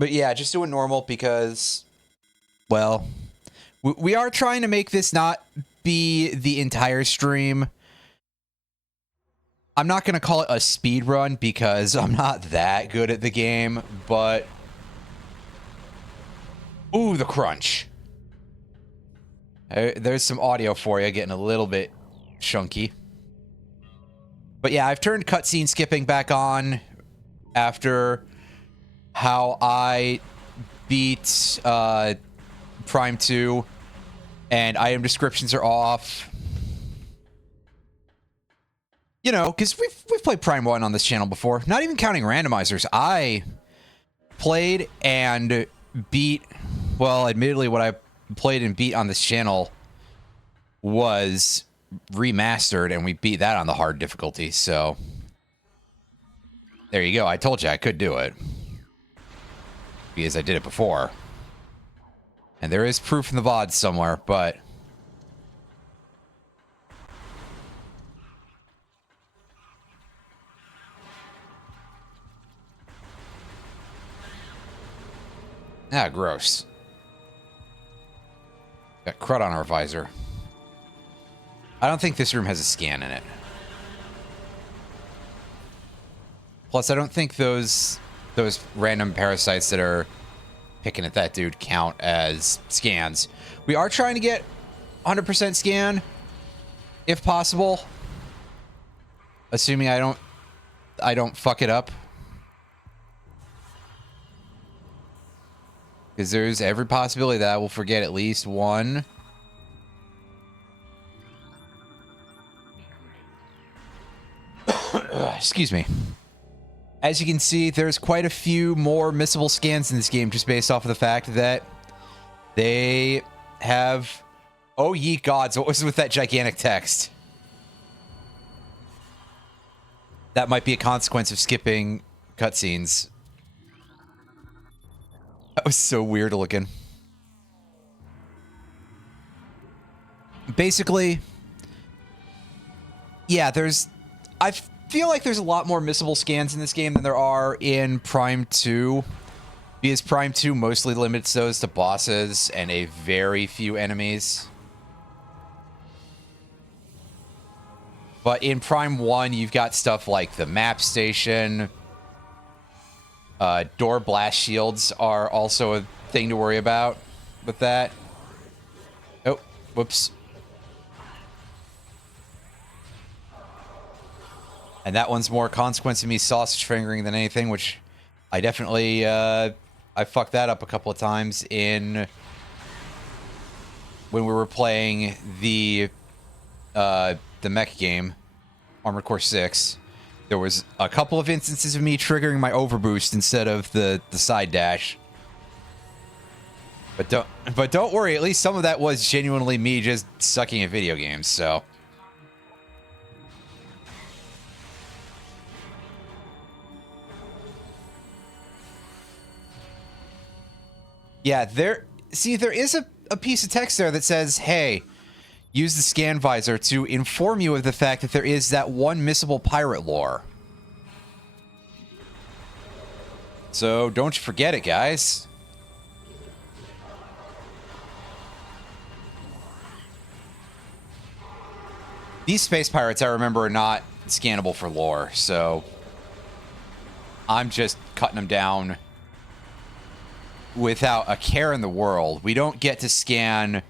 But yeah, just doing normal because, well, we are trying to make this not be the entire stream. I'm not going to call it a speed run because I'm not that good at the game, but... Ooh, the crunch. There's some audio for you, getting a little bit chunky. But yeah, I've turned cutscene skipping back on after how I beat Prime 2, and item descriptions are off. You know, because we've played Prime 1 on this channel before. Not even counting randomizers. I played and beat... Well, admittedly, what I played and beat on this channel was remastered, and we beat that on the hard difficulty, so... There you go. I told you I could do it. Because I did it before. And there is proof in the VOD somewhere, but... Ah, gross. Got crud on our visor. I don't think this room has a scan in it. Plus, I don't think those random parasites that are picking at that dude count as scans. We are trying to get 100% scan, if possible. Assuming I don't fuck it up. Because there's every possibility that I will forget at least one. Excuse me. As you can see, there's quite a few more missable scans in this game just based off of the fact that they have... Oh, ye gods, what was with that gigantic text? That might be a consequence of skipping cutscenes. That was so weird looking. Basically, yeah, I feel like there's a lot more missable scans in this game than there are in Prime 2. Because Prime 2 mostly limits those to bosses and a very few enemies. But in Prime 1, you've got stuff like the map station. Door blast shields are also a thing to worry about with that. Oh, whoops. And that one's more consequence of me sausage fingering than anything, which I definitely, I fucked that up a couple of times when we were playing the mech game, Armored Core 6. There was a couple of instances of me triggering my overboost instead of the side dash. But don't worry, at least some of that was genuinely me just sucking at video games, so. Yeah, there is a piece of text there that says, hey, use the scan visor to inform you of the fact that there is that one missable pirate lore. So don't you forget it, guys. These space pirates, I remember, are not scannable for lore, so I'm just cutting them down without a care in the world. We don't get to scan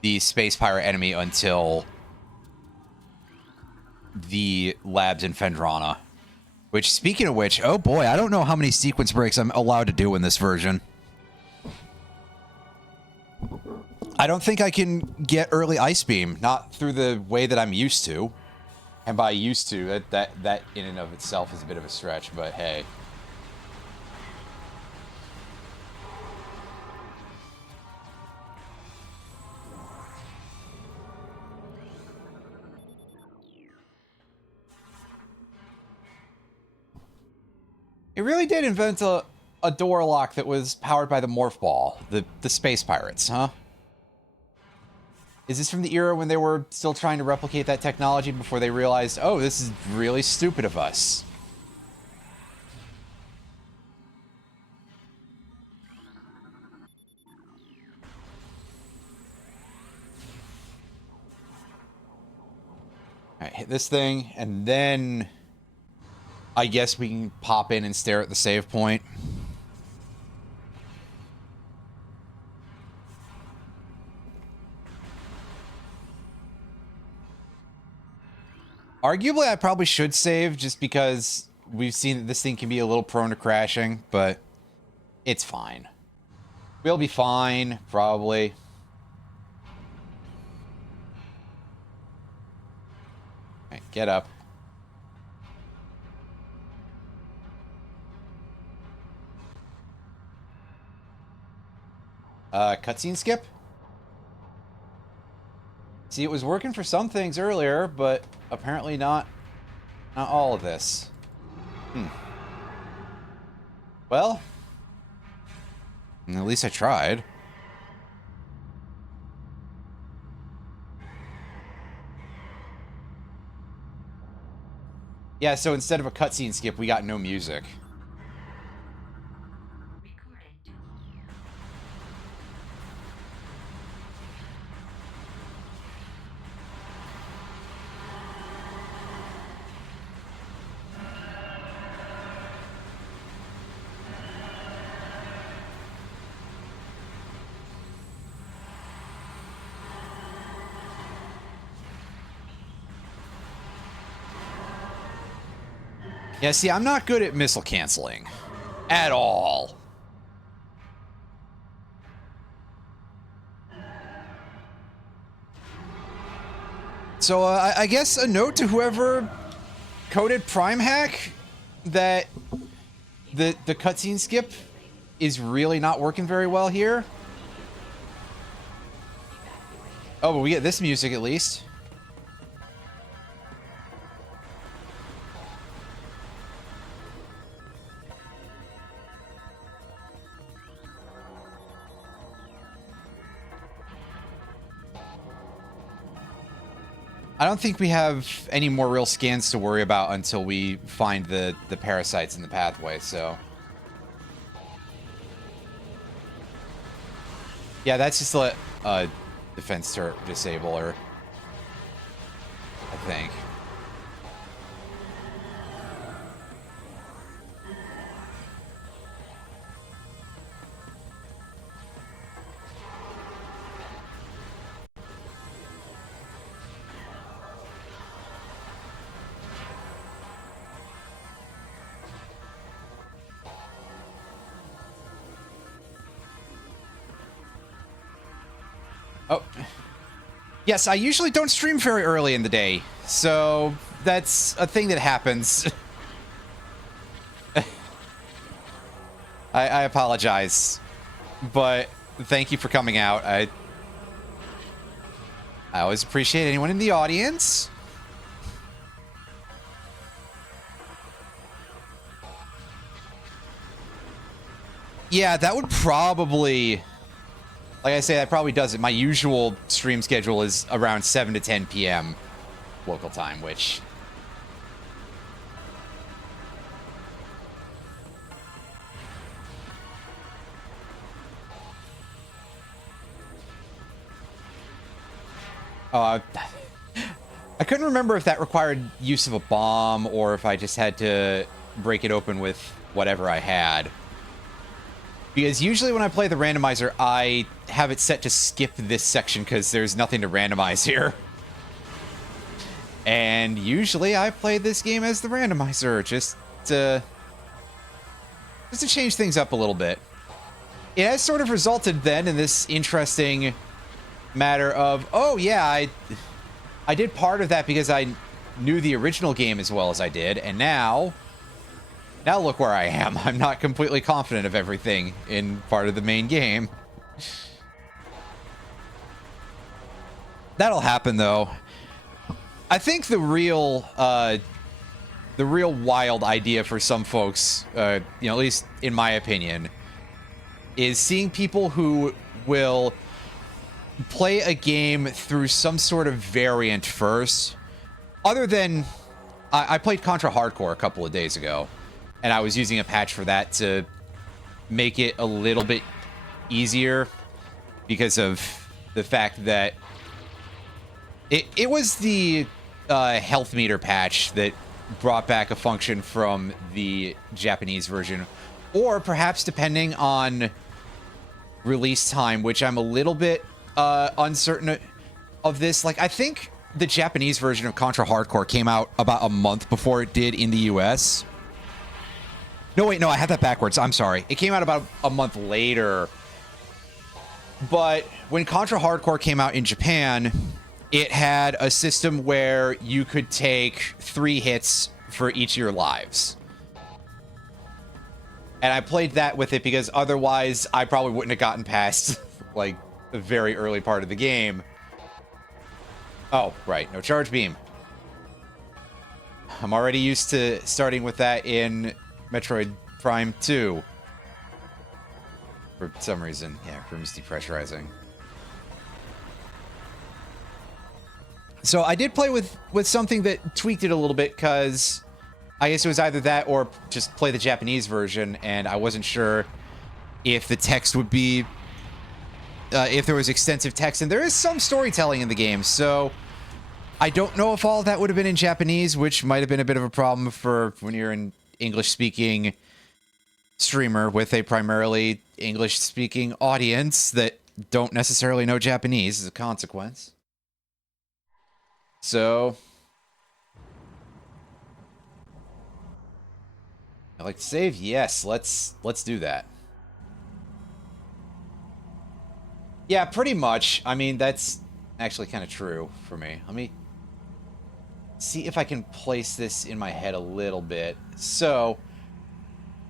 the space pirate enemy until the labs in Fendrana. Which, speaking of which, oh boy, I don't know how many sequence breaks I'm allowed to do in this version. I don't think I can get early Ice Beam, not through the way that I'm used to. And by used to, that in and of itself is a bit of a stretch, but hey. It really did invent a door lock that was powered by the morph ball, the space pirates, huh? Is this from the era when they were still trying to replicate that technology before they realized, oh, this is really stupid of us? Alright, hit this thing, and then I guess we can pop in and stare at the save point. Arguably, I probably should save just because we've seen that this thing can be a little prone to crashing, but it's fine. We'll be fine, probably. Alright, get up. Cutscene skip? See, it was working for some things earlier, but apparently not all of this. Well, at least I tried. Yeah, so instead of a cutscene skip, we got no music. Yeah, see, I'm not good at missile canceling. At all. So, I guess a note to whoever coded PrimeHack that the cutscene skip is really not working very well here. Oh, but we get this music at least. I don't think we have any more real scans to worry about until we find the parasites in the pathway, so... Yeah, that's just to let defense turret disable her, I think. Oh. Yes, I usually don't stream very early in the day, so that's a thing that happens. I apologize, but thank you for coming out. I always appreciate anyone in the audience. Yeah, that would probably... Like I say, that probably does it. My usual stream schedule is around 7 to 10 p.m. local time, which... I couldn't remember if that required use of a bomb or if I just had to break it open with whatever I had. Because usually when I play the randomizer, I have it set to skip this section because there's nothing to randomize here. And usually I play this game as the randomizer, just to change things up a little bit. It has sort of resulted then in this interesting matter of, oh yeah, I did part of that because I knew the original game as well as I did, and now look where I am. I'm not completely confident of everything in part of the main game. That'll happen, though. I think the real wild idea for some folks, at least in my opinion, is seeing people who will play a game through some sort of variant first. Other than, I played Contra Hardcore a couple of days ago, and I was using a patch for that to make it a little bit easier because of the fact that it was the health meter patch that brought back a function from the Japanese version, or perhaps depending on release time, which I'm a little bit uncertain of this. Like, I think the Japanese version of Contra Hardcore came out about a month before it did in the US. No, wait, no, I had that backwards. I'm sorry. It came out about a month later. But when Contra Hardcore came out in Japan, it had a system where you could take 3 hits for each of your lives. And I played that with it because otherwise I probably wouldn't have gotten past, like, the very early part of the game. Oh, right. No charge beam. I'm already used to starting with that in Metroid Prime 2. For some reason. Yeah, room's depressurizing. So I did play with something that tweaked it a little bit, because I guess it was either that or just play the Japanese version, and I wasn't sure if the text would be... if there was extensive text, and there is some storytelling in the game, so I don't know if all of that would have been in Japanese, which might have been a bit of a problem for when you're an English-speaking streamer with a primarily English-speaking audience that don't necessarily know Japanese as a consequence. So, I like to save? Yes, let's do that. Yeah, pretty much. I mean, that's actually kind of true for me. Let me see if I can place this in my head a little bit. So,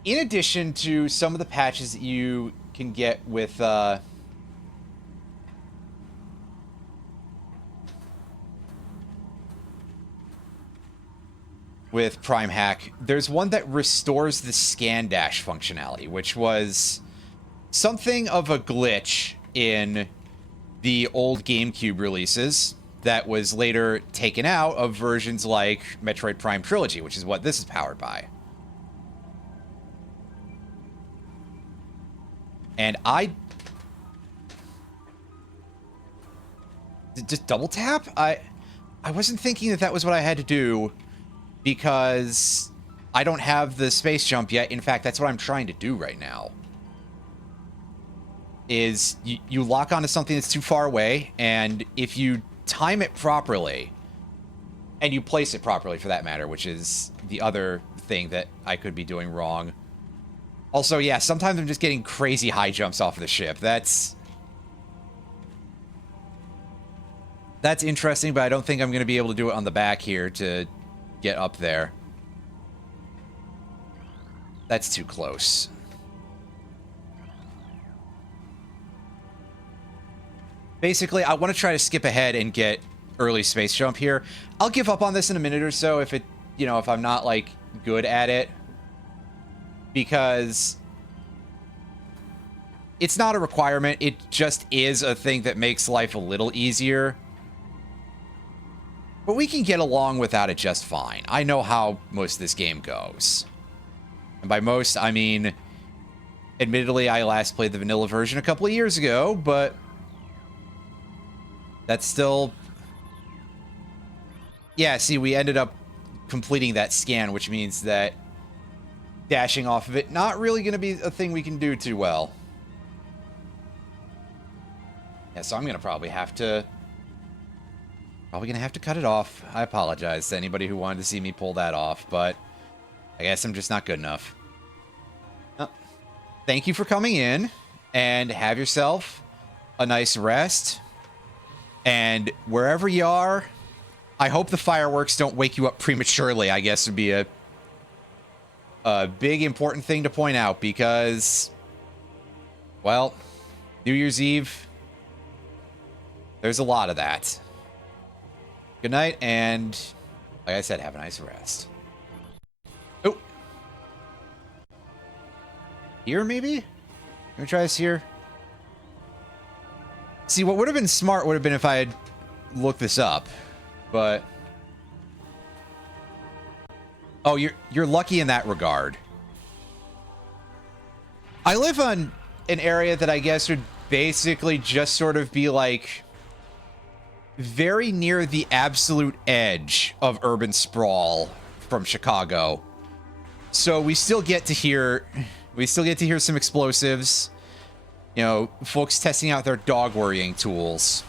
in addition to some of the patches that you can get with PrimeHack, there's one that restores the scan dash functionality, which was something of a glitch in the old GameCube releases that was later taken out of versions like Metroid Prime Trilogy, which is what this is powered by. And I just double tap? I wasn't thinking that was what I had to do, because I don't have the space jump yet. In fact, that's what I'm trying to do right now. Is you lock onto something that's too far away, and if you time it properly, and you place it properly for that matter, which is the other thing that I could be doing wrong. Also, yeah, sometimes I'm just getting crazy high jumps off of the ship. That's interesting, but I don't think I'm going to be able to do it on the back here to get up there. That's too close. Basically, I want to try to skip ahead and get early space jump here. I'll give up on this in a minute or so if it, you know, if I'm not, like, good at it. Because it's not a requirement. It just is a thing that makes life a little easier. But we can get along without it just fine. I know how most of this game goes. And by most, I mean, admittedly, I last played the vanilla version a couple of years ago, but that's still... Yeah, see, we ended up completing that scan, which means that dashing off of it, not really going to be a thing we can do too well. Yeah, so I'm going to probably have to... Probably going to have to cut it off. I apologize to anybody who wanted to see me pull that off, but I guess I'm just not good enough. Thank you for coming in, and have yourself a nice rest. And wherever you are, I hope the fireworks don't wake you up prematurely, I guess would be a big important thing to point out, because, well, New Year's Eve, there's a lot of that. Good night, and like I said, have a nice rest. Oh. Here, maybe? Let me try this here. See, what would have been smart would have been if I had looked this up, but... Oh, you're lucky in that regard. I live on an area that I guess would basically just sort of be like very near the absolute edge of urban sprawl from Chicago. So we still get to hear some explosives. You know, folks testing out their dog worrying tools.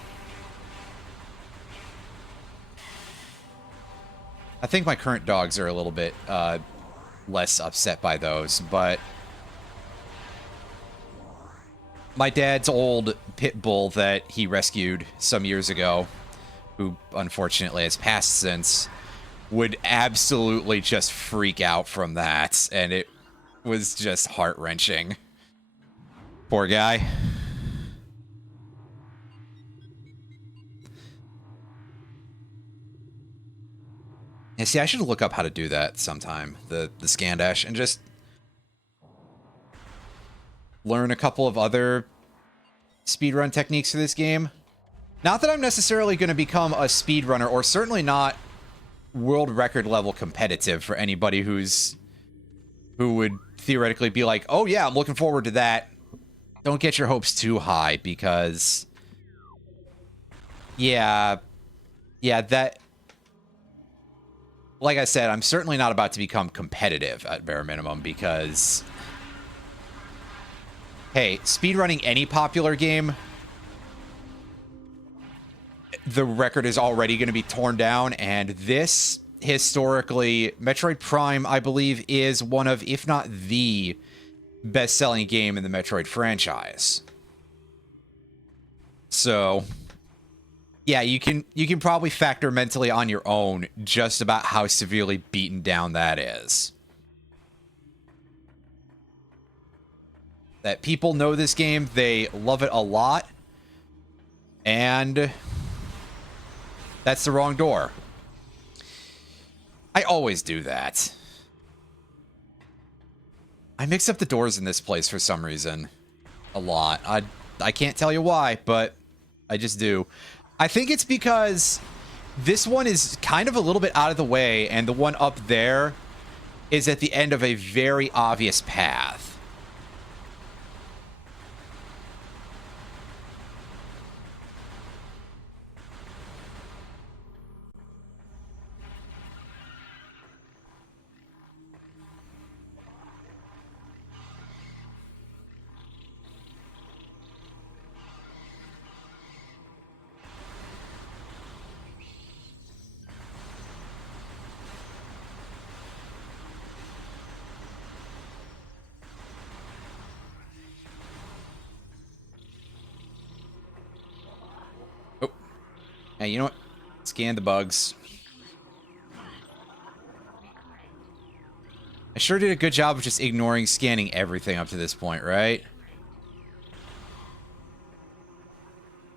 I think my current dogs are a little bit less upset by those, but my dad's old pit bull that he rescued some years ago, who unfortunately has passed since, would absolutely just freak out from that, and it was just heart-wrenching. Poor guy. Yeah, see, I should look up how to do that sometime, the scan dash, and just learn a couple of other speedrun techniques for this game. Not that I'm necessarily going to become a speedrunner, or certainly not world record level competitive for anybody who would theoretically be like, oh yeah, I'm looking forward to that. Don't get your hopes too high, because yeah, that, like I said, I'm certainly not about to become competitive at bare minimum, because hey, speedrunning any popular game, the record is already going to be torn down, and this, historically, Metroid Prime, I believe, is one of, if not the best-selling game in the Metroid franchise. So, yeah, you can probably factor mentally on your own just about how severely beaten down that is. That people know this game, they love it a lot, and that's the wrong door. I always do that. I mix up the doors in this place for some reason. A lot. I can't tell you why, but I just do. I think it's because this one is kind of a little bit out of the way, and the one up there is at the end of a very obvious path. Hey, you know what? Scan the bugs. I sure did a good job of just ignoring scanning everything up to this point, right?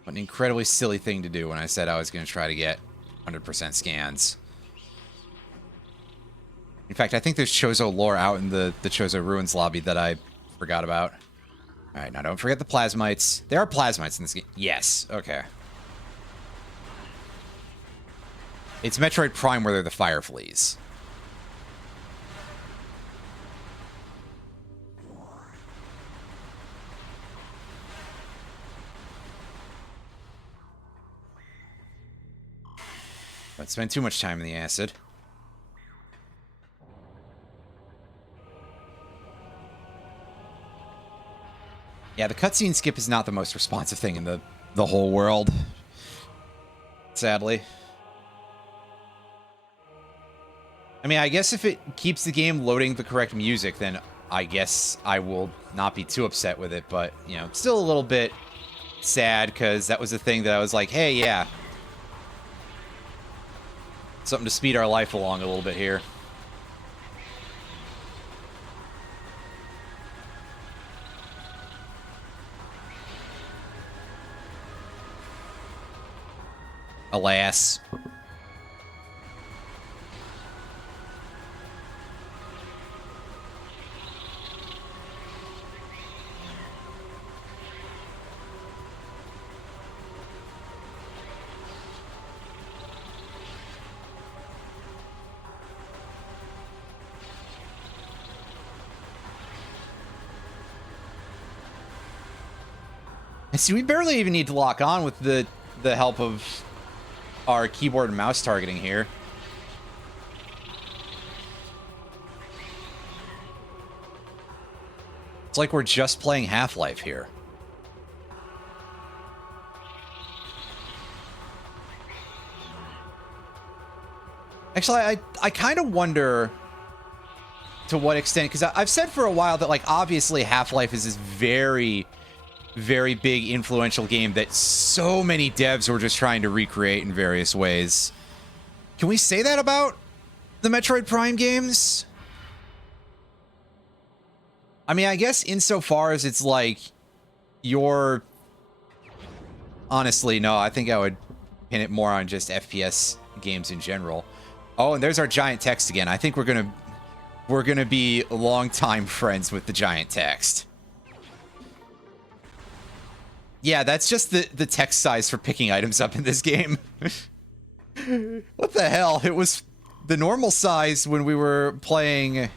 What an incredibly silly thing to do when I said I was going to try to get 100% scans. In fact, I think there's Chozo lore out in the Chozo Ruins lobby that I forgot about. Alright, now don't forget the plasmites. There are plasmites in this game. Yes, okay. It's Metroid Prime where they're the fire fleas. Don't spend too much time in the acid. Yeah, the cutscene skip is not the most responsive thing in the whole world. Sadly. I mean, I guess if it keeps the game loading the correct music, then I guess I will not be too upset with it. But, you know, still a little bit sad, because that was the thing that I was like, hey, yeah. Something to speed our life along a little bit here. Alas. And see, we barely even need to lock on with the help of our keyboard and mouse targeting here. It's like we're just playing Half-Life here. Actually, I kind of wonder to what extent, because I've said for a while that, like, obviously Half-Life is this very, very big influential game that so many devs were just trying to recreate in various ways. Can we say that about the Metroid Prime games? I mean, I guess insofar as it's like your... Honestly, no, I think I would pin it more on just FPS games in general. Oh, and there's our giant text again. I think we're gonna be longtime friends with the giant text. Yeah, that's just the text size for picking items up in this game. What the hell? It was the normal size when we were playing, when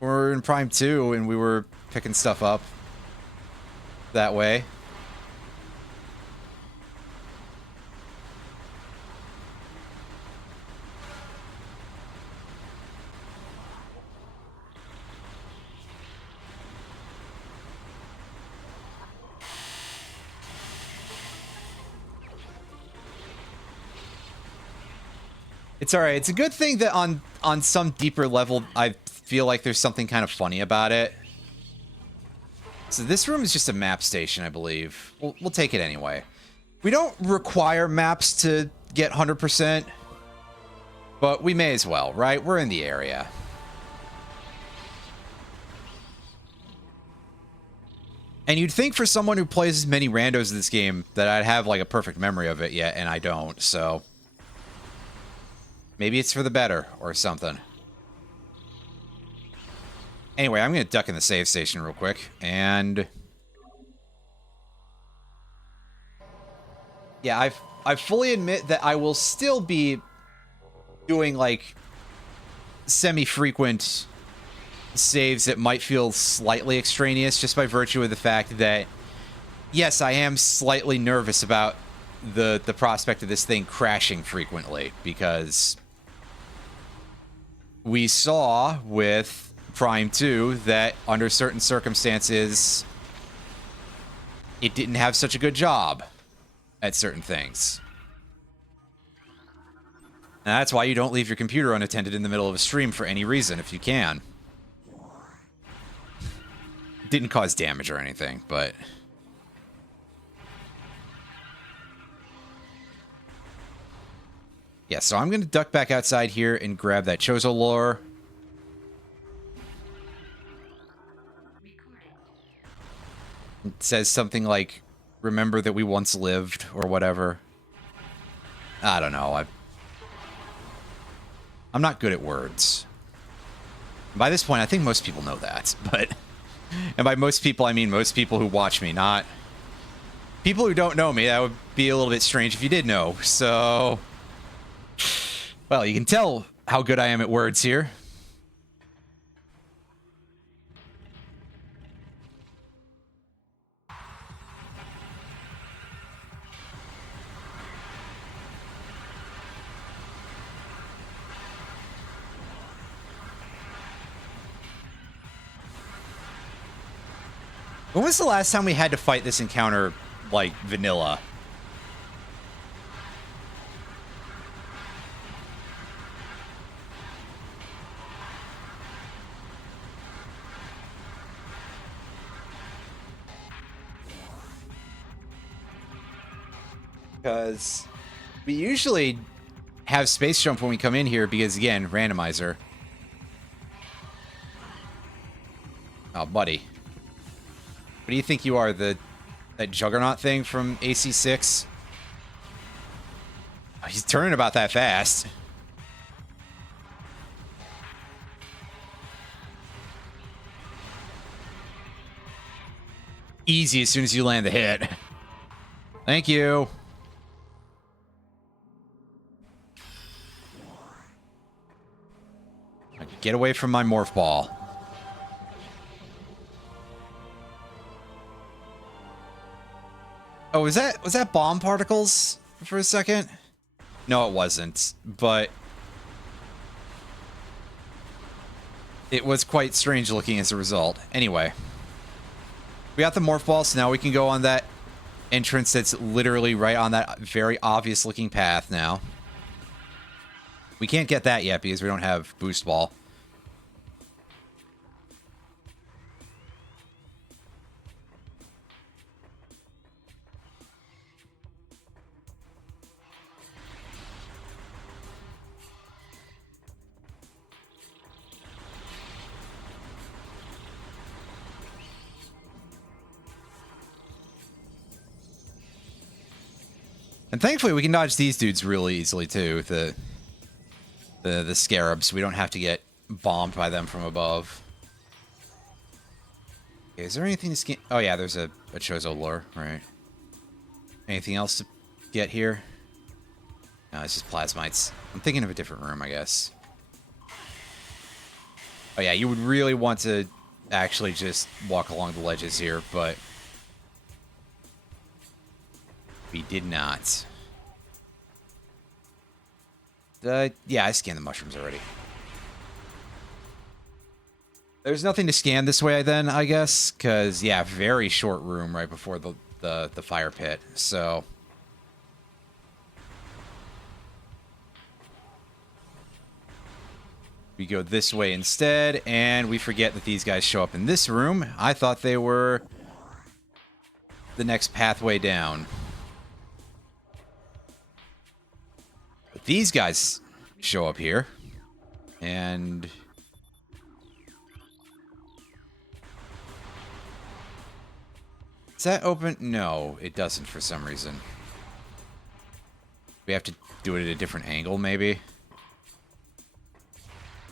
we were in Prime 2 and we were picking stuff up that way. It's alright. It's a good thing that on some deeper level, I feel like there's something kind of funny about it. So this room is just a map station, I believe. We'll take it anyway. We don't require maps to get 100%, but we may as well, right? We're in the area. And you'd think for someone who plays as many randos in this game that I'd have like a perfect memory of it yet, and I don't, so... Maybe it's for the better, or something. Anyway, I'm going to duck in the save station real quick, and... Yeah, I fully admit that I will still be doing, like, semi-frequent saves that might feel slightly extraneous, just by virtue of the fact that, yes, I am slightly nervous about the prospect of this thing crashing frequently, because... We saw with Prime 2 that under certain circumstances, it didn't have such a good job at certain things. And that's why you don't leave your computer unattended in the middle of a stream for any reason, if you can. It didn't cause damage or anything, but... Yeah, so I'm going to duck back outside here and grab that Chozo lore. It says something like, remember that we once lived, or whatever. I don't know. I'm not good at words. By this point, I think most people know that, but... And by most people, I mean most people who watch me, not... People who don't know me. That would be a little bit strange if you did know, so... Well, you can tell how good I am at words here. When was the last time we had to fight this encounter, like, vanilla? Because we usually have space jump when we come in here because, again, randomizer. Oh, buddy. What do you think you are, that Juggernaut thing from AC6? Oh, he's turning about that fast. Easy as soon as you land the hit. Thank you. Get away from my morph ball. Oh, was that bomb particles for a second? No, it wasn't, but it was quite strange looking as a result. Anyway, we got the morph ball, so now we can go on that entrance that's literally right on that very obvious looking path now. We can't get that yet because we don't have boost ball. And thankfully, we can dodge these dudes really easily, too, with the scarabs. We don't have to get bombed by them from above. Okay, is there anything to scan? Oh, yeah, there's a Chozo lure, right. Anything else to get here? No, it's just plasmites. I'm thinking of a different room, I guess. Oh, yeah, you would really want to actually just walk along the ledges here, but we did not. Yeah, I scanned the mushrooms already. There's nothing to scan this way then, I guess, because, yeah, very short room right before the fire pit, so... We go this way instead, and we forget that these guys show up in this room. I thought they were the next pathway down. But these guys show up here, and... Does that open? No, it doesn't for some reason. We have to do it at a different angle, maybe?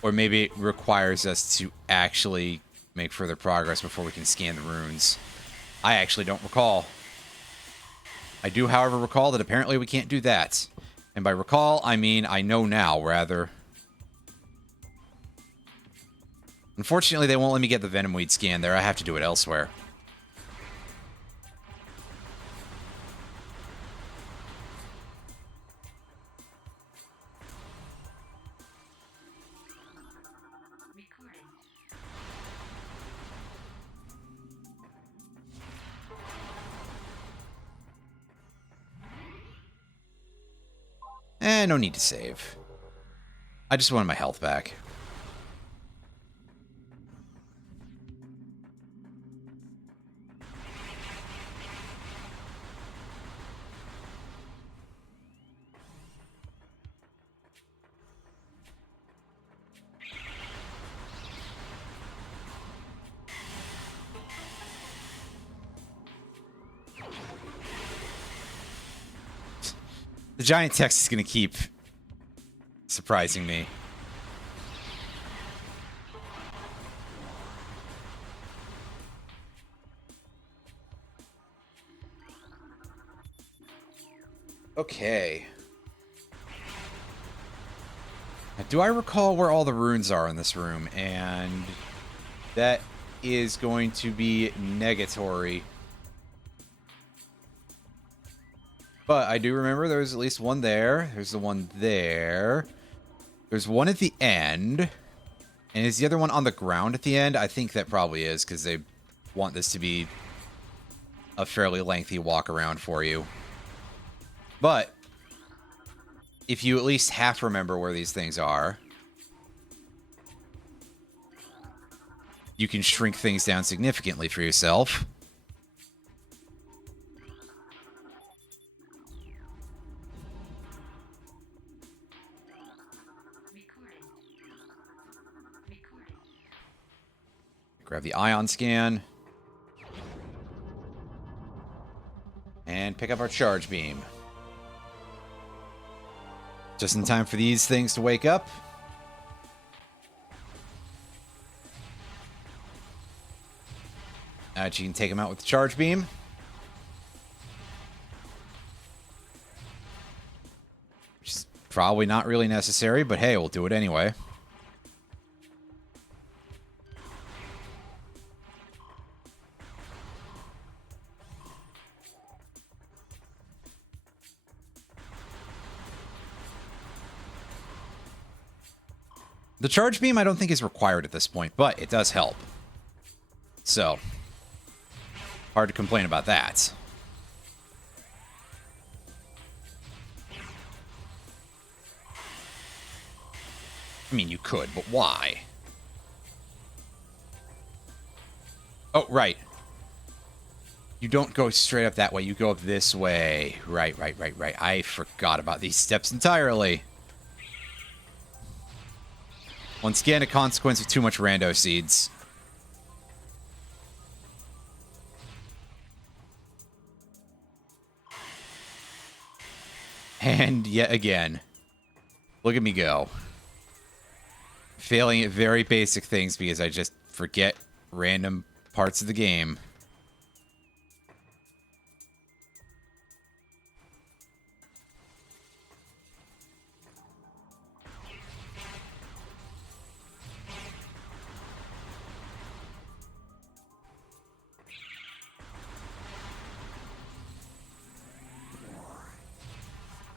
Or maybe it requires us to actually make further progress before we can scan the runes. I actually don't recall. I do, however, recall that apparently we can't do that. And by recall, I mean I know now, rather. Unfortunately, they won't let me get the Venom Weed scan there. I have to do it elsewhere. No need to save. I just wanted my health back. The giant text is going to keep surprising me. Okay. Now, do I recall where all the runes are in this room? And that is going to be negatory. But I do remember there was at least one there. There's the one there. There's one at the end. And is the other one on the ground at the end? I think that probably is, because they want this to be a fairly lengthy walk around for you. But if you at least half remember where these things are, you can shrink things down significantly for yourself. Grab the ion scan. And pick up our charge beam. Just in time for these things to wake up. You can take them out with the charge beam. Which is probably not really necessary, but hey, we'll do it anyway. The charge beam I don't think is required at this point, but it does help. So, hard to complain about that. I mean, you could, but why? Oh, right. You don't go straight up that way. You go up this way. Right. I forgot about these steps entirely. Once again, a consequence of too much rando seeds. And yet again, look at me go. Failing at very basic things because I just forget random parts of the game.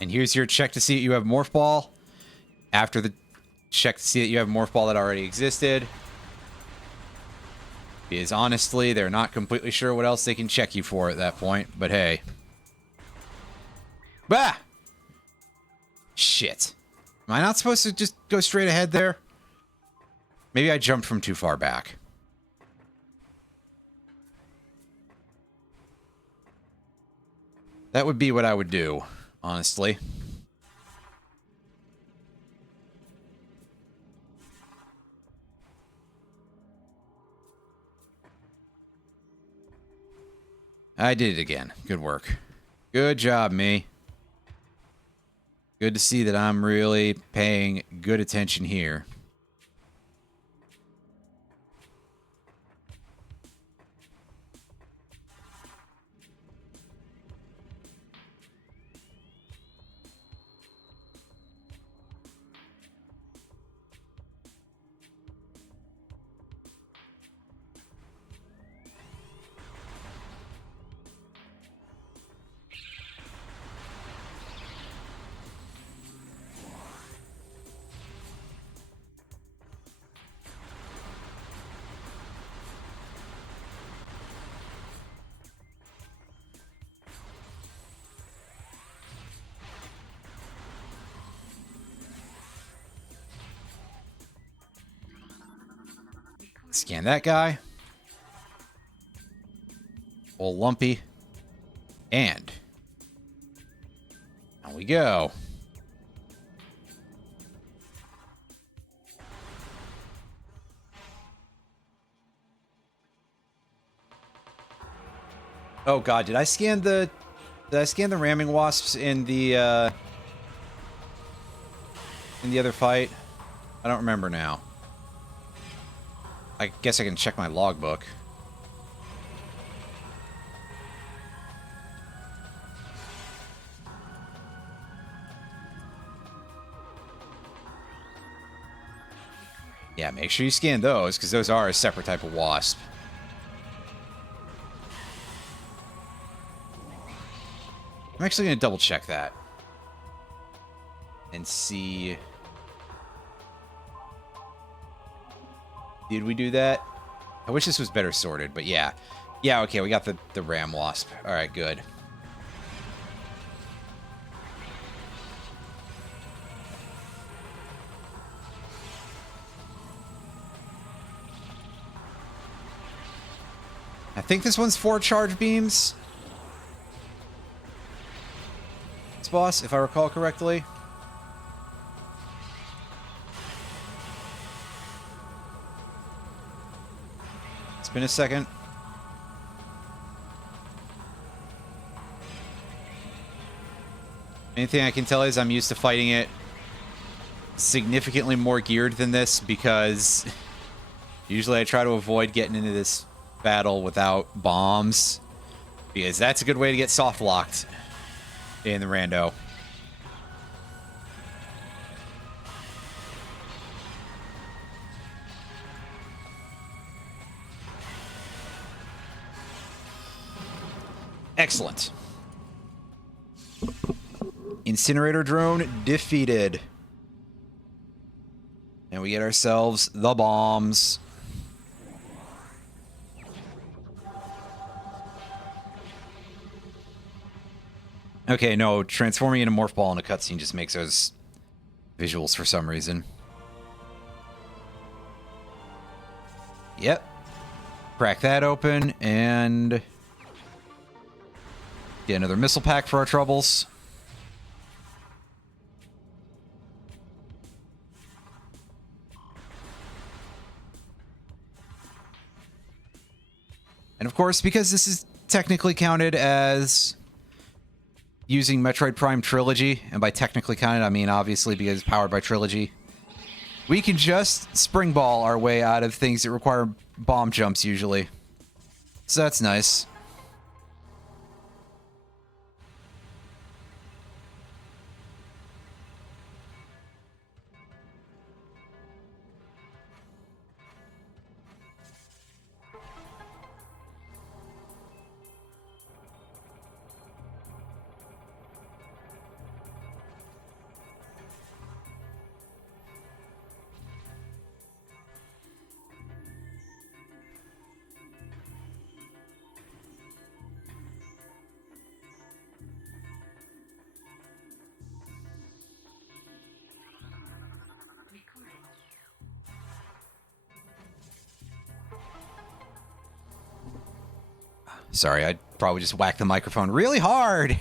And here's your check to see that you have Morph Ball. After the check to see that you have Morph Ball that already existed. Because honestly, they're not completely sure what else they can check you for at that point. But hey. Bah! Shit. Am I not supposed to just go straight ahead there? Maybe I jumped from too far back. That would be what I would do, honestly. I did it again. Good work. Good job, me. Good to see that I'm really paying good attention here. Scan that guy. Old Lumpy. And on we go. Oh god, did I scan the ramming wasps in the other fight? I don't remember now. I guess I can check my logbook. Yeah, make sure you scan those, because those are a separate type of wasp. I'm actually going to double check that. And see... Did we do that? I wish this was better sorted, but yeah. Yeah, okay, we got the ram wasp. Alright, good. I think this one's 4 charge beams. This boss, if I recall correctly. It's been a second. Anything I can tell is I'm used to fighting it significantly more geared than this because usually I try to avoid getting into this battle without bombs because that's a good way to get soft locked in the rando. Excellent. Incinerator drone defeated. And we get ourselves the bombs. Okay, no, transforming into Morph Ball in a cutscene just makes those visuals for some reason. Yep. Crack that open, and get another missile pack for our troubles. And of course, because this is technically counted as using Metroid Prime Trilogy, and by technically counted, I mean obviously because it's powered by Trilogy, we can just spring ball our way out of things that require bomb jumps usually. So that's nice. Sorry, I'd probably just whack the microphone really hard.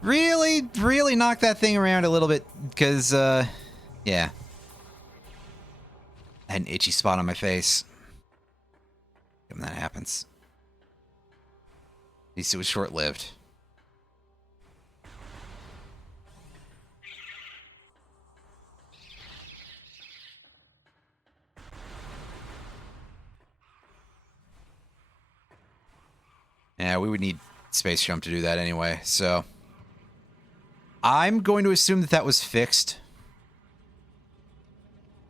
Really knock that thing around a little bit, because, yeah. I had an itchy spot on my face. When that happens. At least it was short-lived. Yeah, we would need Space Jump to do that anyway, so... I'm going to assume that that was fixed.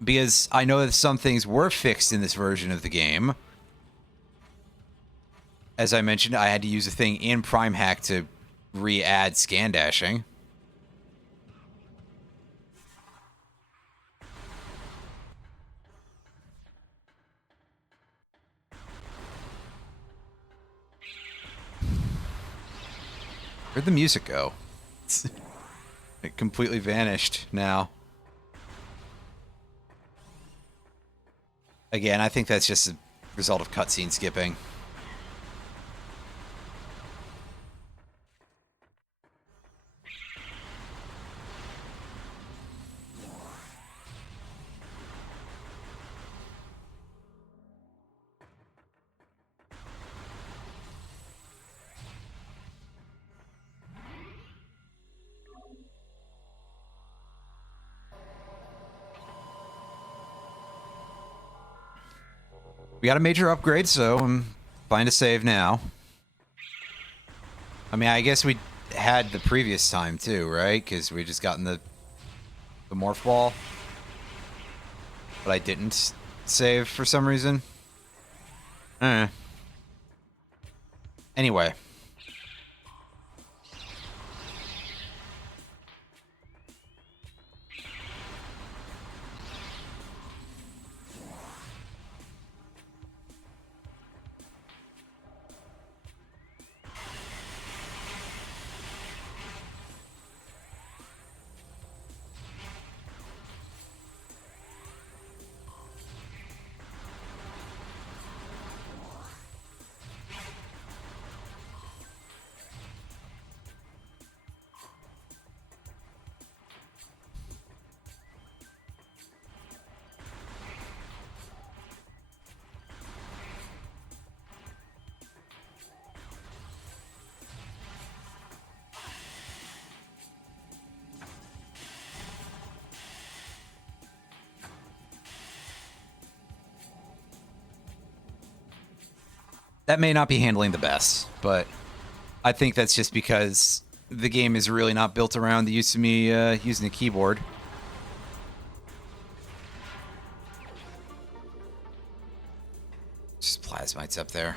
Because I know that some things were fixed in this version of the game. As I mentioned, I had to use a thing in PrimeHack to re-add scan dashing. Where'd the music go? It completely vanished now. Again, I think that's just a result of cutscene skipping. We got a major upgrade, so I'm fine to save now. I mean, I guess we had the previous time too, right? Because we just gotten the morph ball. But I didn't save for some reason. Anyway. That may not be handling the best, but I think that's just because the game is really not built around the use of me using the keyboard. Just plasmites up there.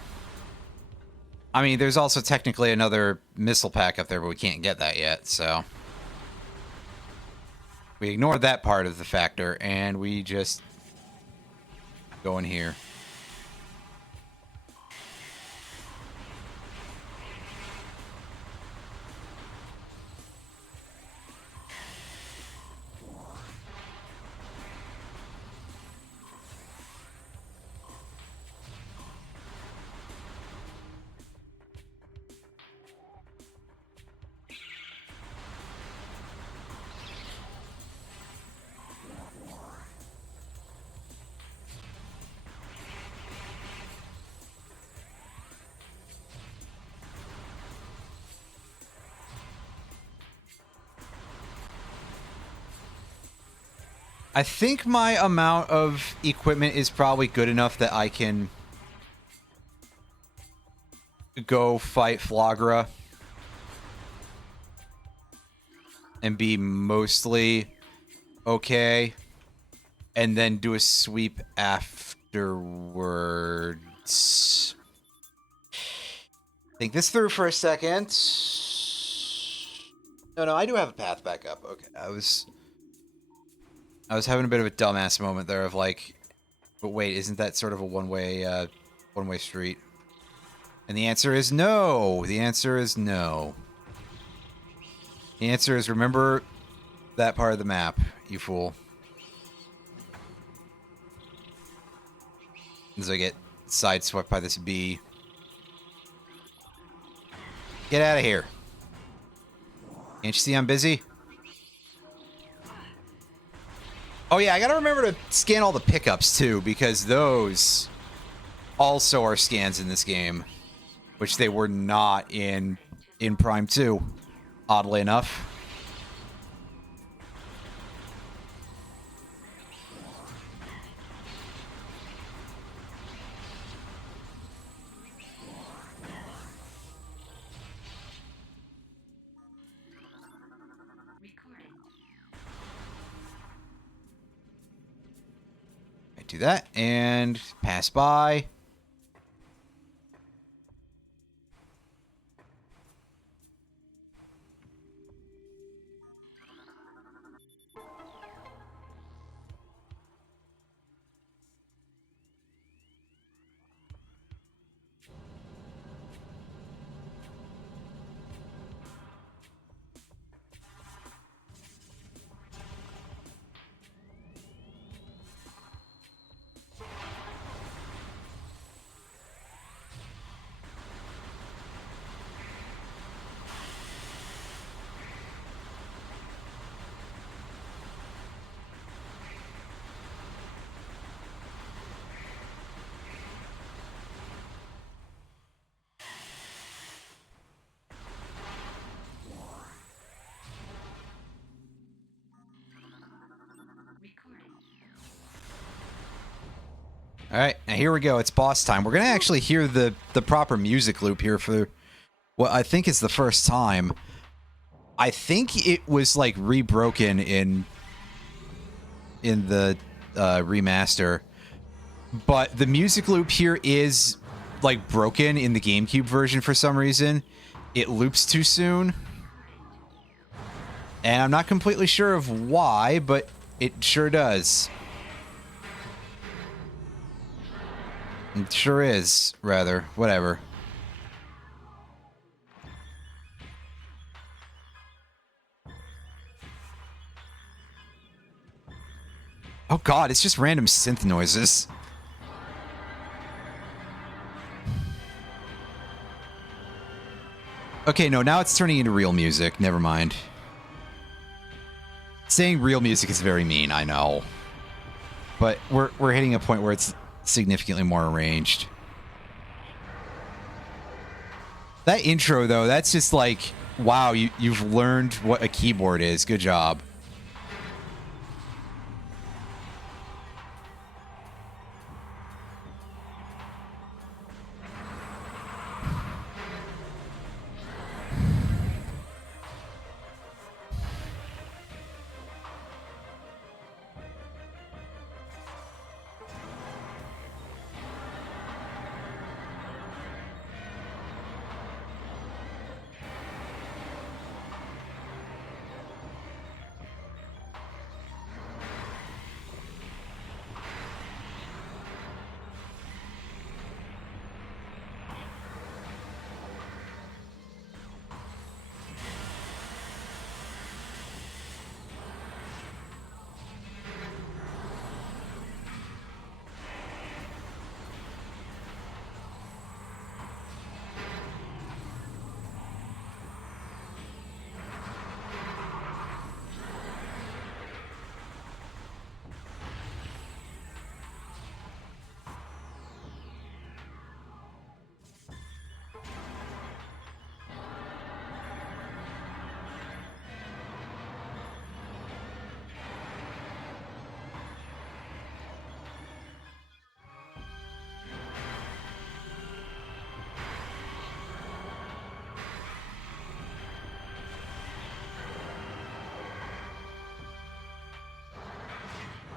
I mean, there's also technically another missile pack up there, but we can't get that yet, so... We ignored that part of the factor, and we just go in here. I think my amount of equipment is probably good enough that I can go fight Flagra and be mostly okay, and then do a sweep afterwards. Think this through for a second. No, I do have a path back up. Okay, I was having a bit of a dumbass moment there of like, but wait, isn't that sort of a one-way street? And the answer is no. The answer is no. The answer is remember that part of the map, you fool. As I get sideswept by this bee. Get out of here. Can't you see I'm busy? Oh yeah, I gotta remember to scan all the pickups too, because those also are scans in this game, which they were not in Prime 2, oddly enough. Do that and pass by. All right, now here we go. It's boss time. We're going to actually hear the proper music loop here for what I think is the first time. I think it was like rebroken in the remaster, but the music loop here is like broken in the GameCube version for some reason. It loops too soon, and I'm not completely sure of why, but it sure does. It sure is, rather. Whatever. Oh god, it's just random synth noises. Okay, no, now it's turning into real music. Never mind. Saying real music is very mean, I know. But we're hitting a point where it's significantly more arranged. That intro, though, that's just like, wow, you've learned what a keyboard is. Good job.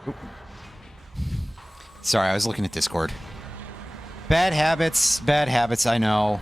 Oop. Sorry, I was looking at Discord. Bad habits, I know.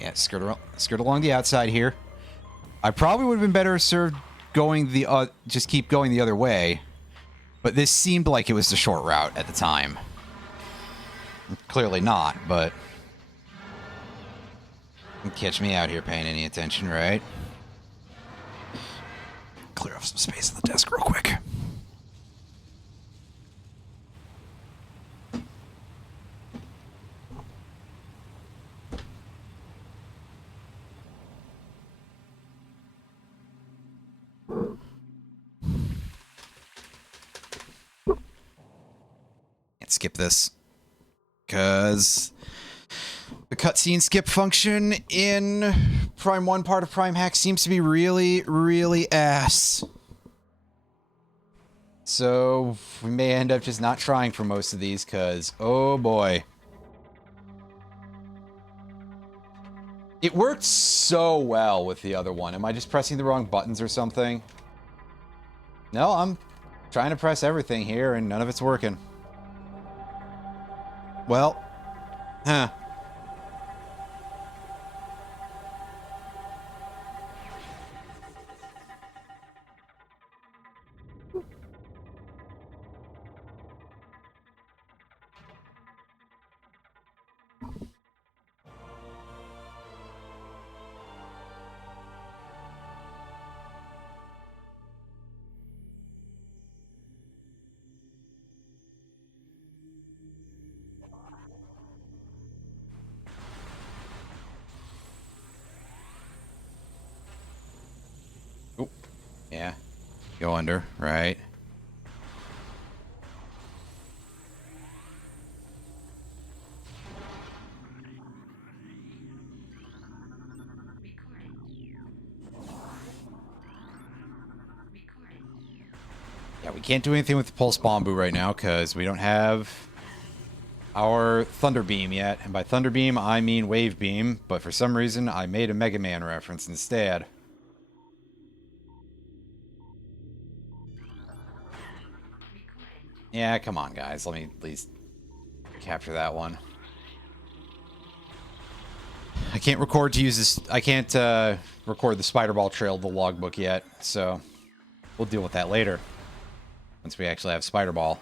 Yeah, skirt along the outside here. I probably would have been better served going the just keep going the other way, but this seemed like it was the short route at the time. Clearly not, but catch me out here paying any attention, right? Clear off some space on the desk real quick. Skip this because the cutscene skip function in Prime 1 part of PrimeHack seems to be really ass. So we may end up just not trying for most of these because, oh boy. It worked so well with the other one. Am I just pressing the wrong buttons or something? No, I'm trying to press everything here and none of it's working. Well, huh. Oop. Yeah. Go under, right? Yeah, we can't do anything with the Pulse Bombu right now because we don't have our Thunder Beam yet. And by Thunder Beam, I mean Wave Beam, but for some reason, I made a Mega Man reference instead. Yeah, come on, guys. Let me at least capture that one. I can't record to use this. I can't record the Spider Ball Trail, the logbook yet, so we'll deal with that later. Once we actually have Spider Ball.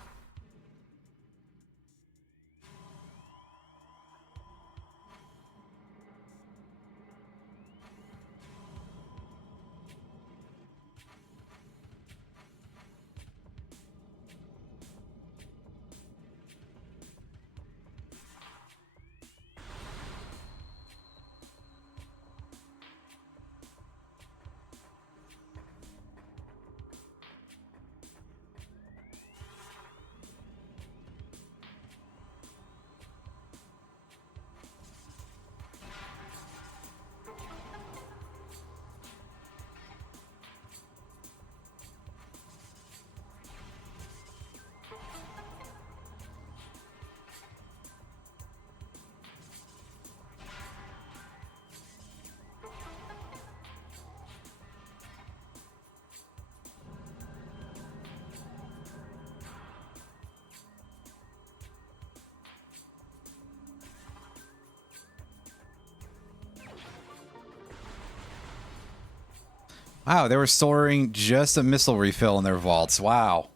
Wow, they were storing just a missile refill in their vaults. Wow.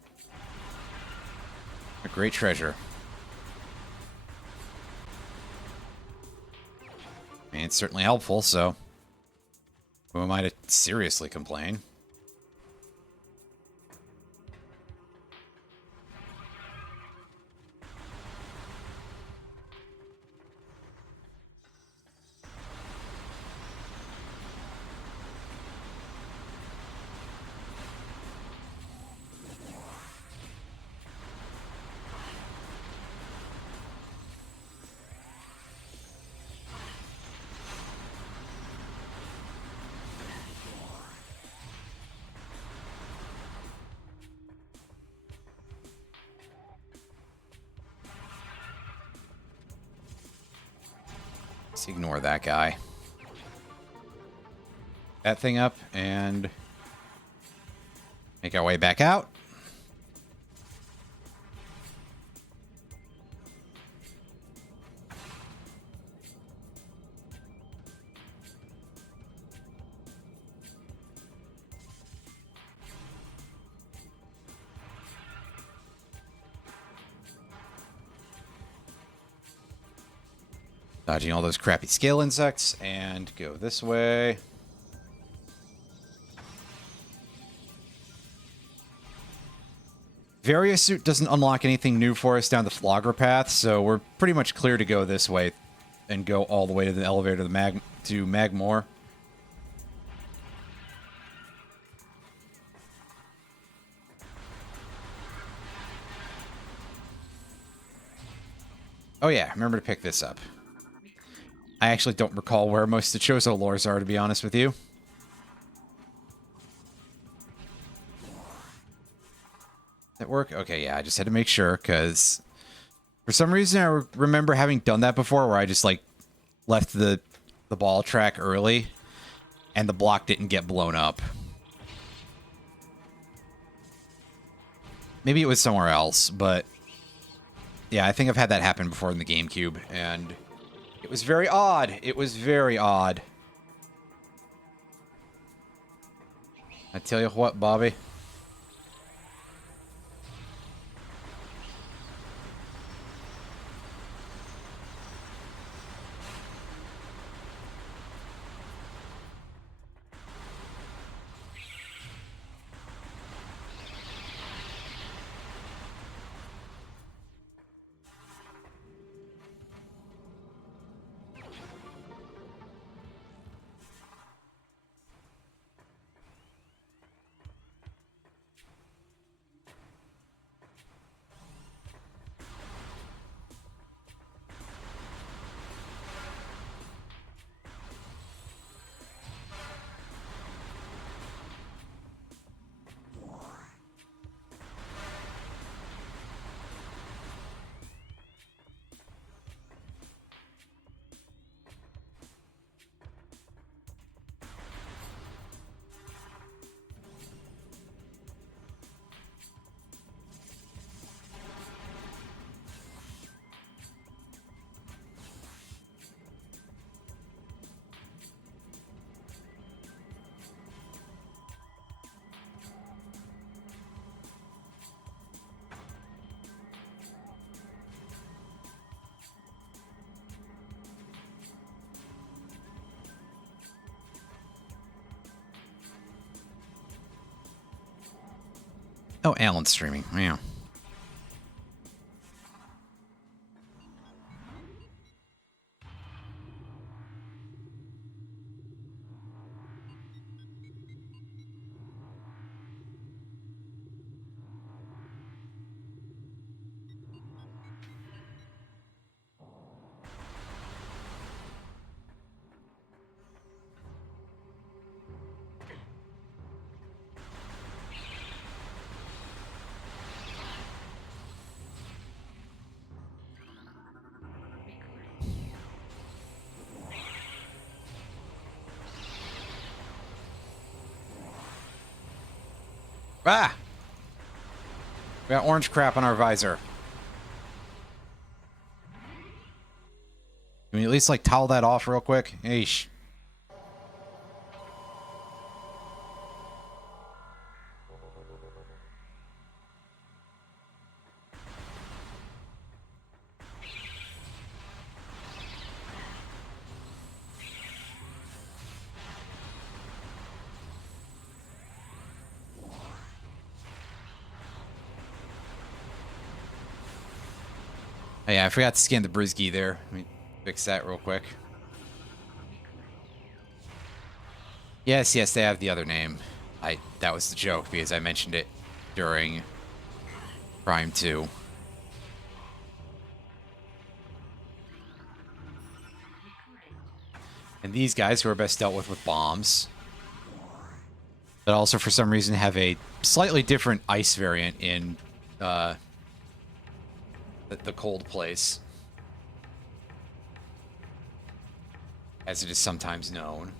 A great treasure. I mean, it's certainly helpful, so who am I to seriously complain? Let's ignore that guy. That thing up and make our way back out. Dodging all those crappy scale insects and go this way. Various suit doesn't unlock anything new for us down the Flogger path, so we're pretty much clear to go this way and go all the way to the elevator to Magmore. Oh yeah, remember to pick this up. I actually don't recall where most of the Chozo lores are, to be honest with you. That work? Okay, yeah, I just had to make sure, because for some reason I remember having done that before, where I just, like, left the ball track early, and the block didn't get blown up. Maybe it was somewhere else, but yeah, I think I've had that happen before in the GameCube, and it was very odd. It was very odd. I tell you what, Bobby. Oh, Alan's streaming. Yeah. Ah! We got orange crap on our visor. Can we at least, like, towel that off real quick? Eesh. Oh, yeah, I forgot to scan the Brisky there. Let me fix that real quick. Yes, they have the other name. That was the joke, because I mentioned it during Prime 2. And these guys, who are best dealt with bombs, but also for some reason have a slightly different ice variant in the cold place. as it is sometimes known.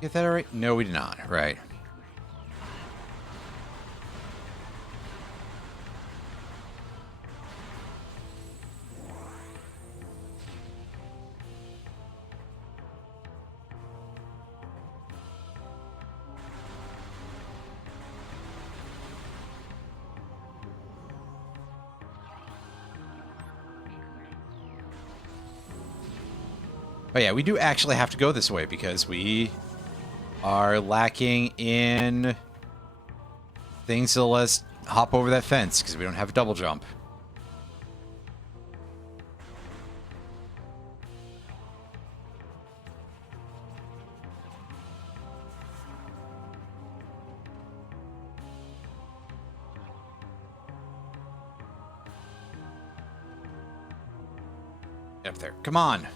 Get that right? No, we did not. Right. Oh yeah, we do actually have to go this way because we are lacking in things to let us hop over that fence because we don't have a double jump. Get up there. Come on.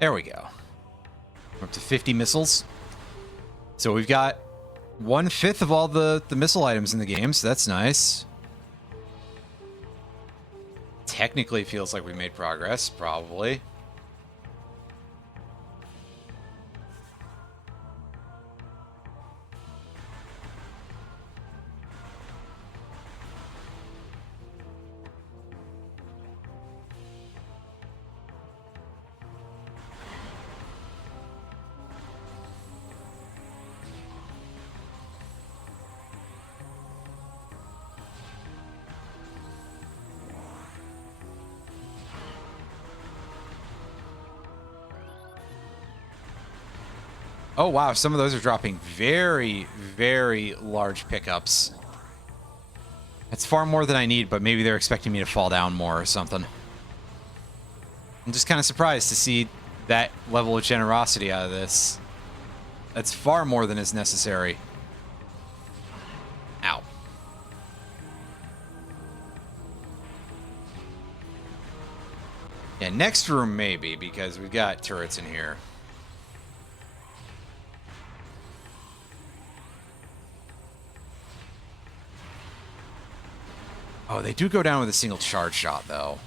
There we go. We're up to 50 missiles. So we've got 1/5 of all the missile items in the game, so that's nice. Technically feels like we made progress, probably. Oh, wow. Some of those are dropping very, very large pickups. That's far more than I need, but maybe they're expecting me to fall down more or something. I'm just kind of surprised to see that level of generosity out of this. That's far more than is necessary. Ow. Yeah, next room maybe, because we've got turrets in here. Oh, they do go down with a single charge shot, though.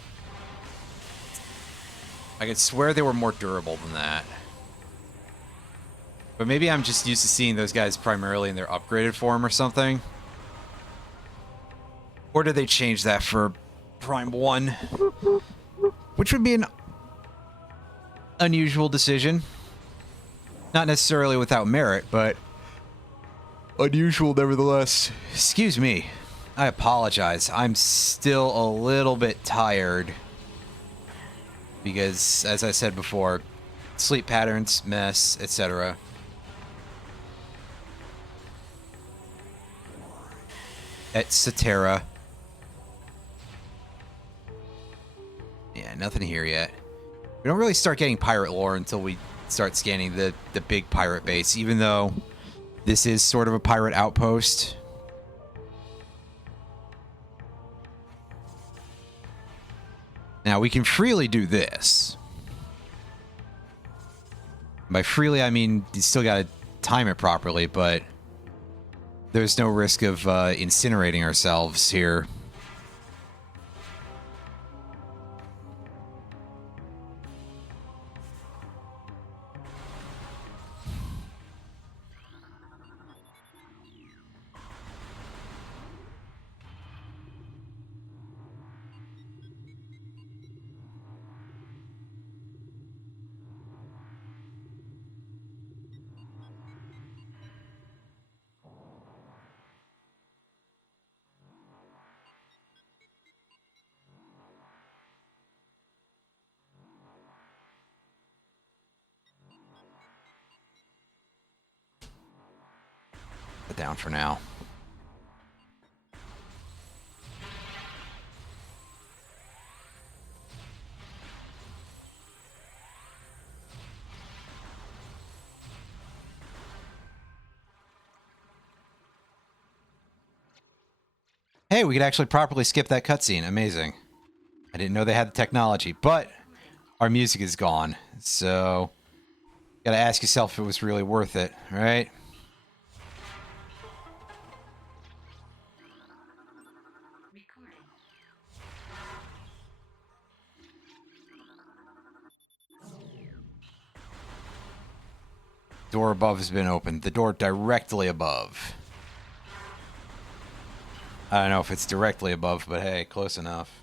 I could swear they were more durable than that. But maybe I'm just used to seeing those guys primarily in their upgraded form or something. Or did they change that for Prime 1? Which would be an unusual decision. Not necessarily without merit, but unusual nevertheless. Excuse me. I apologize. I'm still a little bit tired. Because, as I said before, sleep patterns, mess, etc. at Satera. Yeah, nothing here yet. We don't really start getting pirate lore until we start scanning the big pirate base, even though this is sort of a pirate outpost. Now, we can freely do this. By freely, I mean you still got to time it properly, but there's no risk of incinerating ourselves here. Put down for now. Hey, we could actually properly skip that cutscene. Amazing. I didn't know they had the technology, but our music is gone. So, gotta ask yourself if it was really worth it, right? Door above has been opened. The door directly above. I don't know if it's directly above, but hey, close enough.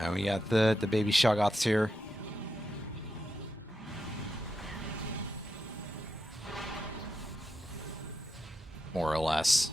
And we got the baby Shoggoths here. More or less.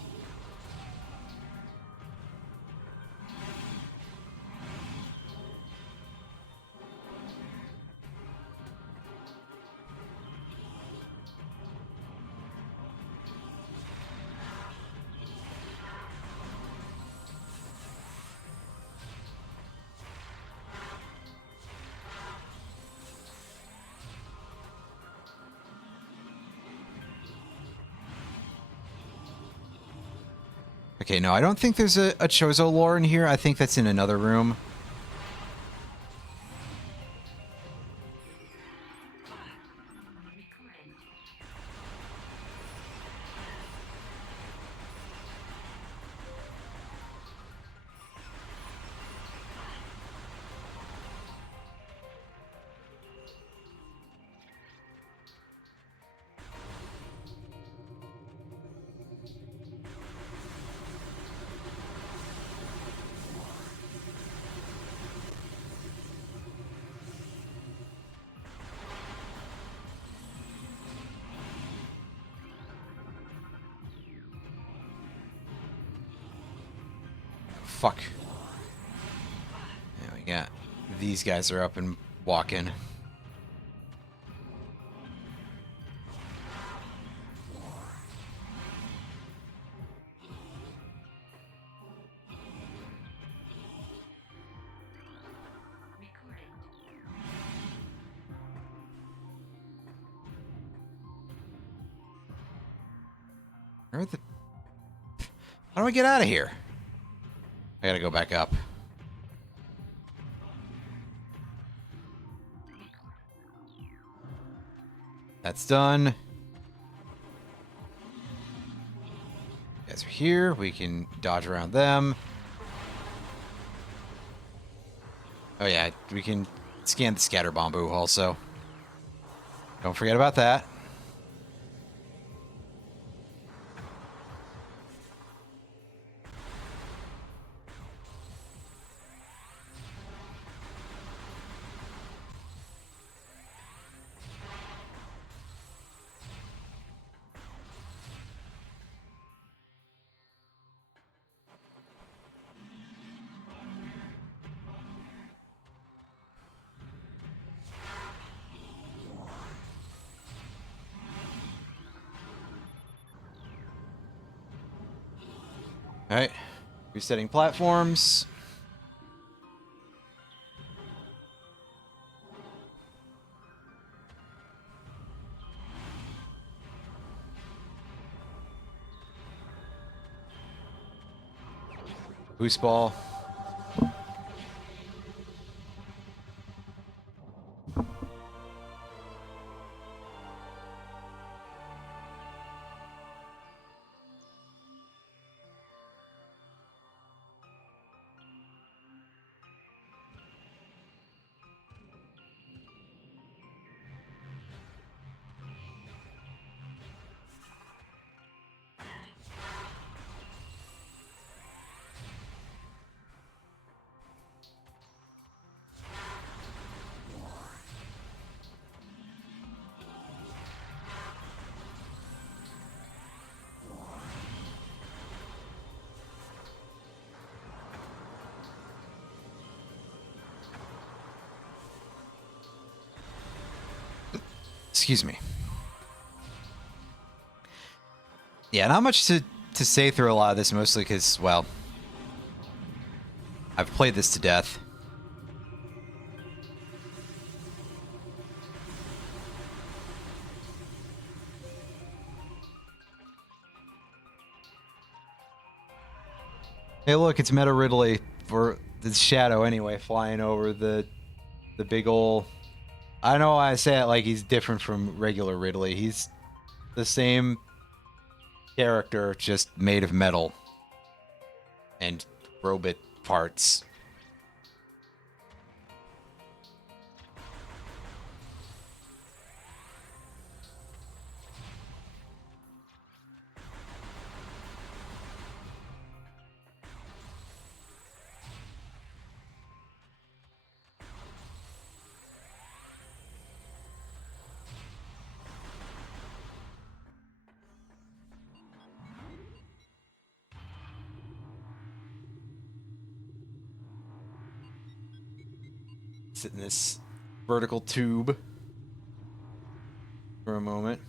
Okay, no, I don't think there's a Chozo lore in here. I think that's in another room. Fuck. Yeah, we got these guys are up and walking. Where the... How do I get out of here? I gotta go back up. That's done. You guys are here. We can dodge around them. Oh yeah, we can scan the scatter bamboo also. Don't forget about that. All right, resetting platforms. Boost ball. Excuse me. Yeah, not much to say through a lot of this, mostly because, well, I've played this to death. Hey, look, it's Meta Ridley, for the shadow anyway, flying over the big ol'... I don't know why I say it like he's different from regular Ridley. He's the same character, just made of metal and robot parts. Sit in this vertical tube for a moment.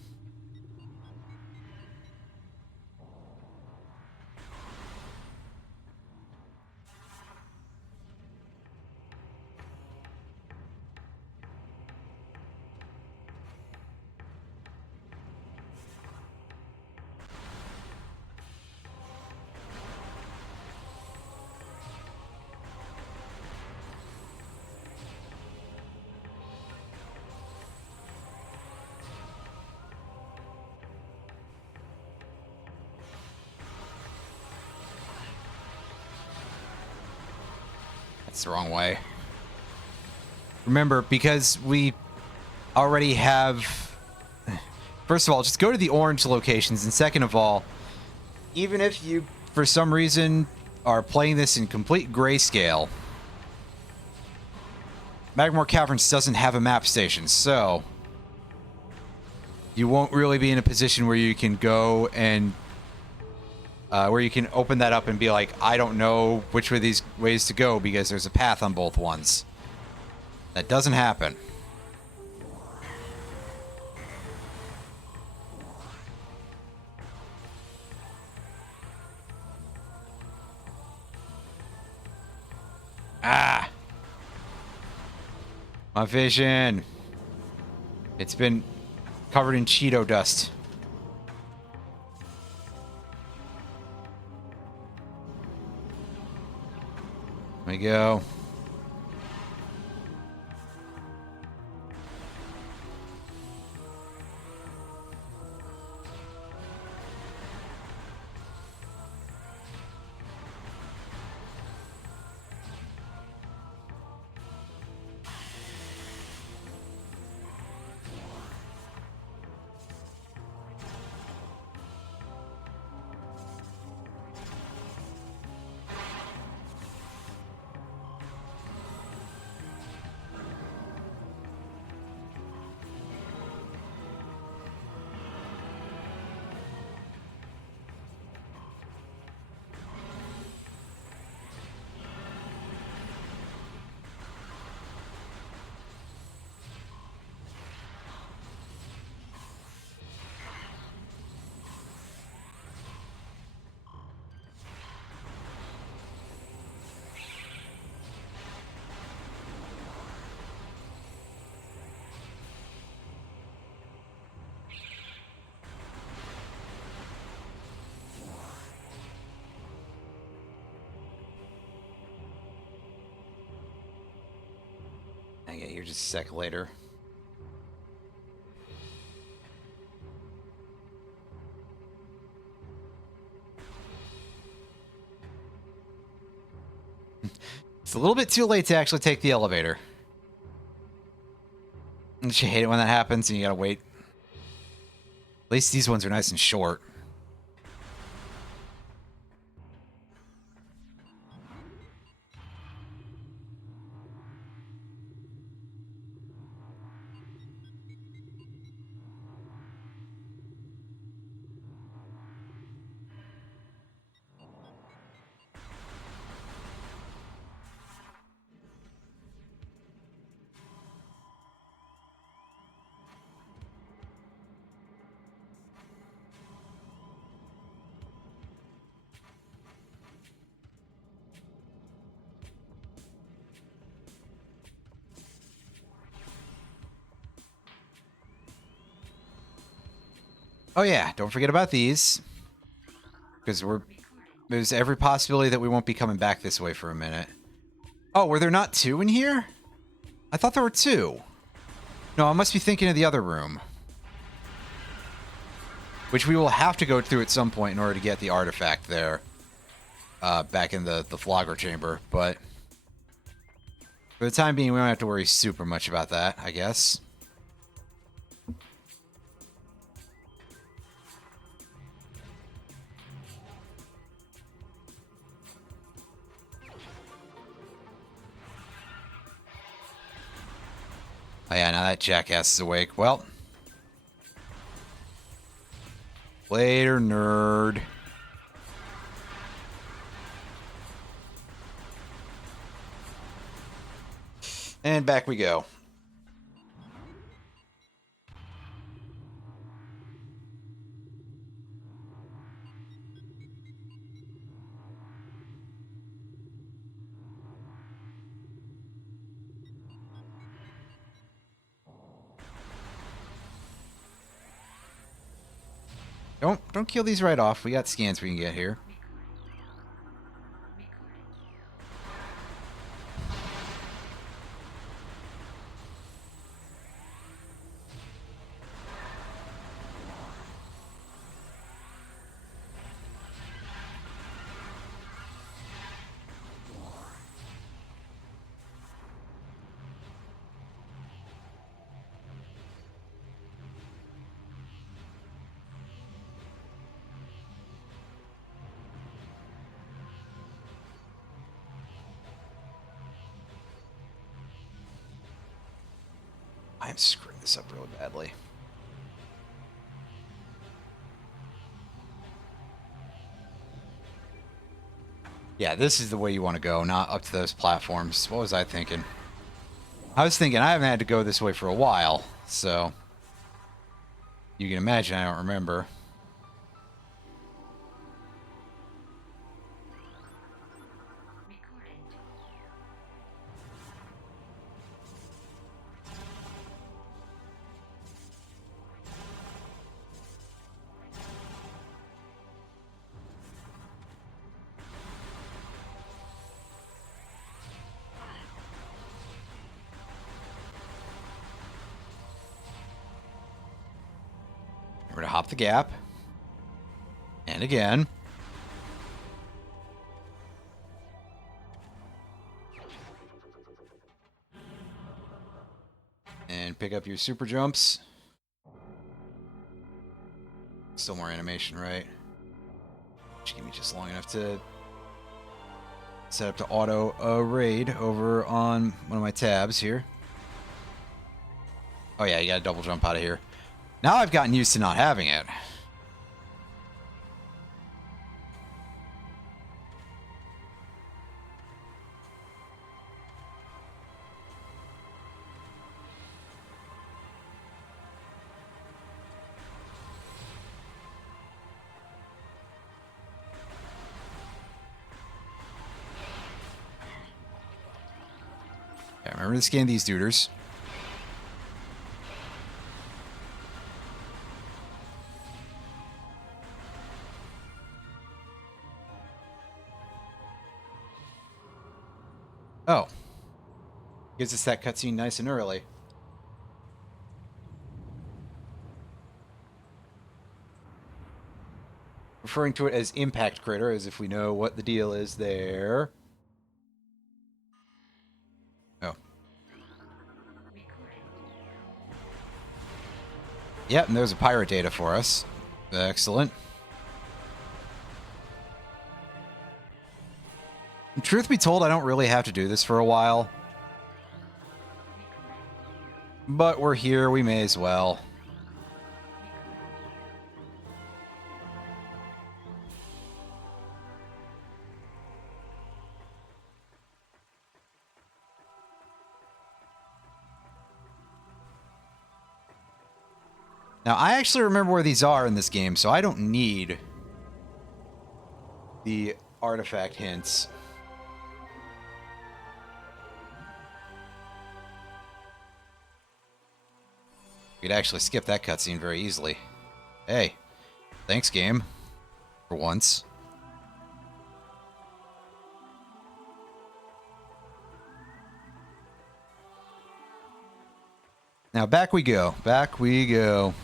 That's the wrong way. Remember, because we already have... First of all, just go to the orange locations, and second of all, even if you, for some reason, are playing this in complete grayscale, Magmore Caverns doesn't have a map station, so you won't really be in a position where you can go and where you can open that up and be like, I don't know which of these ways to go because there's a path on both ones. That doesn't happen. Ah! My vision. It's been covered in Cheeto dust. we go. I get here just a sec later. It's a little bit too late to actually take the elevator. Don't you hate it when that happens and you gotta wait? At least these ones are nice and short. Oh yeah, don't forget about these. Because there's every possibility that we won't be coming back this way for a minute. Oh, were there not two in here? I thought there were two. No, I must be thinking of the other room. Which we will have to go through at some point in order to get the artifact there. Back in the flogger chamber, but for the time being, we don't have to worry super much about that, I guess. Oh yeah, now that jackass is awake. Well, later, nerd. And back we go. Don't kill these right off. We got scans we can get here. I'm screwing this up really badly. Yeah, this is the way you want to go, not up to those platforms. What was I thinking? I was thinking I haven't had to go this way for a while, so you can imagine I don't remember. We're gonna hop the gap. And again. And pick up your super jumps. Still more animation, right? Just give me just long enough to set up to auto raid over on one of my tabs here. Oh yeah, you gotta double jump out of here. Now I've gotten used to not having it. Okay, remember to scan these duders. Oh. Gives us that cutscene nice and early. Referring to it as impact crater, as if we know what the deal is there. Oh. Yep, and there's a pirate data for us. Excellent. Truth be told, I don't really have to do this for a while. But we're here, we may as well. Now, I actually remember where these are in this game, so I don't need the artifact hints. We could actually skip that cutscene very easily. Hey, thanks, game. For once. Now, back we go. Back we go.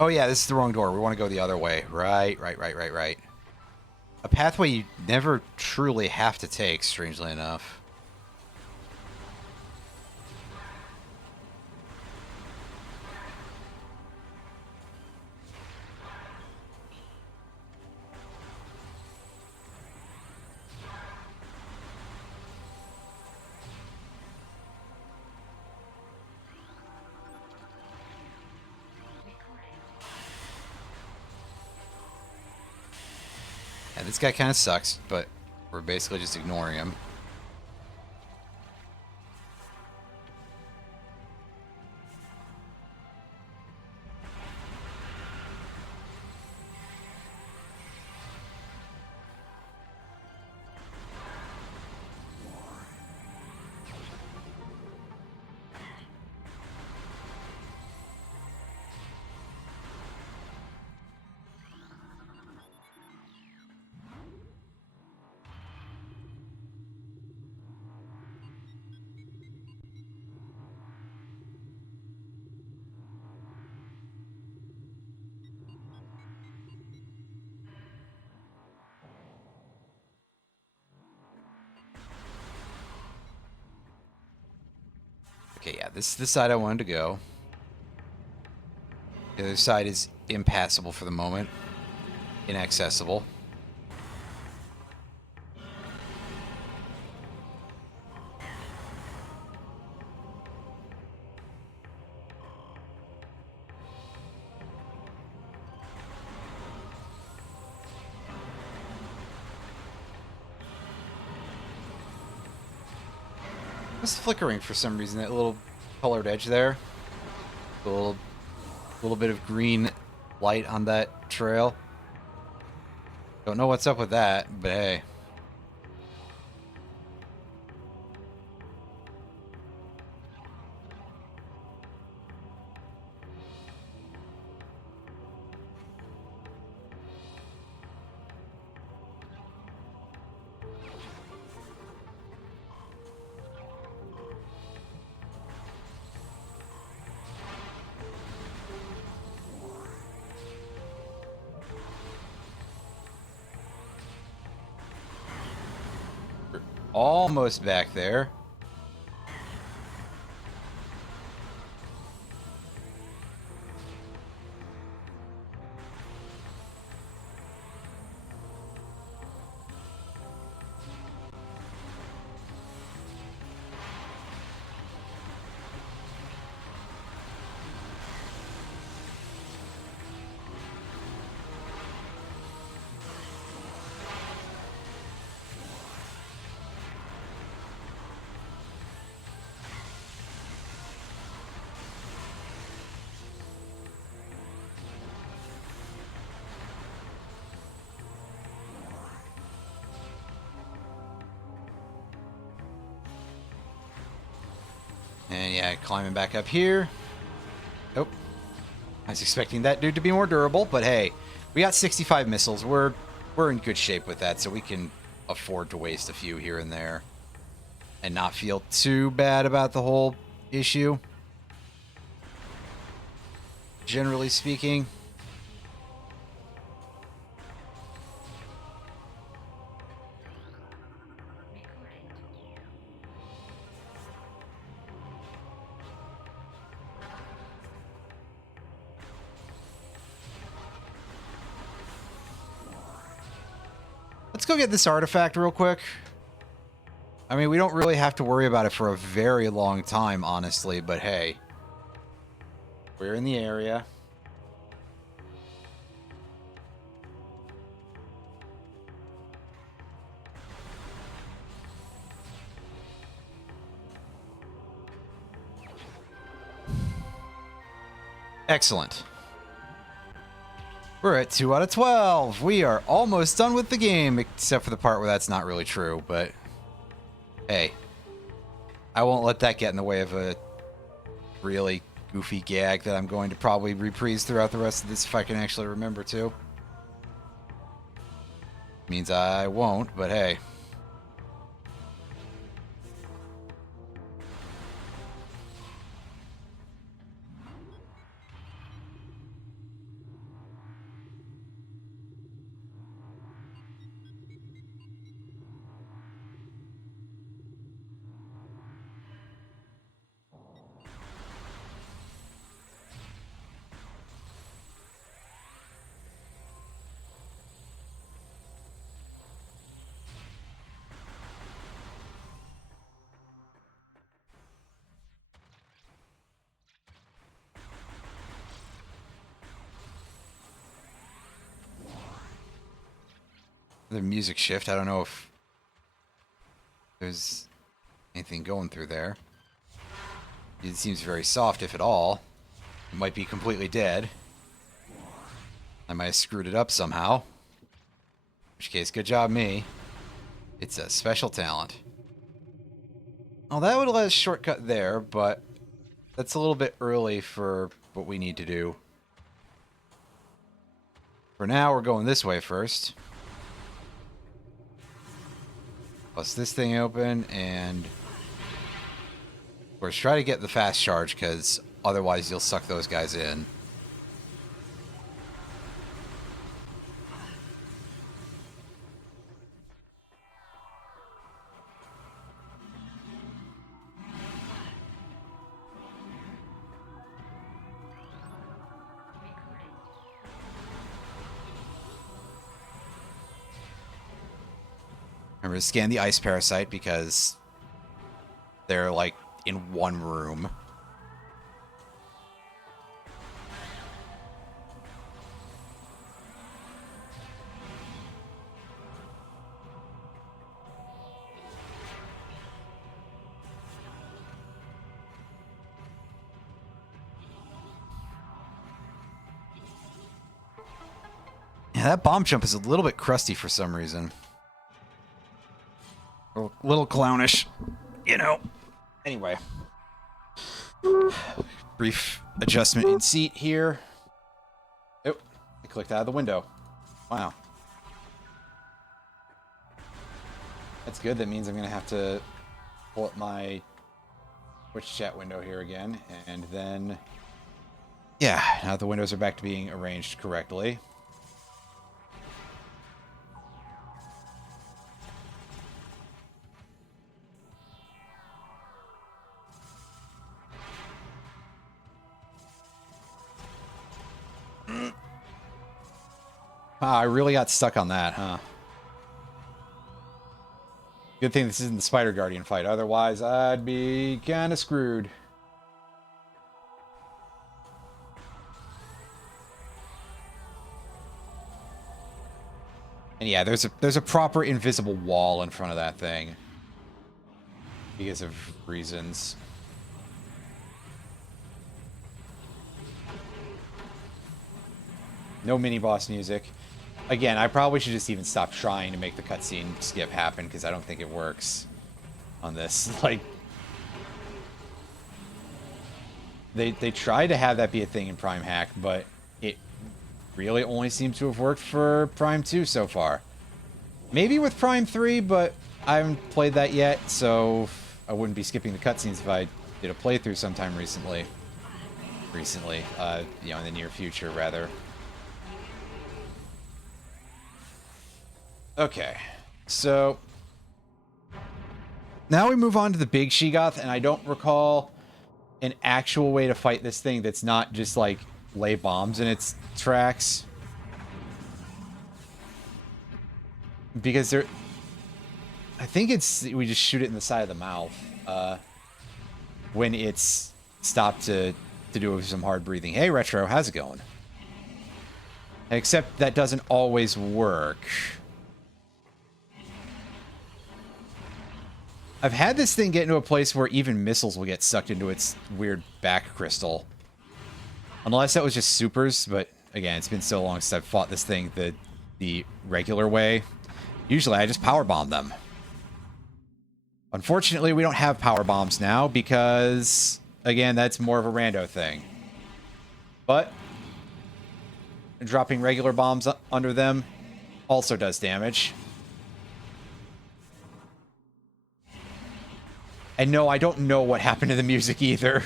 Oh yeah, this is the wrong door. We want to go the other way. Right. A pathway you never truly have to take, strangely enough. Yeah, this guy kind of sucks, but we're basically just ignoring him. Okay, yeah, this is the side I wanted to go. The other side is impassable for the moment. Inaccessible. It's flickering for some reason, that little colored edge there. A little bit of green light on that trail. Don't know what's up with that, but hey. Almost back there. And yeah, climbing back up here. Oh, I was expecting that dude to be more durable, but hey, we got 65 missiles. We're in good shape with that, so we can afford to waste a few here and there and not feel too bad about the whole issue. Generally speaking. Let's go get this artifact real quick. I mean, we don't really have to worry about it for a very long time, honestly, but hey. We're in the area. Excellent. We're at 2 out of 12. We are almost done with the game, except for the part where that's not really true, but hey. I won't let that get in the way of a really goofy gag that I'm going to probably reprise throughout the rest of this if I can actually remember to. Means I won't, but hey. The music shift. I don't know if there's anything going through there. It seems very soft, if at all. It might be completely dead. I might have screwed it up somehow. In which case, good job me. It's a special talent. Oh, that would let us shortcut there, but that's a little bit early for what we need to do. For now, we're going this way first. Bust this thing open, and of course try to get the fast charge, because otherwise you'll suck those guys in. Remember to scan the ice parasite because they're like in one room. Yeah, that bomb jump is a little bit crusty for some reason. A little clownish, you know. Anyway. Brief adjustment in seat here. Oh, I clicked out of the window. Wow. That's good. That means I'm going to have to pull up my Twitch chat window here again. And then... yeah, now the windows are back to being arranged correctly. Wow, I really got stuck on that, huh? Good thing this isn't the Spider Guardian fight, otherwise I'd be kind of screwed. And yeah, there's a proper invisible wall in front of that thing. Because of reasons. No mini-boss music. Again, I probably should just even stop trying to make the cutscene skip happen, because I don't think it works on this. Like, they tried to have that be a thing in PrimeHack, but it really only seems to have worked for Prime 2 so far. Maybe with Prime 3, but I haven't played that yet, so I wouldn't be skipping the cutscenes if I did a playthrough sometime recently. You know, in the near future, rather. Okay, so now we move on to the big Sheegoth, and I don't recall an actual way to fight this thing that's not just, like, lay bombs in its tracks. Because there... I think it's... we just shoot it in the side of the mouth, when it's stopped to do some hard breathing. Hey, Retro, how's it going? Except that doesn't always work. I've had this thing get into a place where even missiles will get sucked into its weird back crystal. Unless that was just supers, but again, it's been so long since I've fought this thing the regular way. Usually I just power bomb them. Unfortunately, we don't have power bombs now because, again, that's more of a rando thing. But dropping regular bombs under them also does damage. And no, I don't know what happened to the music either.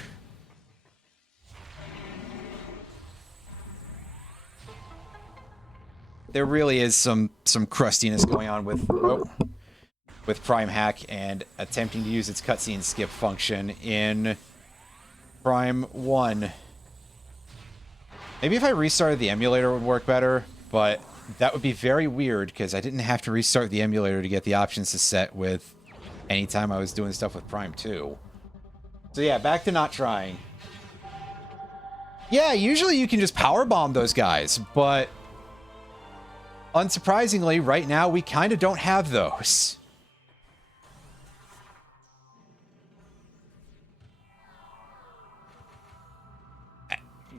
There really is some crustiness going on with PrimeHack and attempting to use its cutscene skip function in Prime 1. Maybe if I restarted the emulator it would work better, but that would be very weird because I didn't have to restart the emulator to get the options to set with anytime I was doing stuff with Prime 2. So yeah, back to not trying. Yeah, usually you can just power bomb those guys, but unsurprisingly, right now we kind of don't have those.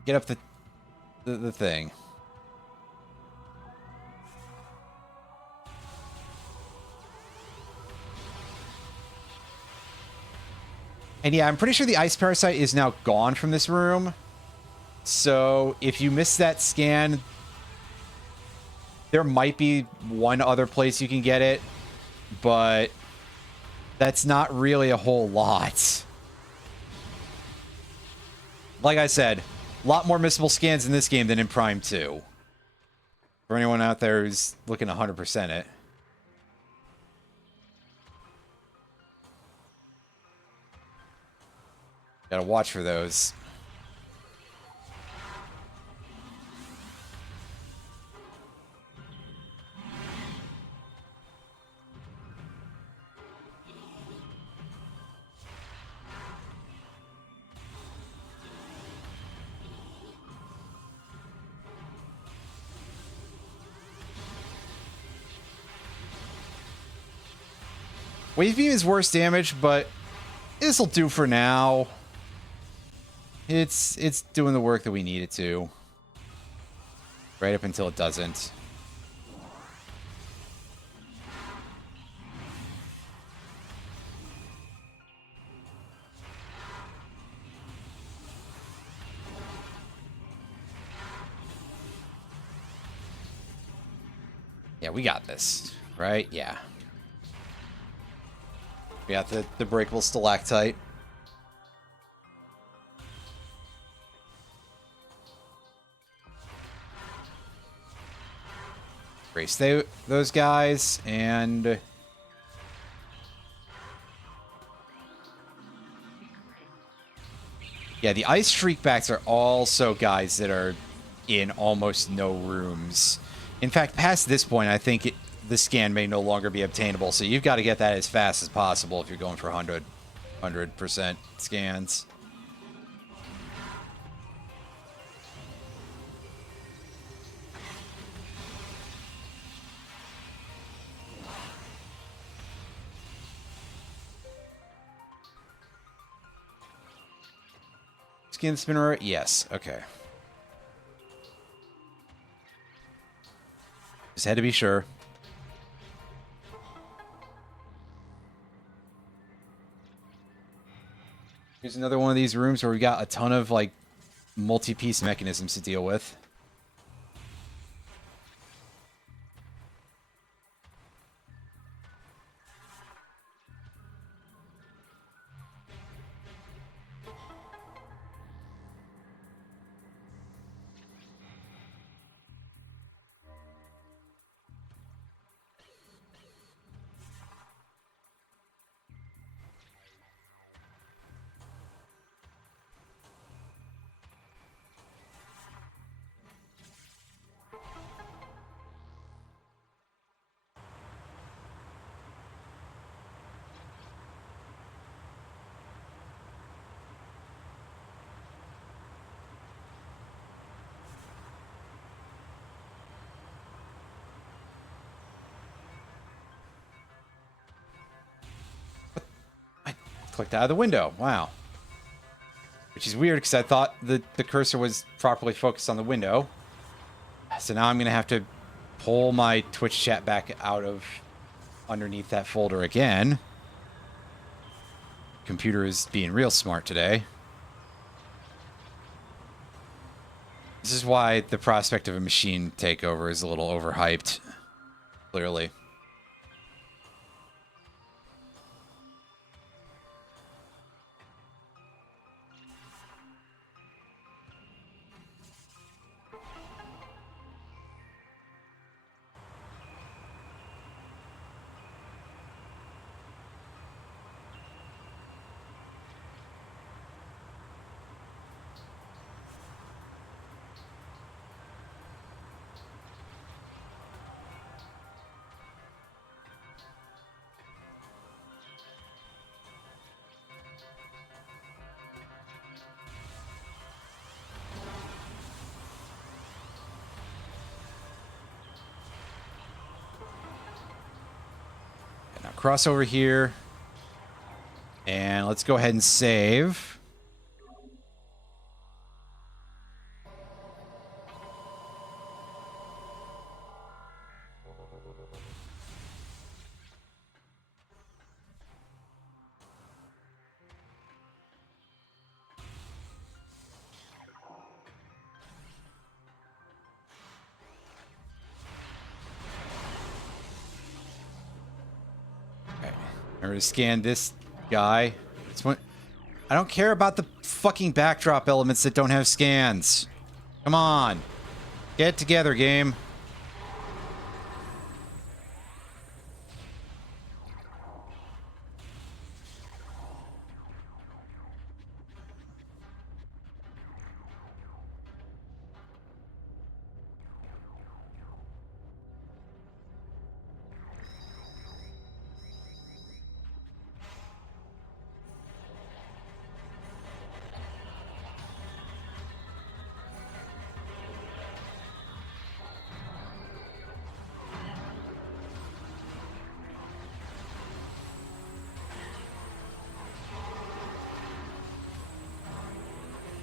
Get up the thing. And yeah, I'm pretty sure the ice parasite is now gone from this room. So if you miss that scan, there might be one other place you can get it, but that's not really a whole lot. Like I said, a lot more missable scans in this game than in Prime 2. For anyone out there who's looking to 100% it. Gotta watch for those. Wave Beam is worse damage, but this'll do for now. It's doing the work that we need it to. Right up until it doesn't. Yeah, we got this, right? Yeah. We got the breakable stalactite. Race those guys, and... Yeah, the ice shriekbacks are also guys that are in almost no rooms. In fact, past this point, I think the scan may no longer be obtainable, so you've got to get that as fast as possible if you're going for 100% scans. Scan spinner? Yes. Okay. Just had to be sure. Here's another one of these rooms where we got a ton of, like, multi-piece mechanisms to deal with. Clicked out of the window. Wow. Which is weird because I thought the cursor was properly focused on the window. So now I'm going to have to pull my Twitch chat back out of underneath that folder again. Computer is being real smart today. This is why the prospect of a machine takeover is a little overhyped. Clearly. Cross over here. And let's go ahead and save. I'm going to scan this guy. I don't care about the fucking backdrop elements that don't have scans. Come on. Get it together, game.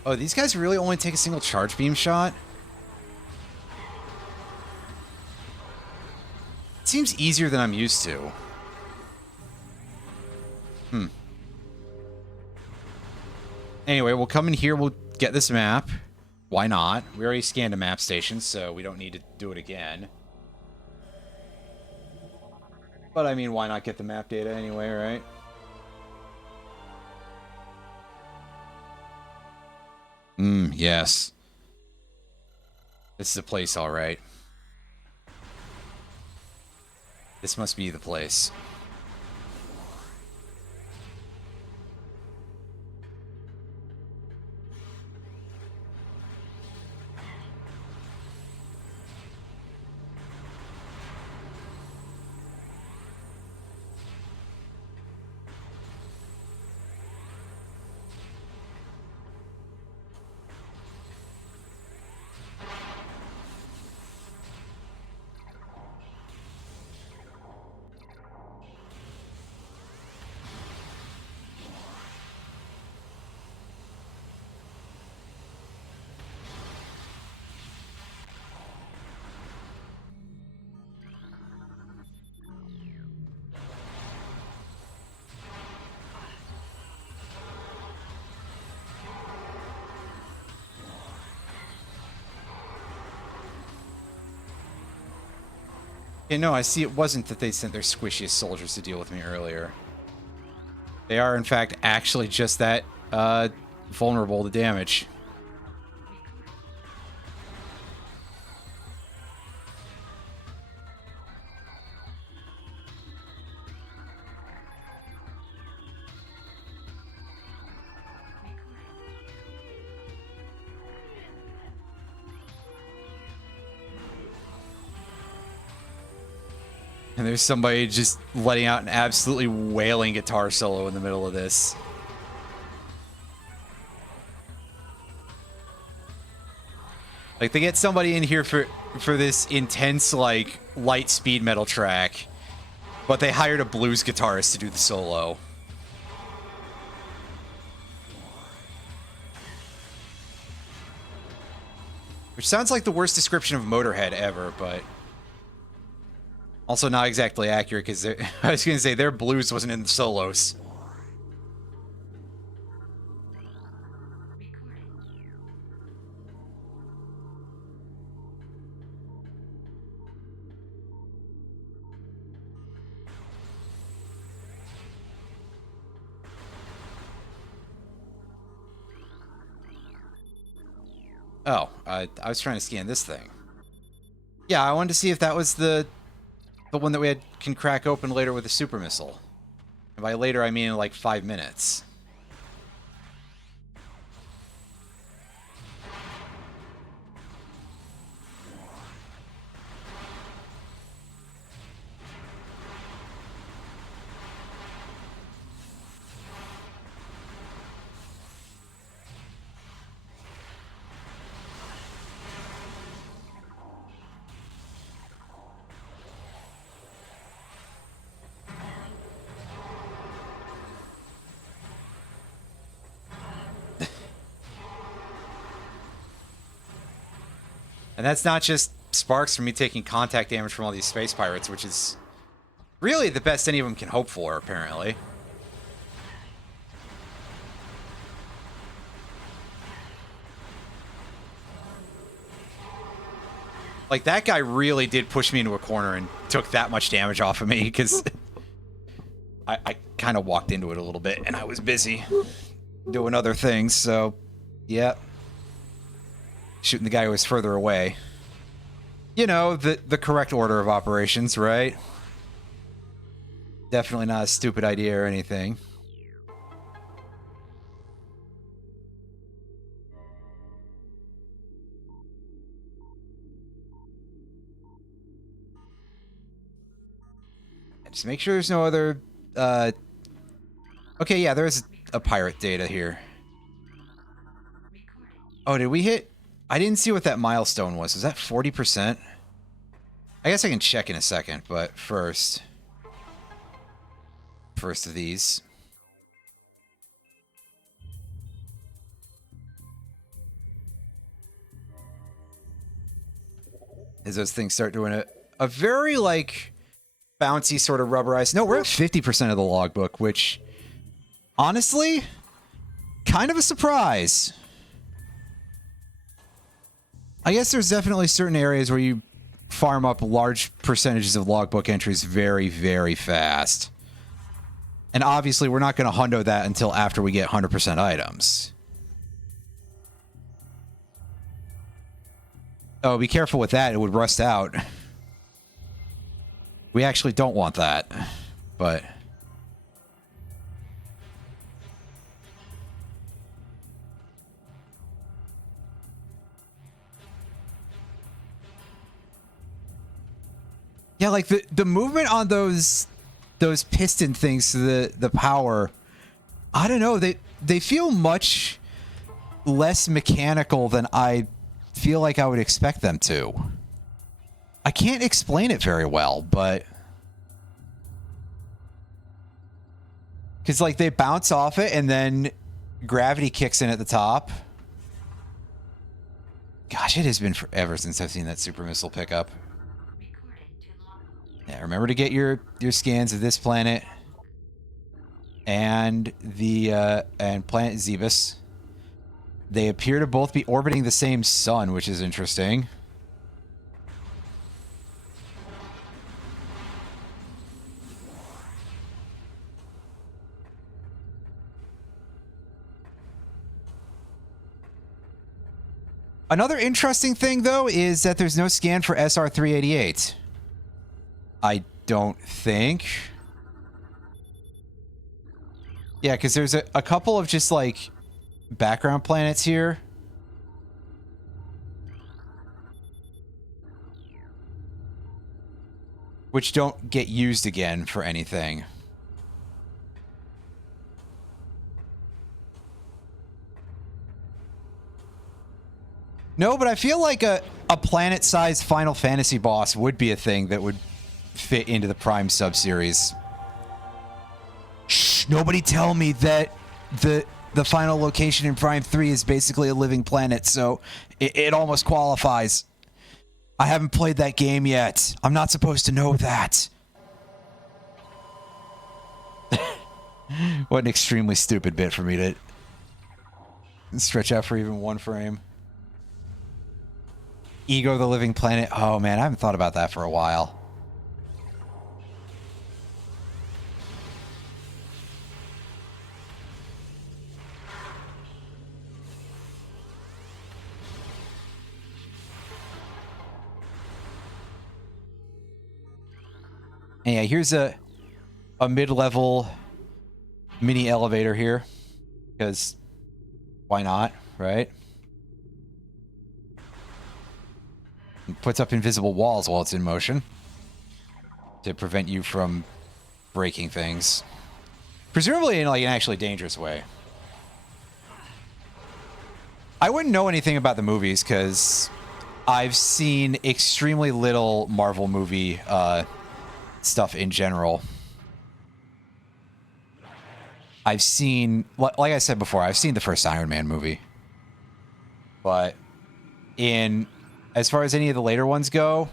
Oh, these guys really only take a single charge beam shot? It seems easier than I'm used to. Anyway, we'll come in here, we'll get this map. Why not? We already scanned a map station, so we don't need to do it again. But I mean, why not get the map data anyway, right? Yes. This is a place, all right. This must be the place. Yeah, no, I see it wasn't that they sent their squishiest soldiers to deal with me earlier. They are, in fact, actually just that, vulnerable to damage. And there's somebody just letting out an absolutely wailing guitar solo in the middle of this. Like, they get somebody in here for this intense, like, light speed metal track, but they hired a blues guitarist to do the solo. Which sounds like the worst description of Motorhead ever, but also not exactly accurate, because I was going to say their blues wasn't in the solos. Oh, I was trying to scan this thing. Yeah, I wanted to see if that was the one that can crack open later with a super missile. And by later, I mean in like 5 minutes. And that's not just sparks from me taking contact damage from all these space pirates, which is really the best any of them can hope for, apparently. Like, that guy really did push me into a corner and took that much damage off of me, because I kind of walked into it a little bit, and I was busy doing other things, so, yeah. Shooting the guy who was further away. You know, the correct order of operations, right? Definitely not a stupid idea or anything. Just make sure there's no other... Okay, yeah, there's a pirate data here. Oh, did we hit... I didn't see what that milestone was. Was that 40%? I guess I can check in a second, but first... First of these. As those things start doing a very, like, bouncy sort of rubberized... No, we're at 50% of the logbook, which... Honestly... Kind of a surprise. I guess there's definitely certain areas where you farm up large percentages of logbook entries very, very fast. And obviously, we're not going to hundo that until after we get 100% items. Oh, be careful with that. It would rust out. We actually don't want that. But... yeah, like the movement on those piston things to the power, I don't know, they feel much less mechanical than I feel like I would expect them to. I can't explain it very well, but because like they bounce off it and then gravity kicks in at the top. Gosh, it has been forever since I've seen that super missile pickup. Yeah, remember to get your scans of this planet and the and planet Zebus. They appear to both be orbiting the same sun, which is interesting. Another interesting thing, though, is that there's no scan for SR-388. I don't think. Yeah, because there's a couple of just, like, background planets here. Which don't get used again for anything. No, but I feel like a planet-sized Final Fantasy boss would be a thing that would fit into the Prime sub-series. Shh, nobody tell me that the final location in Prime 3 is basically a living planet, so it almost qualifies. I haven't played that game yet. I'm not supposed to know that. What an extremely stupid bit for me to stretch out for even one frame. Ego the living planet. Oh man, I haven't thought about that for a while. And yeah, here's a mid-level mini elevator here. Because why not, right? It puts up invisible walls while it's in motion to prevent you from breaking things. Presumably in like an actually dangerous way. I wouldn't know anything about the movies because I've seen extremely little Marvel movie stuff in general. I've seen, like I said before, I've seen the first Iron Man movie. But as far as any of the later ones go,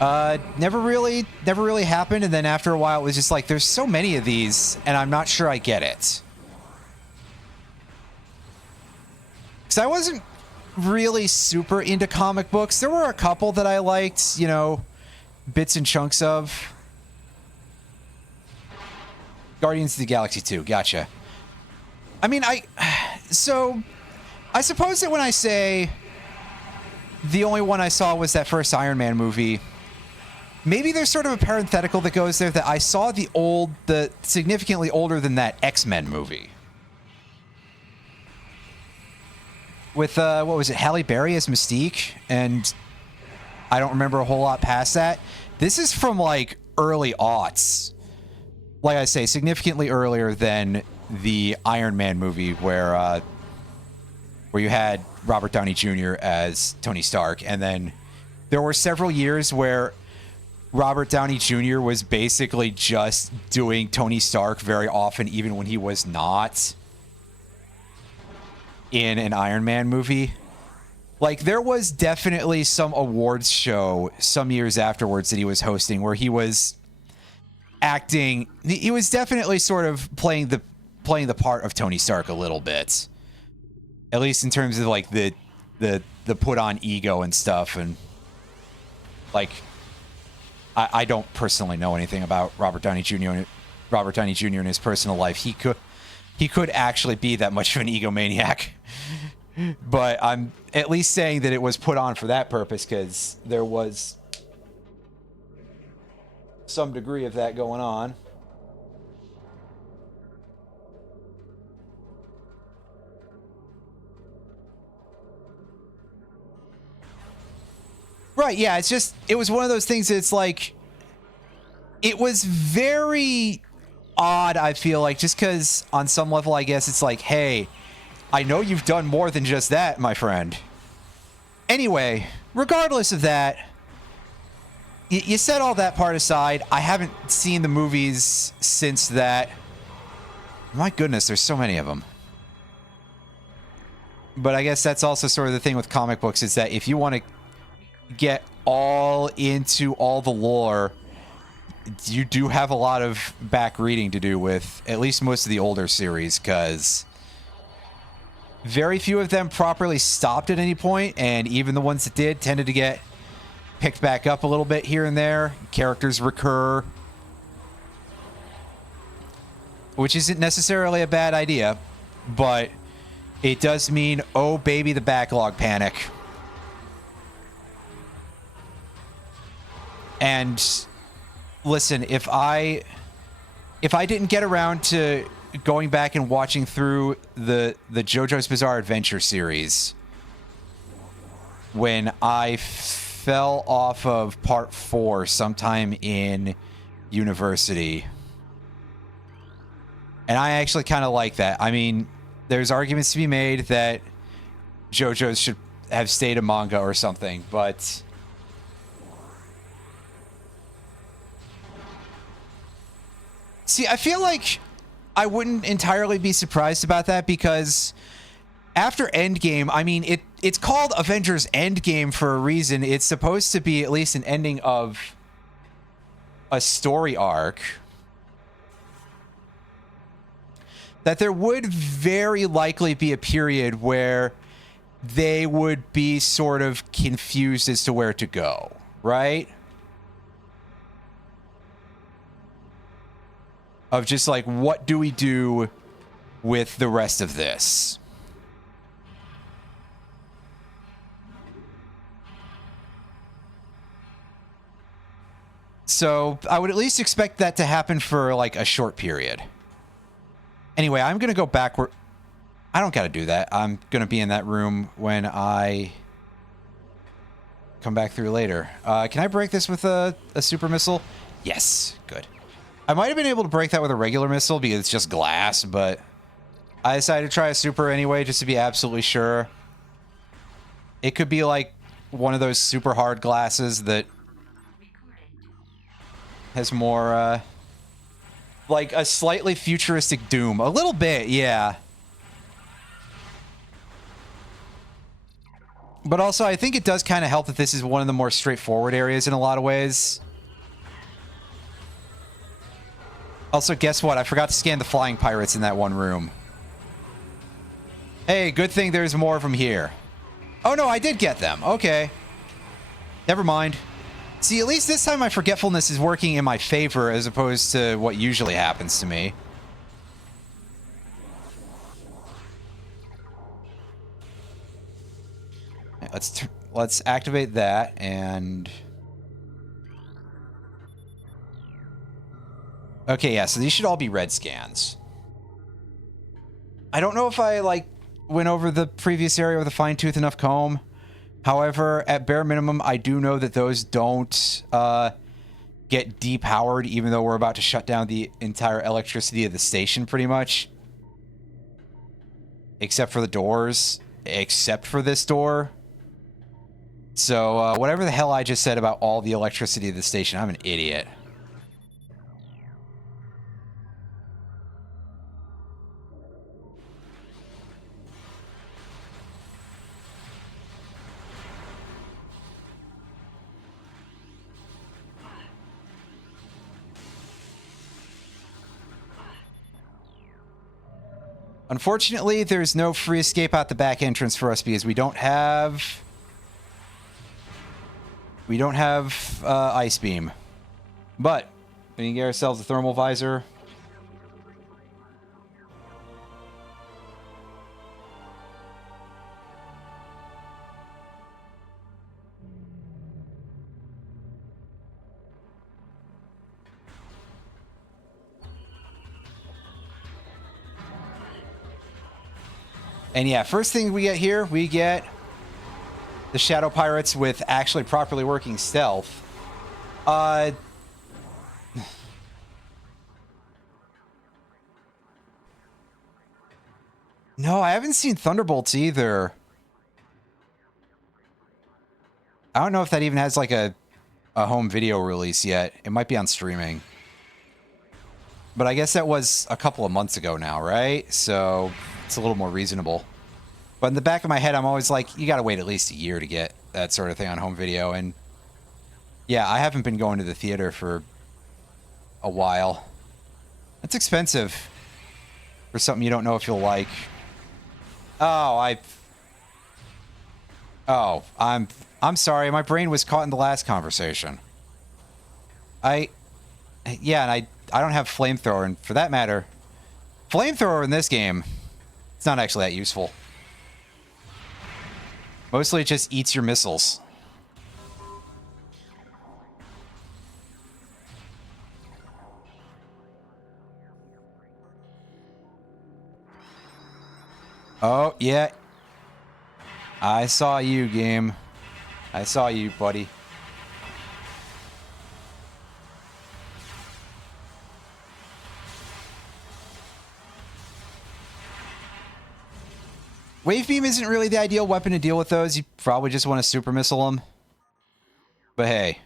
never really happened. And then after a while, it was just like, there's so many of these, and I'm not sure I get it. Because I wasn't really super into comic books. There were a couple that I liked, you know, bits and chunks of. Guardians of the Galaxy 2, gotcha. I mean, so I suppose that when I say the only one I saw was that first Iron Man movie, maybe there's sort of a parenthetical that goes there that I saw the significantly older than that X-Men movie. With, what was it, Halle Berry as Mystique, and I don't remember a whole lot past that. This is from, like, early aughts. Like I say, significantly earlier than the Iron Man movie where you had Robert Downey Jr. as Tony Stark, and then there were several years where Robert Downey Jr. was basically just doing Tony Stark very often, even when he was not in an Iron Man movie. Like, there was definitely some awards show some years afterwards that he was hosting where he was acting. He was definitely sort of playing the part of Tony Stark a little bit, at least in terms of like the put on ego and stuff. And Like, I don't personally know anything about Robert Downey Jr. In his personal life. He could actually be that much of an egomaniac. But I'm at least saying that it was put on for that purpose, because there was some degree of that going on. Right, yeah, it's just, it was one of those things that's like, it was very odd, I feel like, just because on some level, I guess it's like, hey, I know you've done more than just that, my friend. Anyway, regardless of that, you set all that part aside. I haven't seen the movies since that. My goodness, there's so many of them. But I guess that's also sort of the thing with comic books, is that if you want to get all into all the lore, you do have a lot of back reading to do with at least most of the older series, because very few of them properly stopped at any point, and even the ones that did tended to get picked back up a little bit here and there. Characters recur, which isn't necessarily a bad idea, but it does mean, oh baby, the backlog panic. And listen, if I didn't get around to going back and watching through the JoJo's Bizarre Adventure series when I fell off of part 4 sometime in university, and I actually kind of like that. I mean, there's arguments to be made that JoJo's should have stayed a manga or something, but see, I feel like I wouldn't entirely be surprised about that, because after Endgame, I mean, it's called Avengers Endgame for a reason. It's supposed to be at least an ending of a story arc. That there would very likely be a period where they would be sort of confused as to where to go, right? Of just like, what do we do with the rest of this? So I would at least expect that to happen for like a short period. Anyway, I'm going to go backward. I don't got to do that. I'm going to be in that room when I come back through later. Can I break this with a super missile? Yes, good. I might have been able to break that with a regular missile because it's just glass, but I decided to try a super anyway just to be absolutely sure. It could be like one of those super hard glasses that has more, like a slightly futuristic Doom. A little bit, yeah. But also, I think it does kind of help that this is one of the more straightforward areas in a lot of ways. Also, guess what? I forgot to scan the flying pirates in that one room. Hey, good thing there's more of them here. Oh no, I did get them. Okay. Never mind. See, at least this time my forgetfulness is working in my favor as opposed to what usually happens to me. Let's activate that, and okay, yeah, so these should all be red scans. I don't know if I like went over the previous area with a fine-tooth enough comb. However, at bare minimum, I do know that those don't get depowered, even though we're about to shut down the entire electricity of the station, pretty much. Except for the doors. Except for this door. So, whatever the hell I just said about all the electricity of the station, I'm an idiot. Unfortunately, there's no free escape out the back entrance for us because we don't have We don't have Ice Beam. But we can get ourselves a thermal visor. And yeah, first thing we get here, we get the Shadow Pirates with actually properly working stealth. No, I haven't seen Thunderbolts either. I don't know if that even has like a home video release yet. It might be on streaming. But I guess that was a couple of months ago now, right? So it's a little more reasonable. But in the back of my head, I'm always like, you gotta wait at least a year to get that sort of thing on home video. And yeah, I haven't been going to the theater for a while. That's expensive for something you don't know if you'll like. Oh, I'm sorry. My brain was caught in the last conversation. Yeah, and I don't have flamethrower, and for that matter, flamethrower in this game, it's not actually that useful. Mostly it just eats your missiles. Oh, yeah. I saw you, game. I saw you, buddy. Wave Beam isn't really the ideal weapon to deal with those. You probably just want to super missile them. But hey,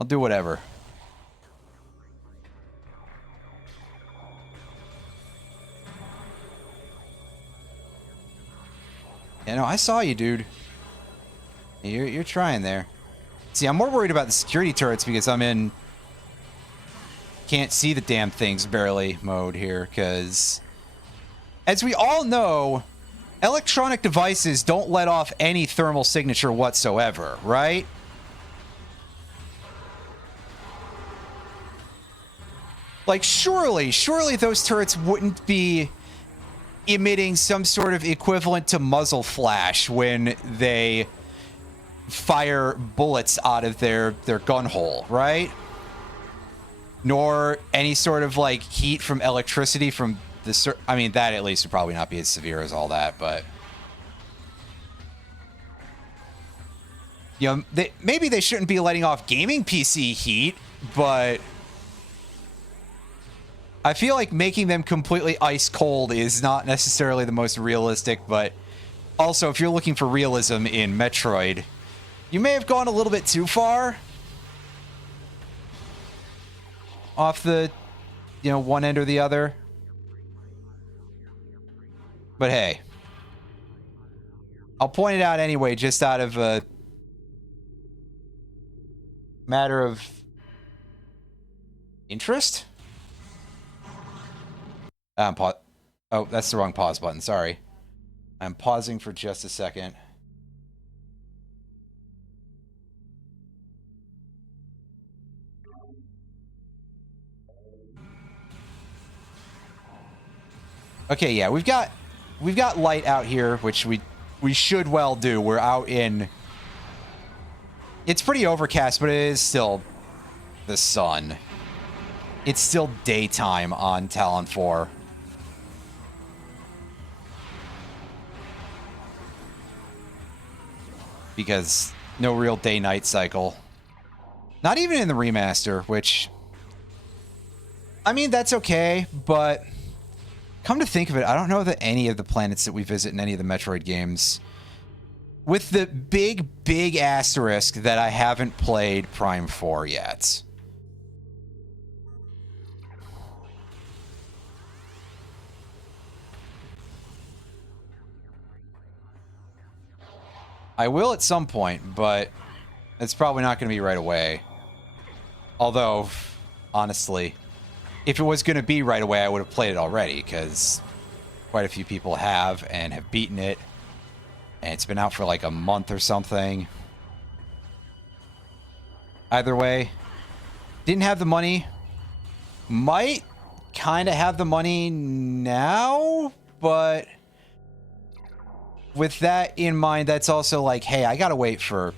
I'll do whatever. Yeah, no, I saw you, dude. You're trying there. See, I'm more worried about the security turrets because I'm in can't see the damn things barely mode here, because as we all know, electronic devices don't let off any thermal signature whatsoever, right? Like, surely those turrets wouldn't be emitting some sort of equivalent to muzzle flash when they fire bullets out of their gun hole, right? Nor any sort of, like, heat from electricity from the... I mean, that at least would probably not be as severe as all that, but... You know, maybe they shouldn't be letting off gaming PC heat, but... I feel like making them completely ice cold is not necessarily the most realistic, but also if you're looking for realism in Metroid, you may have gone a little bit too far off the, you know, one end or the other. But hey, I'll point it out anyway, just out of a matter of interest. Oh, that's the wrong pause button. Sorry. I'm pausing for just a second. Okay, yeah, we've got light out here, which we should well do. We're out in... It's pretty overcast, but it is still the sun. It's still daytime on Talon 4. Because no real day-night cycle. Not even in the remaster, which... I mean, that's okay, but... Come to think of it, I don't know that any of the planets that we visit in any of the Metroid games... With the big asterisk that I haven't played Prime 4 yet. I will at some point, but it's probably not going to be right away. Although, honestly, if it was going to be right away, I would have played it already, because quite a few people have and have beaten it. And it's been out for like a month or something. Either way, didn't have the money. Might kind of have the money now, but with that in mind, that's also like, hey, I gotta wait for...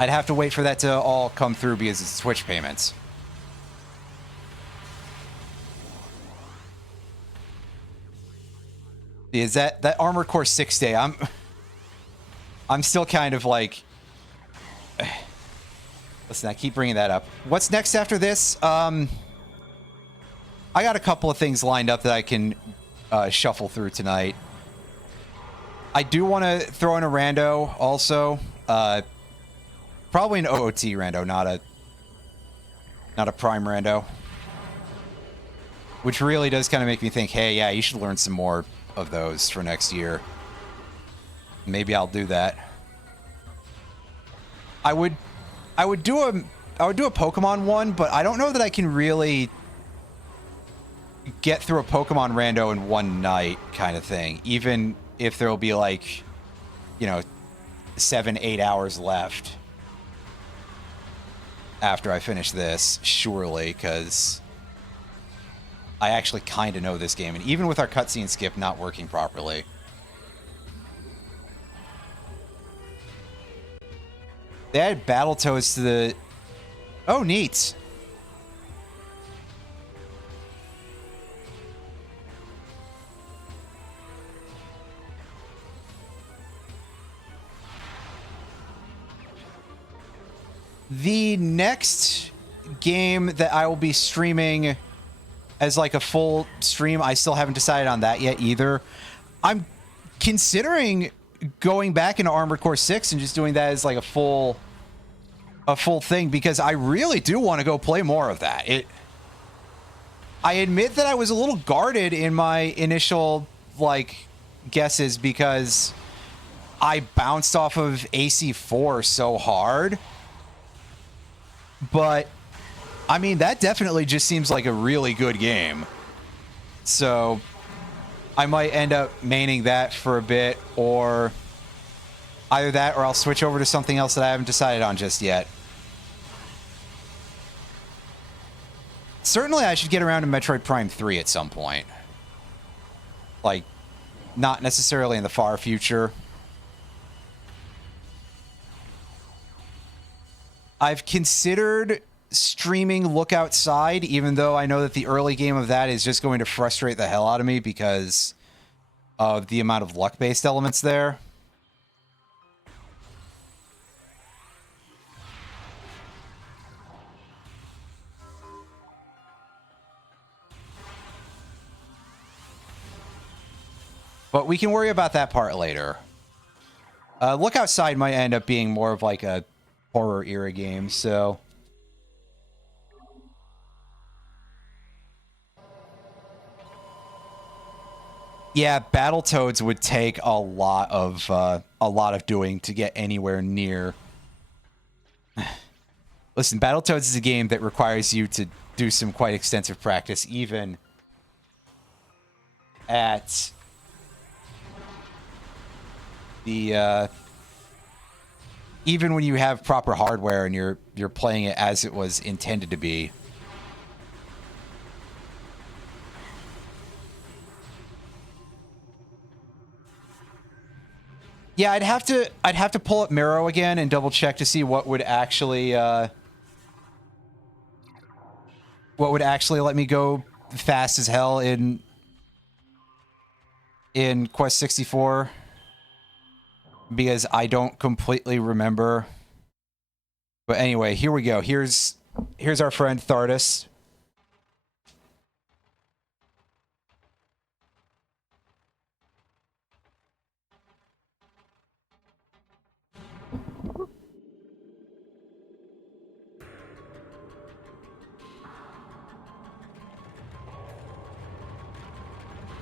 I'd have to wait for that to all come through because it's Twitch payments. Is that Armored Core 6 day? I'm still kind of like... Listen, I keep bringing that up. What's next after this? I got a couple of things lined up that I can shuffle through tonight. I do want to throw in a rando also. Probably an OOT rando, not a Prime rando. Which really does kind of make me think, hey, yeah, you should learn some more of those for next year. Maybe I'll do that. I would do a Pokemon one, but I don't know that I can really get through a Pokemon rando in one night kind of thing. Even if there'll be like, 7-8 hours left after I finish this, surely, because I actually kind of know this game, and even with our cutscene skip not working properly. They added Battletoads to the... Oh, neat. The next game that I will be streaming as like a full stream, I still haven't decided on that yet either. I'm considering going back into Armored Core 6 and just doing that as like a full thing, because I really do want to go play more of that. I admit that I was a little guarded in my initial like guesses because I bounced off of AC4 so hard. But I mean, that definitely just seems like a really good game. So I might end up maining that for a bit, or either that or I'll switch over to something else that I haven't decided on just yet. Certainly I should get around to Metroid Prime 3 at some point. Like, not necessarily in the far future. I've considered streaming Look Outside, even though I know that the early game of that is just going to frustrate the hell out of me because of the amount of luck-based elements there. But we can worry about that part later. Look Outside might end up being more of like a horror era game, so... Yeah, Battletoads would take a lot of doing to get anywhere near. Listen, Battletoads is a game that requires you to do some quite extensive practice, even at the even when you have proper hardware and you're playing it as it was intended to be. Yeah, I'd have to pull up Miro again and double check to see what would actually let me go fast as hell in Quest 64, because I don't completely remember. But anyway, here we go. Here's our friend Thardus.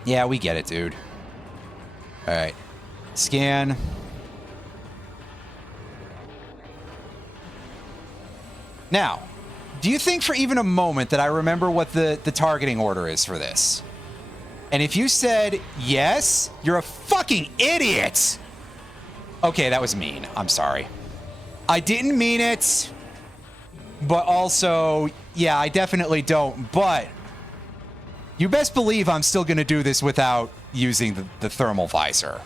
Yeah, we get it, dude. All right. Scan. Now, do you think for even a moment that I remember what the targeting order is for this? And if you said yes, you're a fucking idiot. Okay, that was mean. I'm sorry. I didn't mean it. But also, yeah, I definitely don't. But you best believe I'm still going to do this without using the thermal visor.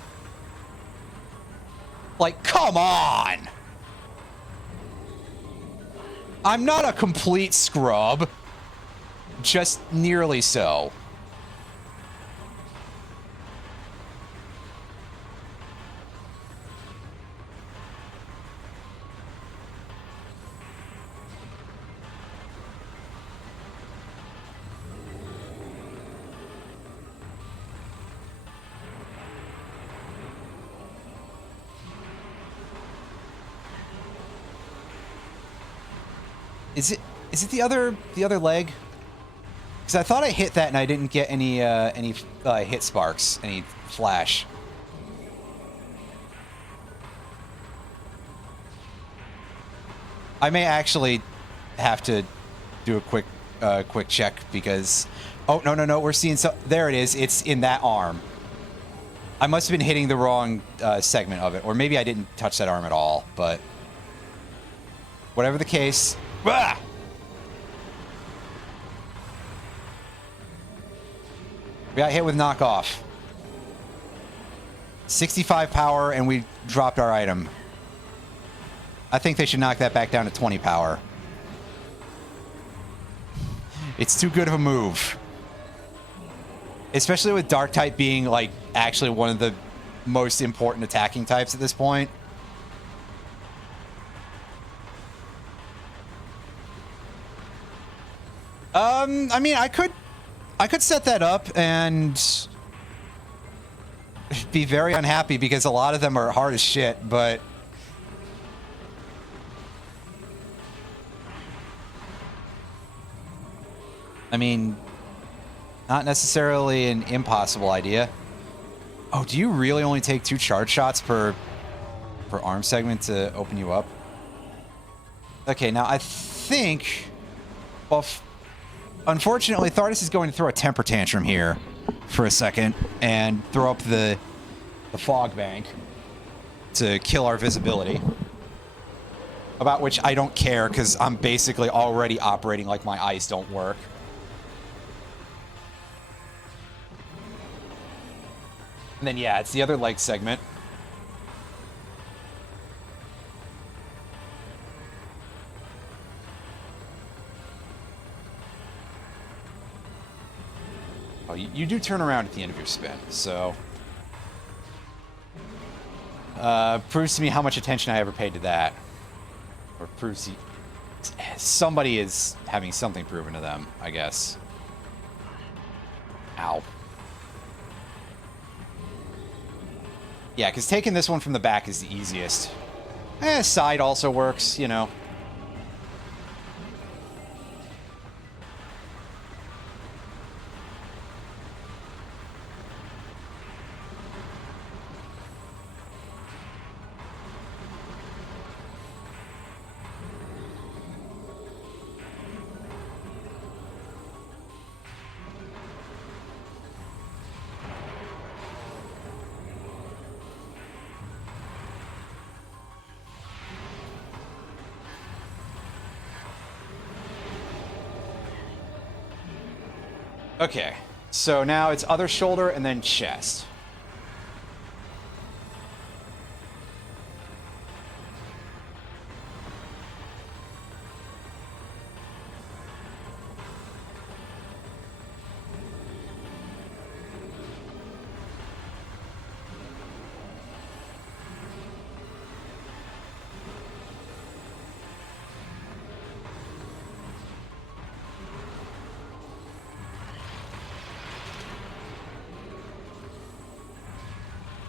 Like, come on! I'm not a complete scrub. Just nearly so. Is it the other leg? Because I thought I hit that and I didn't get any hit sparks, any flash. I may actually have to do a quick check because, oh no, we're seeing there it is. It's in that arm. I must have been hitting the wrong segment of it, or maybe I didn't touch that arm at all. But whatever the case. Ah! We got hit with knockoff. 65 power, and we dropped our item. I think they should knock that back down to 20 power. It's too good of a move. Especially with Dark type being, like, actually one of the most important attacking types at this point. I mean, I could set that up and be very unhappy because a lot of them are hard as shit, but I mean, not necessarily an impossible idea. Oh, do you really only take 2 charge shots per arm segment to open you up? Okay, now I think, well, unfortunately, Thardus is going to throw a temper tantrum here for a second and throw up the fog bank to kill our visibility. About which I don't care because I'm basically already operating like my eyes don't work. And then, yeah, it's the other leg segment. Oh, you do turn around at the end of your spin, so... proves to me how much attention I ever paid to that. Or proves somebody is having something proven to them, I guess. Ow. Yeah, because taking this one from the back is the easiest. Side also works, you know. Okay, so now it's other shoulder and then chest.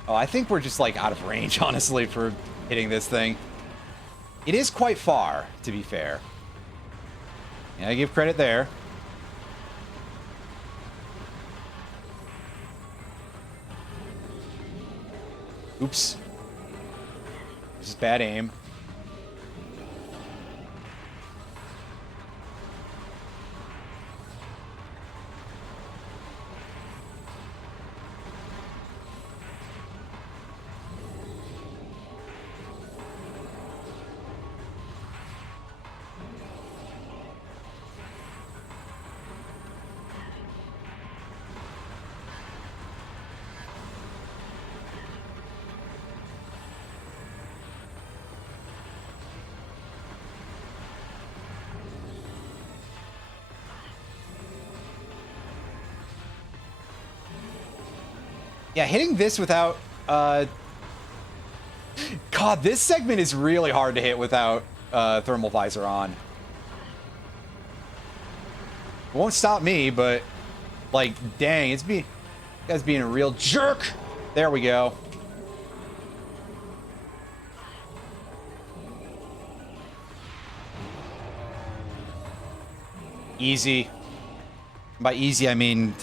Oh, I think we're just, like, out of range, honestly, for hitting this thing. It is quite far, to be fair. Yeah, I give credit there. Oops. This is bad aim. Yeah, hitting this without... God, this segment is really hard to hit without thermal visor on. It won't stop me, but... Like, dang, it's being... Guy's being a real jerk! There we go. Easy. By easy, I mean,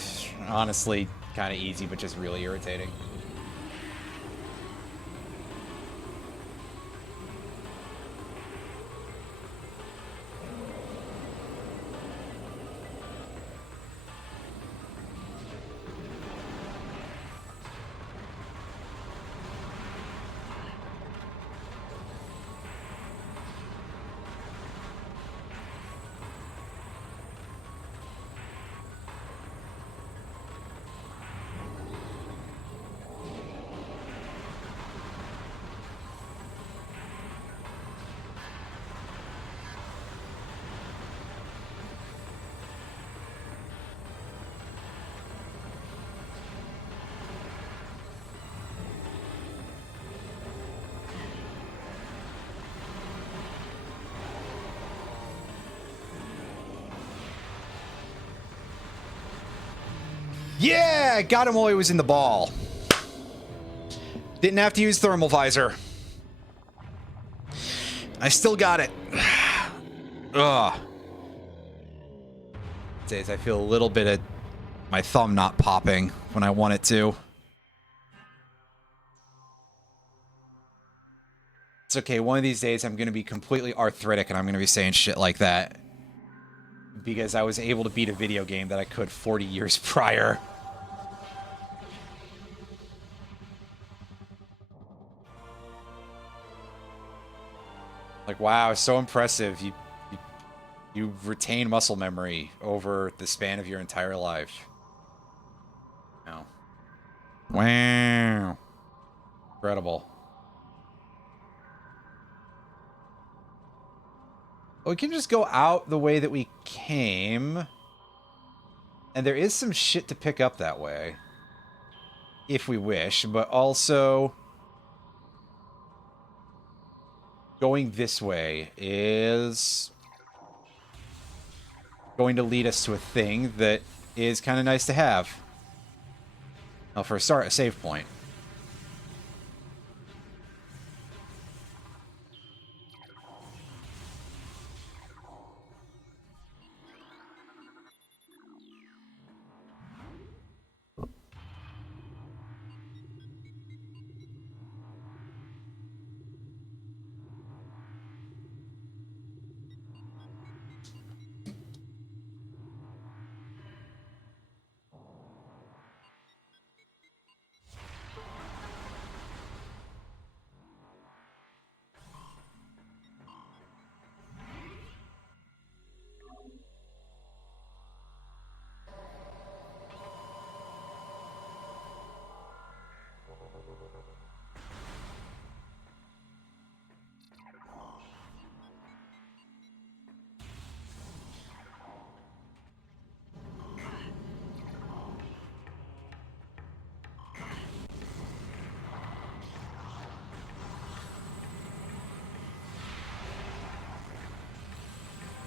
honestly, kind of easy, but just really irritating. Yeah, got him while he was in the ball. Didn't have to use thermal visor. I still got it. Ugh. Days I feel a little bit of my thumb not popping when I want it to. It's okay, one of these days I'm going to be completely arthritic and I'm going to be saying shit like that. Because I was able to beat a video game that I could 40 years prior. Like, wow, so impressive. You retain muscle memory over the span of your entire life. Wow. Wow. Incredible. We can just go out the way that we came. And there is some shit to pick up that way. If we wish, but also... going this way is... going to lead us to a thing that is kind of nice to have. Well, for a start, a save point.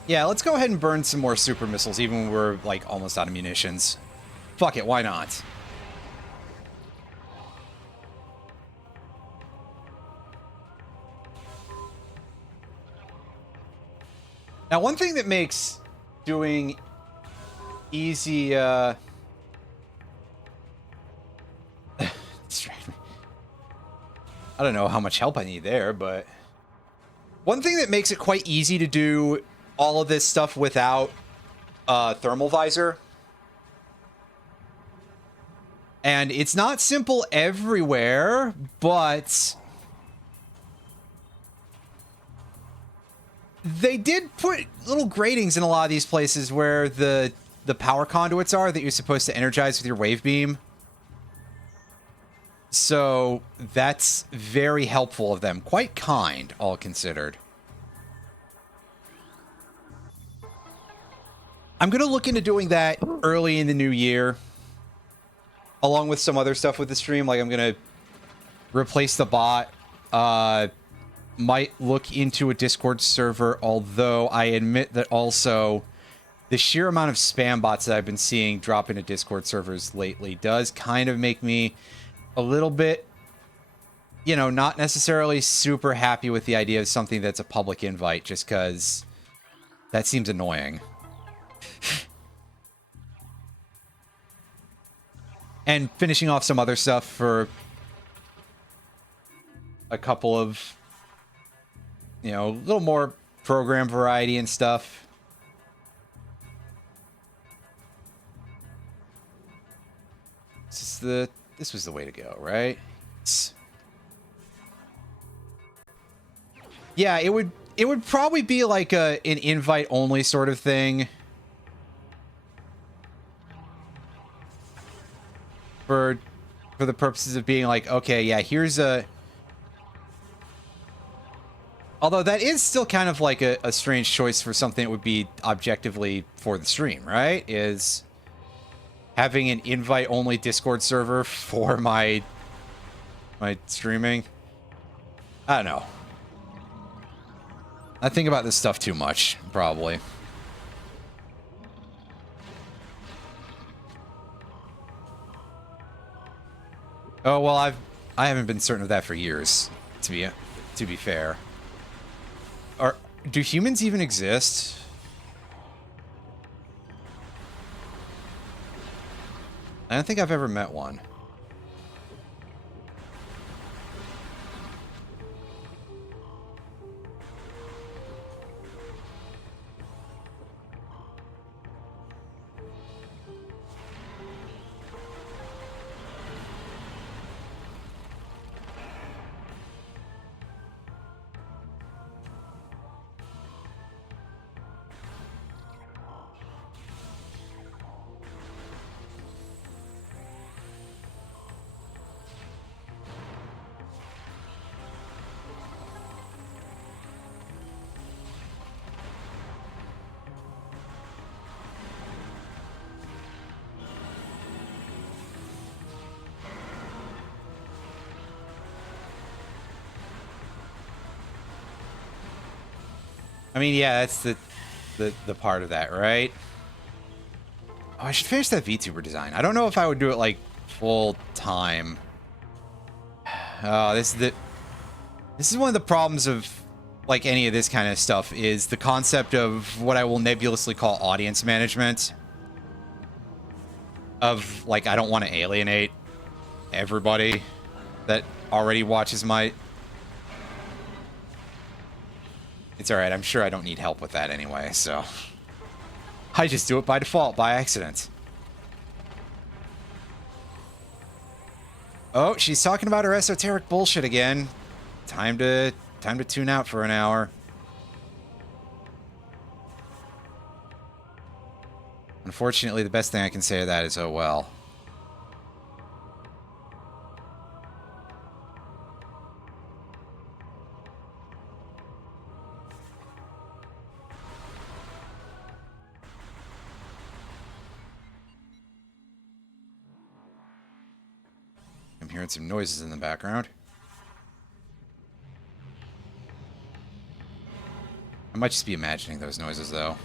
Yeah, let's go ahead and burn some more super missiles, even when we're, like, almost out of munitions. Fuck it, why not? Now, one thing that makes doing easy, I don't know how much help I need there, but... one thing that makes it quite easy to do all of this stuff without thermal visor. And it's not simple everywhere, but... they did put little gratings in a lot of these places where the power conduits are that you're supposed to energize with your wave beam. So that's very helpful of them. Quite kind, all considered. I'm going to look into doing that early in the new year. along with some other stuff with the stream. Like I'm gonna replace the bot. Might look into a Discord server, although I admit that also the sheer amount of spam bots that I've been seeing drop into Discord servers lately does kind of make me a little bit, you know, not necessarily super happy with the idea of something that's a public invite, just because that seems annoying. And finishing off some other stuff for a couple of, you know, a little more program variety and stuff. This was the way to go, right? Yeah, it would probably be like an invite only sort of thing. For the purposes of being like, okay, yeah, here's a... Although that is still kind of like a strange choice for something that would be objectively for the stream, right? Is having an invite-only Discord server for my streaming. I don't know. I think about this stuff too much, probably. Oh, well, I haven't been certain of that for years, to be fair. Do humans even exist? I don't think I've ever met one. I mean, yeah, that's the part of that, right? Oh, I should finish that VTuber design. I don't know if I would do it like full time. Oh, this is one of the problems of like any of this kind of stuff is the concept of what I will nebulously call audience management. Of like, I don't want to alienate everybody that already watches my... It's alright, I'm sure I don't need help with that anyway, so... I just do it by default, by accident. Oh, she's talking about her esoteric bullshit again. Time to tune out for an hour. Unfortunately, the best thing I can say to that is, oh well. I'm hearing some noises in the background. I might just be imagining those noises, though.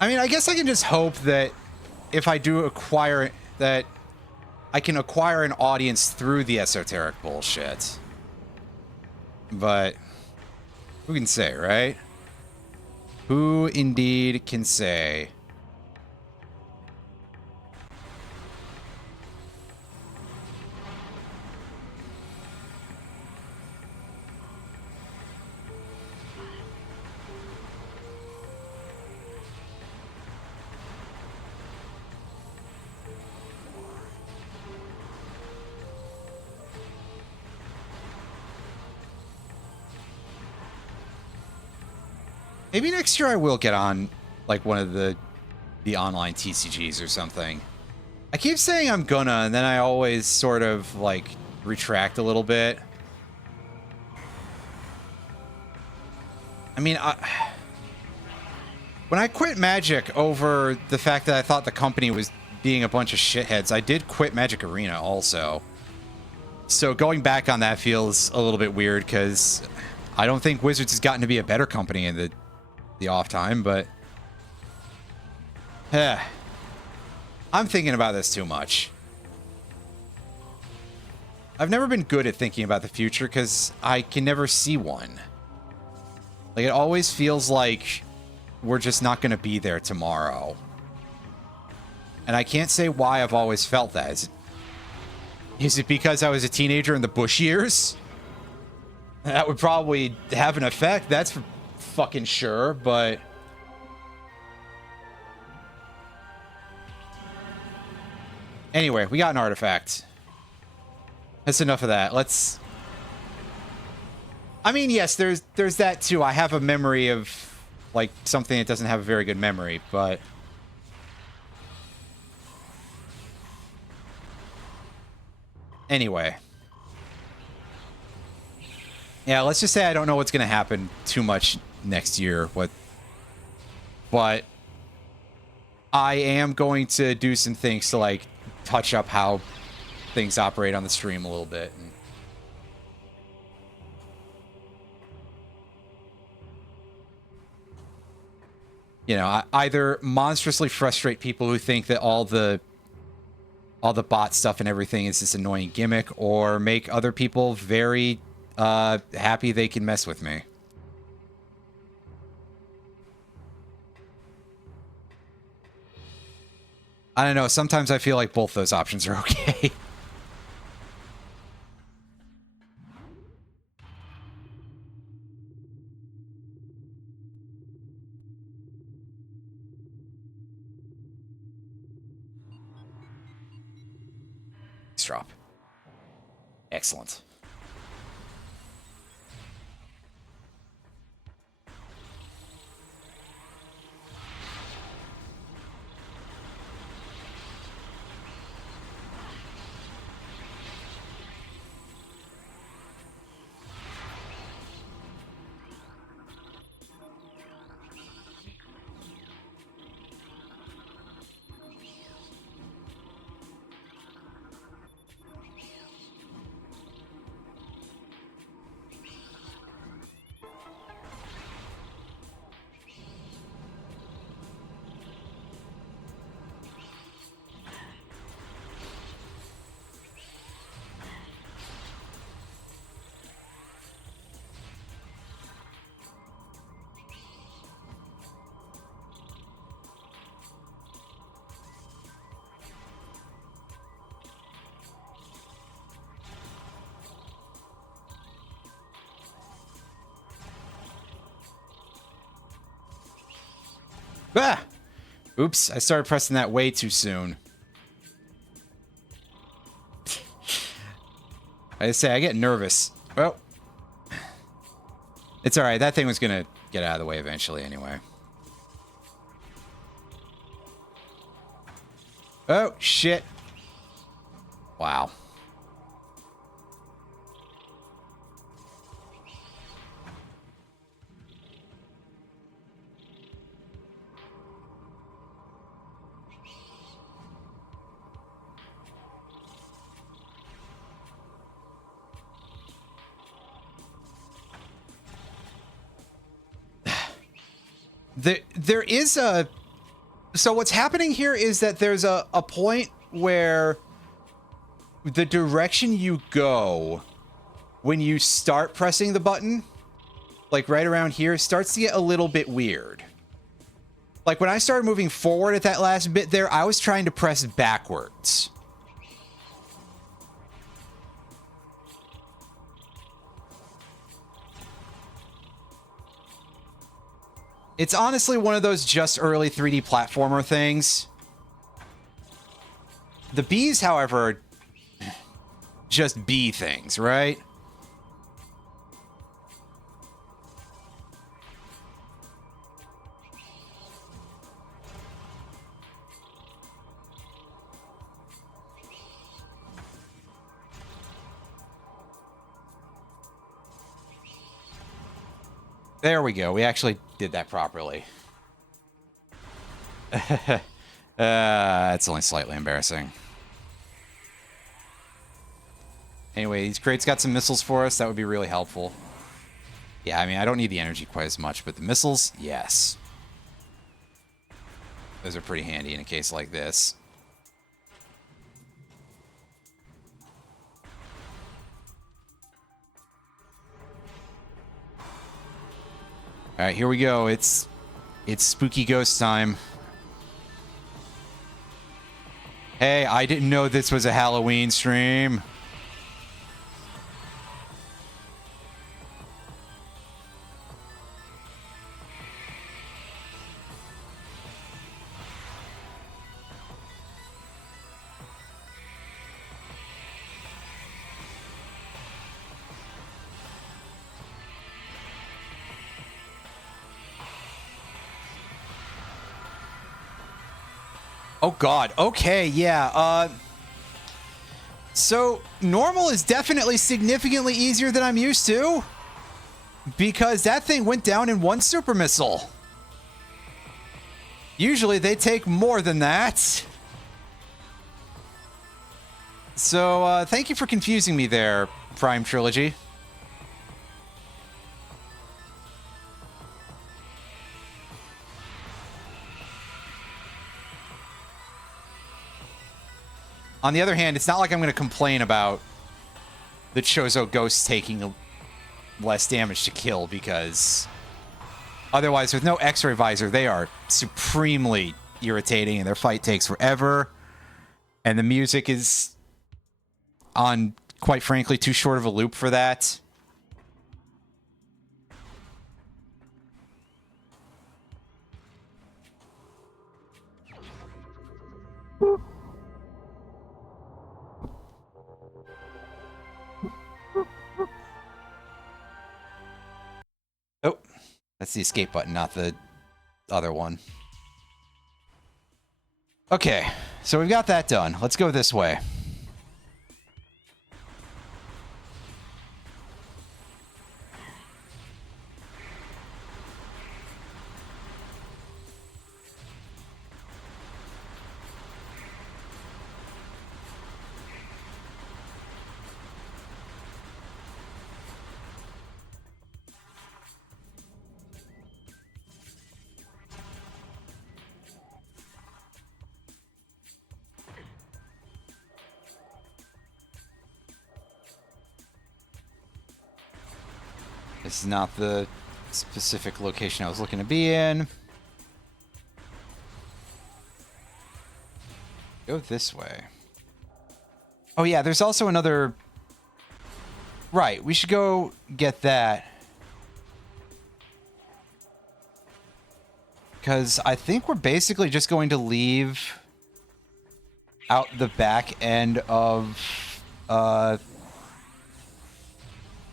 I mean, I guess I can just hope that if I do acquire that I can acquire an audience through the esoteric bullshit. But who can say, right? Who indeed can say? Maybe next year I will get on, like, one of the online TCGs or something. I keep saying I'm gonna, and then I always sort of, like, retract a little bit. I mean, when I quit Magic over the fact that I thought the company was being a bunch of shitheads, I did quit Magic Arena also. So going back on that feels a little bit weird, because I don't think Wizards has gotten to be a better company in the off time, but... I'm thinking about this too much. I've never been good at thinking about the future because I can never see one. Like, it always feels like we're just not going to be there tomorrow. And I can't say why I've always felt that. Is it because I was a teenager in the Bush years? That would probably have an effect, that's for fucking sure, but... Anyway, we got an artifact. That's enough of that. Let's... I mean, yes, there's that too. I have a memory of, like, something that doesn't have a very good memory, but... Anyway. Yeah, let's just say I don't know what's going to happen too much next year. But I am going to do some things to, like, touch up how things operate on the stream a little bit. And you know, either monstrously frustrate people who think that all the bot stuff and everything is this annoying gimmick, or make other people very happy they can mess with me. I don't know, sometimes I feel like both those options are okay. Drop. Excellent. Ah! Oops, I started pressing that way too soon. I say, I get nervous. Well, it's alright. That thing was gonna get out of the way eventually anyway. Oh, shit. Wow. There is a... So what's happening here is that there's a point where the direction you go when you start pressing the button, like right around here, starts to get a little bit weird. Like when I started moving forward at that last bit there, I was trying to press backwards. It's honestly one of those just early 3D platformer things. The bees, however, just bee things, right? There we go. We actually did that properly. It's only slightly embarrassing. Anyway, these crates got some missiles for us. That would be really helpful. Yeah, I mean, I don't need the energy quite as much, but the missiles, yes. Those are pretty handy in a case like this. All right, here we go. It's spooky ghost time. Hey, I didn't know this was a Halloween stream. Oh god. Okay, yeah. So normal is definitely significantly easier than I'm used to, because that thing went down in one super missile. Usually they take more than that. So thank you for confusing me there, Prime Trilogy. On the other hand, it's not like I'm going to complain about the Chozo Ghosts taking less damage to kill, because otherwise, with no X-ray visor, they are supremely irritating, and their fight takes forever. And the music is on, quite frankly, too short of a loop for that. Oh, that's the escape button, not the other one. Okay, so we've got that done. Let's go this way. This is not the specific location I was looking to be in. Go this way. Oh yeah, there's also another... Right, we should go get that. Because I think we're basically just going to leave out the back end of...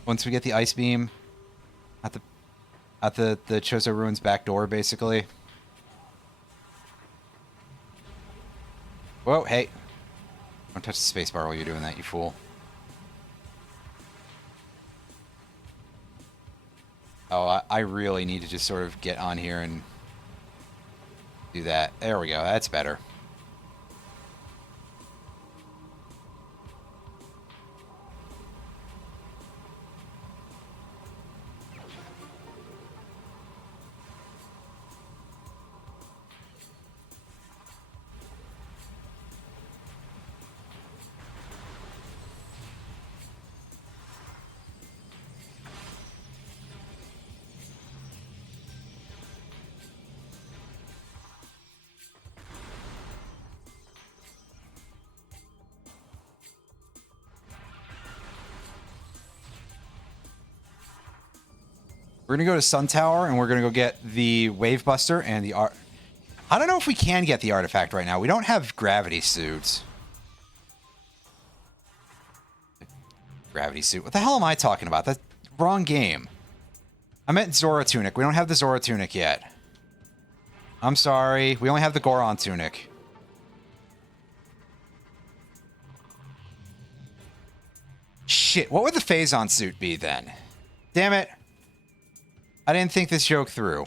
once we get the ice beam. At the Chozo Ruins back door, basically. Whoa, hey. Don't touch the spacebar while you're doing that, you fool. Oh, I really need to just sort of get on here and do that. There we go, that's better. We're going to go to Sun Tower, and we're going to go get the Wave Buster and the art. I don't know if we can get the artifact right now. We don't have gravity suits. Gravity suit. What the hell am I talking about? That's wrong game. I meant Zora Tunic. We don't have the Zora Tunic yet. I'm sorry. We only have the Goron Tunic. Shit. What would the Phazon suit be then? Damn it. I didn't think this joke through.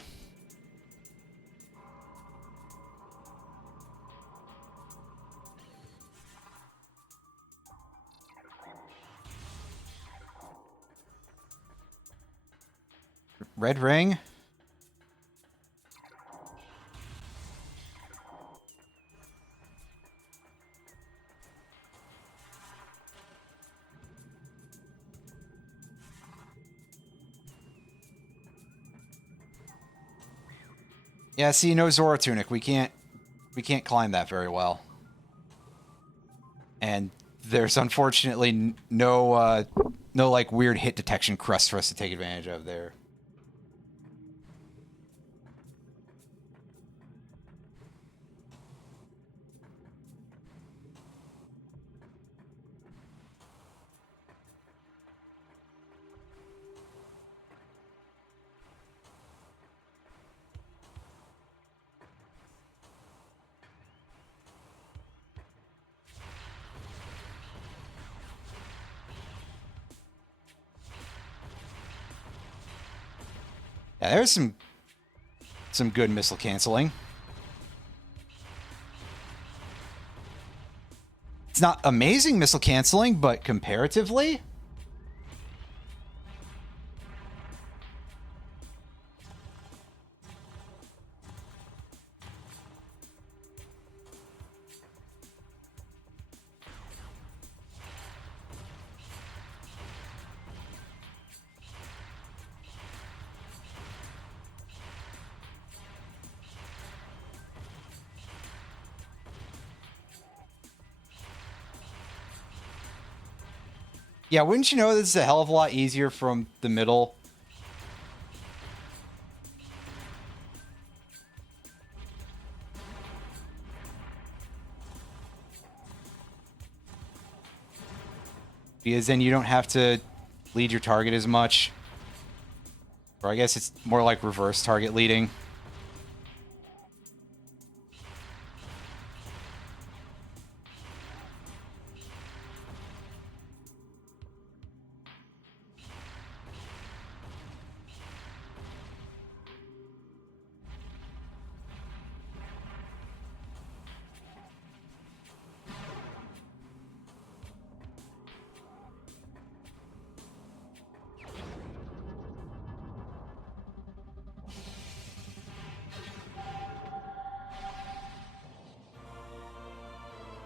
Red ring? Yeah, see, no Zora Tunic. We can't climb that very well. And there's unfortunately no like weird hit detection crust for us to take advantage of there. Yeah, there's some good missile canceling. It's not amazing missile canceling, but comparatively, yeah, wouldn't you know this is a hell of a lot easier from the middle? Because then you don't have to lead your target as much. Or I guess it's more like reverse target leading.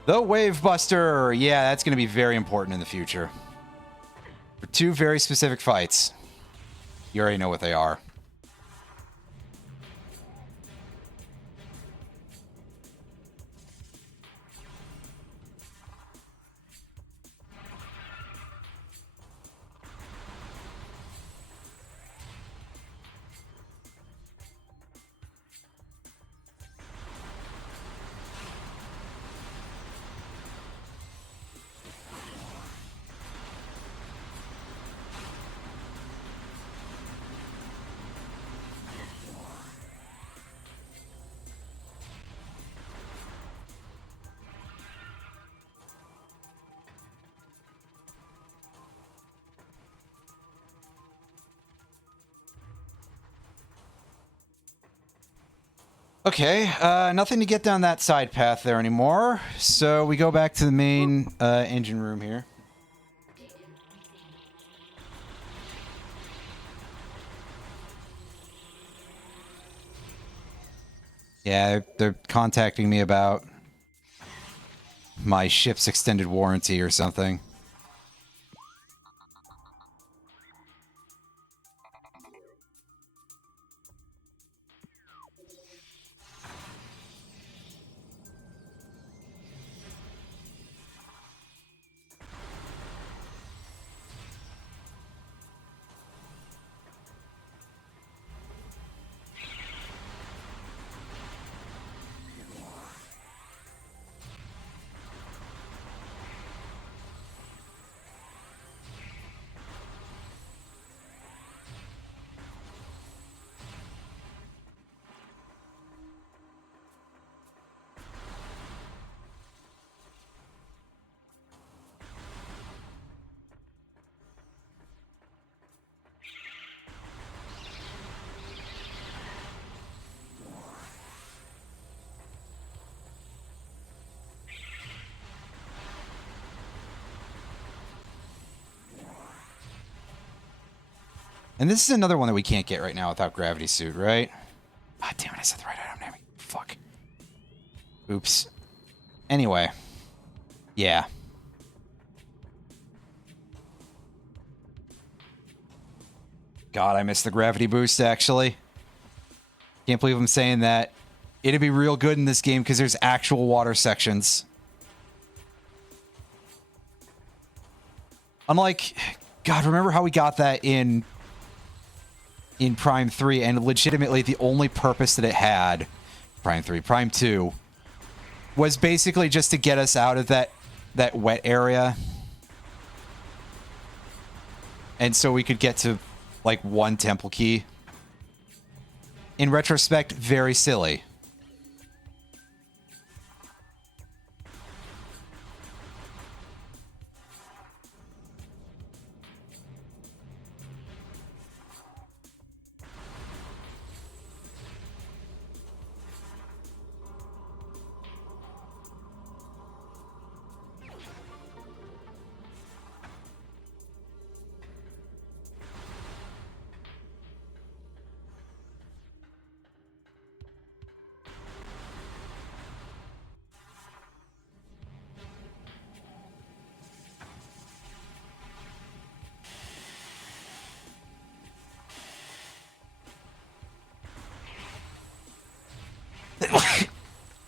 The Wave Buster! Yeah, that's going to be very important in the future. For two very specific fights. You already know what they are. Okay, nothing to get down that side path there anymore. So we go back to the main engine room here. Yeah, they're contacting me about my ship's extended warranty or something. And this is another one that we can't get right now without gravity suit, right? Ah, damn it, I said the right item name. Fuck. Oops. Anyway. Yeah. God, I missed the gravity boost, actually. Can't believe I'm saying that. It'd be real good in this game because there's actual water sections. Unlike... God, remember how we got that in Prime 3, and legitimately the only purpose that it had, Prime 3, Prime 2, was basically just to get us out of that wet area. And so we could get to, like, one temple key. In retrospect, very silly.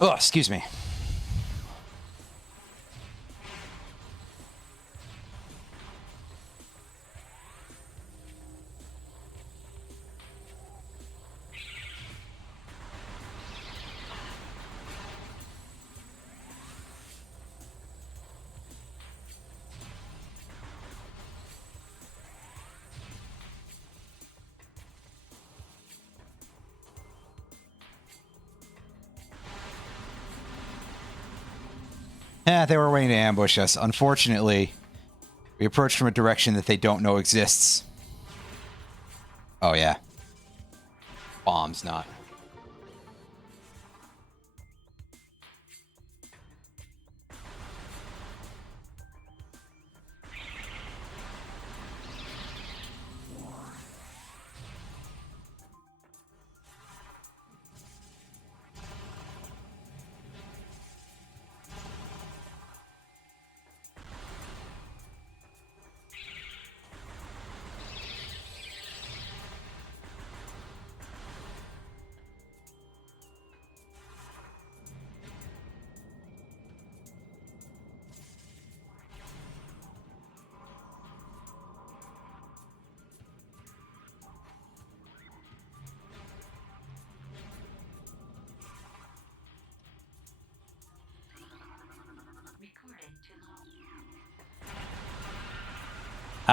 Oh, excuse me. They were waiting to ambush us. Unfortunately, we approached from a direction that they don't know exists. Oh, yeah. Bombs, not.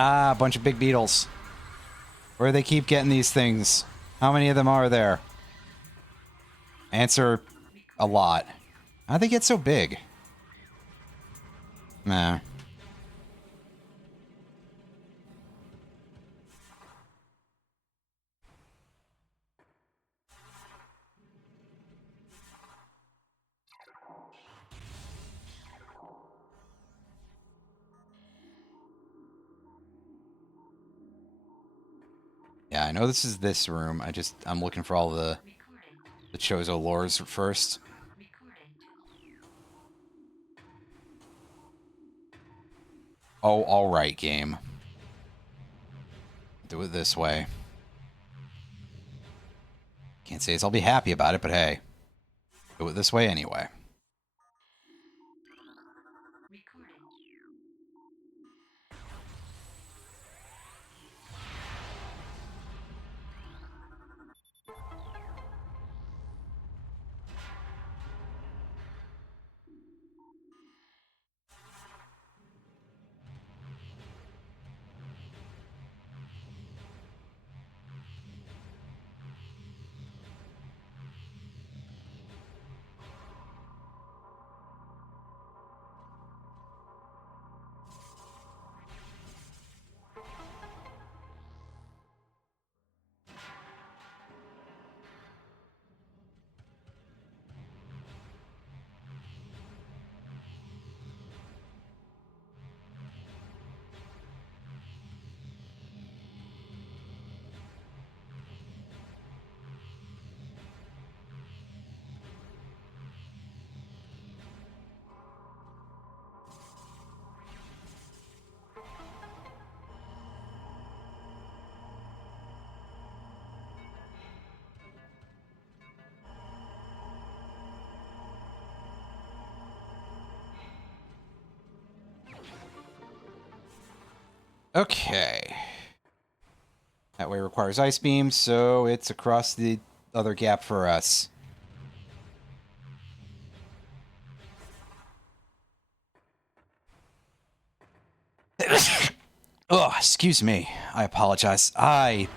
Ah, a bunch of big beetles. Where do they keep getting these things? How many of them are there? Answer, a lot. How'd they get so big? Nah. Yeah, I know this is this room. I'm looking for all the Chozo lores first. Oh, alright, game. Do it this way. Can't say as I'll be happy about it, but hey. Do it this way anyway. Okay. That way requires ice beam, so it's across the other gap for us. Oh, excuse me. I apologize. I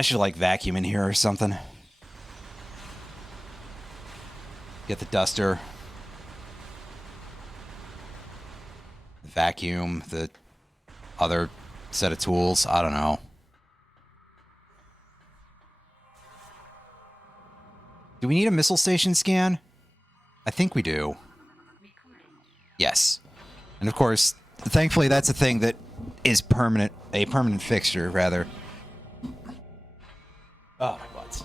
should like vacuum in here or something. Get the duster. Vacuum, the other set of tools. I don't know. Do we need a missile station scan? I think we do. Yes. And of course, thankfully that's a thing that is permanent, a permanent fixture, rather. Oh, my butts.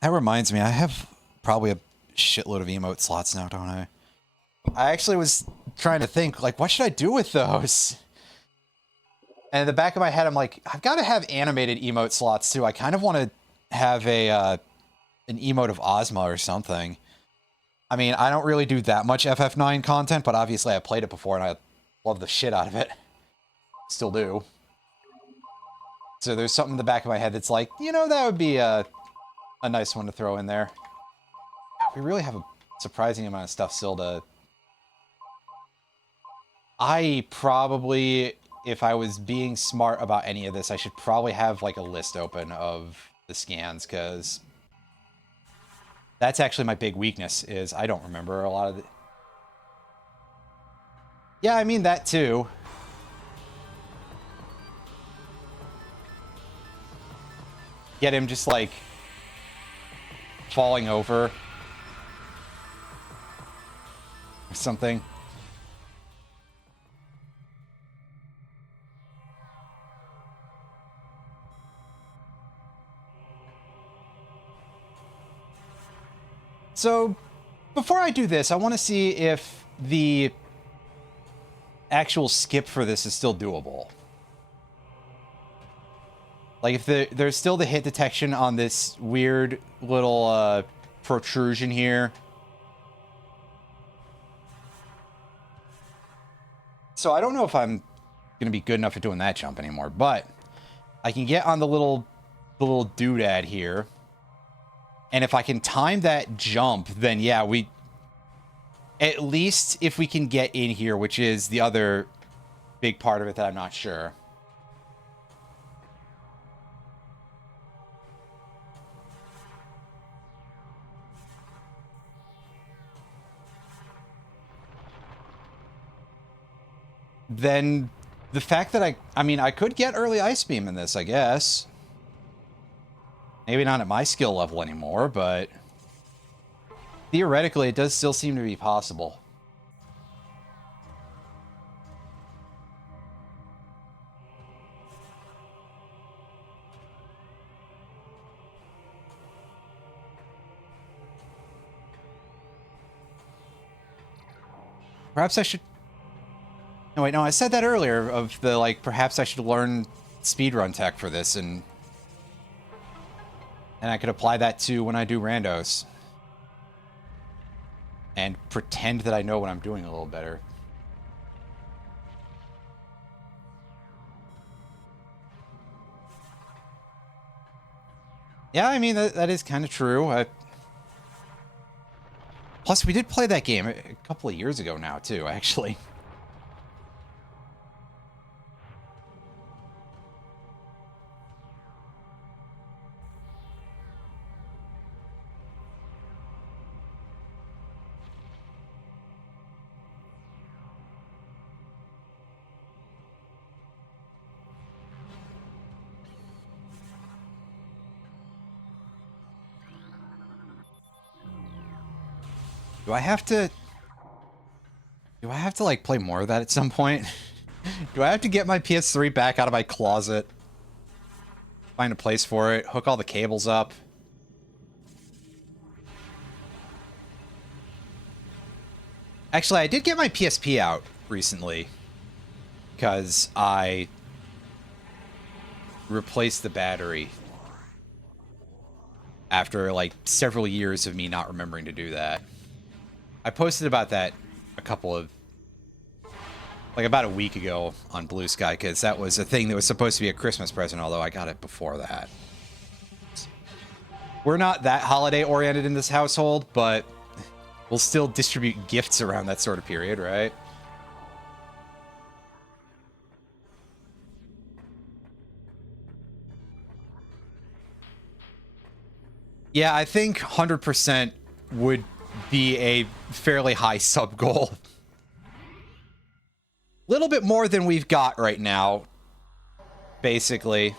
That reminds me, I have probably a shitload of emote slots now, don't I? I actually was trying to think, like, what should I do with those? And in the back of my head, I'm like, I've got to have animated emote slots, too. I kind of want to have an emote of Ozma or something. I mean, I don't really do that much FF9 content, but obviously I played it before, and I love the shit out of it. Still do. So there's something in the back of my head that's like, you know, that would be a nice one to throw in there. We really have a surprising amount of stuff still to... I probably, if I was being smart about any of this, I should probably have, like, a list open of the scans, because that's actually my big weakness, is I don't remember a lot of the... Yeah, I mean, that too. Get him just, like, falling over or something. So, before I do this, I want to see if the actual skip for this is still doable. Like, if there's still the hit detection on this weird little protrusion here. So I don't know if I'm going to be good enough at doing that jump anymore, but I can get on the little doodad here. And if I can time that jump, then yeah, we... At least if we can get in here, which is the other big part of it that I'm not sure. Then the fact that I mean, I could get early ice beam in this, I guess. Maybe not at my skill level anymore, but theoretically, it does still seem to be possible. Perhaps I should... No, wait, no, I said that earlier, of the, like, perhaps I should learn speedrun tech for this, and I could apply that to when I do randos. And pretend that I know what I'm doing a little better. Yeah, I mean, that is kind of true. Plus, we did play that game a couple of years ago now, too, actually. Do I have to... like, play more of that at some point? Do I have to get my PS3 back out of my closet? Find a place for it, hook all the cables up? Actually, I did get my PSP out recently. Because I replaced the battery. after like several years of me not remembering to do that. I posted about that about a week ago on Blue Sky, because that was a thing that was supposed to be a Christmas present, although I got it before that. We're not that holiday oriented in this household, but we'll still distribute gifts around that sort of period, right? Yeah, I think 100% would be a fairly high sub goal. Little bit more than we've got right now, basically.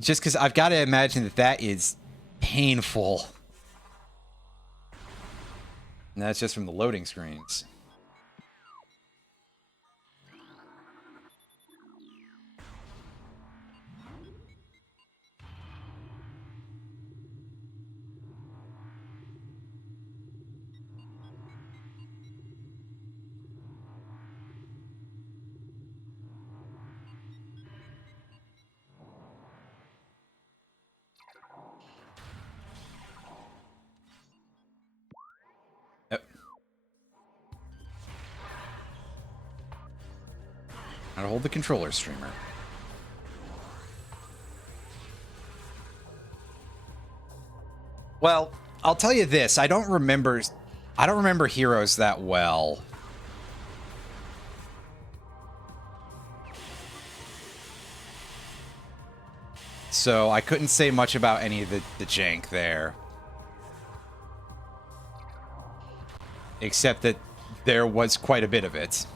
Just because I've got to imagine that that is painful. And that's just from the loading screens. Yep. How to hold the controller streamer. Well, I'll tell you this, I don't remember Heroes that well. So I couldn't say much about any of the jank there. Except that there was quite a bit of it.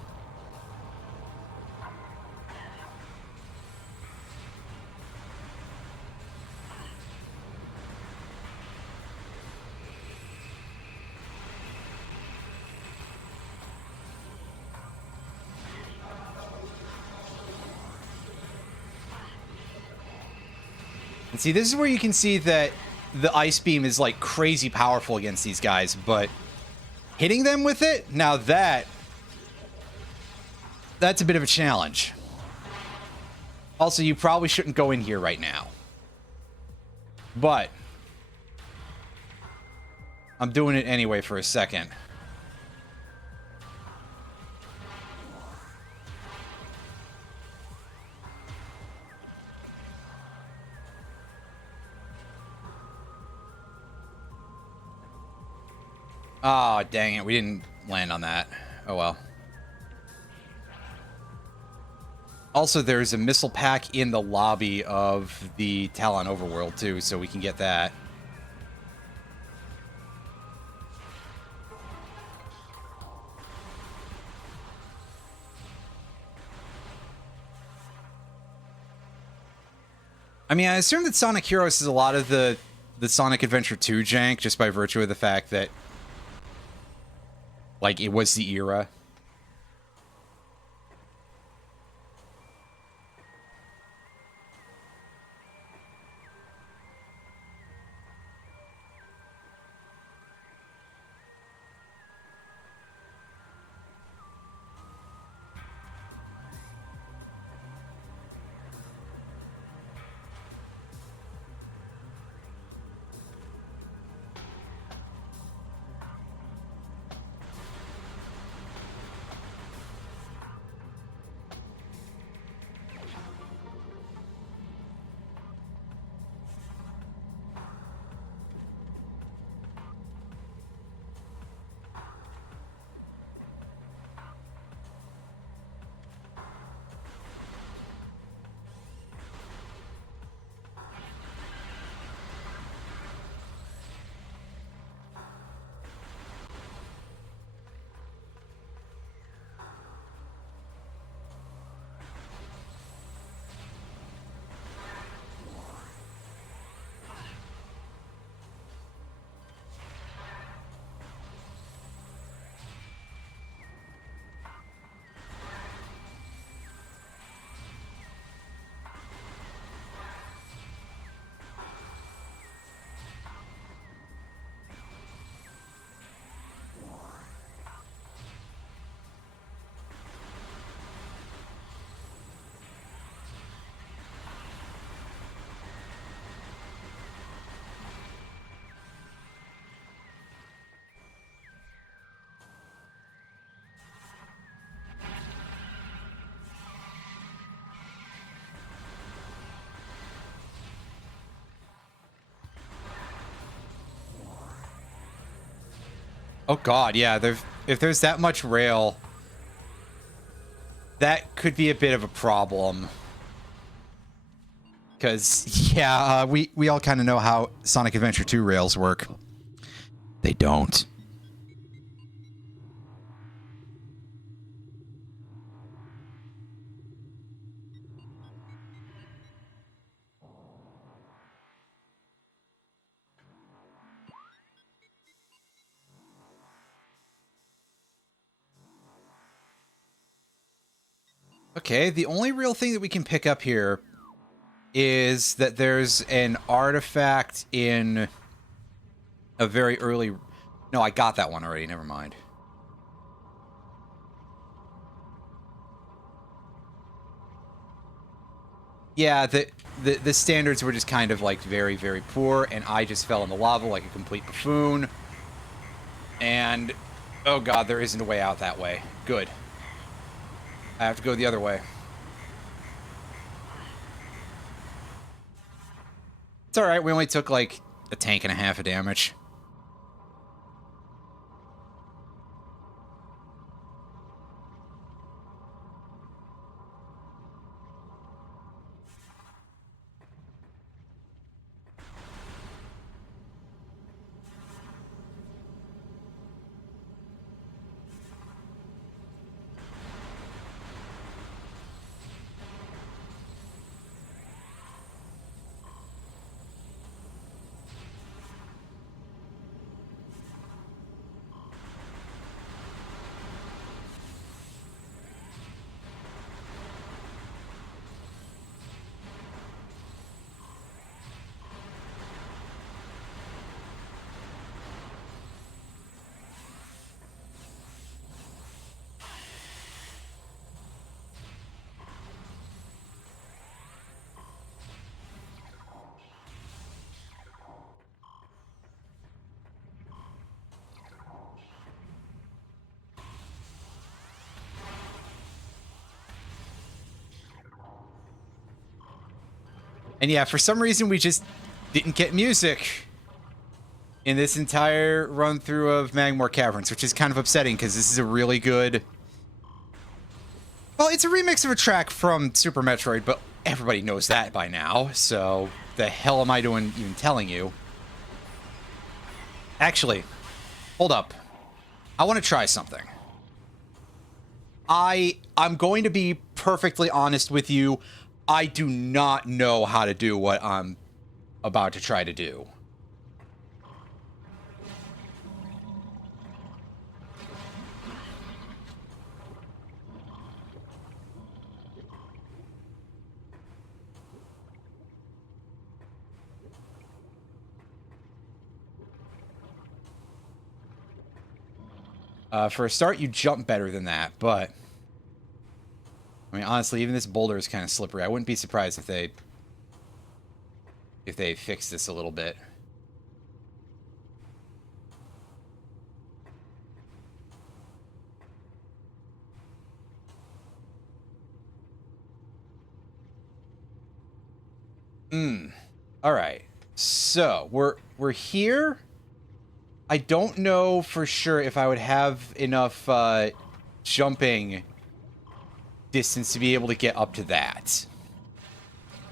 And see, this is where you can see that the Ice Beam is like crazy powerful against these guys, but hitting them with it, now that's a bit of a challenge. Also, you probably shouldn't go in here right now. But I'm doing it anyway for a second. Oh, dang it. We didn't land on that. Oh, well. Also, there's a missile pack in the lobby of the Talon Overworld, too, so we can get that. I mean, I assume that Sonic Heroes is a lot of the Sonic Adventure 2 jank, just by virtue of the fact that, like, it was the era. Oh god, yeah, if there's that much rail, that could be a bit of a problem. Because, yeah, we all kind of know how Sonic Adventure 2 rails work. They don't. Okay, the only real thing that we can pick up here is that there's an artifact in a very early... No, I got that one already. Never mind. Yeah, the standards were just kind of, like, very, very poor, and I just fell in the lava like a complete buffoon. And, oh god, there isn't a way out that way. Good. I have to go the other way. It's alright, we only took, like, a tank and a half of damage. And yeah, for some reason we just didn't get music in this entire run-through of Magmore Caverns, which is kind of upsetting because this is a really good... Well, it's a remix of a track from Super Metroid, but everybody knows that by now, so the hell am I doing even telling you? Actually, hold up. I want to try something. I'm going to be perfectly honest with you. I do not know how to do what I'm about to try to do. For a start, you jump better than that, but... I mean, honestly, even this boulder is kind of slippery. I wouldn't be surprised if they fix this a little bit. All right. So, we're here. I don't know for sure if I would have enough jumping distance to be able to get up to that.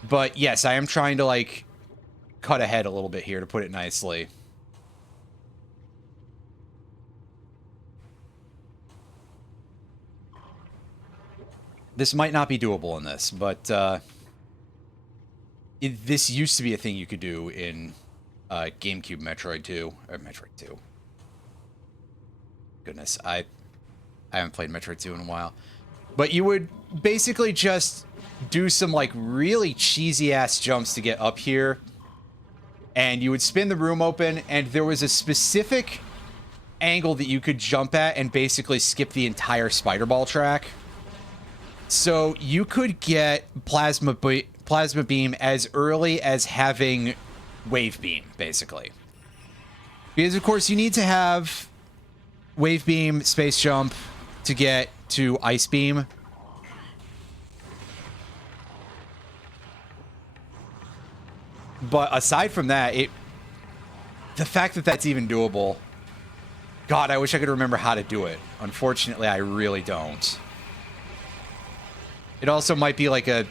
But yes, I am trying to, like, cut ahead a little bit here, to put it nicely. This might not be doable in this, but this used to be a thing you could do in GameCube Metroid 2, or Metroid 2. Goodness, I haven't played Metroid 2 in a while. But you would basically just do some, like, really cheesy-ass jumps to get up here. And you would spin the room open, and there was a specific angle that you could jump at and basically skip the entire spider ball track. So you could get plasma beam as early as having wave beam, basically. Because, of course, you need to have wave beam, space jump to get to ice beam. But aside from that, the fact that that's even doable God, I wish I could remember how to do it. Unfortunately, I really don't. It also might be like a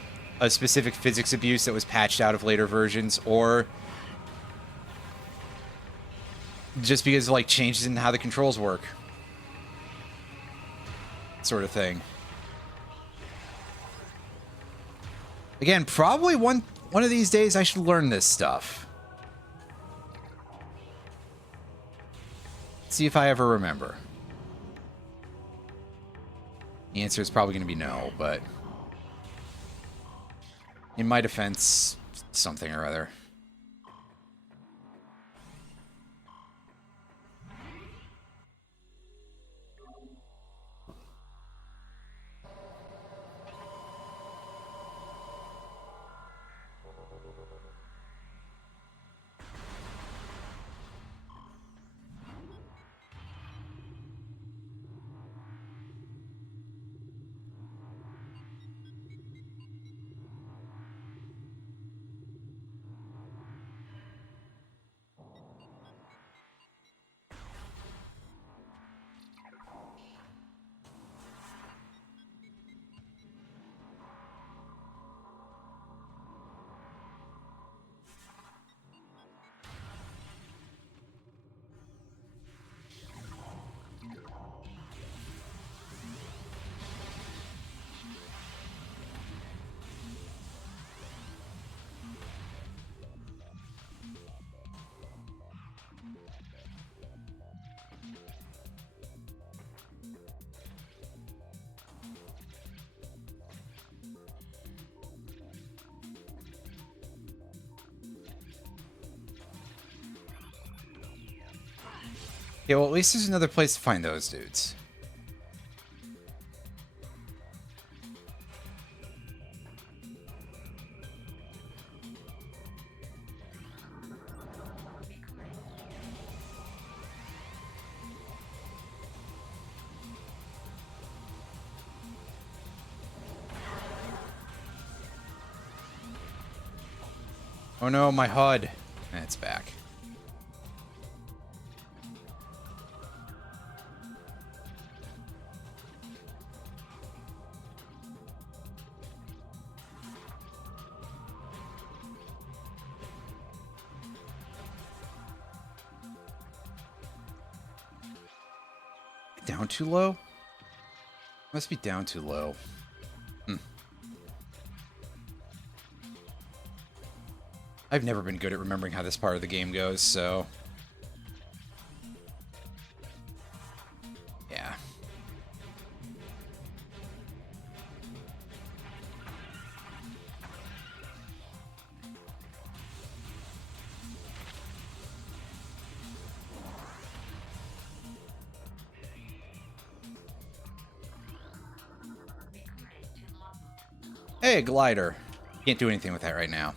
specific physics abuse that was patched out of later versions, or just because of, like, changes in how the controls work. Sort of thing. Again, probably one of these days I should learn this stuff. See if I ever remember. The answer is probably going to be no, but in my defense, something or other. Yeah, well, at least there's another place to find those dudes. Oh no, my HUD. It's back. Down too low? Must be down too low. I've never been good at remembering how this part of the game goes, so... yeah. Hey, a glider. Can't do anything with that right now.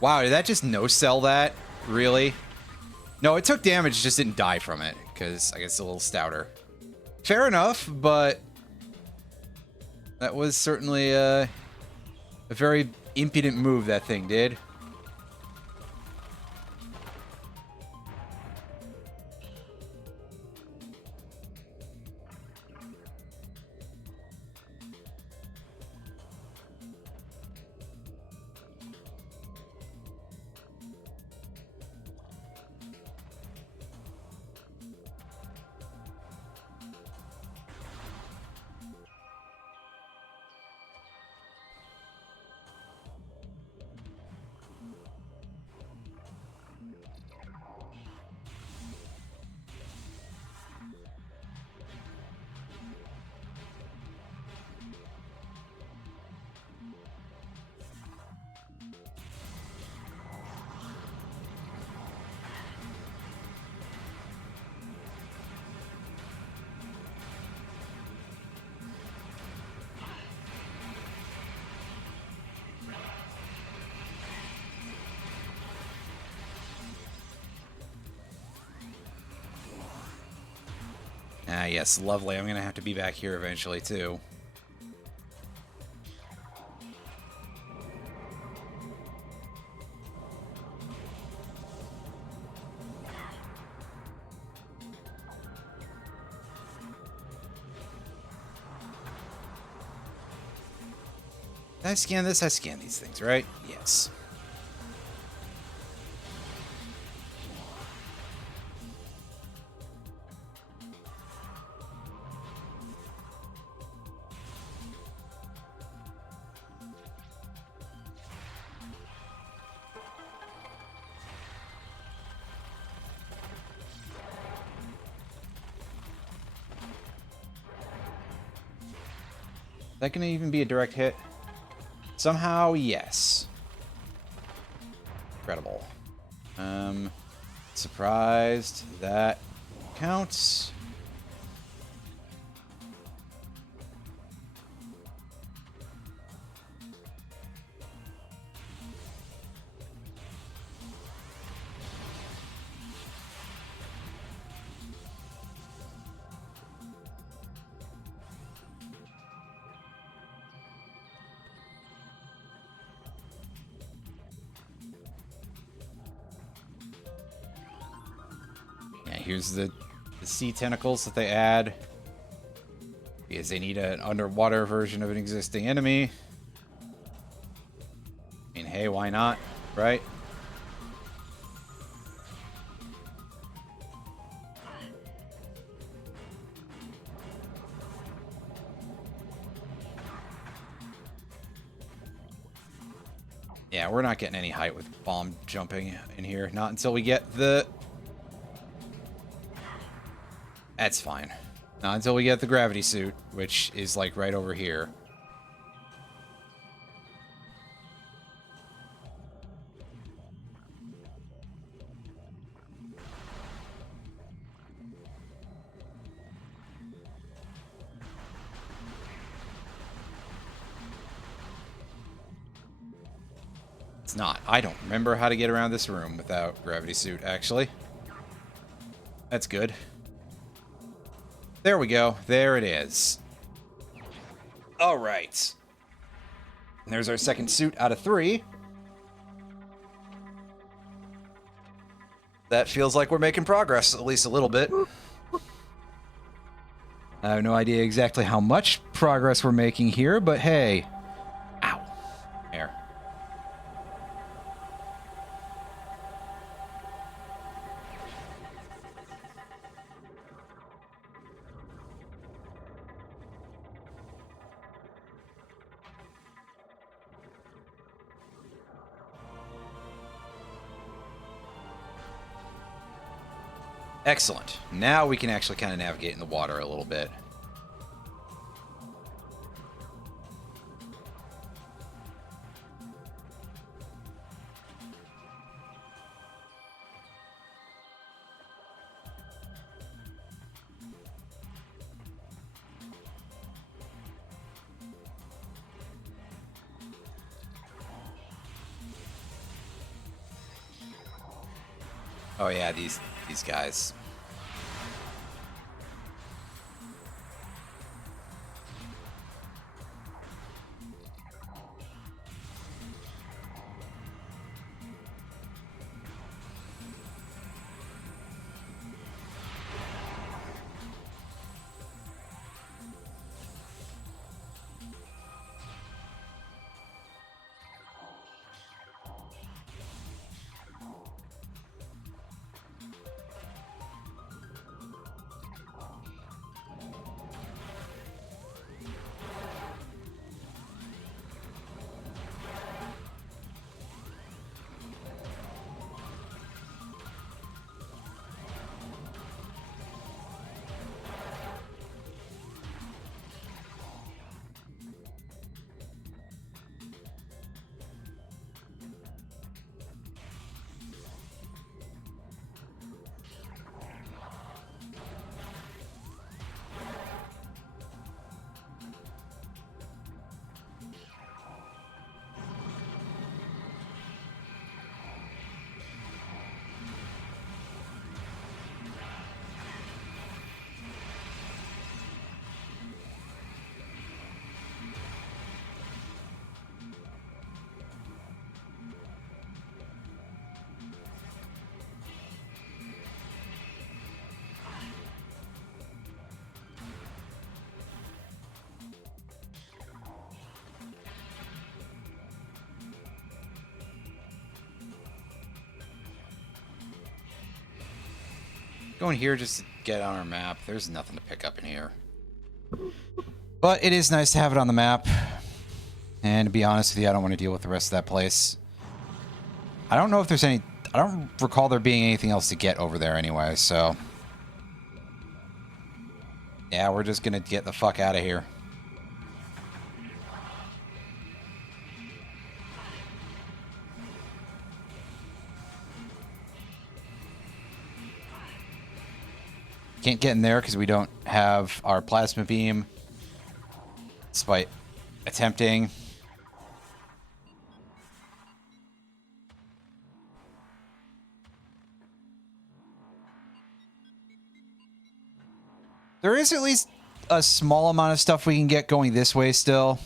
Wow, did that just no-sell that? Really? No, it took damage, just didn't die from it, because I guess it's a little stouter. Fair enough, but that was certainly a very impudent move that thing did. Ah, yes, lovely. I'm gonna have to be back here eventually, too. Did I scan this? I scan these things, right? Yes. Is that going to even be a direct hit? Somehow, yes. Incredible. Surprised that counts. Here's the sea tentacles that they add. Because they need an underwater version of an existing enemy. I mean, hey, why not? Right? Yeah, we're not getting any height with bomb jumping in here. Not until we get the... That's fine. Not until we get the gravity suit, which is like right over here. It's not. I don't remember how to get around this room without gravity suit, actually. That's good. There we go. There it is. All right. And there's our second suit out of 3. That feels like we're making progress, at least a little bit. I have no idea exactly how much progress we're making here, but hey. Ow. There. Excellent. Now we can actually kind of navigate in the water a little bit. Oh yeah, these guys. Going here just to get on our map. There's nothing to pick up in here. But it is nice to have it on the map. And to be honest with you, I don't want to deal with the rest of that place. I don't know if there's any... I don't recall there being anything else to get over there anyway, so... Yeah, we're just gonna get the fuck out of here. Can't get in there because we don't have our plasma beam. Despite attempting. There is at least a small amount of stuff we can get going this way still.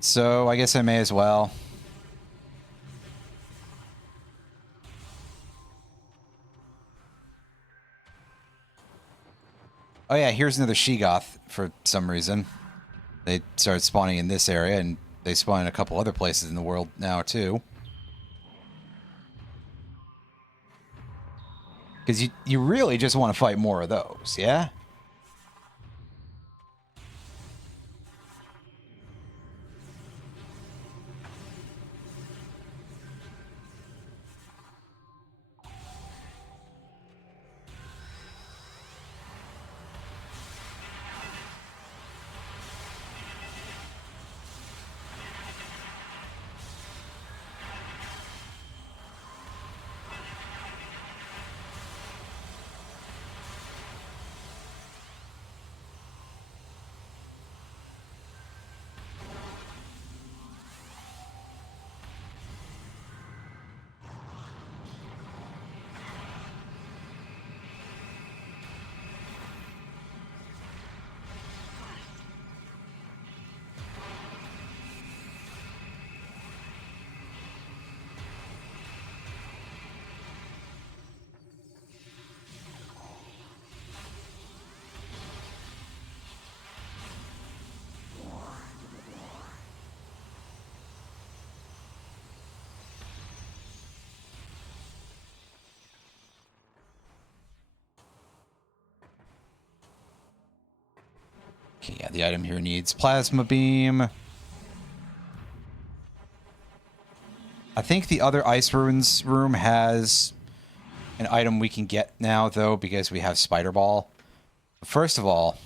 So I guess I may as well. Oh yeah, here's another Sheegoth for some reason. They started spawning in this area, and they spawn in a couple other places in the world now too. Because you really just want to fight more of those, yeah? Okay, yeah, the item here needs plasma beam. I think the other Ice Ruins room has an item we can get now, though, because we have Spider Ball. First of all,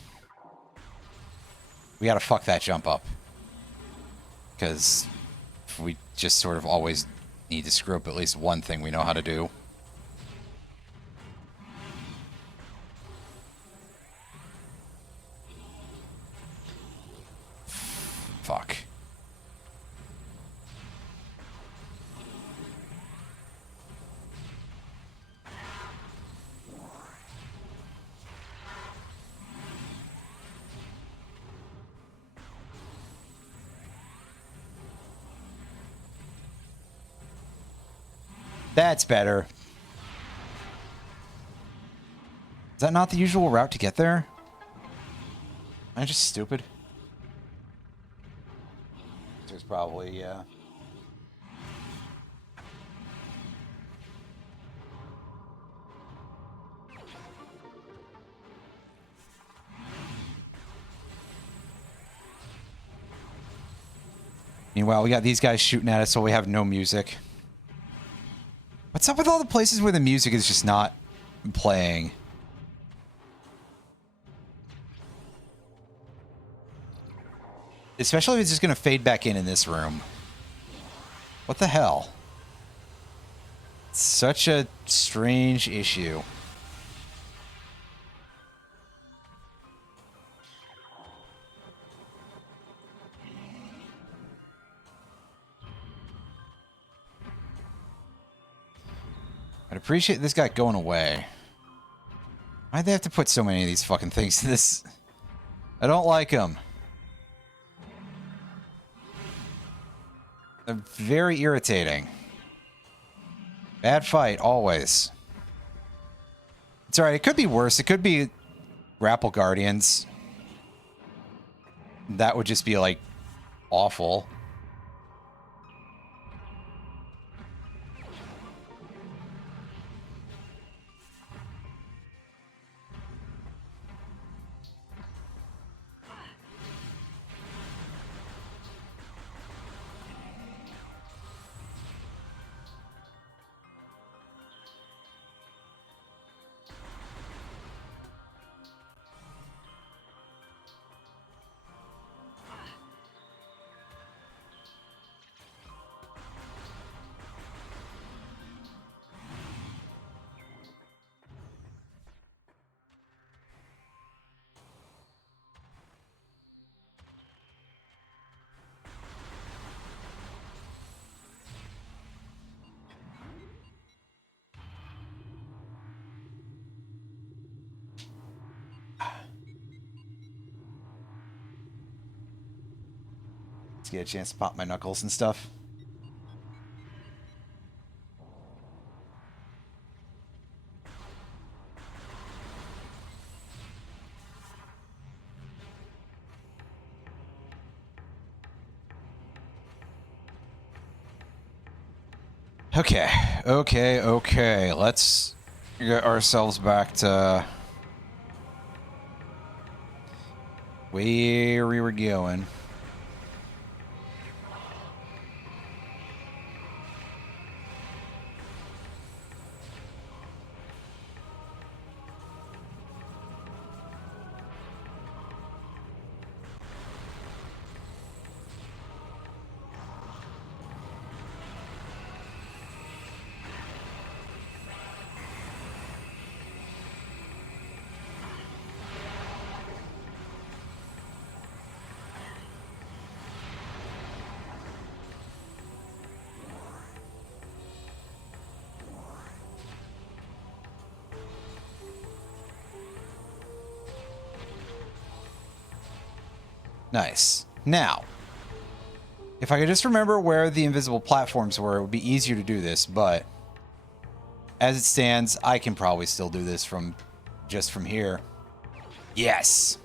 we gotta fuck that jump up. Because we just sort of always need to screw up at least one thing we know how to do. Fuck. That's better. Is that not the usual route to get there? Am I just stupid? There's probably, yeah. Meanwhile, we got these guys shooting at us, so we have no music. What's up with all the places where the music is just not playing? Especially if it's just going to fade back in this room. What the hell? Such a strange issue. I'd appreciate this guy going away. Why'd they have to put so many of these fucking things to this? I don't like them. They're very irritating. Bad fight, always. It's alright, it could be worse. It could be Grapple Guardians. That would just be, like, awful. get a chance to pop my knuckles and stuff. Okay. Let's get ourselves back to where we were going. Nice. Now, if I could just remember where the invisible platforms were, it would be easier to do this, but as it stands, I can probably still do this from here. Yes!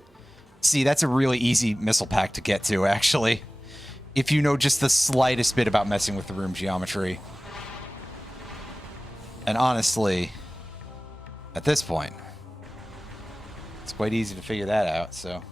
See, that's a really easy missile pack to get to, actually. If you know just the slightest bit about messing with the room geometry. And honestly, at this point, it's quite easy to figure that out, so...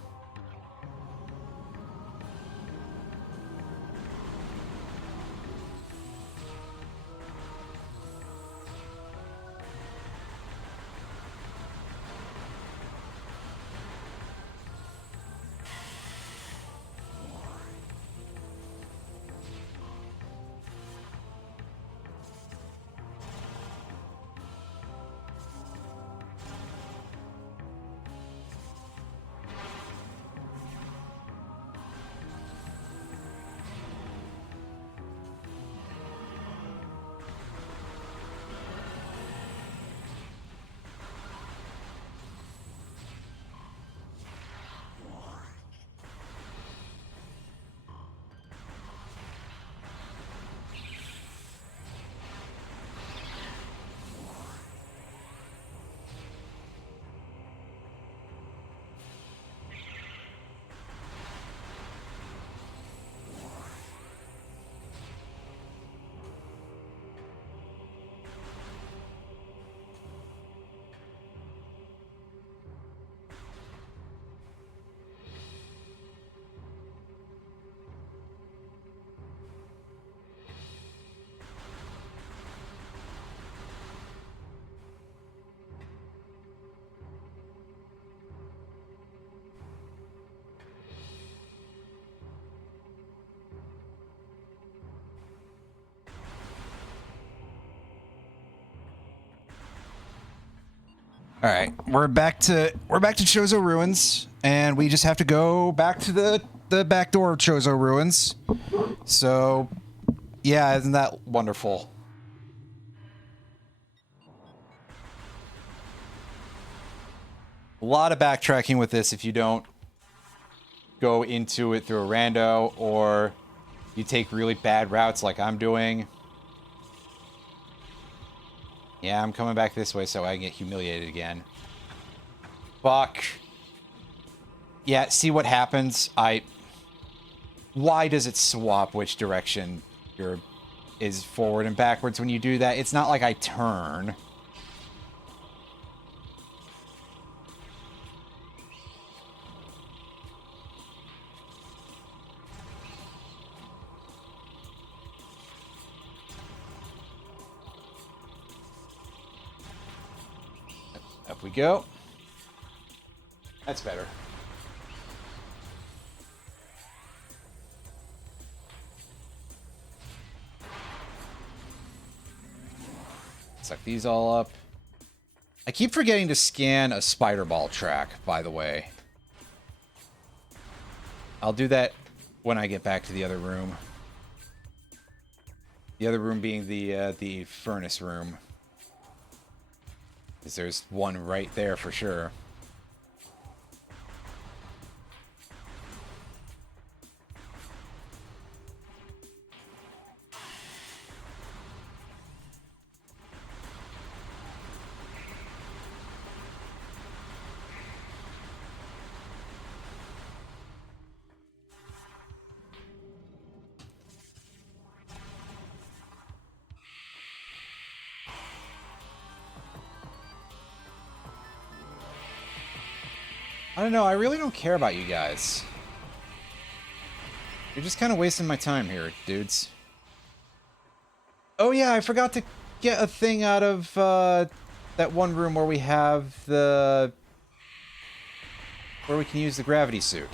All right, we're back to Chozo Ruins, and we just have to go back to the back door of Chozo Ruins. So, yeah, isn't that wonderful? A lot of backtracking with this if you don't go into it through a rando, or you take really bad routes like I'm doing. Yeah, I'm coming back this way so I can get humiliated again. Fuck. Yeah, see what happens? Why does it swap which direction is forward and backwards when you do that? It's not like I turn. Up we go. That's better. Suck these all up. I keep forgetting to scan a spider ball track, by the way. I'll do that when I get back to the other room. The other room being the furnace room. Because there's one right there for sure. I don't know. I really don't care about you guys. You're just kind of wasting my time here, dudes. Oh yeah, I forgot to get a thing out of that one room where we have the... where we can use the gravity suit.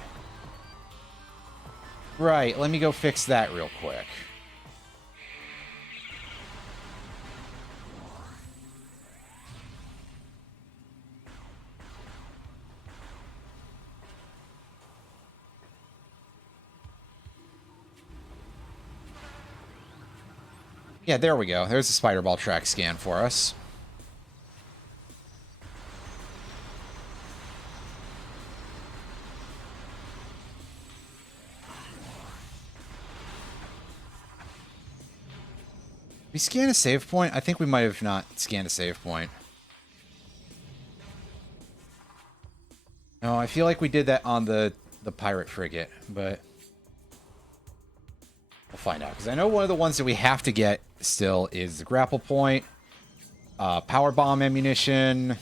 Right, let me go fix that real quick. Yeah, there we go. There's a spider ball track scan for us. We scan a save point? I think we might have not scanned a save point. No, I feel like we did that on the pirate frigate, but we'll find out. Because I know one of the ones that we have to get still is the grapple point, power bomb ammunition.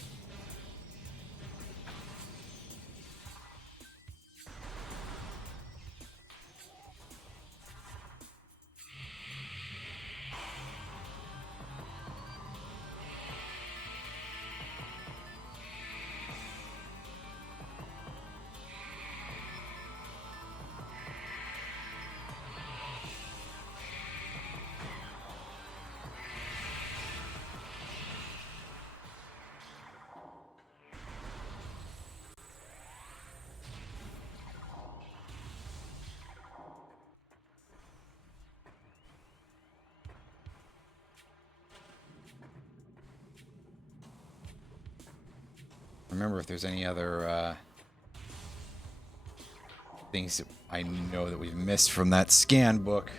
Remember if there's any other things that I know that we've missed from that scan book.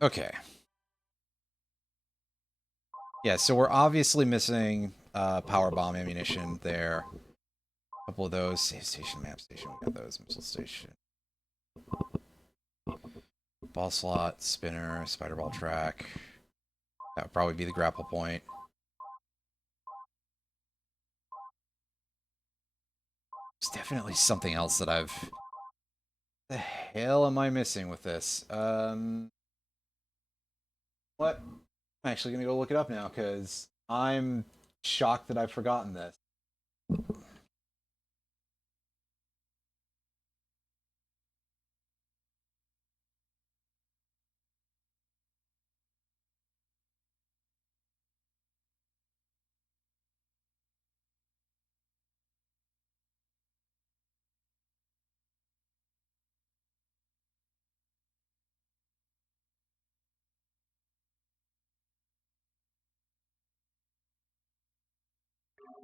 Okay. Yeah, so we're obviously missing power bomb ammunition there. A couple of those. Save station, map station, we got those. Missile station. Ball slot, spinner, spider ball track. That would probably be the grapple point. There's definitely something else that I've... The hell am I missing with this? What? I'm actually gonna go look it up now, because I'm shocked that I've forgotten this.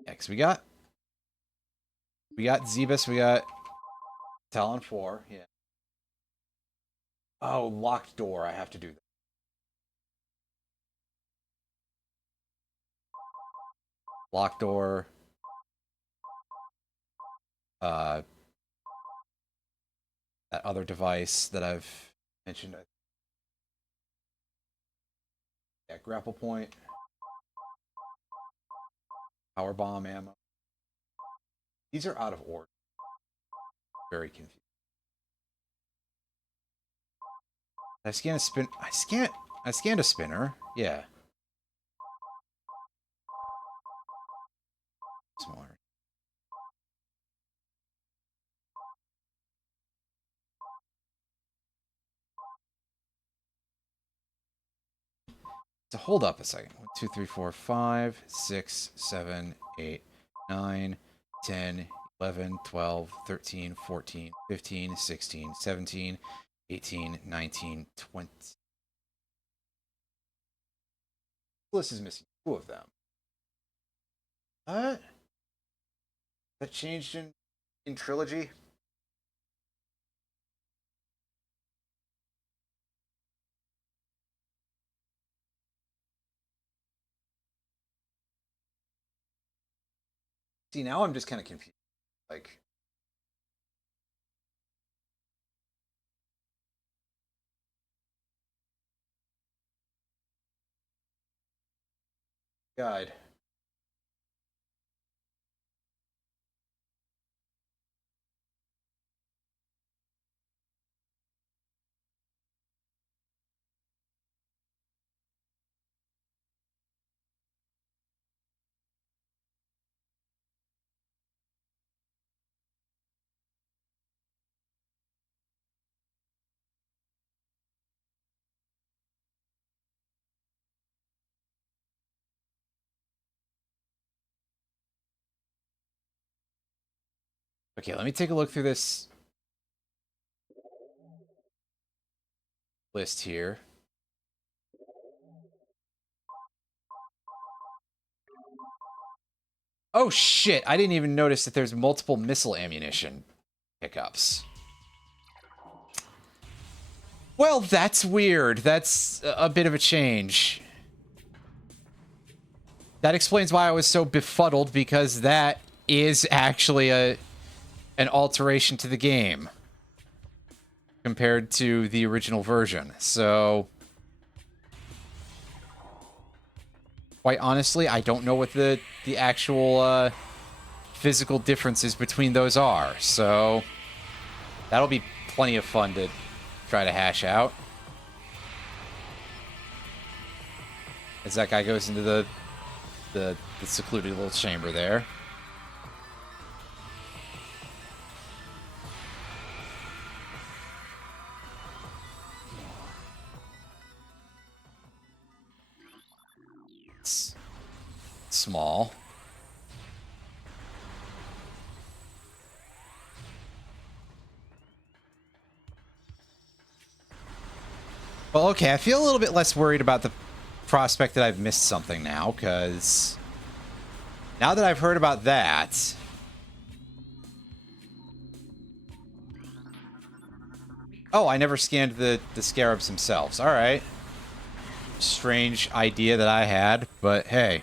Yeah, 'cause we got Zebus, we got Talon 4, yeah. Oh, locked door, I have to do that. Locked door. Uh, that other device that I've mentioned. Yeah, grapple point. Power bomb ammo. These are out of order. Very confused. I scanned a spin. I scanned a spinner. Yeah. Smaller. So hold up a second. 1, 2, 3, 4, 5, 6, 7, 8, 9, 10, 11, 12, 13, 14, 15, 16, 17, 18, 19, 20. This is missing 2 of them. What? That changed in Trilogy? See, now I'm just kind of confused. Like, Guide. Okay, let me take a look through this list here. Oh shit, I didn't even notice that there's multiple missile ammunition pickups. Well, that's weird. That's a bit of a change. That explains why I was so befuddled, because that is actually an alteration to the game compared to the original version. So, quite honestly, I don't know what the actual physical differences between those are. So, that'll be plenty of fun to try to hash out. As that guy goes into the secluded little chamber there. It's small. Well, okay, I feel a little bit less worried about the prospect that I've missed something now, because now that I've heard about that... Oh, I never scanned the scarabs themselves. Alright. Strange idea that I had, but hey.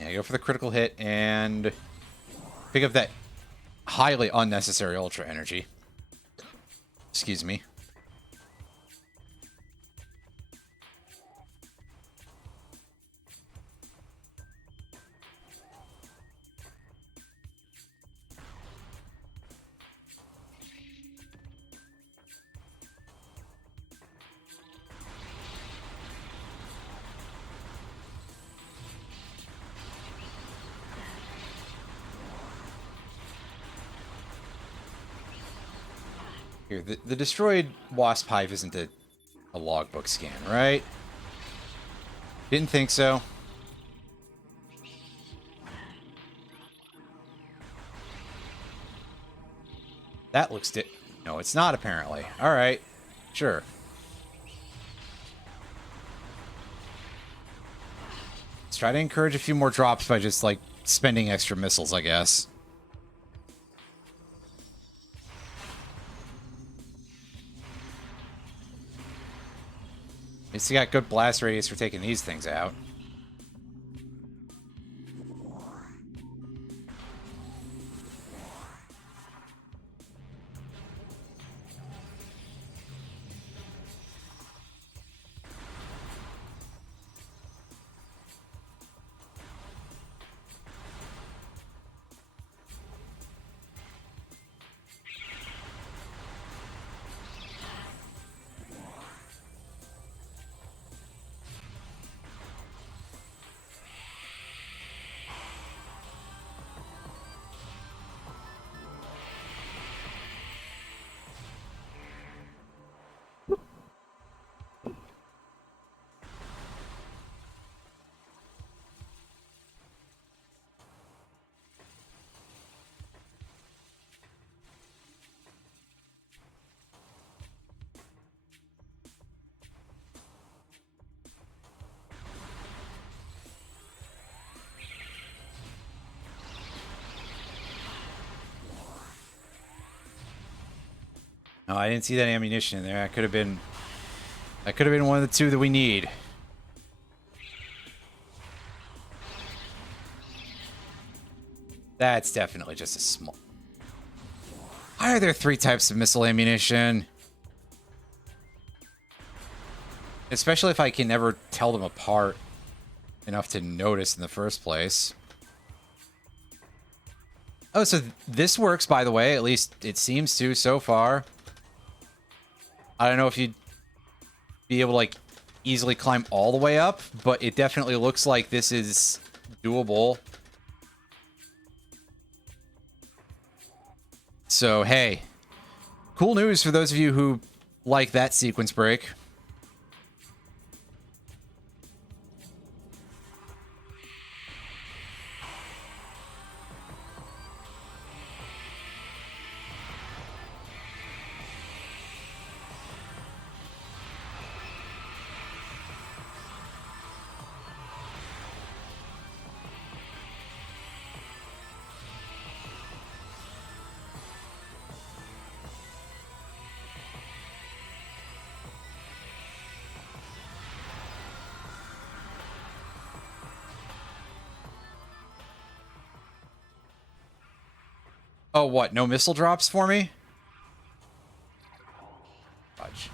Yeah, go for the critical hit and pick up that highly unnecessary ultra energy. Excuse me. Here, the destroyed wasp hive isn't a logbook scan, right? Didn't think so. That looks no, it's not, apparently. Alright. Sure. Let's try to encourage a few more drops by just, like, spending extra missiles, I guess. At least you got good blast radius for taking these things out. No, I didn't see that ammunition in there. That could have been one of the two that we need. That's definitely just a small... Why are there 3 types of missile ammunition? Especially if I can never tell them apart enough to notice in the first place. Oh, so this works, by the way. At least it seems to so far. I don't know if you'd be able to, like, easily climb all the way up, but it definitely looks like this is doable. So, hey. Cool news for those of you who like that sequence break. Oh, what? No missile drops for me? Fudge.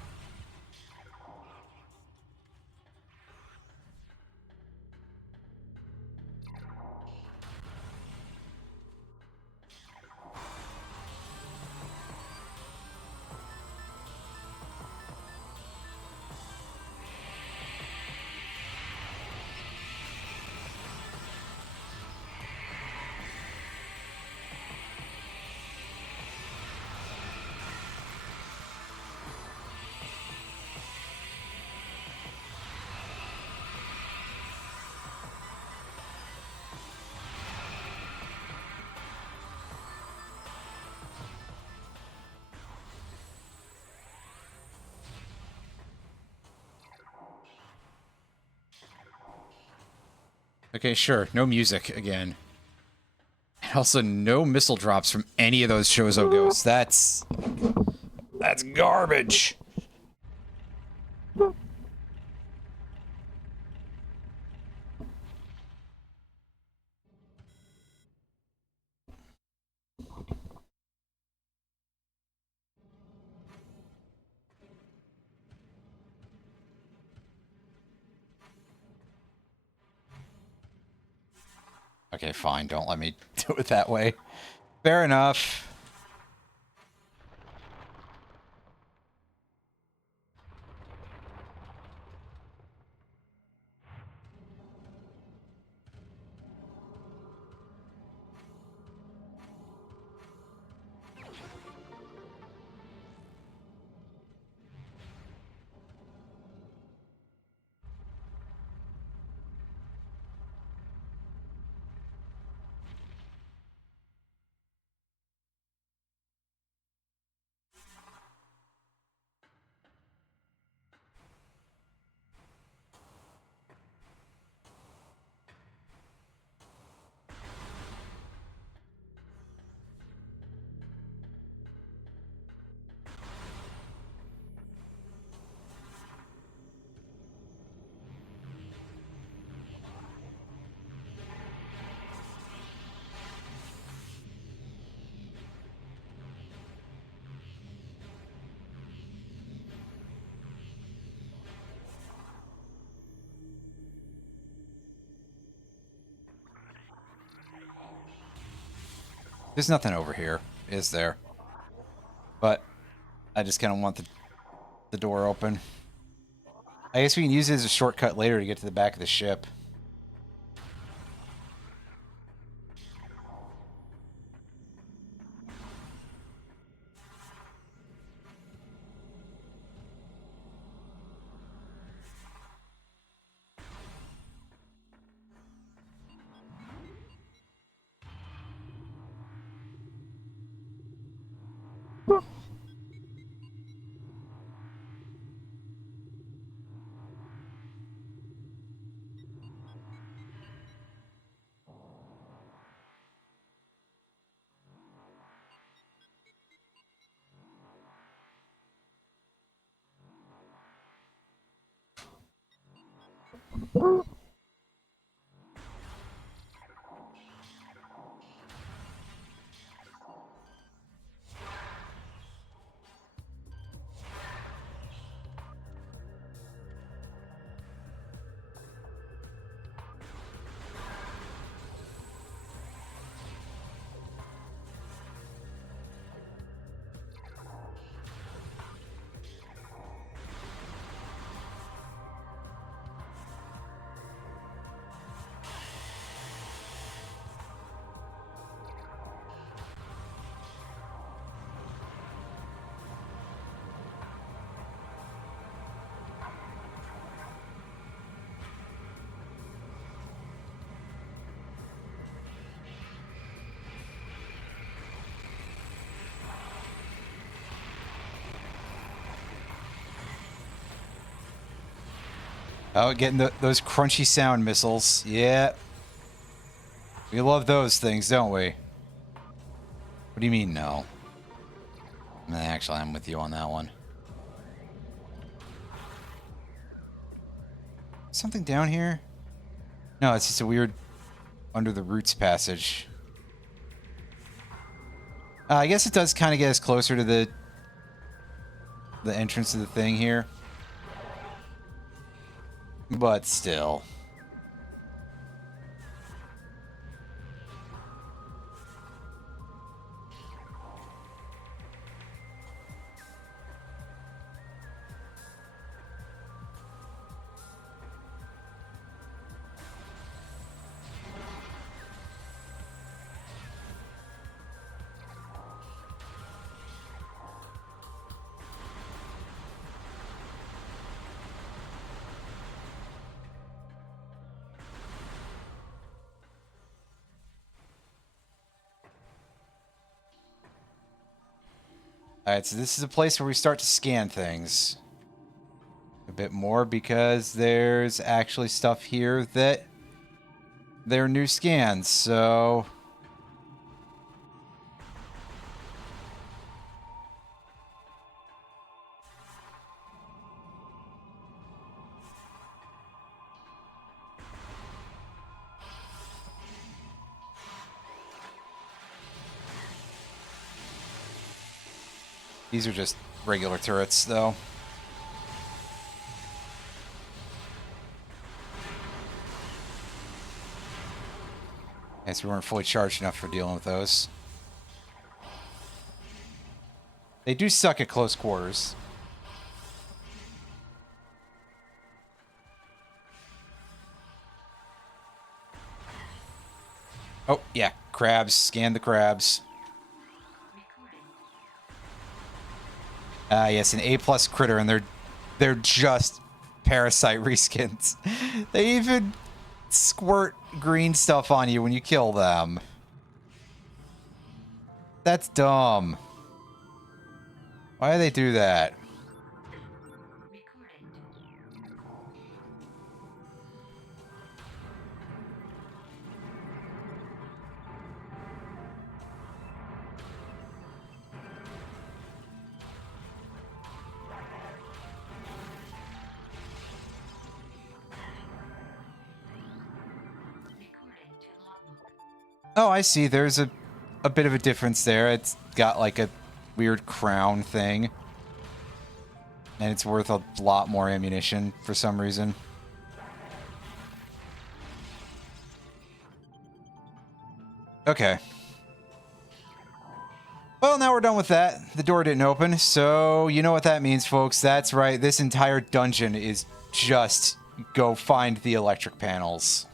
Okay, sure. No music again. And also, no missile drops from any of those Shozo ghosts. That's garbage. Okay, fine. Don't let me do it that way. Fair enough. There's nothing over here, is there? But I just kind of want the door open. I guess we can use it as a shortcut later to get to the back of the ship. Oh, getting those crunchy sound missiles. Yeah. We love those things, don't we? What do you mean, no? Actually, I'm with you on that one. Something down here? No, it's just a weird under the roots passage. I guess it does kind of get us closer to the entrance of the thing here. But still. Alright, so this is a place where we start to scan things a bit more because there's actually stuff here that they're new scans, so... These are just regular turrets, though. Guess we weren't fully charged enough for dealing with those. They do suck at close quarters. Oh, yeah. Crabs. Scan the crabs. Yes, an A+ critter, and they're just parasite reskins. They even squirt green stuff on you when you kill them. That's dumb. Why do they do that? Oh, I see. There's a bit of a difference there. It's got like a weird crown thing. And it's worth a lot more ammunition for some reason. Okay. Well, now we're done with that. The door didn't open, so you know what that means, folks. That's right. This entire dungeon is just go find the electric panels.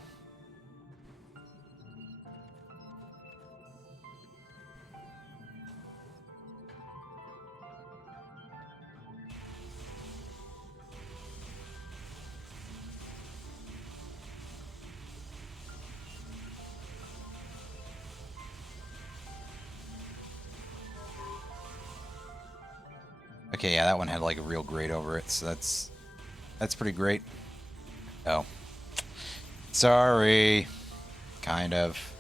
Okay, yeah, that one had like a real grate over it, so that's pretty great. Oh. Sorry. Kind of.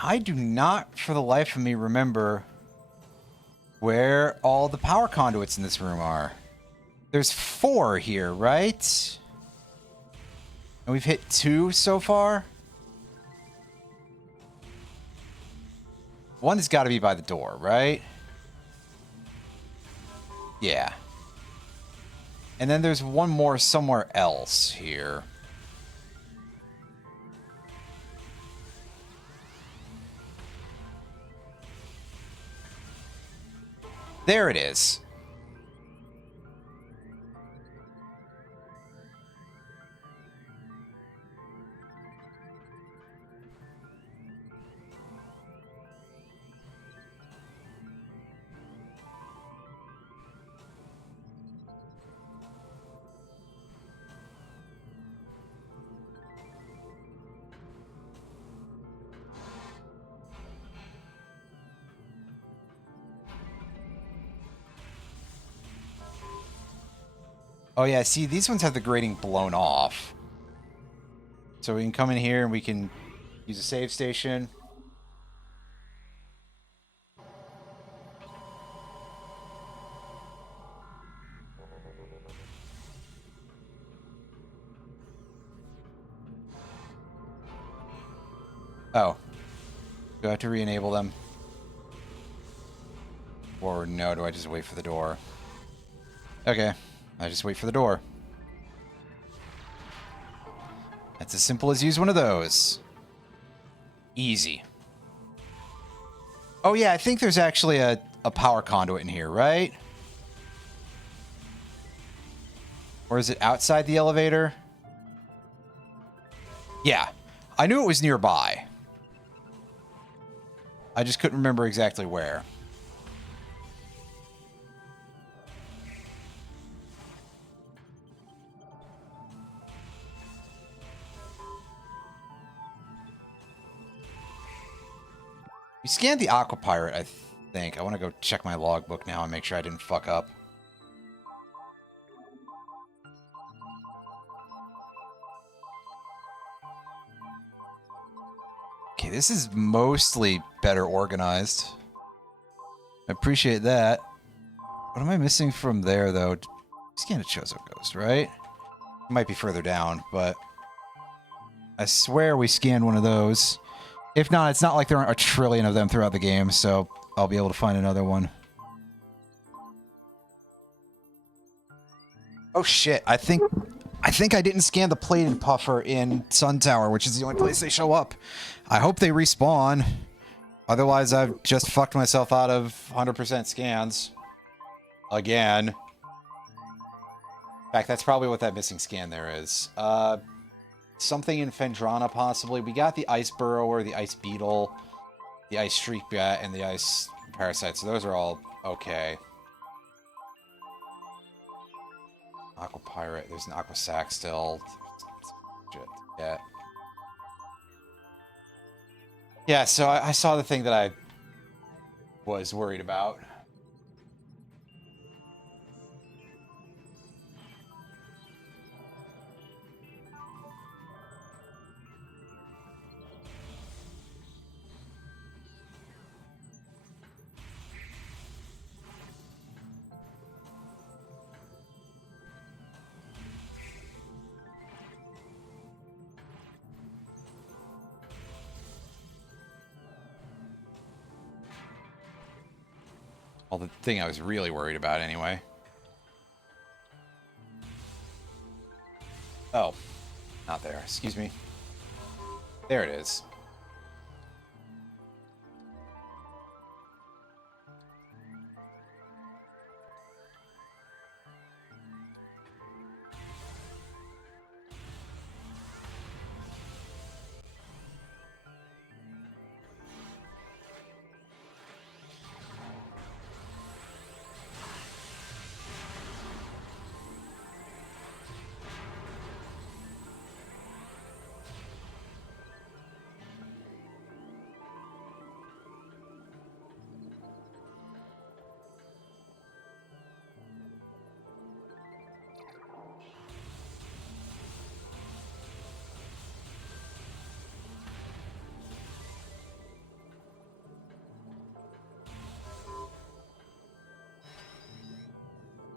I do not, for the life of me, remember where all the power conduits in this room are. There's 4 here, right? And we've hit 2 so far. One has got to be by the door, right? Yeah. And then there's one more somewhere else here. There it is. Oh yeah, see, these ones have the grating blown off. So we can come in here and we can use a save station. Oh. Do I have to re-enable them? Or no, do I just wait for the door? Okay, I just wait for the door. That's as simple as use one of those. Easy. Oh yeah, I think there's actually a power conduit in here, right? Or is it outside the elevator? Yeah, I knew it was nearby. I just couldn't remember exactly where. We scanned the Aqua Pirate, I think. I want to go check my logbook now and make sure I didn't fuck up. Okay, this is mostly better organized. I appreciate that. What am I missing from there, though? Scan a Chozo Ghost, right? It might be further down, but I swear we scanned one of those. If not, it's not like there aren't a trillion of them throughout the game, so I'll be able to find another one. Oh shit, I think I didn't scan the plated puffer in Sun Tower, which is the only place they show up. I hope they respawn. Otherwise, I've just fucked myself out of 100% scans. Again. In fact, that's probably what that missing scan there is. Something in Phendrana, possibly. We got the Ice Burrower, the Ice Beetle, the Ice Shriek Bat, and the Ice Parasite, so those are all okay. Aqua Pirate. There's an Aqua Sac still. Shit. Yeah. Yeah, so I saw the thing that I was worried about. Well, the thing I was really worried about anyway. Oh, not there. Excuse me. There it is.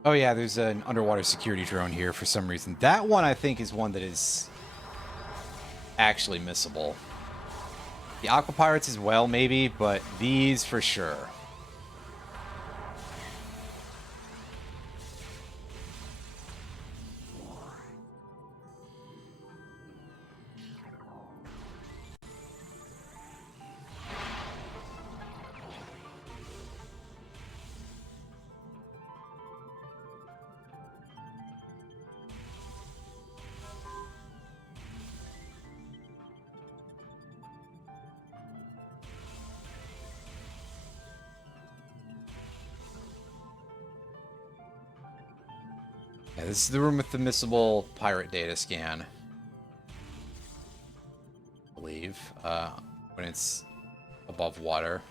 Oh yeah, there's an underwater security drone here for some reason. That one I think is one that is actually missable. The Aqua Pirates as well, maybe, but these for sure. Yeah, this is the room with the missable pirate data scan. I believe. When it's above water.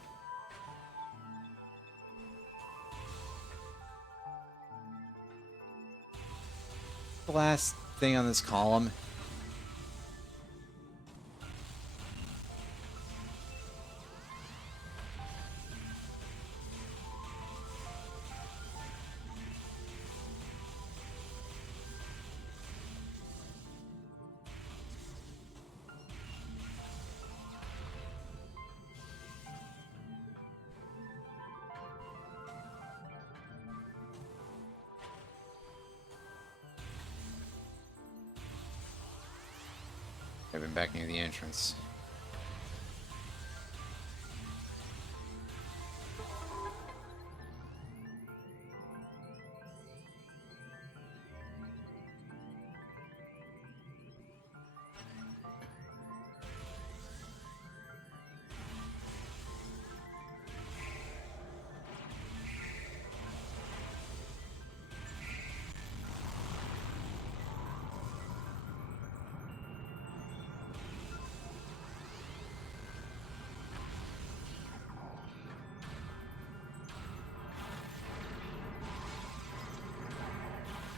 The last thing on this column. I've been back near the entrance.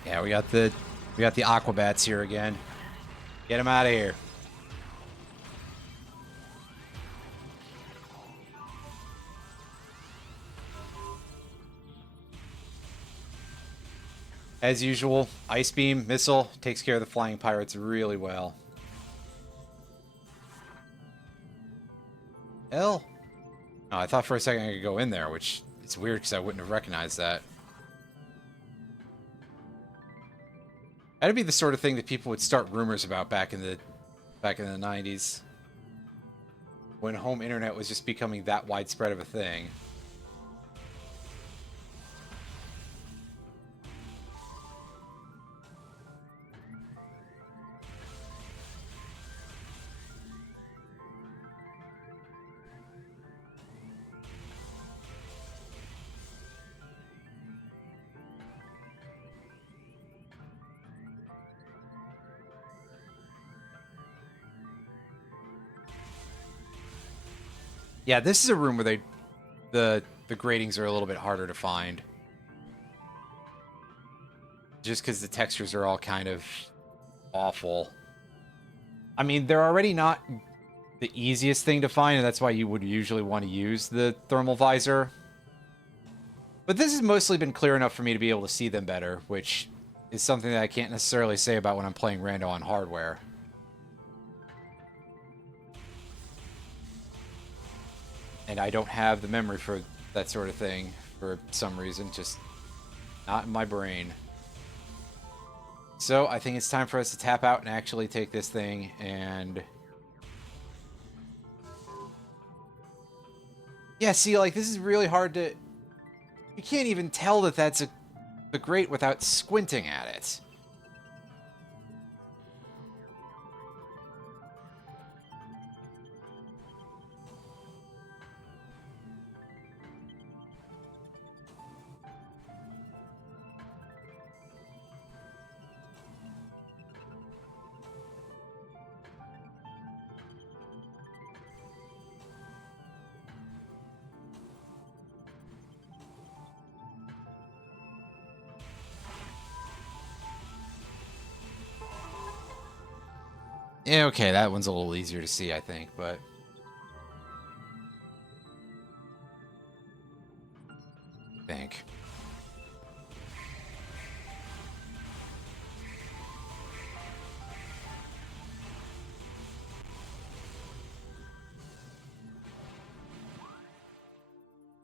Yeah, we got the Aquabats here again. Get them out of here. As usual, Ice Beam missile takes care of the flying pirates really well. Hell. Oh, I thought for a second I could go in there, which it's weird because I wouldn't have recognized that. That'd be the sort of thing that people would start rumors about back in the 90s. When home internet was just becoming that widespread of a thing. Yeah, this is a room where the gratings are a little bit harder to find. Just because the textures are all kind of awful. I mean, they're already not the easiest thing to find, and that's why you would usually want to use the thermal visor. But this has mostly been clear enough for me to be able to see them better, which is something that I can't necessarily say about when I'm playing rando on hardware. And I don't have the memory for that sort of thing for some reason, just not in my brain. So I think it's time for us to tap out and actually take this thing and... Yeah, see, like, this is really hard to... You can't even tell that that's a grate without squinting at it. Yeah, okay, that one's a little easier to see, I think, but... I think.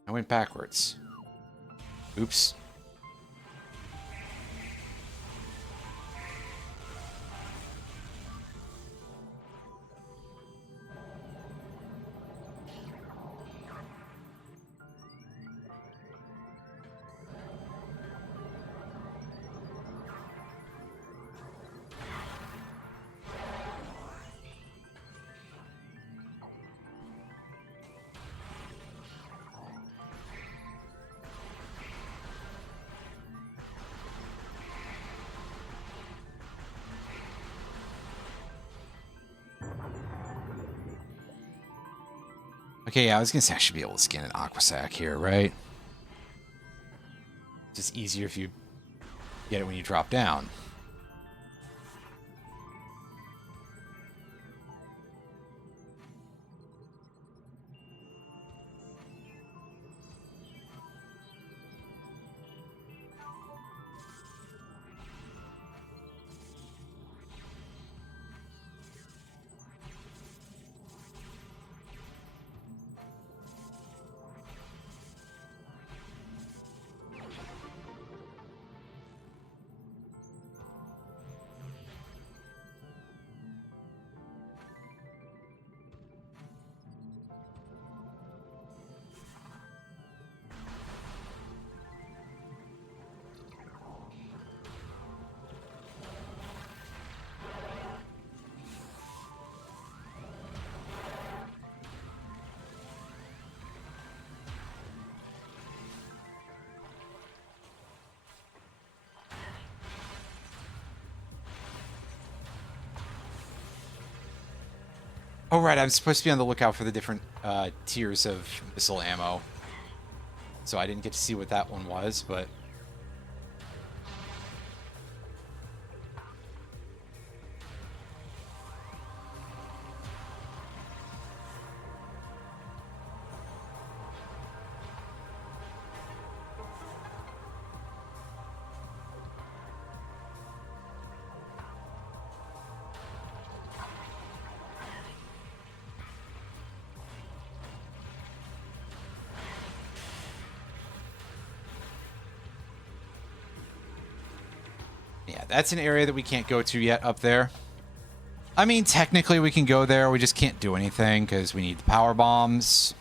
I went backwards. Oops. Okay, yeah, I was gonna say I should be able to scan an aqua sac here, right? It's just easier if you get it when you drop down. Oh, right, I'm supposed to be on the lookout for the different tiers of missile ammo. So I didn't get to see what that one was, but... yeah, that's an area that we can't go to yet up there. I mean, technically we can go there, we just can't do anything because we need the power bombs.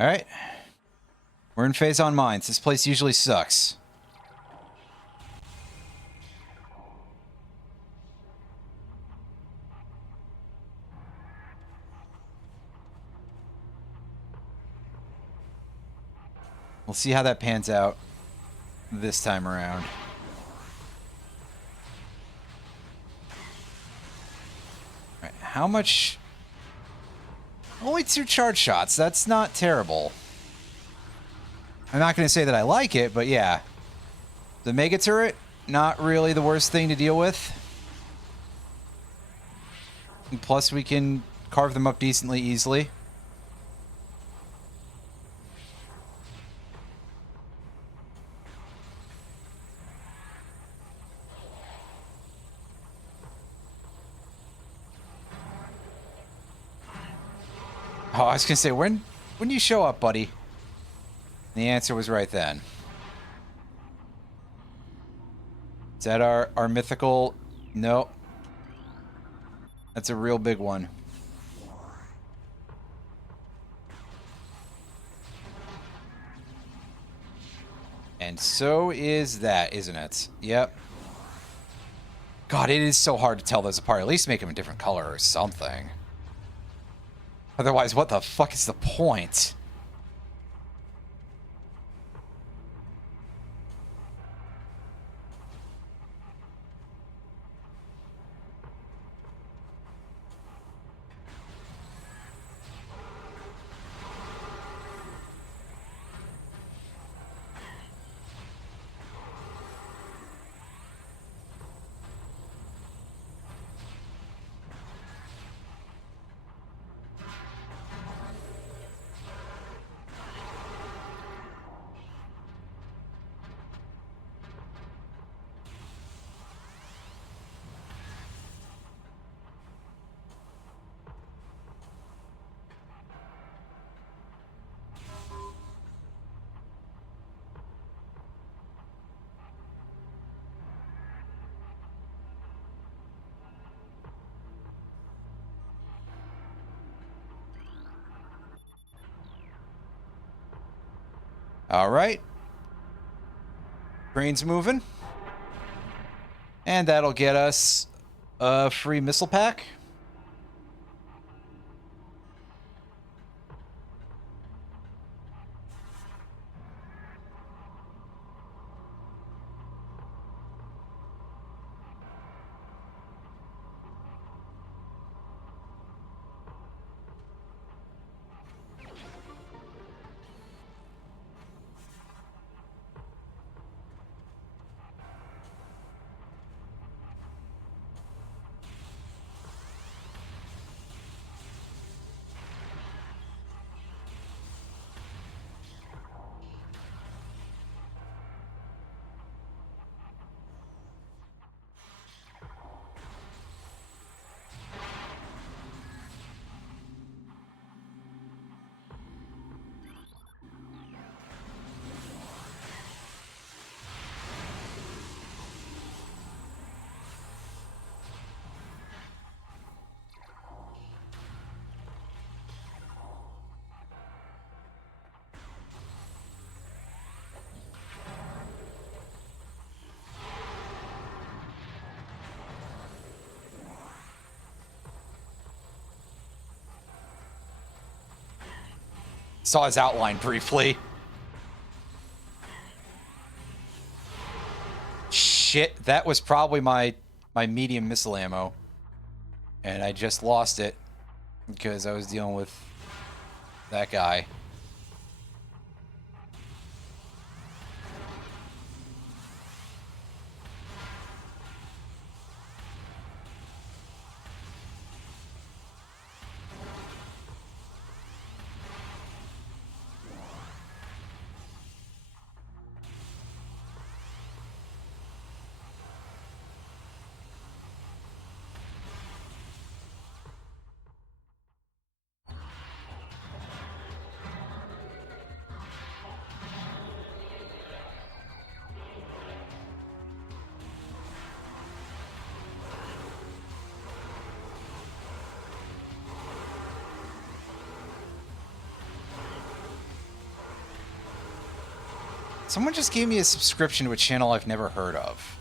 Alright. We're in phase on mines. This place usually sucks. We'll see how that pans out this time around. Alright, how much... Only 2 charge shots. That's not terrible. I'm not going to say that I like it, but yeah. The mega turret, not really the worst thing to deal with. And plus, we can carve them up decently easily. Oh, I was going to say, when do you show up, buddy? And the answer was right then. Is that our mythical? No. That's a real big one. And so is that, isn't it? Yep. God, it is so hard to tell those apart. At least make them a different color or something. Otherwise, what the fuck is the point? All right. Green's moving. And that'll get us a free missile pack. Saw his outline briefly. Shit, that was probably my medium missile ammo. And I just lost it because I was dealing with that guy. Someone just gave me a subscription to a channel I've never heard of.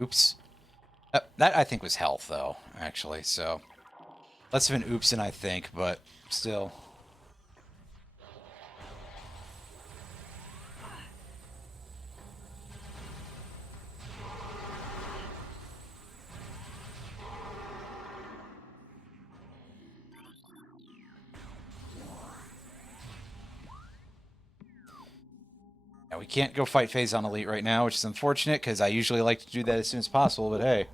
Oops. That I think was health, though, actually, so... Less of an oops than I think, but still... Yeah, we can't go fight phase on Elite right now, which is unfortunate because I usually like to do that as soon as possible, but hey.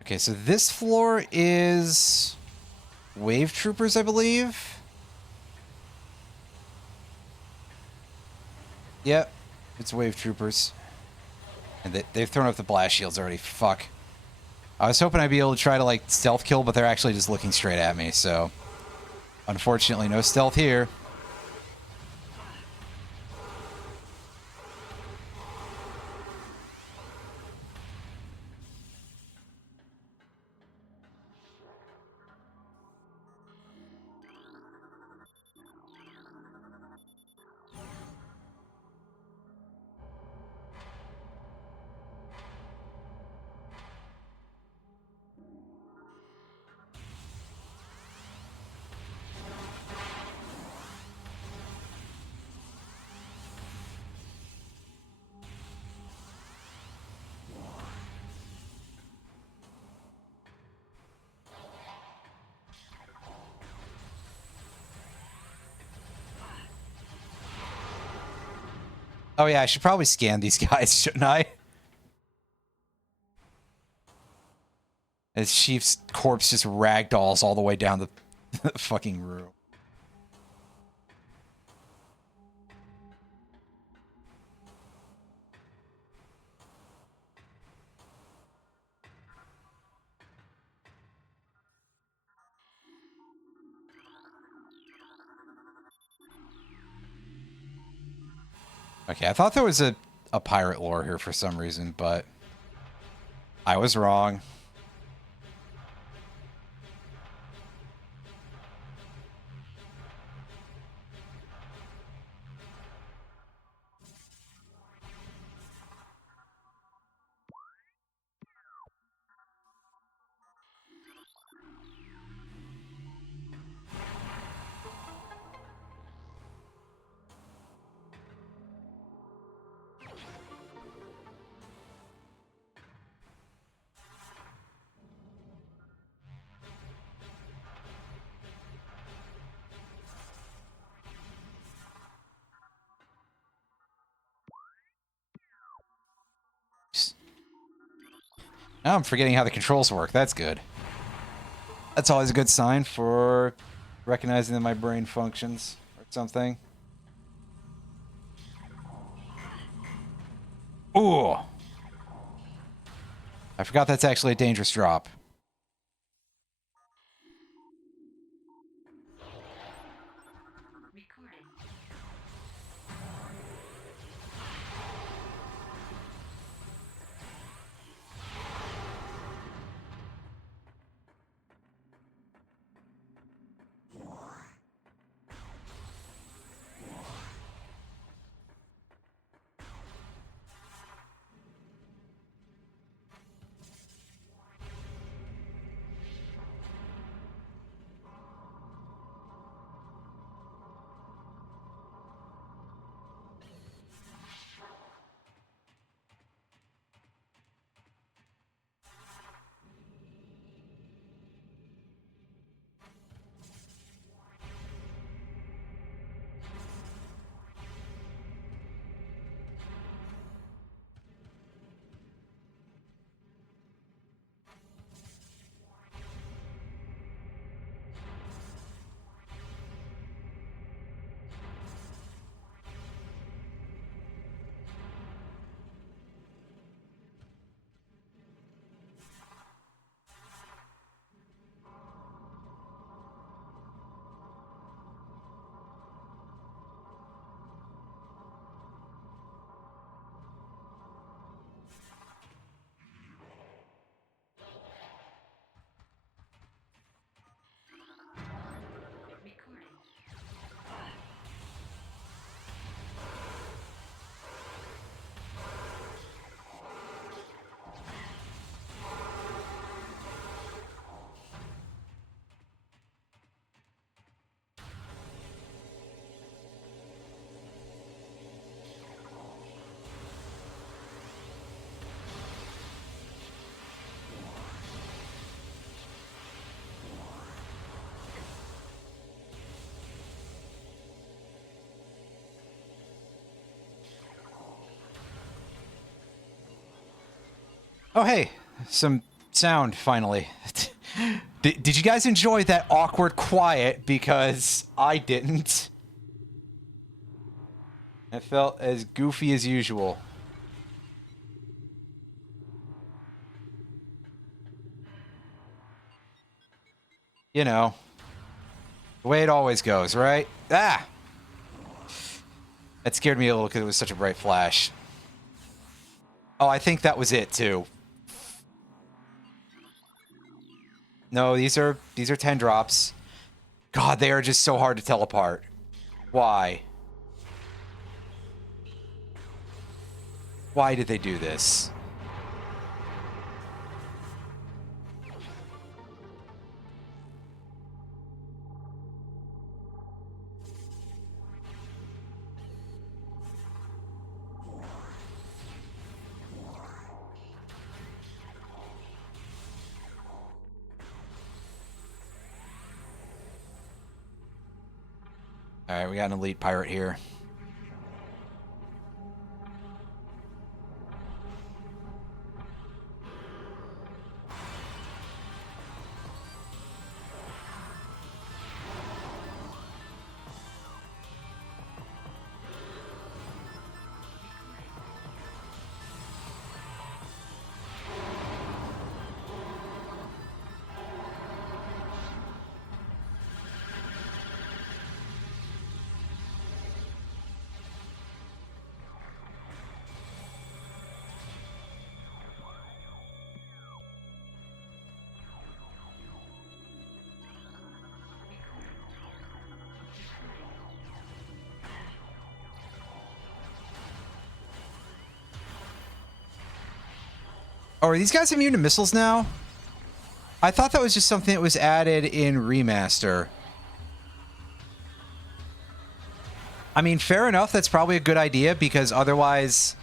Okay, so this floor is Wave Troopers, I believe. Yep, it's Wave Troopers. And they've thrown up the blast shields already. Fuck. I was hoping I'd be able to try to, like, stealth kill, but they're actually just looking straight at me, so... Unfortunately, no stealth here. Oh yeah, I should probably scan these guys, shouldn't I? As Chief's corpse just ragdolls all the way down the fucking room. Okay, I thought there was a pirate lore here for some reason, but I was wrong. Now I'm forgetting how the controls work. That's good. That's always a good sign for recognizing that my brain functions or something. Ooh. I forgot that's actually a dangerous drop. Oh, hey, some sound finally. Did you guys enjoy that awkward quiet? Because I didn't. It felt as goofy as usual. You know, the way it always goes, right? Ah! That scared me a little because it was such a bright flash. Oh, I think that was it, too. No, these are 10 drops. God, they are just so hard to tell apart. Why? Why did they do this? Alright, we got an elite pirate here. Oh, are these guys immune to missiles now? I thought that was just something that was added in Remaster. I mean, fair enough, that's probably a good idea, because otherwise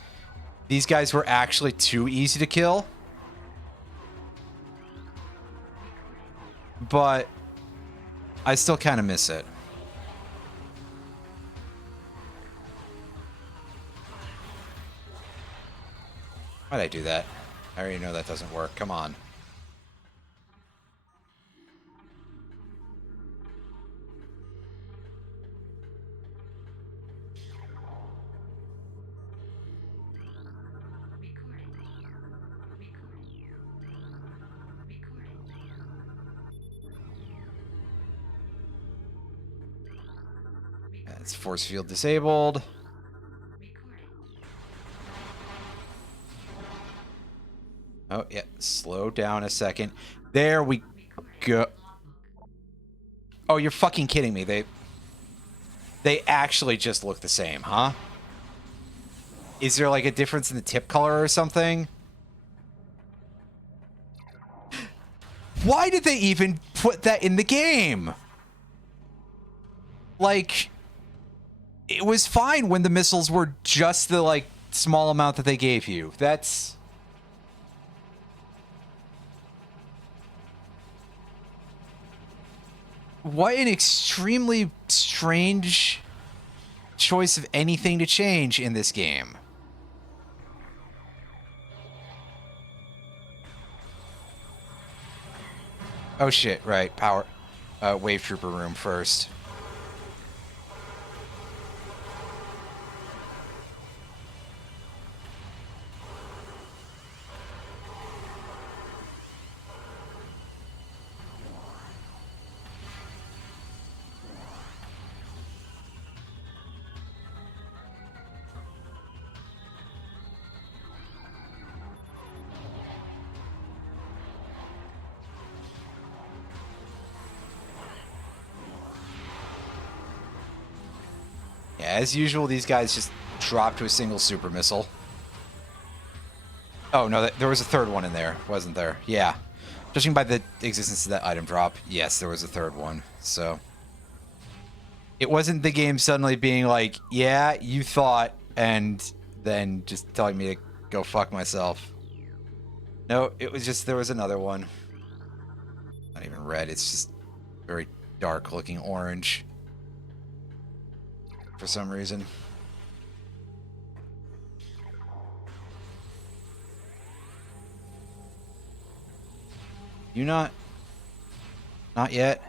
these guys were actually too easy to kill. But I still kind of miss it. Why'd I do that? I already know that doesn't work. Come on. It's force field disabled. Oh, yeah. Slow down a second. There we go. Oh, you're fucking kidding me. They actually just look the same, huh? Is there like a difference in the tip color or something? Why did they even put that in the game? Like, it was fine when the missiles were just the, like, small amount that they gave you. That's... What an extremely strange choice of anything to change in this game. Oh shit, right. Power... Wave Trooper room first. Yeah, as usual, these guys just drop to a single super missile. Oh, no, there was a third one in there, wasn't there? Yeah. Judging by the existence of that item drop, yes, there was a third one, so... It wasn't the game suddenly being like, yeah, you thought, and then just telling me to go fuck myself. No, it was just, there was another one. Not even red, it's just very dark looking orange. For some reason. You not? Not yet?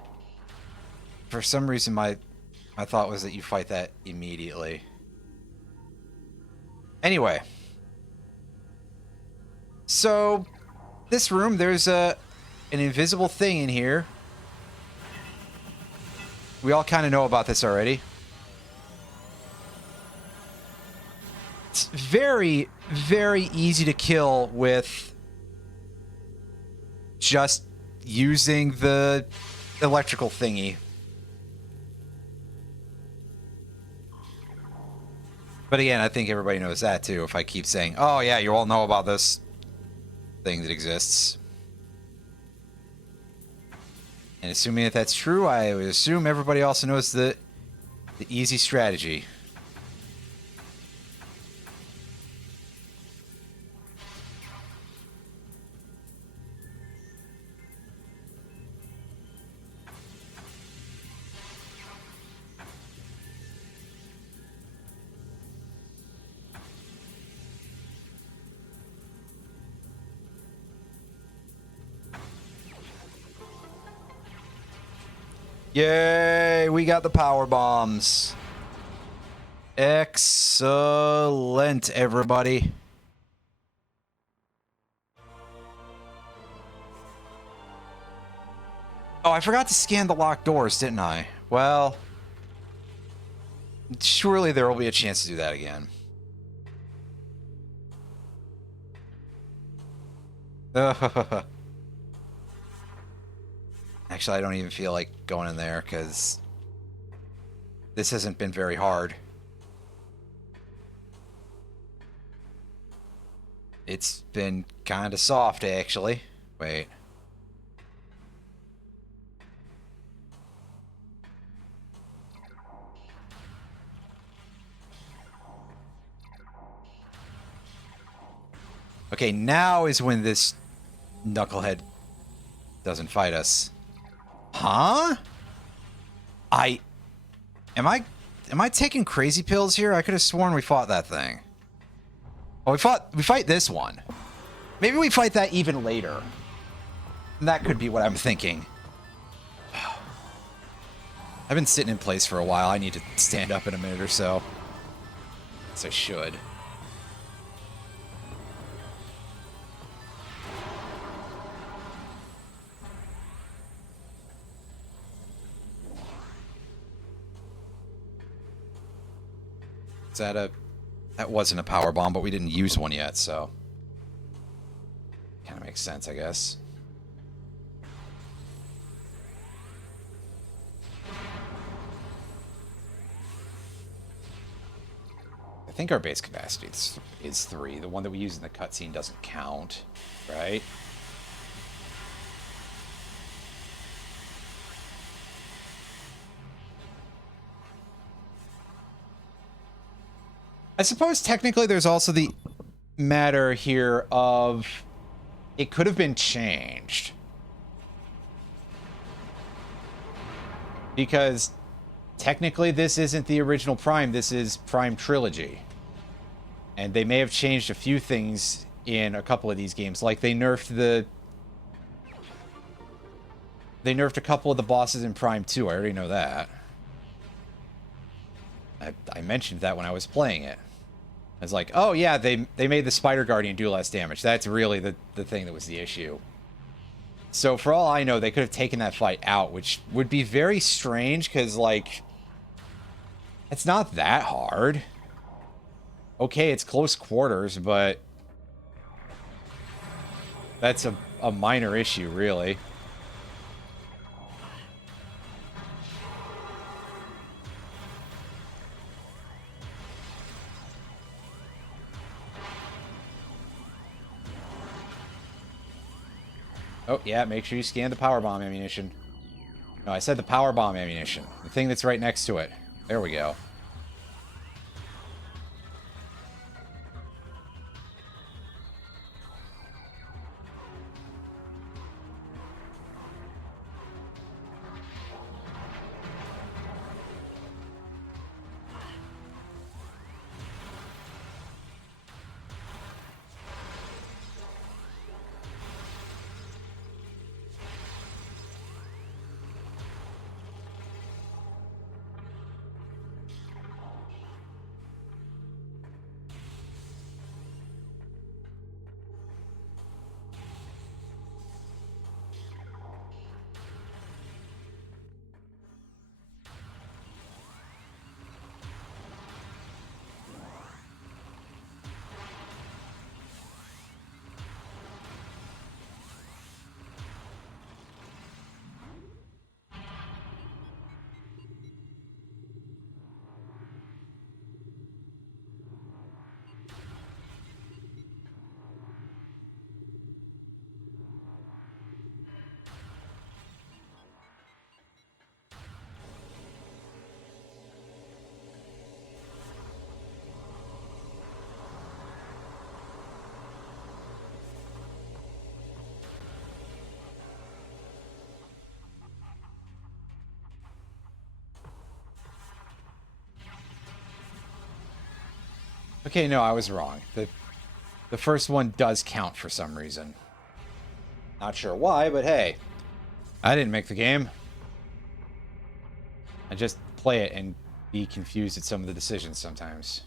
For some reason, my thought was that you fight that immediately. Anyway. So, this room, there's an invisible thing in here. We all kind of know about this already. It's very, very easy to kill with just using the electrical thingy. But again, I think everybody knows that too if I keep saying, oh yeah, you all know about this thing that exists. And assuming that that's true, I would assume everybody also knows the easy strategy. Yay, we got the power bombs. Excellent, everybody. Oh, I forgot to scan the locked doors, didn't I? Well, surely there will be a chance to do that again. Actually, I don't even feel like going in there because this hasn't been very hard. It's been kind of soft, actually. Wait. Okay, now is when this knucklehead doesn't fight us. Huh? Am I taking crazy pills here? I could have sworn we fought that thing. Oh, we fight this one. Maybe we fight that even later. That could be what I'm thinking. I've been sitting in place for a while. I need to stand up in a minute or so. Yes, I should. Is that a... That wasn't a power bomb, but we didn't use one yet, so... Kind of makes sense, I guess. I think our base capacity is 3. The one that we use in the cutscene doesn't count, right? I suppose technically there's also the matter here of it could have been changed. Because technically this isn't the original Prime, this is Prime Trilogy. And they may have changed a few things in a couple of these games. Like they nerfed a couple of the bosses in Prime 2, I already know that. I mentioned that when I was playing it. I was like, oh yeah, they made the Spider Guardian do less damage. That's really the thing that was the issue. So for all I know, they could have taken that fight out, which would be very strange, because, like, it's not that hard. Okay, it's close quarters, but that's a minor issue, really. Oh, yeah, make sure you scan the power bomb ammunition. No, I said the power bomb ammunition. The thing that's right next to it. There we go. Okay, no, I was wrong. The first one does count for some reason. Not sure why, but hey. I didn't make the game. I just play it and be confused at some of the decisions sometimes.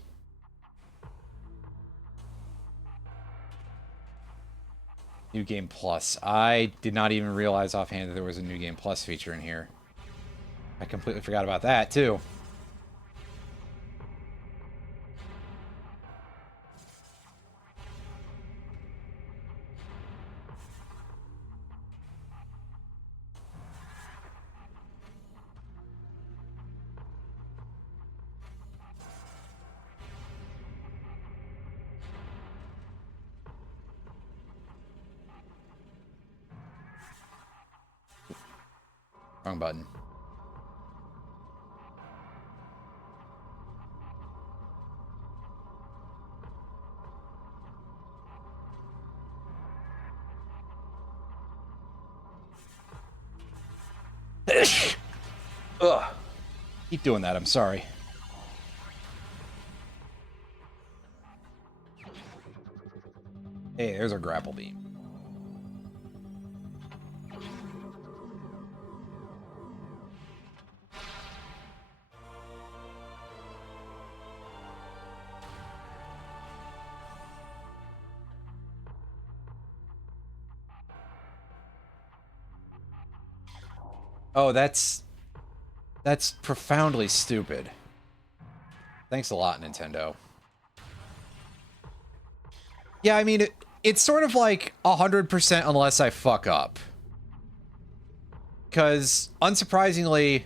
New Game Plus. I did not even realize offhand that there was a New Game Plus feature in here. I completely forgot about that, too. Wrong button. Ugh. Keep doing that, I'm sorry. Hey, there's our grapple beam. Oh, that's profoundly stupid. Thanks a lot, Nintendo. Yeah, I mean, it's sort of like 100% unless I fuck up. Because, unsurprisingly,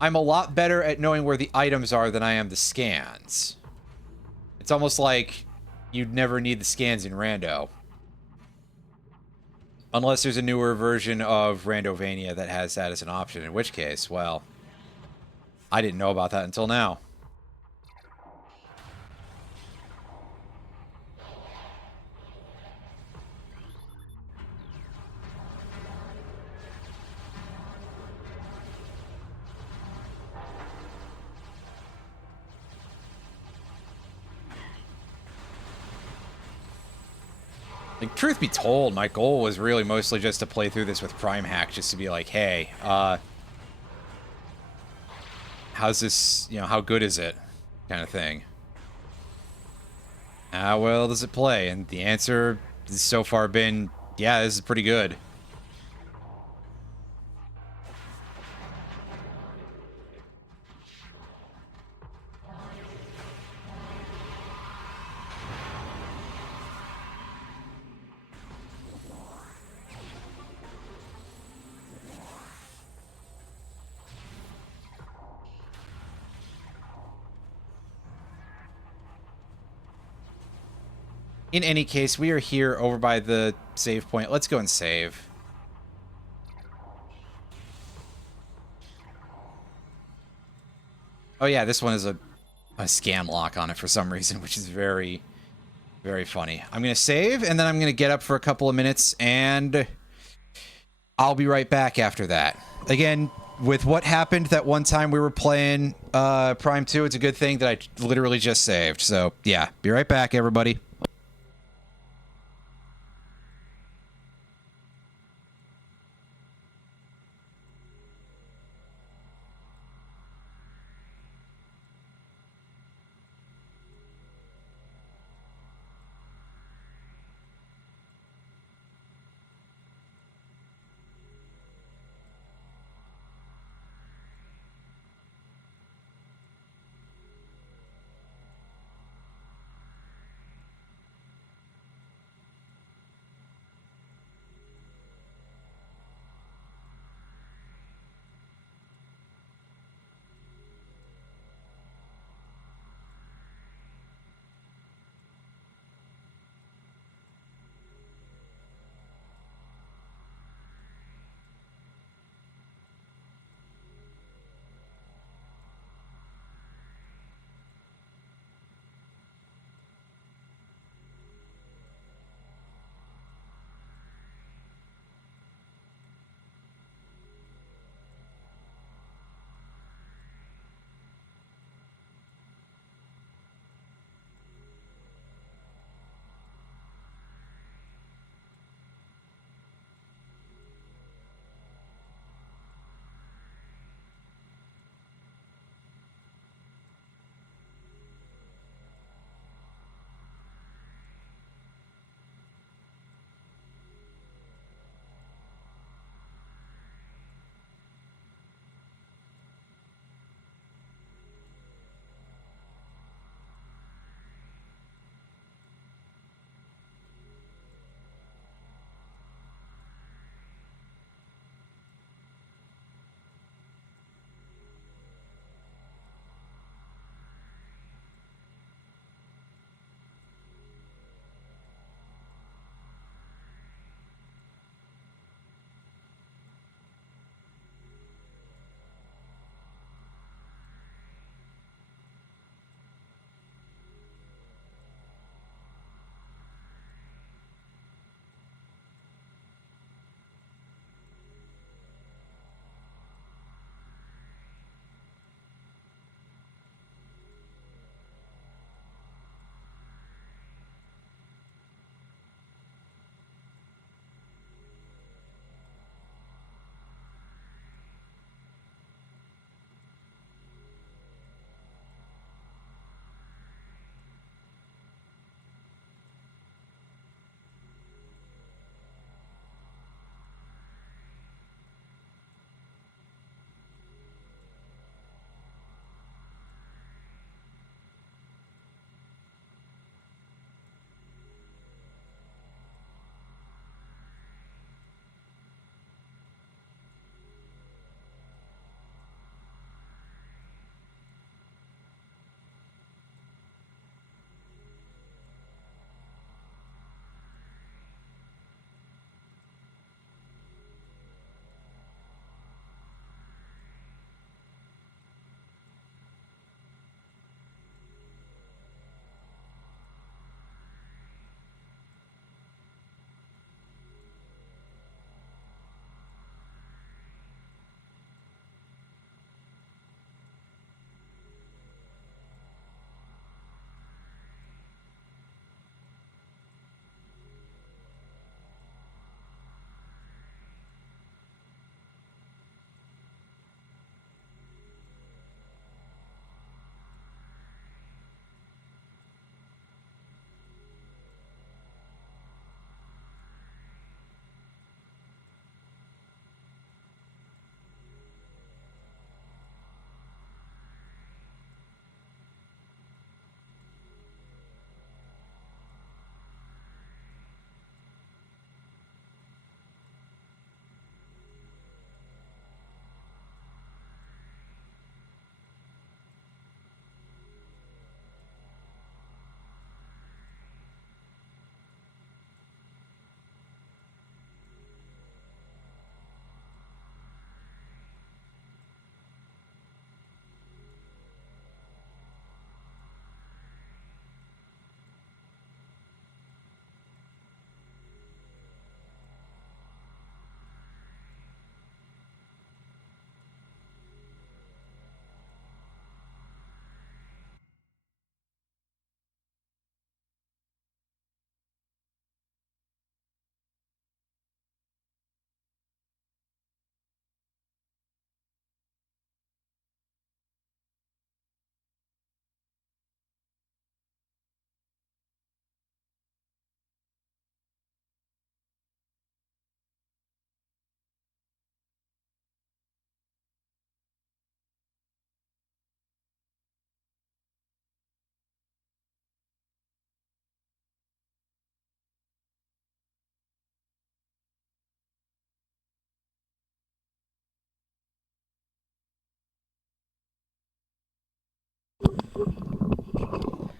I'm a lot better at knowing where the items are than I am the scans. It's almost like you'd never need the scans in Rando. Unless there's a newer version of Randovania that has that as an option, in which case, well, I didn't know about that until now. Like, truth be told, my goal was really mostly just to play through this with PrimeHack, just to be like, hey, how's this, you know, how good is it? Kind of thing. How well does it play? And the answer has so far been, yeah, this is pretty good. In any case, we are here over by the save point. Let's go and save. Oh yeah, this one is a scan lock on it for some reason, which is very, very funny. I'm going to save, and then I'm going to get up for a couple of minutes, and I'll be right back after that. Again, with what happened that one time we were playing Prime 2, it's a good thing that I literally just saved. So, yeah, be right back, everybody.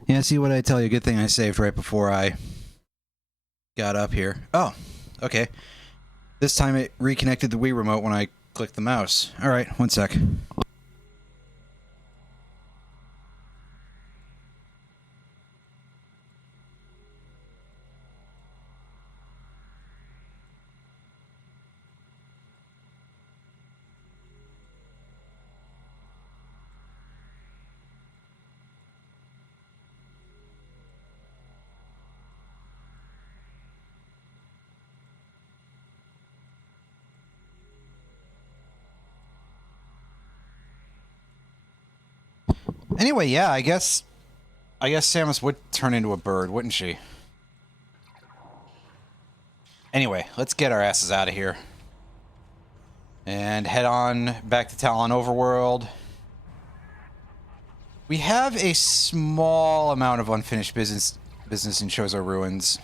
Yeah, see what I tell you. Good thing I saved right before I got up here. Oh, okay. This time it reconnected the Wii remote when I clicked the mouse. Alright, one sec. Anyway, yeah, I guess Samus would turn into a bird, wouldn't she? Anyway, let's get our asses out of here. And head on back to Talon Overworld. We have a small amount of unfinished business in Chozo Ruins.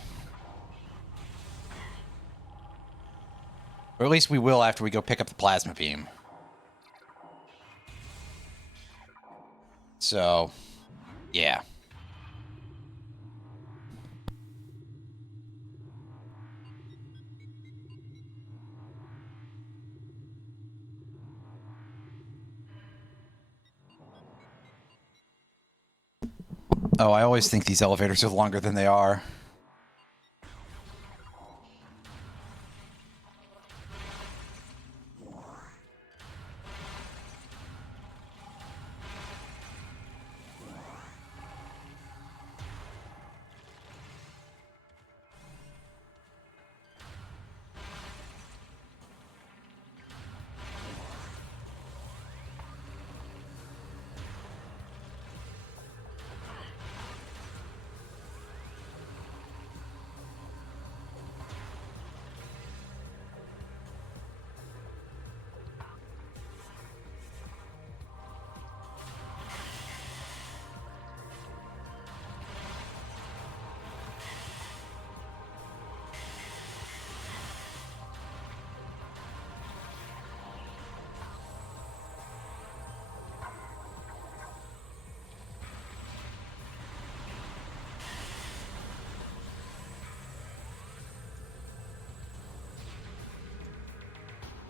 Or at least we will after we go pick up the plasma beam. So, yeah. Oh, I always think these elevators are longer than they are.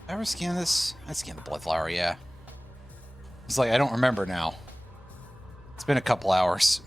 Did I ever scan this? I scanned the blood flower, yeah. It's like, I don't remember now. It's been a couple hours.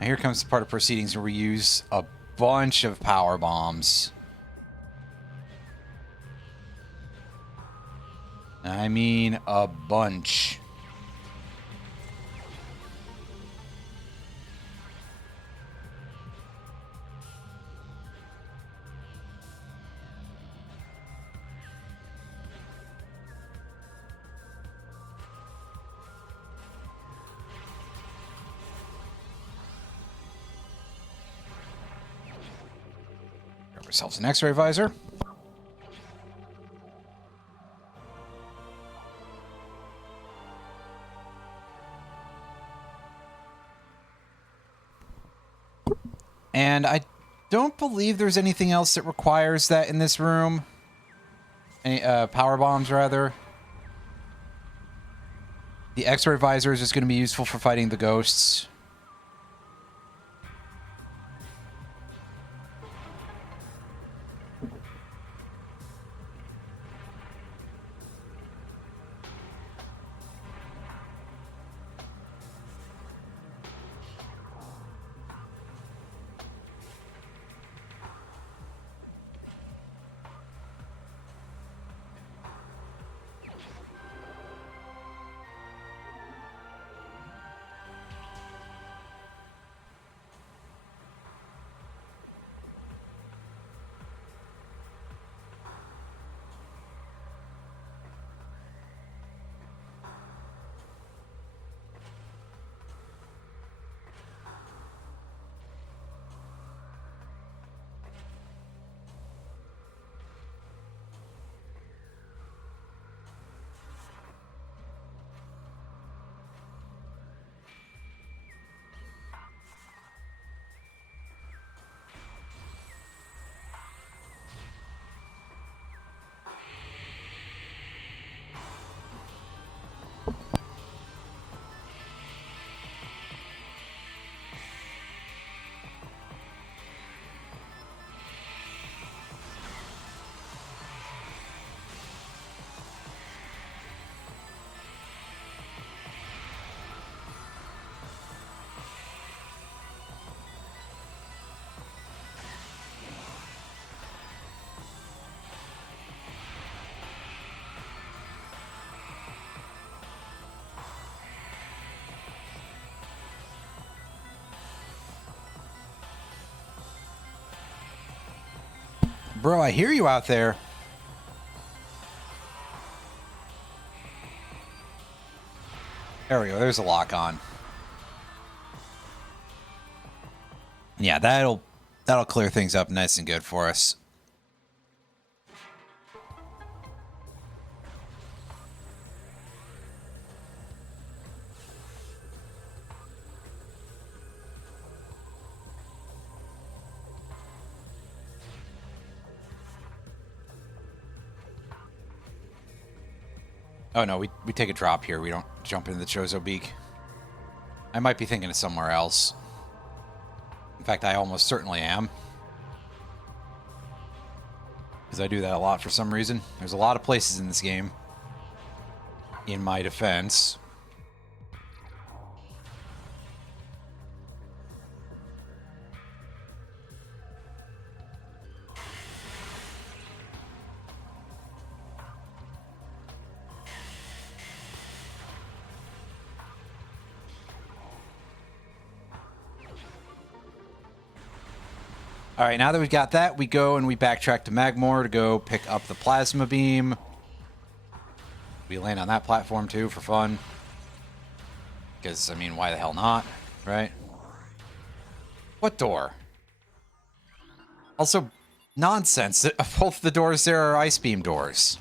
Now here comes the part of proceedings where we use a bunch of power bombs. I mean, a bunch. Grab ourselves an X-ray visor. And I don't believe there's anything else that requires that in this room. Any power bombs, rather. The X-ray visor is just going to be useful for fighting the ghosts. Bro, I hear you out there. There we go. There's a lock on. Yeah, that'll clear things up nice and good for us. Oh no, we take a drop here. We don't jump into the Chozo Beak. I might be thinking of somewhere else. In fact, I almost certainly am. Because I do that a lot for some reason. There's a lot of places in this game. In my defense. All right, now that we've got that, we go and we backtrack to Magmore to go pick up the plasma beam. We land on that platform too for fun. Because, I mean, why the hell not, right? What door? Also, nonsense. Both the doors there are ice beam doors.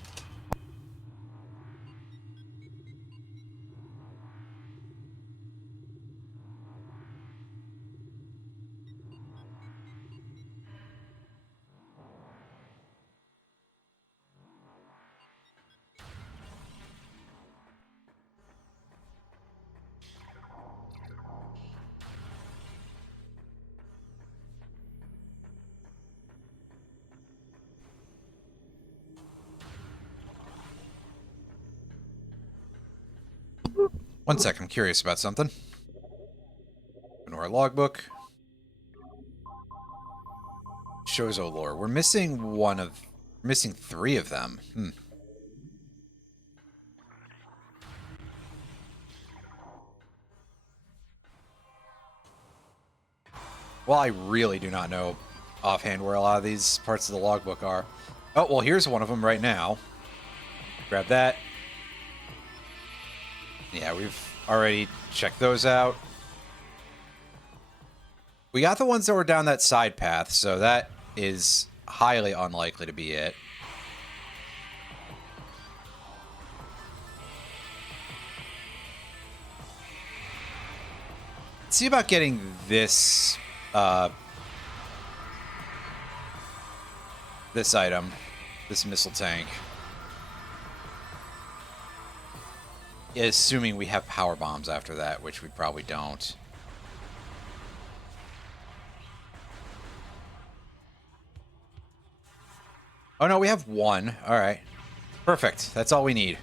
One sec, I'm curious about something. Go to our logbook. Chozo lore. We're missing missing 3 of them. Well, I really do not know offhand where a lot of these parts of the logbook are. Oh, well, here's one of them right now. Grab that. Yeah, we've already checked those out. We got the ones that were down that side path, so that is highly unlikely to be it. Let's see about getting this, this item, this missile tank. Assuming we have power bombs after that, which we probably don't. Oh no, we have 1. Alright. Perfect. That's all we need.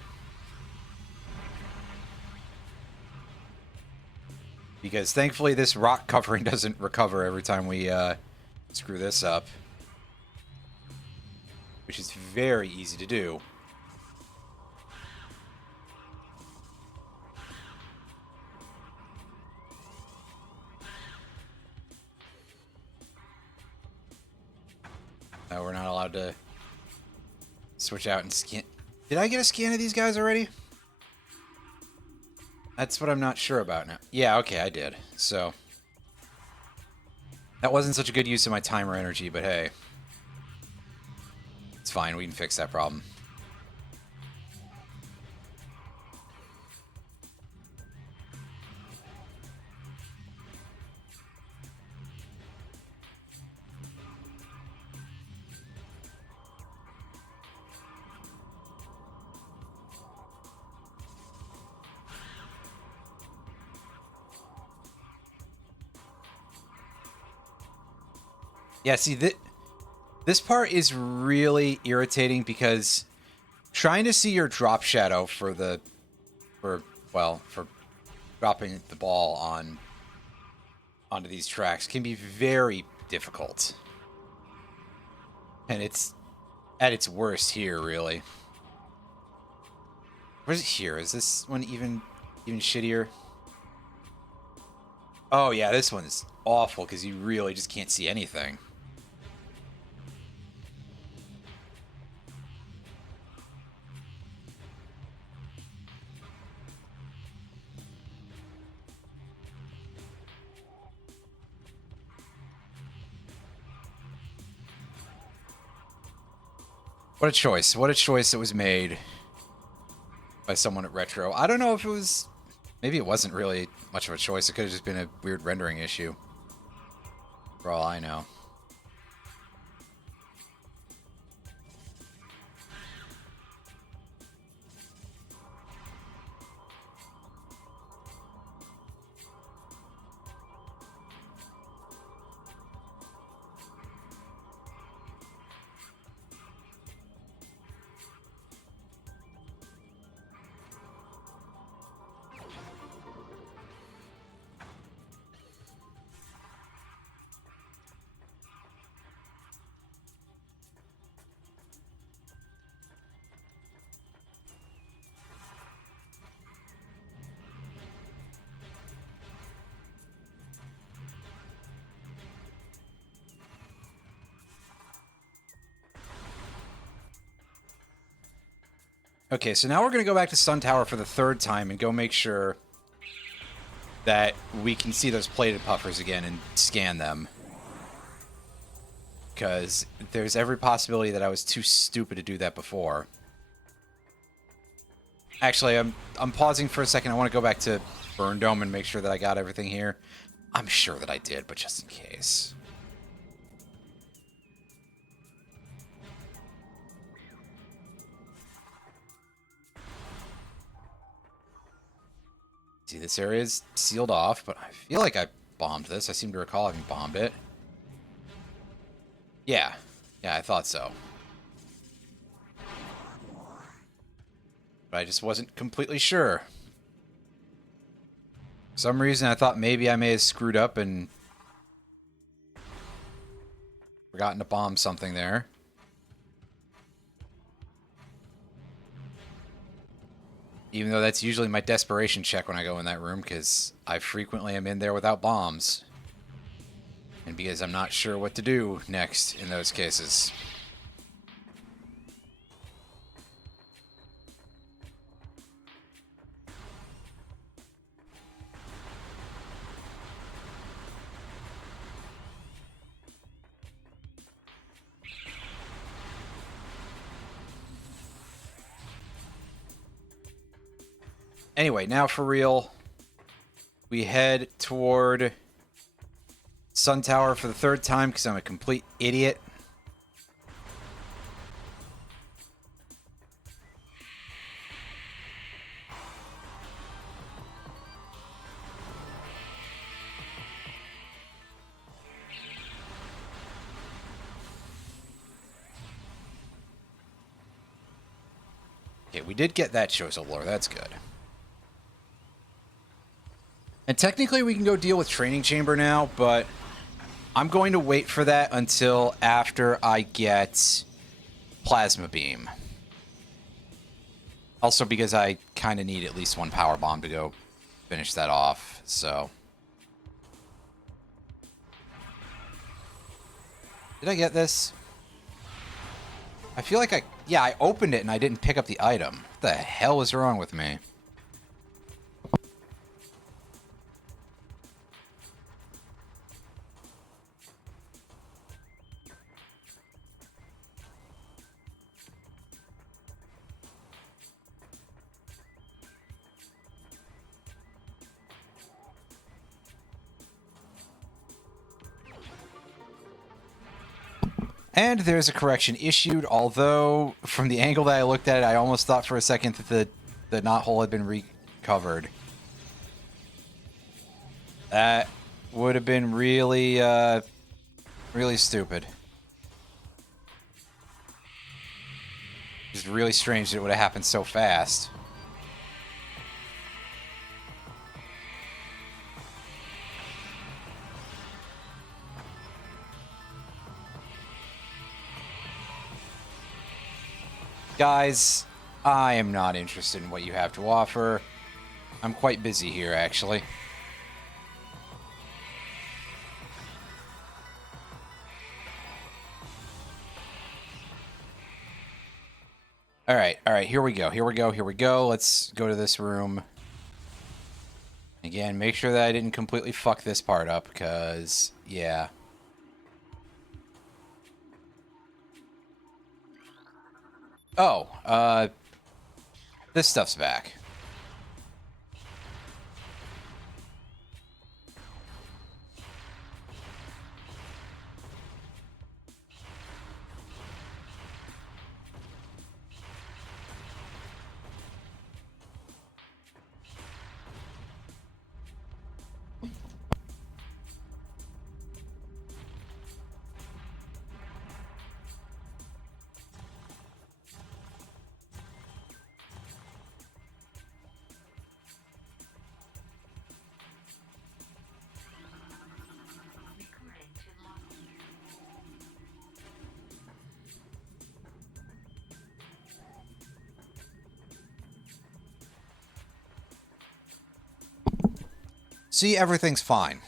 Because thankfully this rock covering doesn't recover every time we screw this up. Which is very easy to do. No, we're not allowed to switch out and scan. Did I get a scan of these guys already? That's what I'm not sure about now. Yeah, okay, I did. So that wasn't such a good use of my timer energy, but hey. It's fine, we can fix that problem. Yeah, see, this part is really irritating because trying to see your drop shadow for dropping the ball onto these tracks can be very difficult. And it's at its worst here, really. Where's it here? Is this one even shittier? Oh yeah, this one's awful because you really just can't see anything. What a choice. What a choice that was made by someone at Retro. I don't know if it was... Maybe it wasn't really much of a choice. It could have just been a weird rendering issue. For all I know. Okay, so now we're going to go back to Sun Tower for the third time and go make sure that we can see those plated puffers again and scan them. Because there's every possibility that I was too stupid to do that before. Actually, I'm pausing for a second. I want to go back to Burn Dome and make sure that I got everything here. I'm sure that I did, but just in case. See, this area is sealed off, but I feel like I bombed this. I seem to recall having bombed it. Yeah. Yeah, I thought so. But I just wasn't completely sure. For some reason, I thought maybe I may have screwed up and forgotten to bomb something there. Even though that's usually my desperation check when I go in that room, because I frequently am in there without bombs. And because I'm not sure what to do next in those cases. Anyway, now for real, we head toward Sun Tower for the third time because I'm a complete idiot. Okay, we did get that choice of lore. That's good. And technically we can go deal with Training Chamber now, but I'm going to wait for that until after I get Plasma Beam. Also because I kind of need at least one Power Bomb to go finish that off, so... Did I get this? I feel like yeah, I opened it and I didn't pick up the item. What the hell was wrong with me? And there's a correction issued, although from the angle that I looked at it, I almost thought for a second that the knothole had been recovered. That would have been really, really stupid. It's really strange that it would have happened so fast. Guys, I am not interested in what you have to offer. I'm quite busy here, actually. Alright, here we go. Let's go to this room. Again, make sure that I didn't completely fuck this part up, because, yeah. Oh, this stuff's back. See, everything's fine.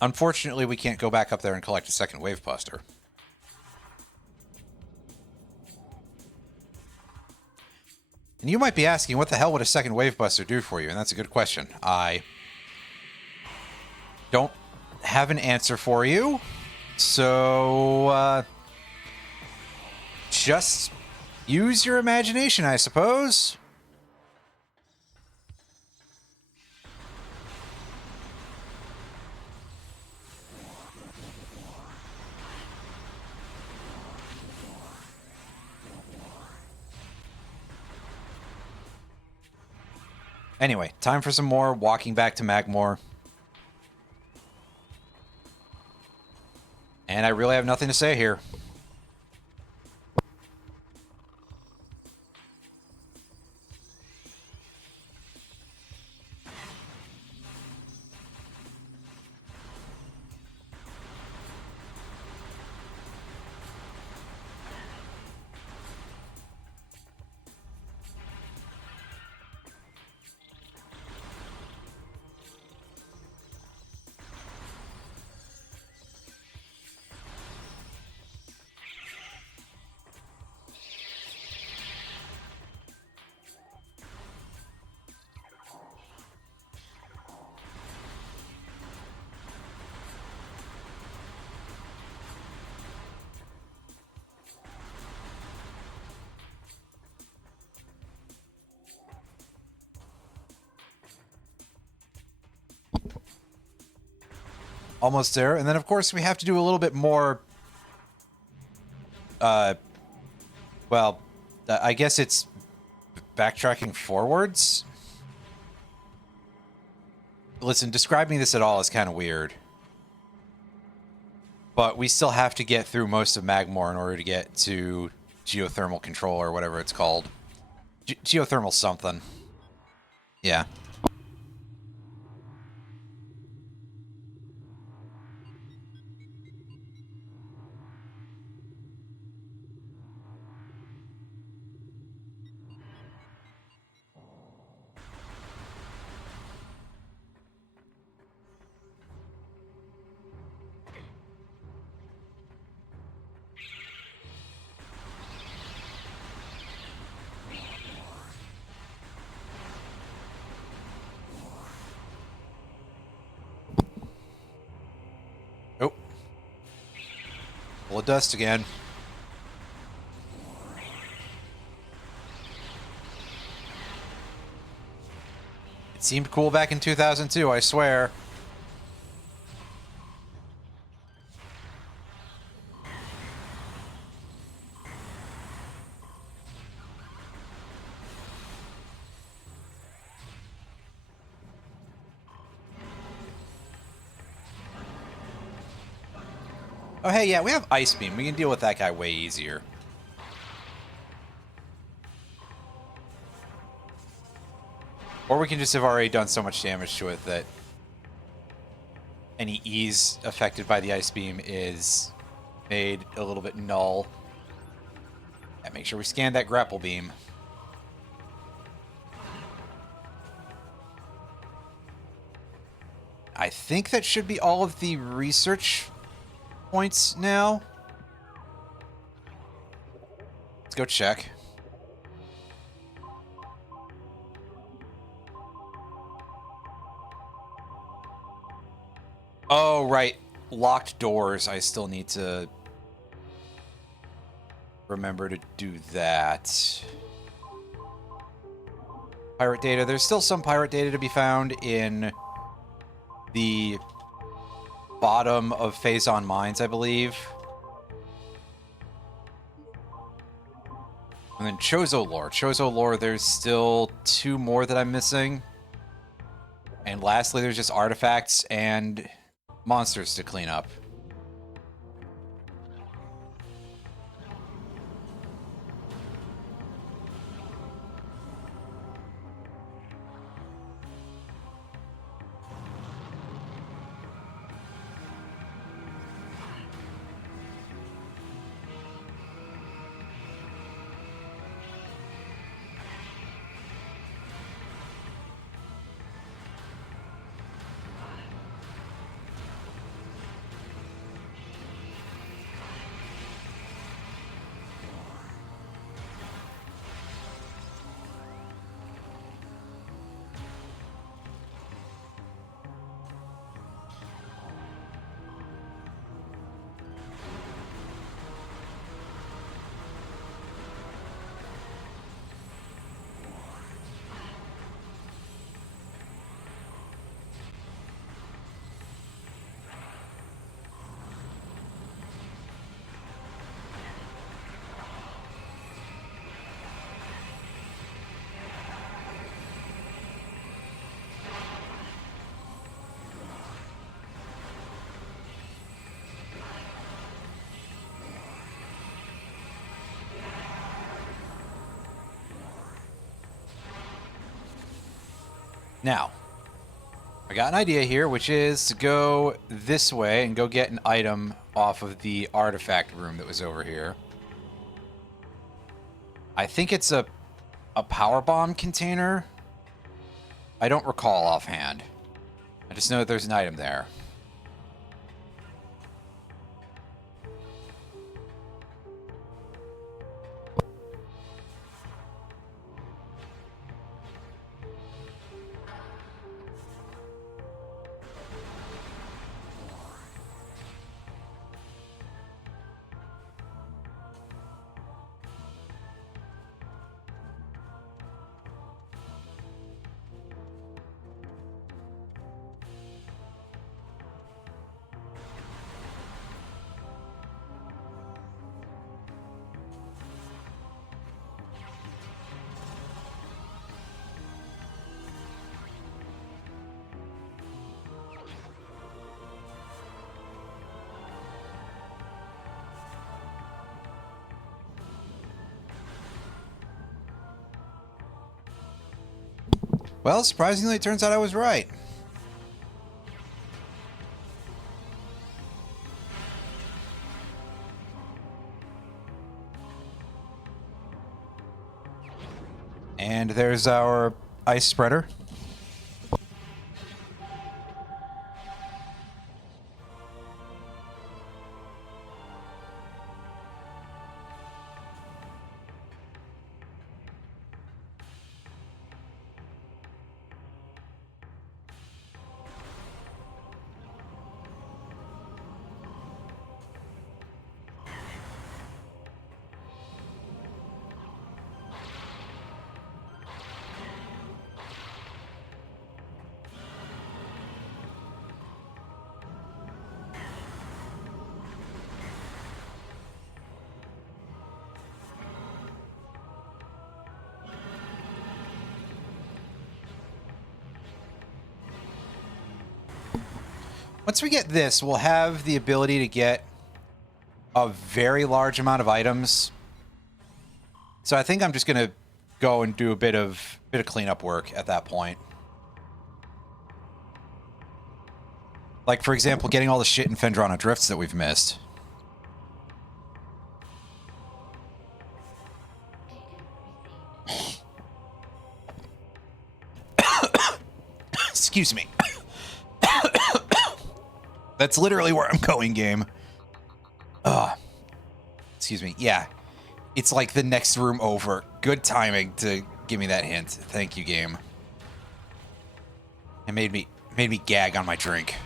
Unfortunately, we can't go back up there and collect a second wave buster. And you might be asking, what the hell would a second wave buster do for you? And that's a good question. I don't have an answer for you. So, just use your imagination, I suppose. Anyway, time for some more walking back to Magmore. And I really have nothing to say here. Almost there. And then, of course, we have to do a little bit more... well, I guess it's backtracking forwards. Listen, describing this at all is kind of weird. But we still have to get through most of Magmore in order to get to Geothermal Control or whatever it's called. Geothermal something. Yeah. Oh. Full of dust again. It seemed cool back in 2002, I swear. Oh, hey, yeah, we have Ice Beam. We can deal with that guy way easier. Or we can just have already done so much damage to it that any ease affected by the Ice Beam is made a little bit null. Yeah, make sure we scan that grapple beam. I think that should be all of the research points now. Let's go check. Oh, right. Locked doors I still need to remember to do that. Pirate data. There's still some pirate data to be found in the bottom of Phazon Mines, I believe. And then Chozo lore. Chozo lore, there's still 2 more that I'm missing. And lastly, there's just artifacts and monsters to clean up. Now, I got an idea here, which is to go this way and go get an item off of the artifact room that was over here. I think it's a power bomb container. I don't recall offhand. I just know that there's an item there. Well, surprisingly, it turns out I was right. And there's our ice spreader. Once we get this, we'll have the ability to get a very large amount of items. So I think I'm just gonna go and do a bit of cleanup work at that point. Like, for example, getting all the shit in Fendrana Drifts that we've missed. Excuse me. That's literally where I'm going, game. Excuse me. Yeah. It's like the next room over. Good timing to give me that hint. Thank you, game. It made me gag on my drink.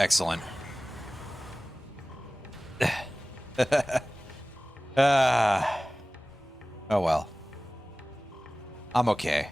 Excellent. Oh well. I'm okay.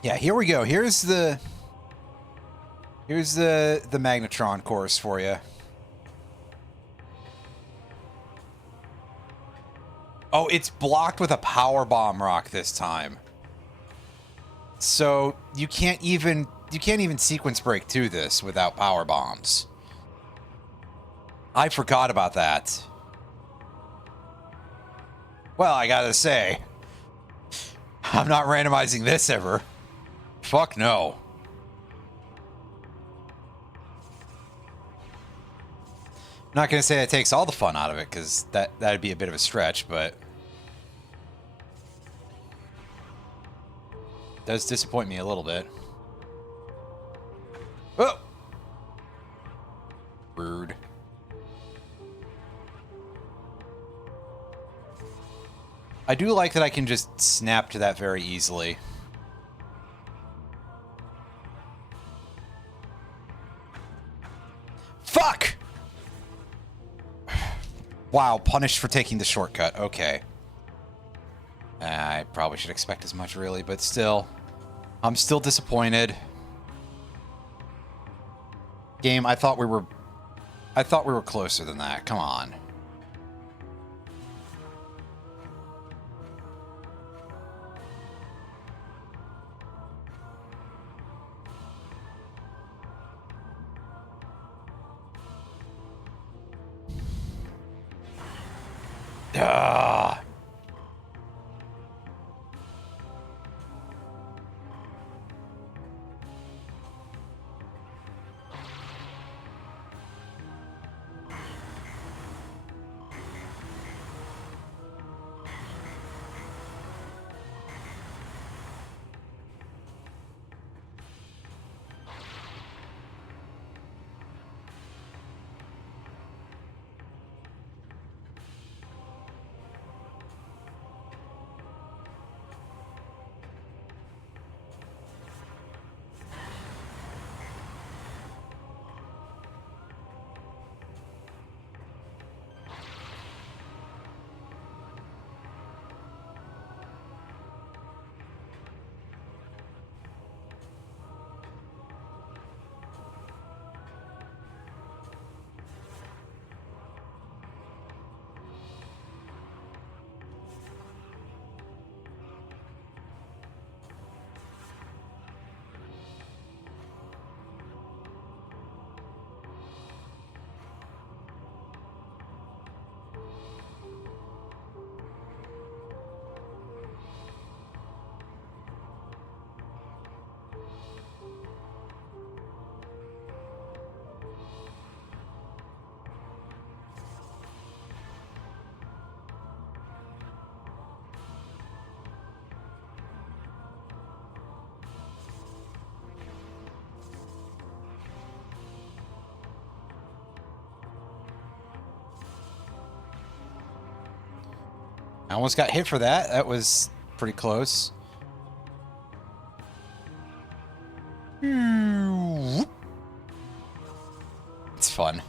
Yeah, here we go. Here's the Magnetron course for you. Oh, it's blocked with a power bomb rock this time. So you can't even sequence break to this without power bombs. I forgot about that. Well, I gotta say, I'm not randomizing this ever. Fuck no. I'm not gonna say that takes all the fun out of it, because that'd be a bit of a stretch, but it does disappoint me a little bit. Oh! Rude. I do like that I can just snap to that very easily. Fuck! Wow, punished for taking the shortcut. Okay. I probably should expect as much, really, but still. I'm still disappointed. Game, I thought we were closer than that. Come on. Ah. I almost got hit for that. That was pretty close. It's fun.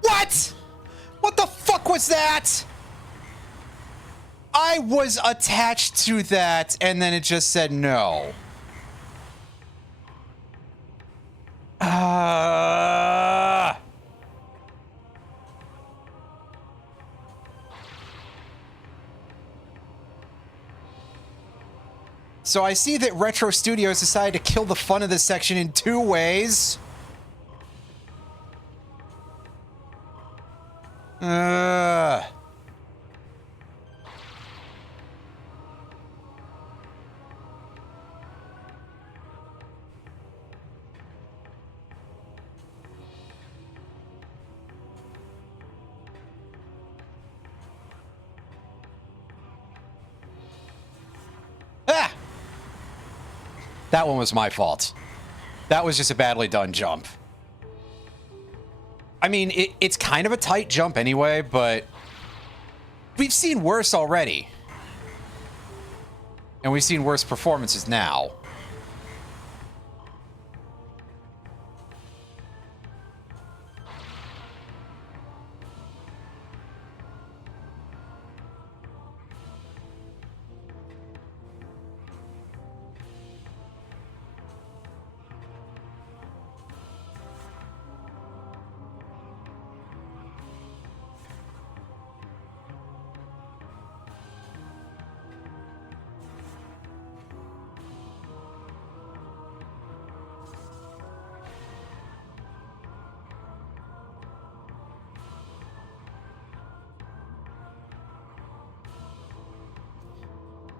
What? What the fuck was that? I was attached to that, and then it just said no. So I see that Retro Studios decided to kill the fun of this section in 2 ways. That one was my fault. That was just a badly done jump. I mean, it's kind of a tight jump anyway, but we've seen worse already. And we've seen worse performances now.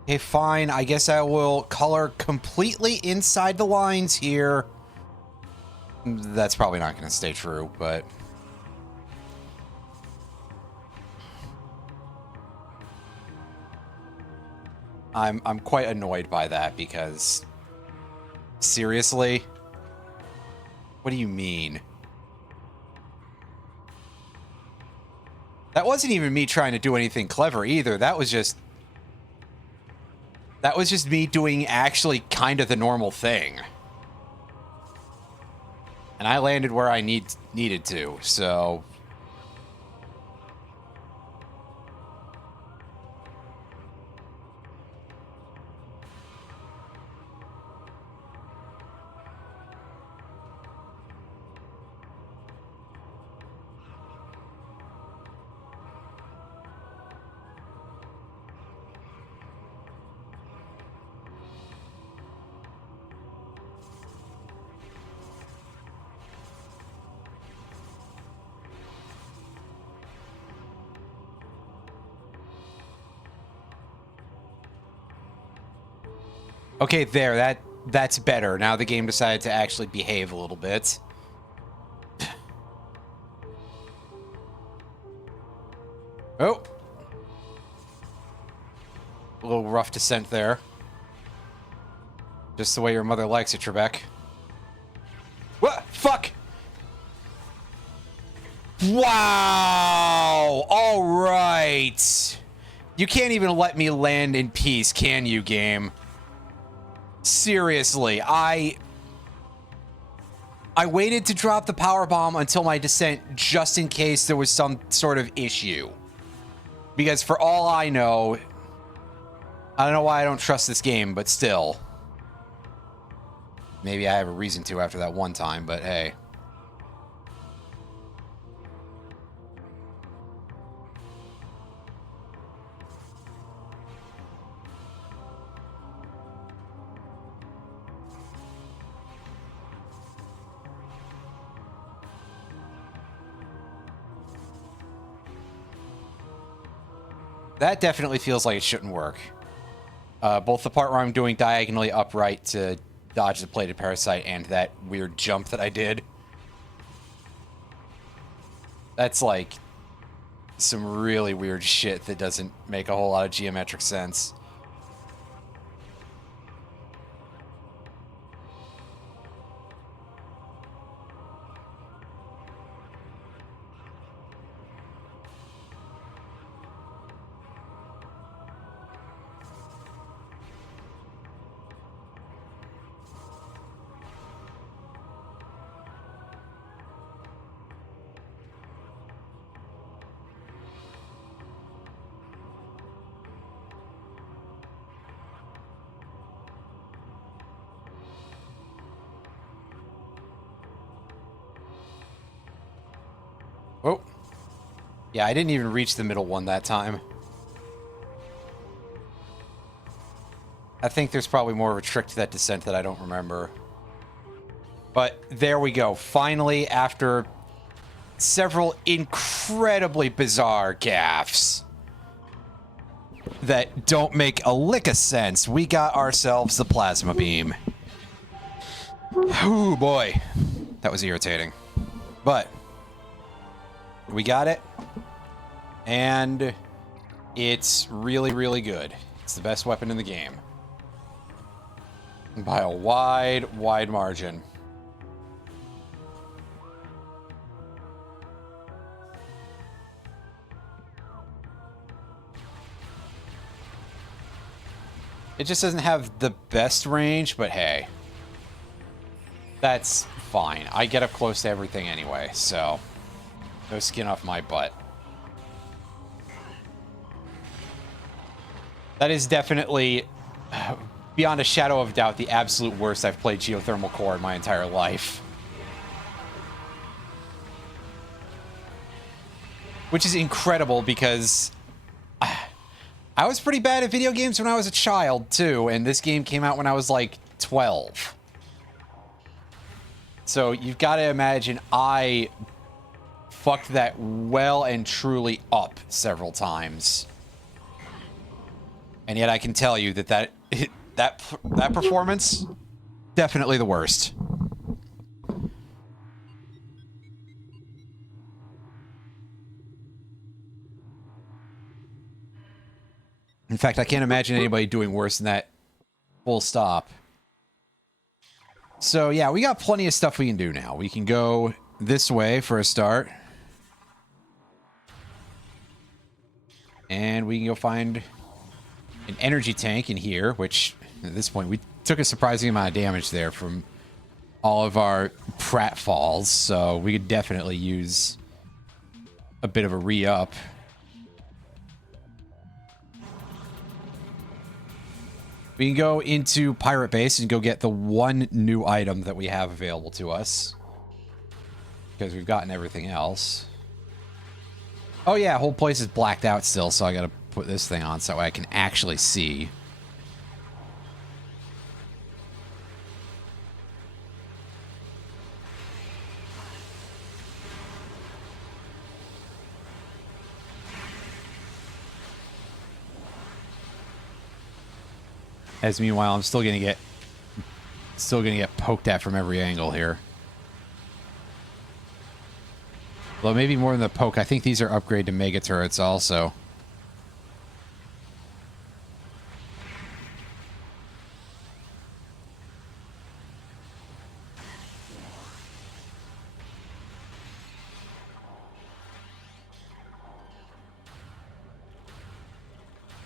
Okay, fine. I guess I will color completely inside the lines here. That's probably not going to stay true, but... I'm quite annoyed by that because... Seriously? What do you mean? That wasn't even me trying to do anything clever either. That was just me doing actually kind of the normal thing. And I landed where I needed to, so... Okay, there, that's better. Now the game decided to actually behave a little bit. Oh. A little rough descent there. Just the way your mother likes it, Trebek. What? Fuck! Wow! Alright! You can't even let me land in peace, can you, game? Seriously, I waited to drop the power bomb until my descent just in case there was some sort of issue. Because for all I know, I don't know why I don't trust this game, but still. Maybe I have a reason to after that one time, but hey. That definitely feels like it shouldn't work. Both the part where I'm doing diagonally upright to dodge the plated parasite and that weird jump that I did. That's like some really weird shit that doesn't make a whole lot of geometric sense. Oh. Yeah, I didn't even reach the middle one that time. I think there's probably more of a trick to that descent that I don't remember. But there we go. Finally, after several incredibly bizarre gaffes that don't make a lick of sense, we got ourselves the plasma beam. Oh boy. That was irritating. But we got it. And it's really, really good. It's the best weapon in the game. By a wide, wide margin. It just doesn't have the best range, but hey. That's fine. I get up close to everything anyway, so no skin off my butt. That is definitely, beyond a shadow of doubt, the absolute worst I've played Geothermal Core in my entire life. Which is incredible because I was pretty bad at video games when I was a child, too, and this game came out when I was, like, 12. So you've got to imagine I fucked that well and truly up several times. And yet I can tell you that that performance, definitely the worst. In fact, I can't imagine anybody doing worse than that. Full stop. So yeah, we got plenty of stuff we can do now. We can go this way for a start. And we can go find an energy tank in here, which at this point we took a surprising amount of damage there from all of our pratfalls, so we could definitely use a bit of a re-up. We can go into Pirate Base and go get the one new item that we have available to us, because we've gotten everything else. Oh yeah, whole place is blacked out still, so I gotta put this thing on so that way I can actually see. As meanwhile, I'm still gonna get poked at from every angle here. Well, maybe more than the poke. I think these are upgrade to mega turrets also.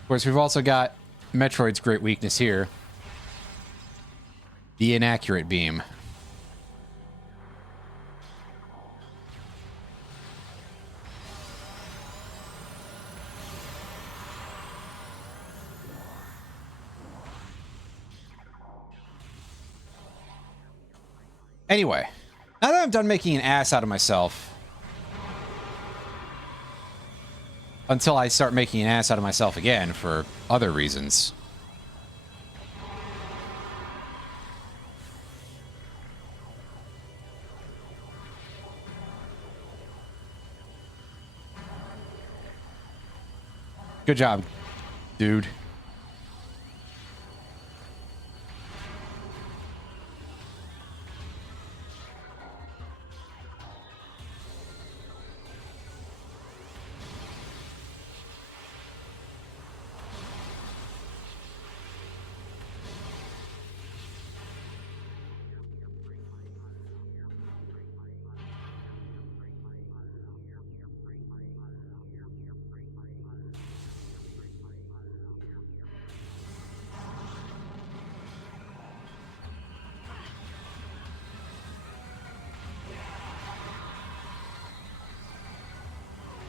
Of course, we've also got Metroid's great weakness here. The inaccurate beam. Anyway, now that I'm done making an ass out of myself, until I start making an ass out of myself again for other reasons. Good job, dude.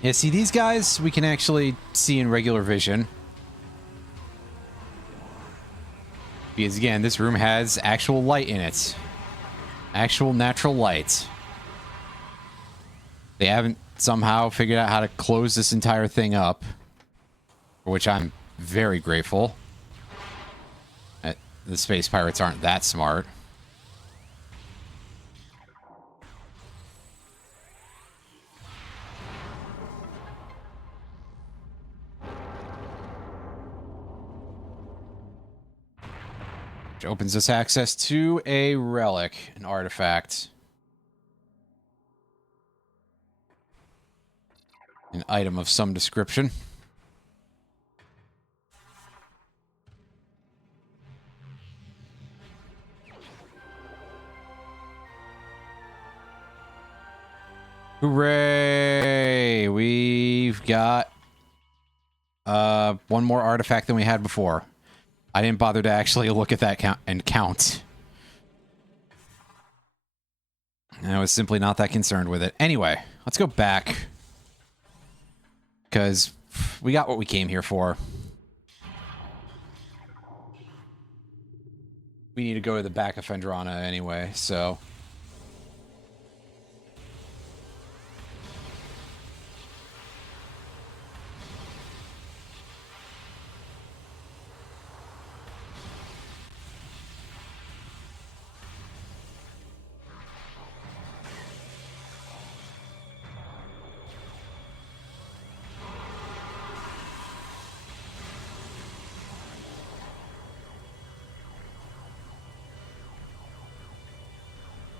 Yeah, see, these guys we can actually see in regular vision. Because, again, this room has actual light in it. Actual natural light. They haven't somehow figured out how to close this entire thing up. For which I'm very grateful. The space pirates aren't that smart. Which opens us access to a relic, an artifact. An item of some description. Hooray! We've got one more artifact than we had before. I didn't bother to actually look at that count. I was simply not that concerned with it. Anyway, let's go back. Because we got what we came here for. We need to go to the back of Fendrana anyway, so...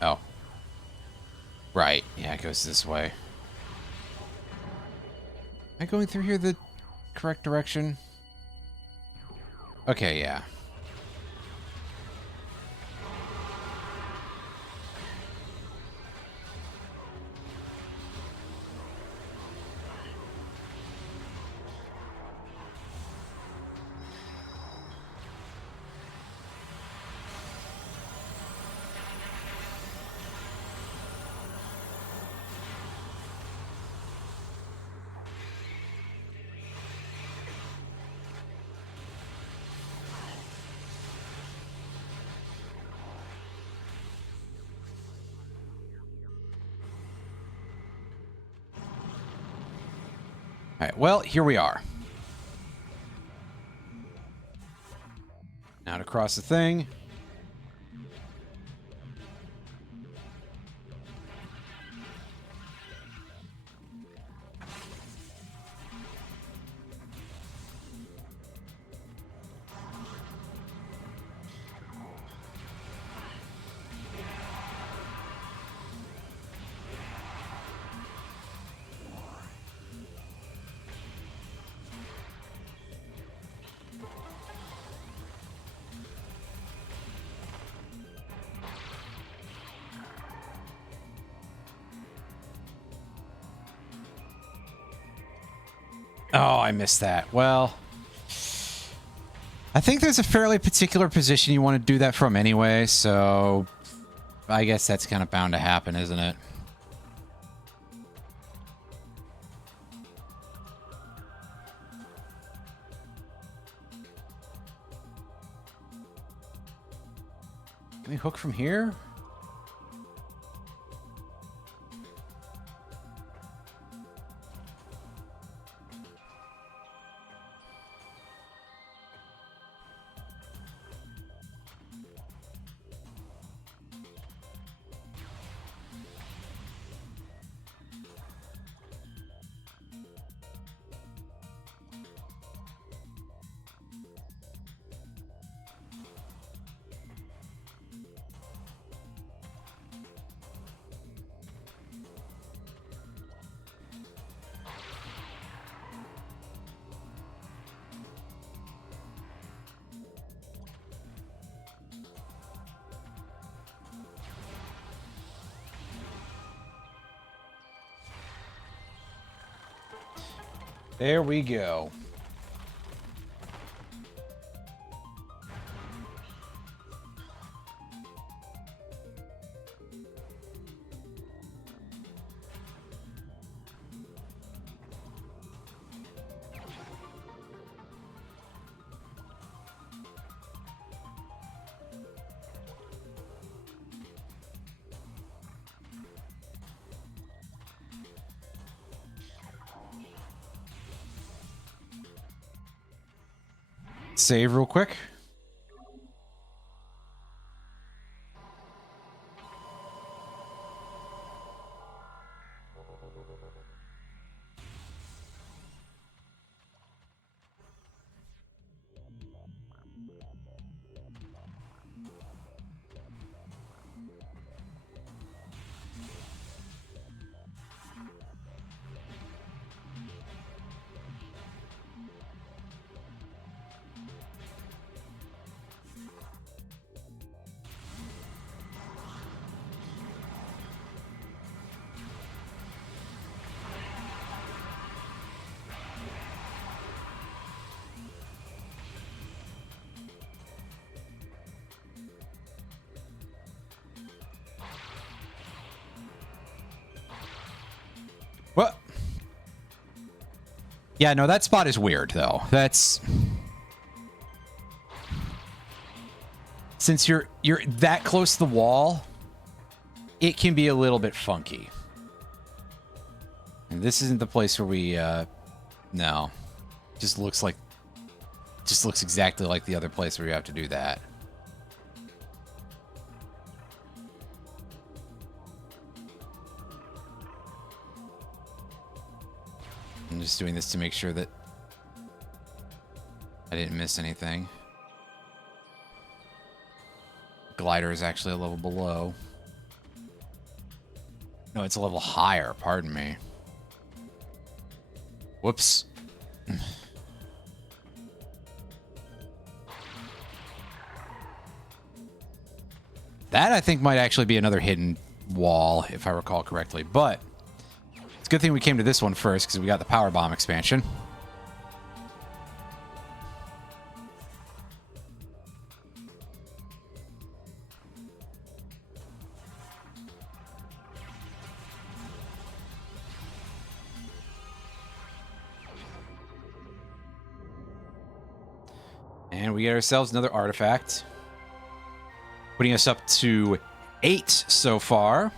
Oh. Right. Yeah, it goes this way. Am I going through here the correct direction? Okay, yeah. All right, well, here we are. Now to cross the thing. Oh, I missed that. Well, I think there's a fairly particular position you want to do that from anyway, so I guess that's kind of bound to happen, isn't it? Can we hook from here? There we go. Save real quick. What? Yeah, no, that spot is weird, though. That's... Since you're that close to the wall, it can be a little bit funky. And this isn't the place where we, no. Just looks exactly like the other place where you have to do that. I'm just doing this to make sure that I didn't miss anything. Glider is actually a level below. No, it's a level higher, pardon me. Whoops. That, I think, might actually be another hidden wall, if I recall correctly. But it's a good thing we came to this one first, because we got the power bomb expansion. And we get ourselves another artifact, putting us up to 8 so far.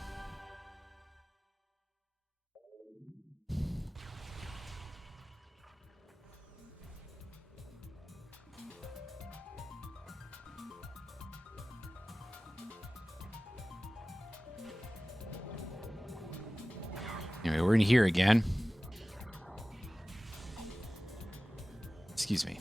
Anyway, we're in here again. Excuse me.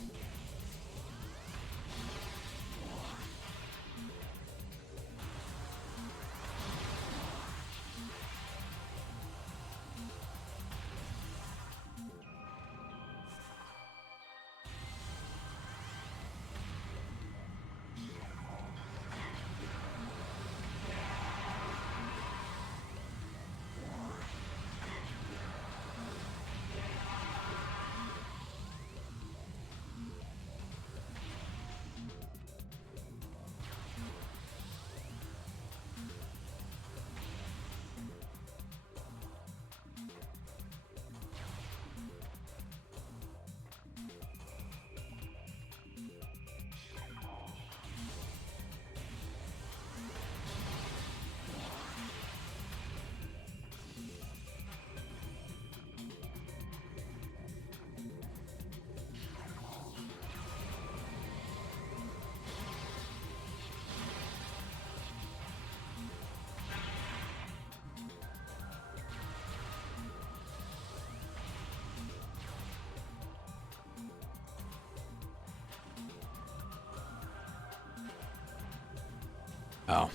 Oh.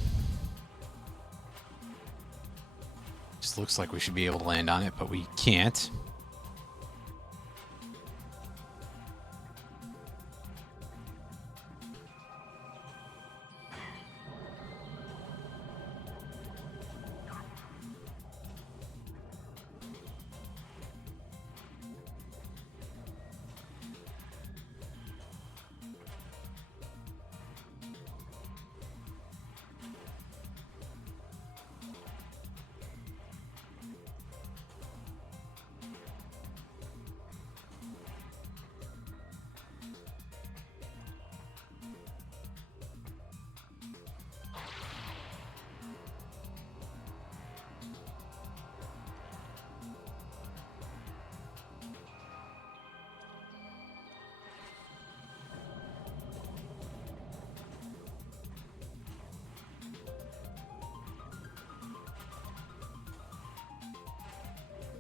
Just looks like we should be able to land on it, but we can't.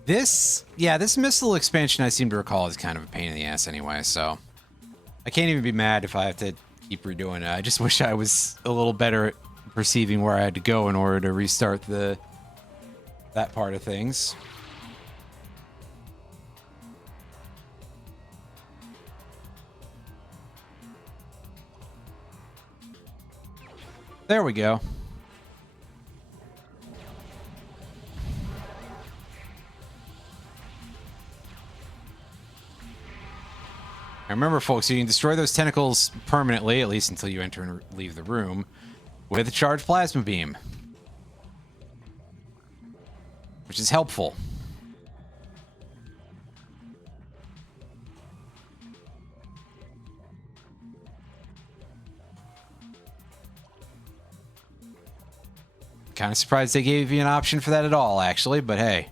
This missile expansion I seem to recall is kind of a pain in the ass anyway, so I can't even be mad if I have to keep redoing it. I just wish I was a little better at perceiving where I had to go in order to restart that part of things. There we go. Now remember, folks, you can destroy those tentacles permanently, at least until you enter and leave the room, with a charged plasma beam. Which is helpful. Kind of surprised they gave you an option for that at all, actually, but hey.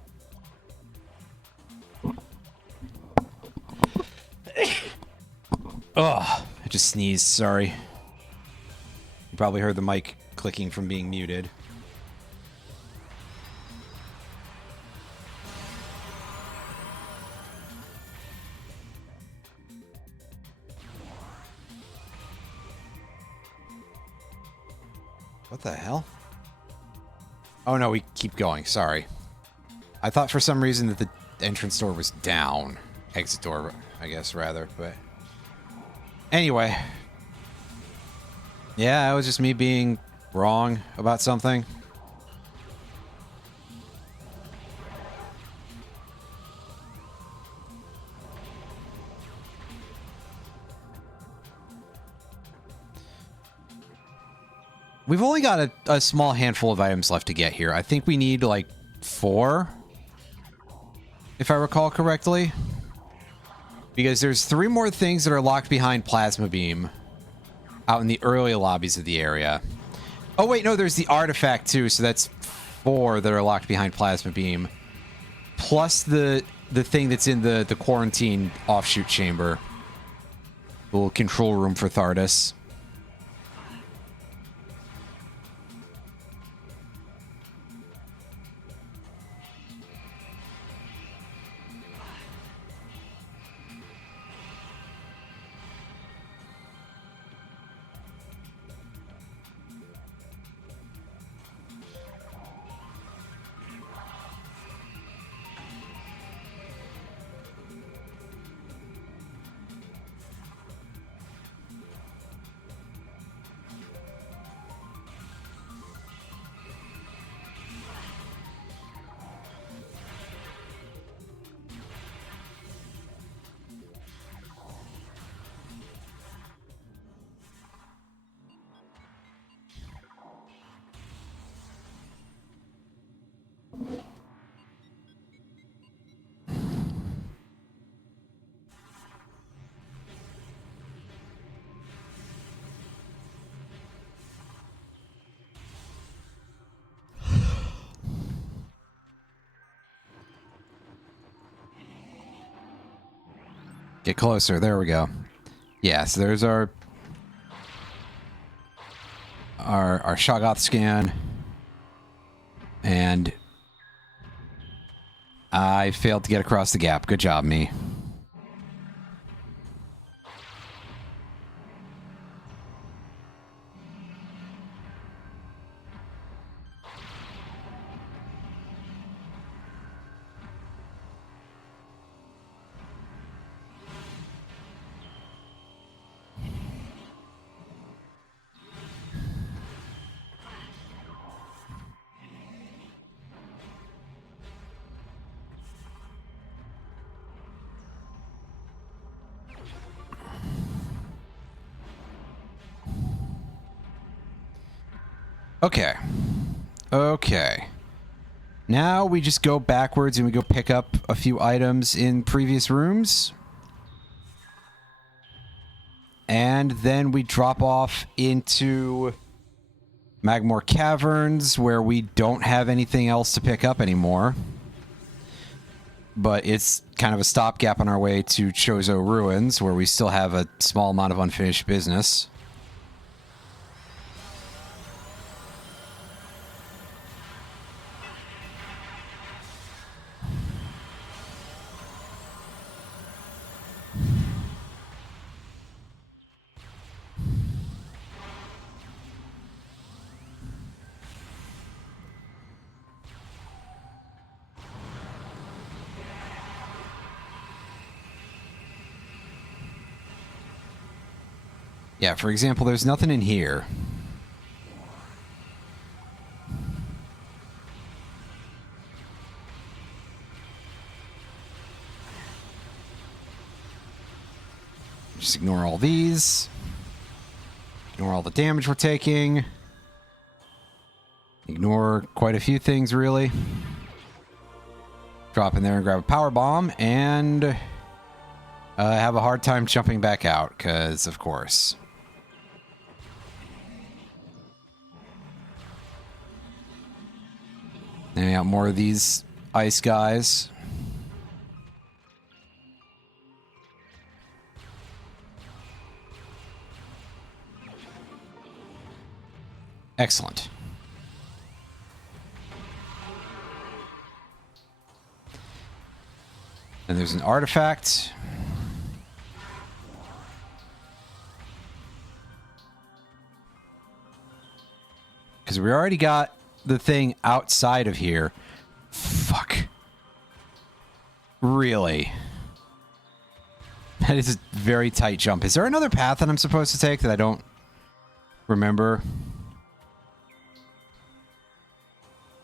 Oh, I just sneezed, sorry. You probably heard the mic clicking from being muted. What the hell? Oh no, we keep going, sorry. I thought for some reason that the entrance door was down. Exit door, I guess, rather, but... Anyway. Yeah, it was just me being wrong about something. We've only got a small handful of items left to get here. I think we need, like, 4, if I recall correctly. Because there's 3 more things that are locked behind Plasma Beam out in the early lobbies of the area. Oh, wait, no, there's the artifact, too, so that's 4 that are locked behind Plasma Beam. Plus the thing that's in the quarantine offshoot chamber. The little control room for Thardus. Get closer. There we go. Yes, there's our Shoggoth scan. And I failed to get across the gap. Good job, me. Okay. Okay. Now we just go backwards and we go pick up a few items in previous rooms. And then we drop off into Magmore Caverns, where we don't have anything else to pick up anymore. But it's kind of a stopgap on our way to Chozo Ruins, where we still have a small amount of unfinished business. Yeah, for example, there's nothing in here. Just ignore all these. Ignore all the damage we're taking. Ignore quite a few things, really. Drop in there and grab a power bomb, and have a hard time jumping back out, because of course. And we got more of these ice guys. Excellent. And there's an artifact. Because we already got the thing outside of here. Fuck. Really? That is a very tight jump. Is there another path that I'm supposed to take that I don't remember?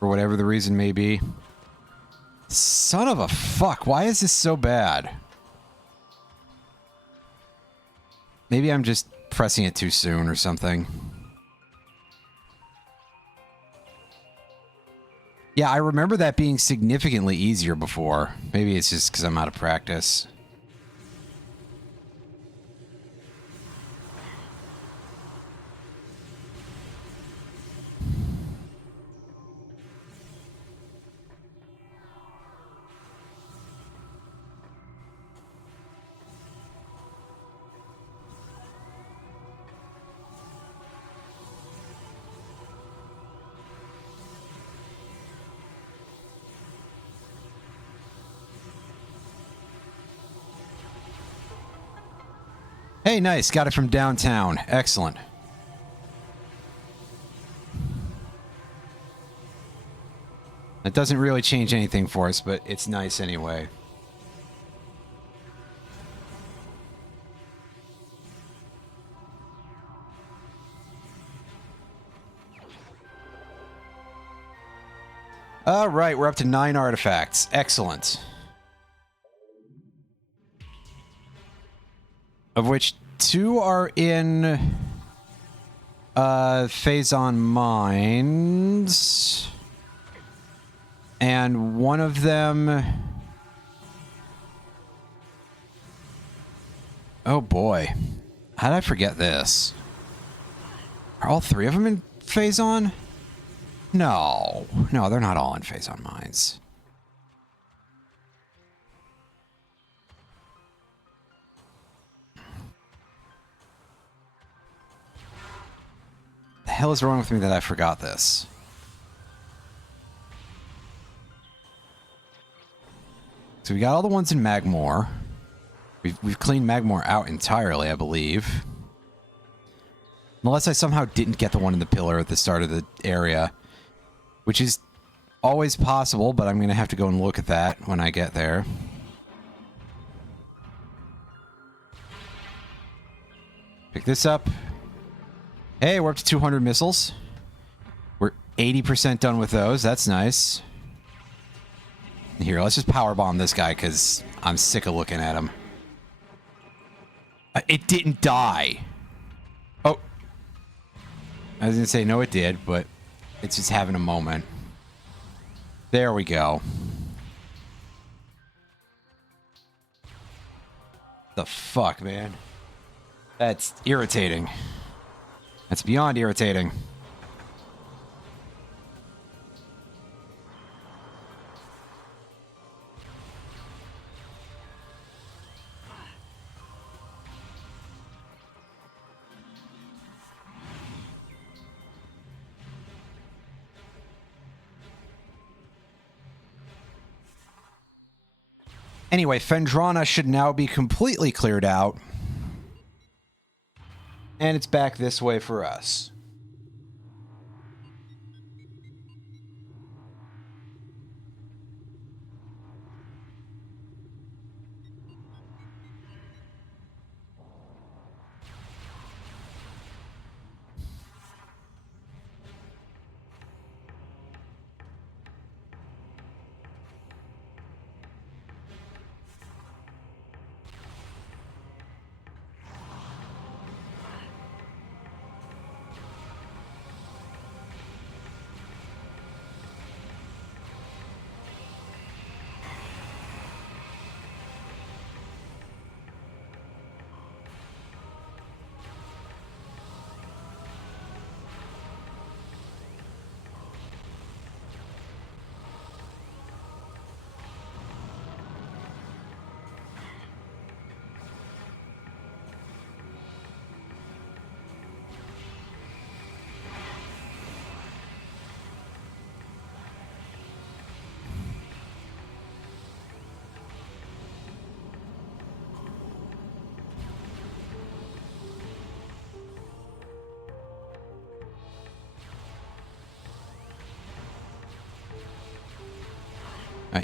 For whatever the reason may be. Son of a fuck, why is this so bad? Maybe I'm just pressing it too soon or something. Yeah, I remember that being significantly easier before. Maybe it's just because I'm out of practice. Hey, nice. Got it from downtown. Excellent. That doesn't really change anything for us, but it's nice anyway. All right, we're up to 9 artifacts. Excellent. Of which 2 are in Phazon Mines. And one of them... Oh boy. How did I forget this? Are all 3 of them in Phazon? No. No, they're not all in Phazon Mines. The hell is wrong with me that I forgot this? So we got all the ones in Magmore. We've cleaned Magmore out entirely, I believe. Unless I somehow didn't get the one in the pillar at the start of the area. Which is always possible, but I'm going to have to go and look at that when I get there. Pick this up. Hey, we're up to 200 missiles. We're 80% done with those. That's nice. Here, let's just power bomb this guy because I'm sick of looking at him. It didn't die. Oh. I was going to say, no, it did, but it's just having a moment. There we go. The fuck, man? That's irritating. That's beyond irritating. Anyway, Phendrana should now be completely cleared out. And it's back this way for us.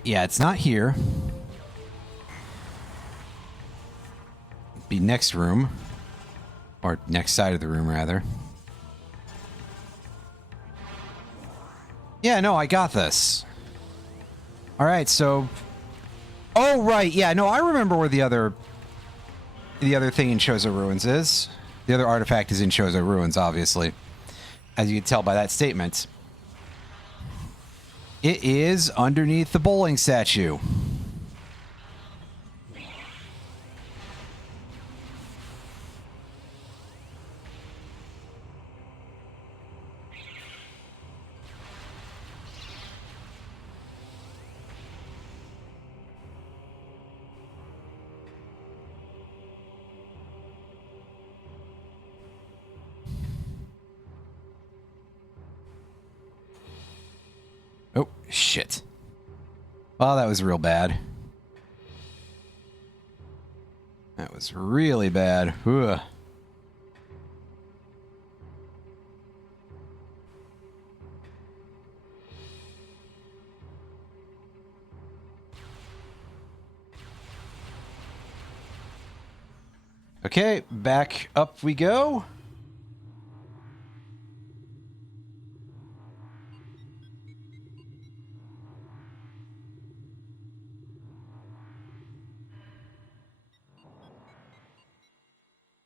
Yeah, it's not here. Be next room. Or next side of the room, rather. Yeah, no, I got this. Alright, so... Oh, right, yeah, no, I remember where the other thing in Chozo Ruins is. The other artifact is in Chozo Ruins, obviously. As you can tell by that statement. It is underneath the bowling statue. Oh, shit. Oh, that was real bad. That was really bad. Ugh. Okay, back up we go.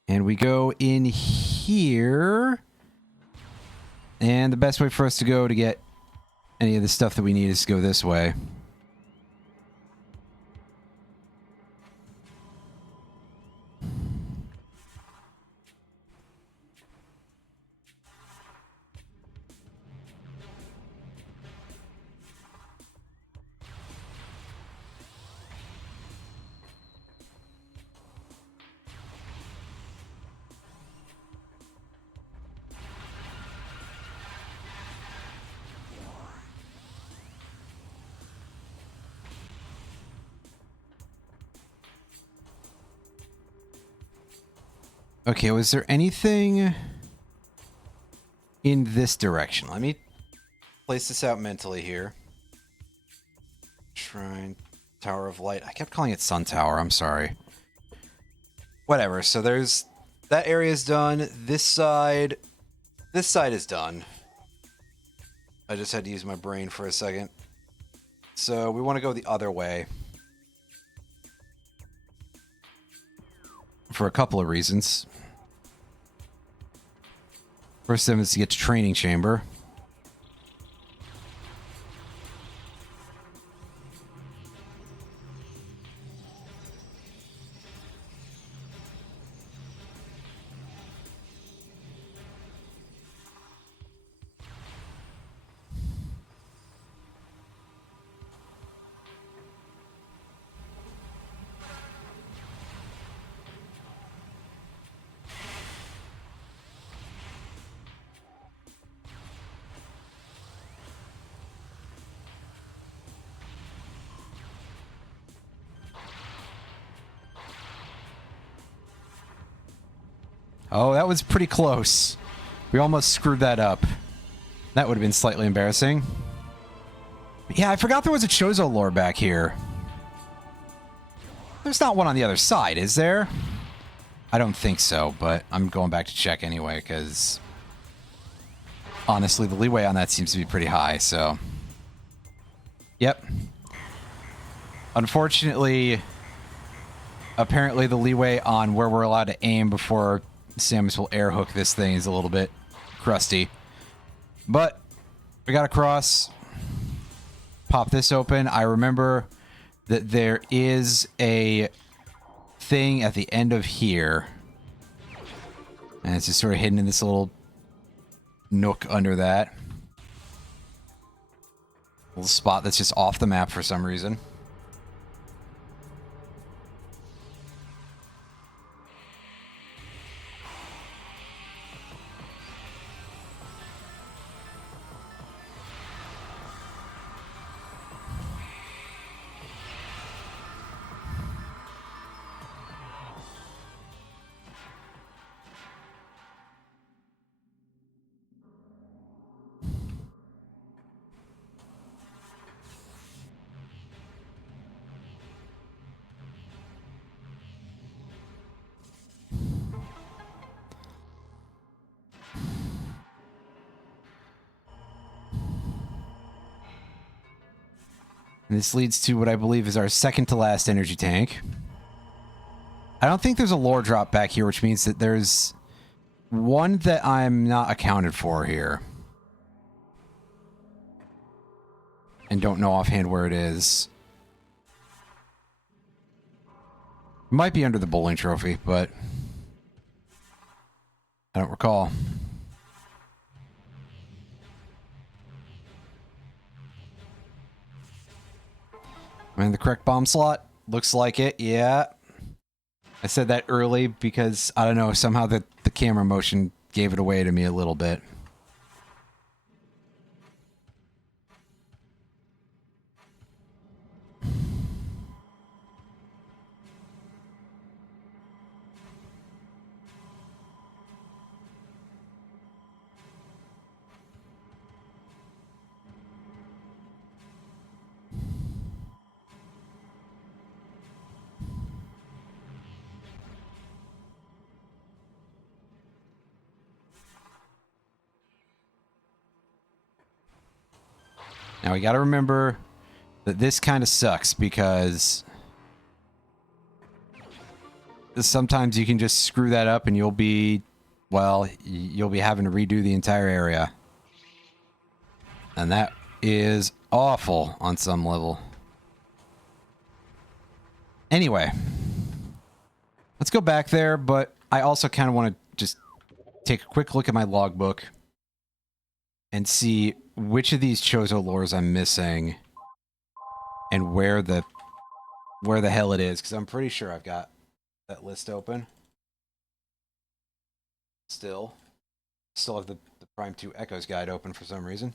And we go in here. And the best way for us to go to get any of the stuff that we need is to go this way. Okay, was there anything in this direction? Let me place this out mentally here. Shrine, Tower of Light. I kept calling it Sun Tower. I'm sorry. Whatever. So there's... That area's done. This side is done. I just had to use my brain for a second. So we want to go the other way. For a couple of reasons. First of them is to get to Training Chamber. Oh, that was pretty close. We almost screwed that up. That would have been slightly embarrassing. Yeah, I forgot there was a Chozo lore back here. There's not one on the other side, is there? I don't think so, but I'm going back to check anyway, because... honestly, the leeway on that seems to be pretty high, so... Yep. Unfortunately, apparently the leeway on where we're allowed to aim before Samus will air hook this thing is a little bit crusty. But we got across. Pop this open. I remember that there is a thing at the end of here. And it's just sort of hidden in this little nook under that. Little spot that's just off the map for some reason. And this leads to what I believe is our second to last energy tank. I don't think there's a lore drop back here, which means that there's one that I'm not accounted for here. And don't know offhand where it is. Might be under the bowling trophy, but I don't recall. I'm in the correct bomb slot. Looks like it, yeah. I said that early because, I don't know, somehow the camera motion gave it away to me a little bit. Now we got to remember that this kind of sucks because sometimes you can just screw that up and you'll be, well, you'll be having to redo the entire area. And that is awful on some level. Anyway, let's go back there, but I also kind of want to just take a quick look at my logbook and see which of these Chozo lores I'm missing and where the hell it is, because I'm pretty sure I've got that list open. Still have the Prime 2 Echoes guide open for some reason.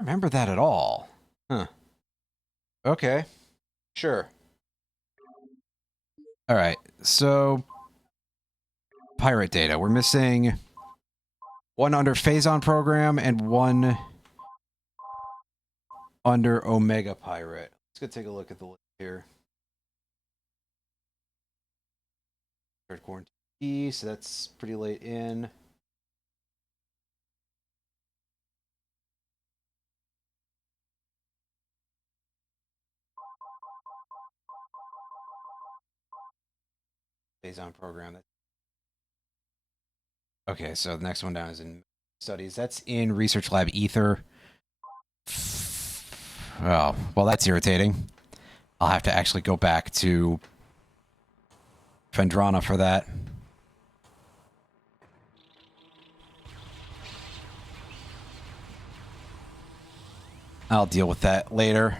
Remember that at all? Huh. Okay. Sure. All right. So pirate data. We're missing one under Phazon program and one under Omega Pirate. Let's go take a look at the list here. Third quarantine, so that's pretty late in. Phazon program. Okay, so the next one down is in studies. That's in Research Lab Ether. Oh, well, that's irritating. I'll have to actually go back to Fendrana for that. I'll deal with that later.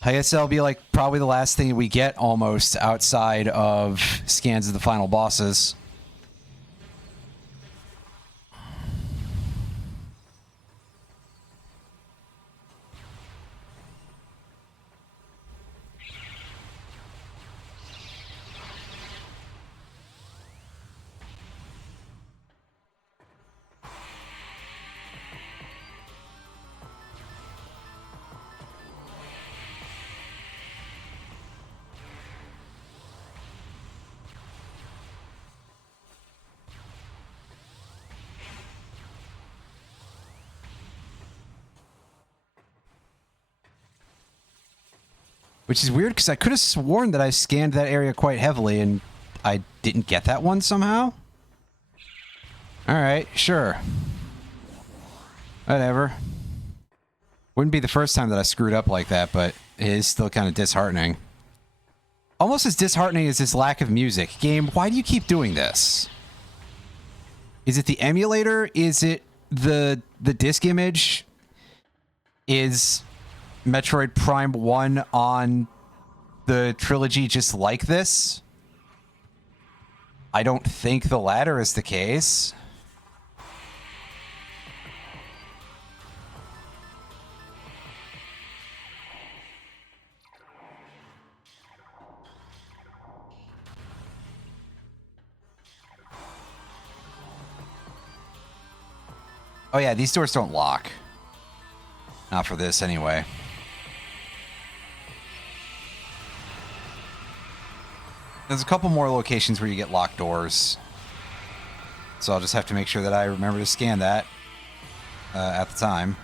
I guess that'll be like probably the last thing we get almost outside of scans of the final bosses. Which is weird because I could have sworn that I scanned that area quite heavily and I didn't get that one somehow. Alright, sure. Whatever. Wouldn't be the first time that I screwed up like that, but it is still kind of disheartening. Almost as disheartening as this lack of music. Game, why do you keep doing this? Is it the emulator? Is it the disk image? Is Metroid Prime 1 on the trilogy just like this? I don't think the latter is the case. Oh yeah, these doors don't lock. Not for this anyway. There's a couple more locations where you get locked doors. So I'll just have to make sure that I remember to scan that at the time.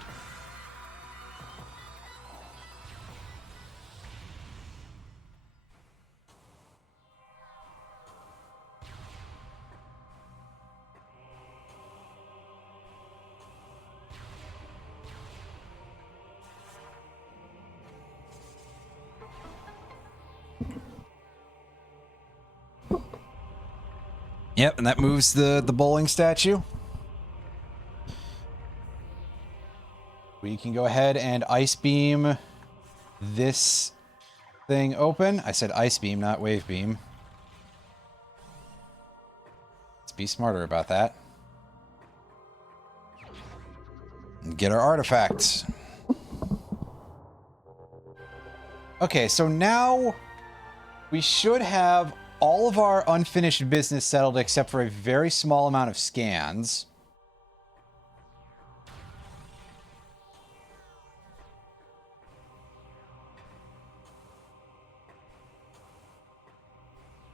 Yep, and that moves the bowling statue. We can go ahead and ice beam this thing open. I said ice beam, not wave beam. Let's be smarter about that. And get our artifacts. Okay, so now we should have all of our unfinished business settled except for a very small amount of scans.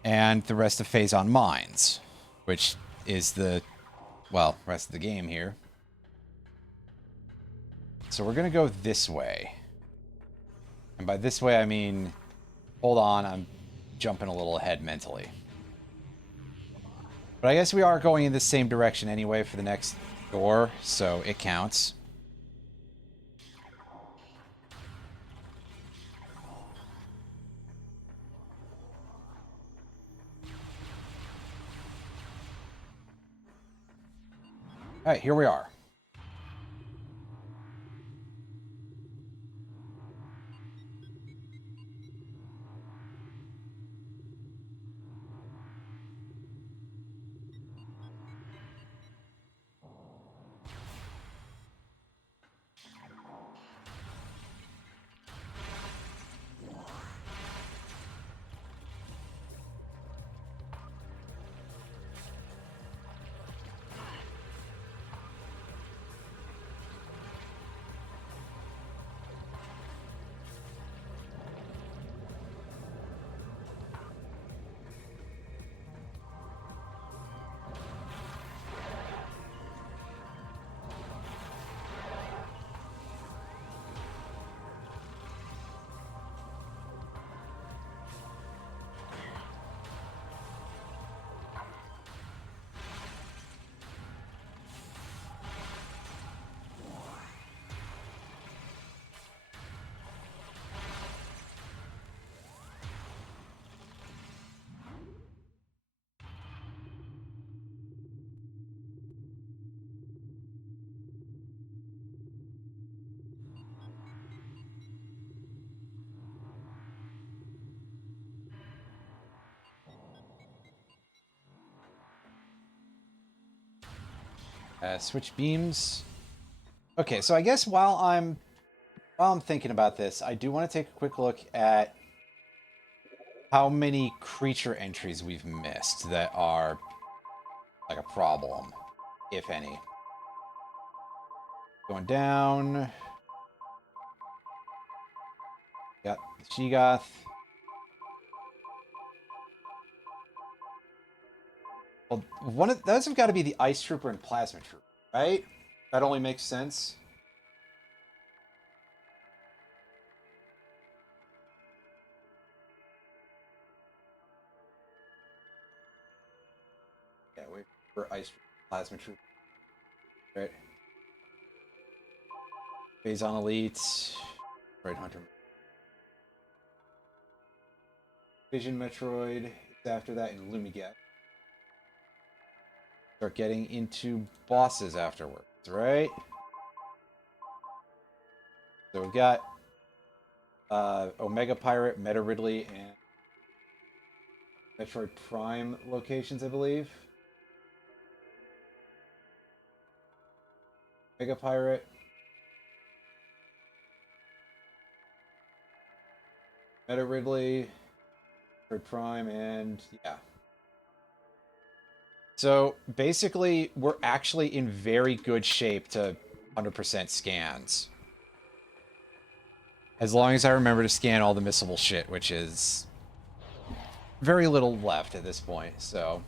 And the rest of phase on mines, which is the, well, rest of the game here. So we're going to go this way. And by this way, I mean, hold on, I'm jumping a little ahead mentally. But I guess we are going in the same direction anyway for the next door, so it counts. All right, here we are. Switch beams. Okay, so I guess while I'm thinking about this, I do want to take a quick look at how many creature entries we've missed that are like a problem, if any. Going down. Got the Sheegoth. Well, one of those have got to be the Ice Trooper and Plasma Trooper, right? That only makes sense. Yeah, wait for Ice Trooper, Plasma Trooper. Right. Phazon Elite. Right, Hunter. Vision Metroid. It's after that in Lumigat. Start getting into bosses afterwards, right? So we've got Omega Pirate, Meta Ridley, and Metroid Prime locations, I believe. Mega Pirate. Meta Ridley, Metroid Prime, and yeah. So basically, we're actually in very good shape to 100% scans. As long as I remember to scan all the missable shit, which is very little left at this point, so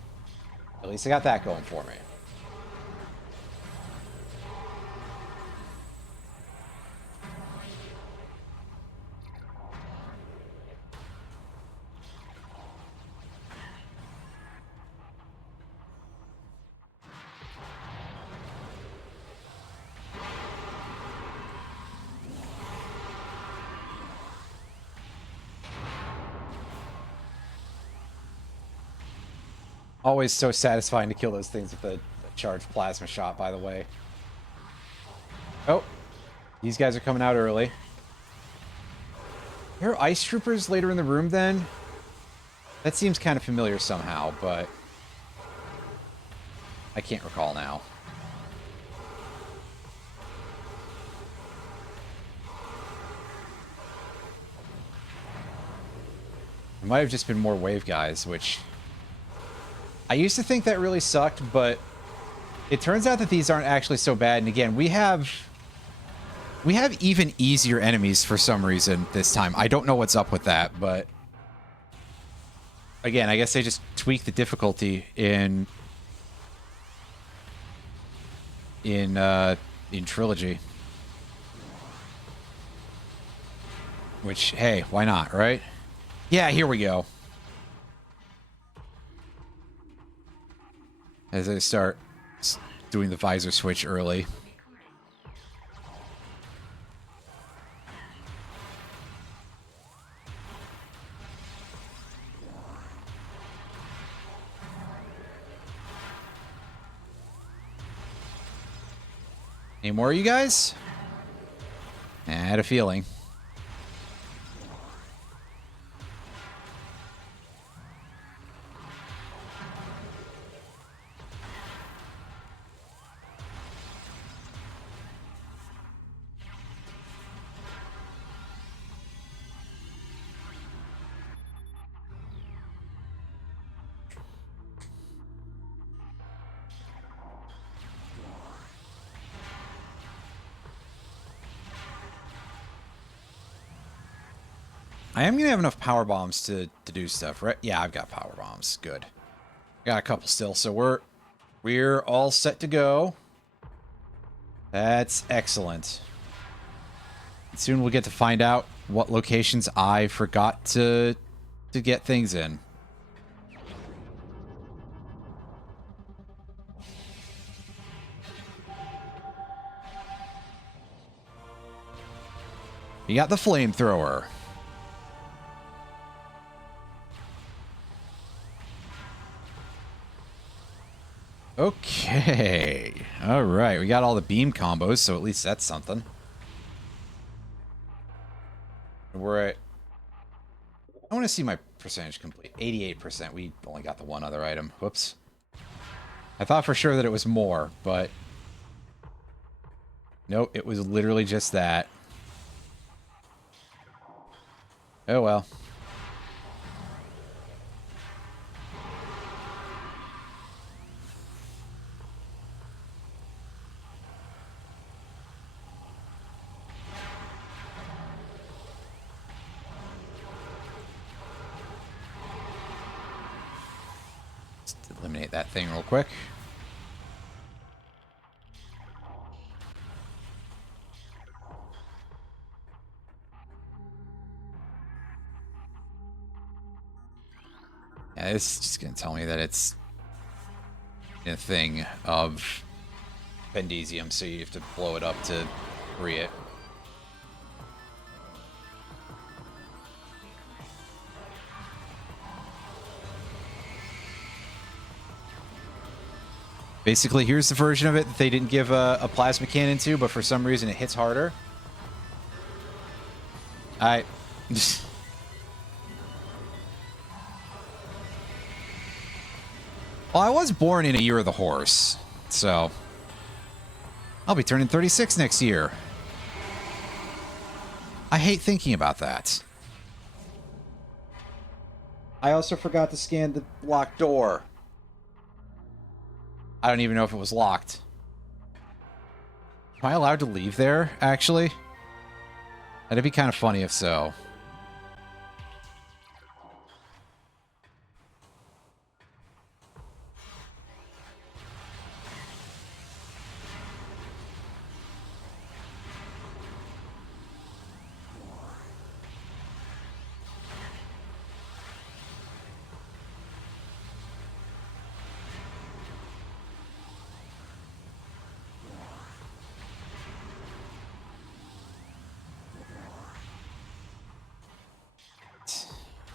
at least I got that going for me. Always so satisfying to kill those things with a charged plasma shot, by the way. Oh, these guys are coming out early. There are ice troopers later in the room then? That seems kind of familiar somehow, but I can't recall now. It might have just been more wave guys, which I used to think that really sucked, but it turns out that these aren't actually so bad. And again, we have even easier enemies for some reason this time. I don't know what's up with that, but again, I guess they just tweak the difficulty in Trilogy. Which, hey, why not, right? Yeah, here we go. As I start doing the visor switch early. Any more of you guys? I had a feeling. I am going to have enough power bombs to do stuff, right? Yeah, I've got power bombs. Good. Got a couple still, so we're all set to go. That's excellent. Soon we'll get to find out what locations I forgot to get things in. You got the flamethrower. Okay. All right. We got all the beam combos, so at least that's something. We're at... I want to see my percentage complete. 88%. We only got the one other item. Whoops. I thought for sure that it was more, but... Nope, it was literally just that. Oh well. Eliminate that thing real quick. Yeah, it's just going to tell me that it's a thing of Bendesium, so you have to blow it up to free it. Basically, here's the version of it that they didn't give a plasma cannon to, but for some reason it hits harder. Well, I was born in a year of the horse, so I'll be turning 36 next year. I hate thinking about that. I also forgot to scan the locked door. I don't even know if it was locked. Am I allowed to leave there, actually? That'd be kind of funny if so.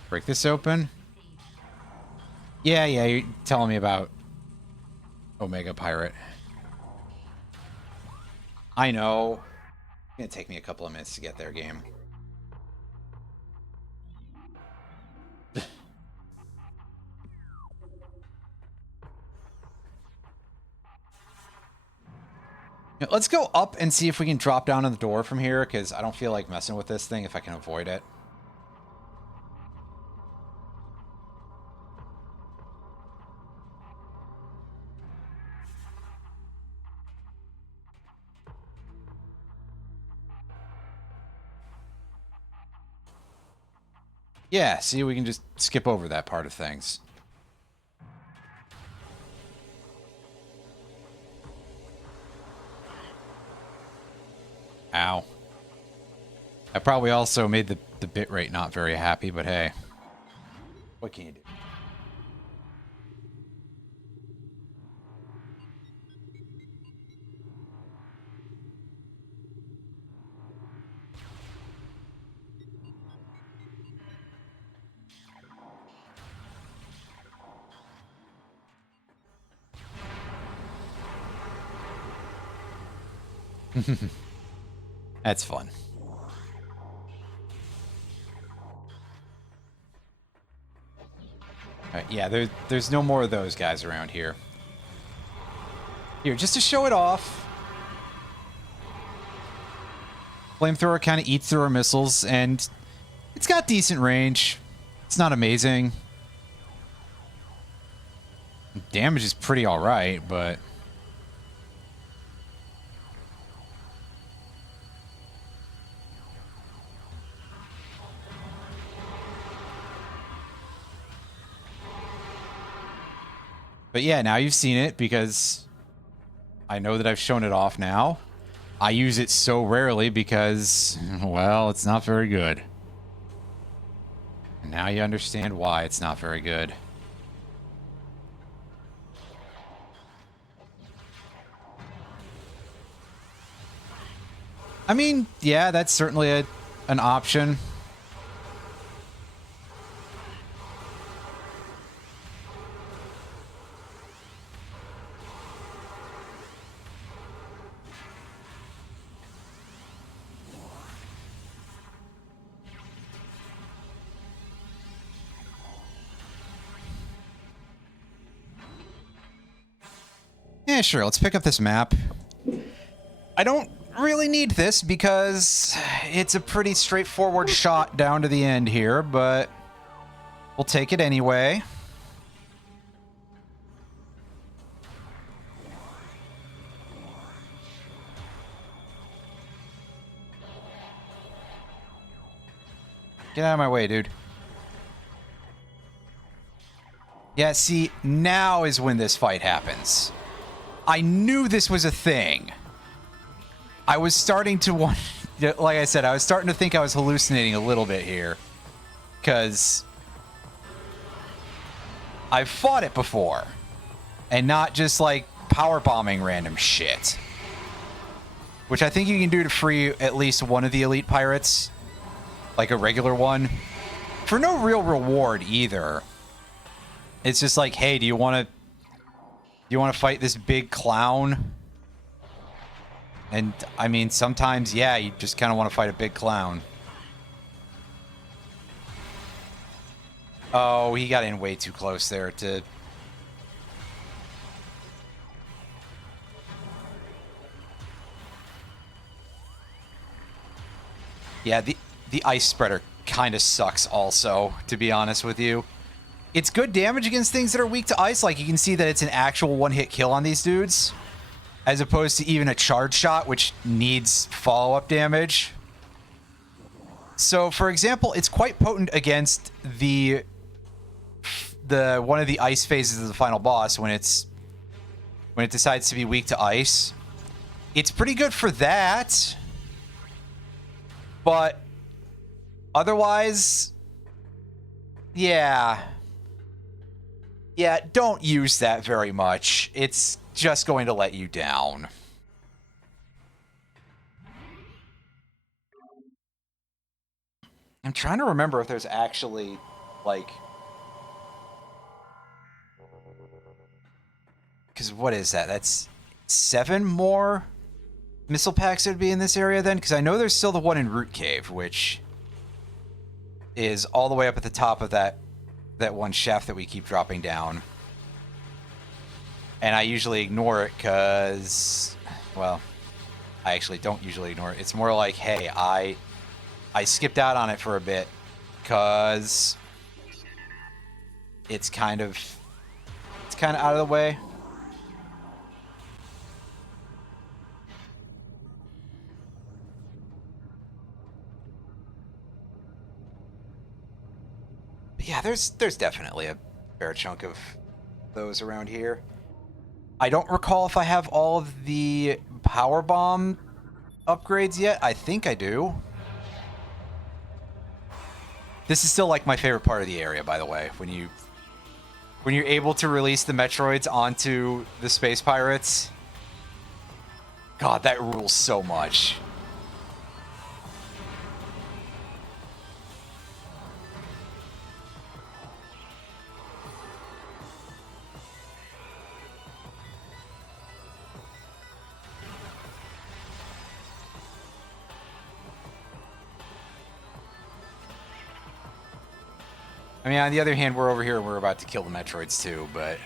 Break this open. Yeah, you're telling me about Omega Pirate. I know. It's gonna take me a couple of minutes to get there, game. Let's go up and see if we can drop down on the door from here, because I don't feel like messing with this thing if I can avoid it. Yeah, see, we can just skip over that part of things. Ow. I probably also made the bit rate not very happy, but hey. What can you do? That's fun. Alright, yeah, there's no more of those guys around here. Here, just to show it off. Flamethrower kind of eats through our missiles, and it's got decent range. It's not amazing. Damage is pretty alright, but... But yeah, now you've seen it, because I know that I've shown it off now. I use it so rarely because, well, it's not very good. And now you understand why it's not very good. I mean, yeah, that's certainly an option. Yeah, sure, let's pick up this map. I don't really need this because it's a pretty straightforward shot down to the end here, but we'll take it anyway. Get out of my way, dude. Yeah, see, now is when this fight happens. I knew this was a thing. I was starting to want... Like I said, I was starting to think I was hallucinating a little bit here. Because... I've fought it before. And not just, like, power bombing random shit. Which I think you can do to free at least one of the elite pirates. Like a regular one. For no real reward, either. It's just like, hey, do you want to fight this big clown? And, I mean, sometimes, yeah, you just kind of want to fight a big clown. Oh, he got in way too close there to... Yeah, the ice spreader kind of sucks also, to be honest with you. It's good damage against things that are weak to ice. Like, you can see that it's an actual one-hit kill on these dudes, as opposed to even a charge shot, which needs follow-up damage. So, for example, it's quite potent against the one of the ice phases of the final boss when it decides to be weak to ice. It's pretty good for that, but otherwise, yeah, don't use that very much. It's just going to let you down. I'm trying to remember if there's actually, like... Because what is that? That's 7 more missile packs that would be in this area then? Because I know there's still the one in Root Cave, which is all the way up at the top of that one shaft that we keep dropping down. And I usually ignore it because, well, I actually don't usually ignore it. It's more like, hey, I skipped out on it for a bit because it's kind of out of the way. But yeah, there's definitely a fair chunk of those around here. I don't recall if I have all of the power bomb upgrades yet. I think I do. This is still like my favorite part of the area, by the way, when you're able to release the Metroids onto the space pirates. God, that rules so much. I mean, on the other hand, we're over here and we're about to kill the Metroids too, but...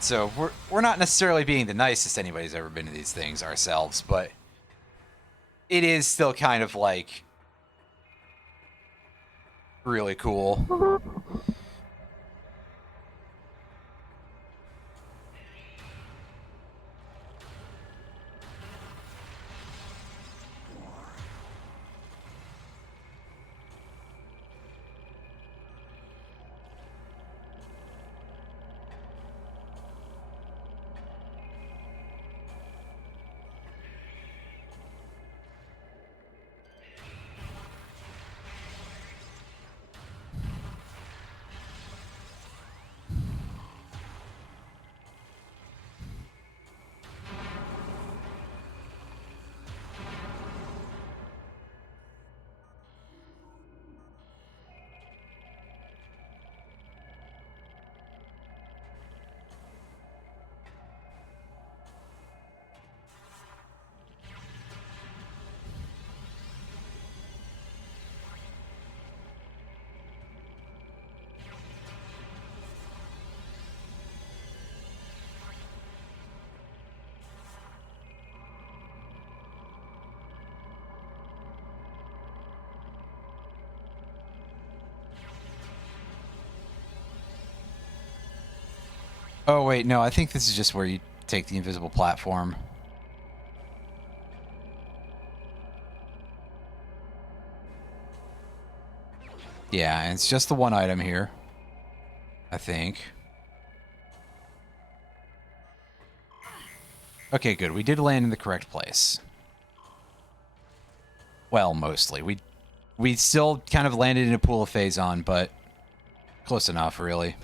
So, we're not necessarily being the nicest anybody's ever been to these things ourselves, but... It is still kind of, like... really cool. Oh, wait, no, I think this is just where you take the invisible platform. Yeah, and it's just the one item here, I think. Okay, good. We did land in the correct place. Well, mostly. We still kind of landed in a pool of Phazon, but close enough, really.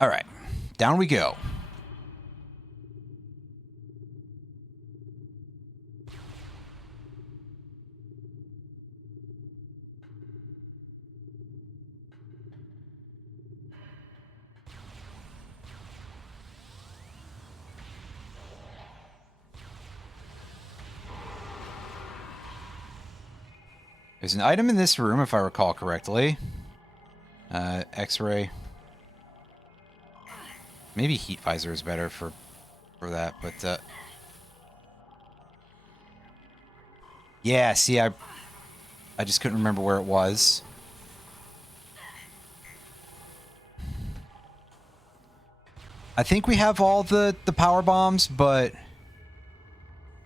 All right, down we go. There's an item in this room, if I recall correctly. X-ray. Maybe heat visor is better for that, but yeah, see, I just couldn't remember where it was. I think we have all the power bombs, but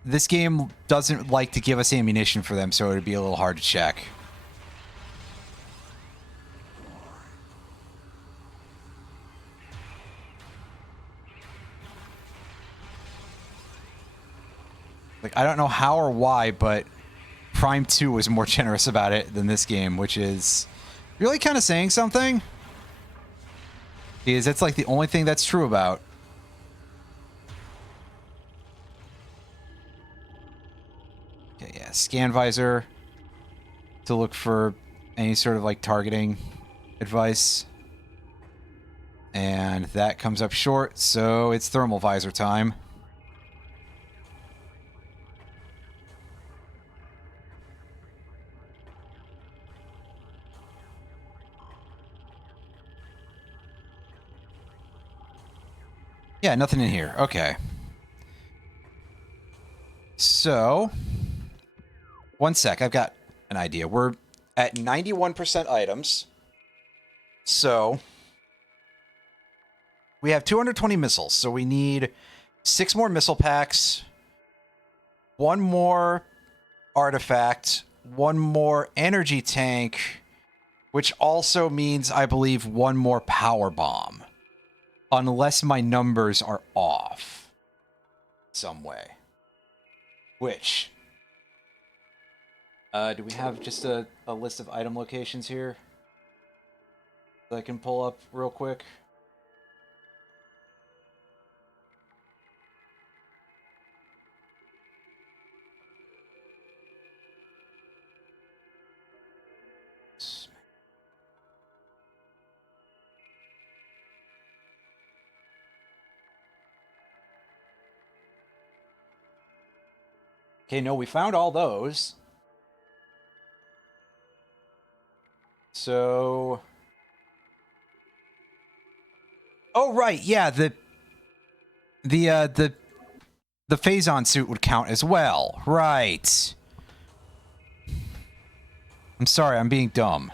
this game doesn't like to give us ammunition for them, so it would be a little hard to check. Like, I don't know how or why, but Prime 2 was more generous about it than this game, which is really kind of saying something. Because that's like the only thing that's true about. Okay, yeah, scan visor to look for any sort of like targeting advice. And that comes up short, so it's thermal visor time. Yeah, nothing in here. Okay. So, one sec. I've got an idea. We're at 91% items. So, we have 220 missiles. So we need 6 more missile packs, 1 more artifact, 1 more energy tank, which also means, I believe, 1 more power bomb. Unless my numbers are off some way. Which? Do we have just a list of item locations here that I can pull up real quick? Okay, no, we found all those. So... Oh, right, yeah, the Phazon suit would count as well. Right. I'm sorry, I'm being dumb.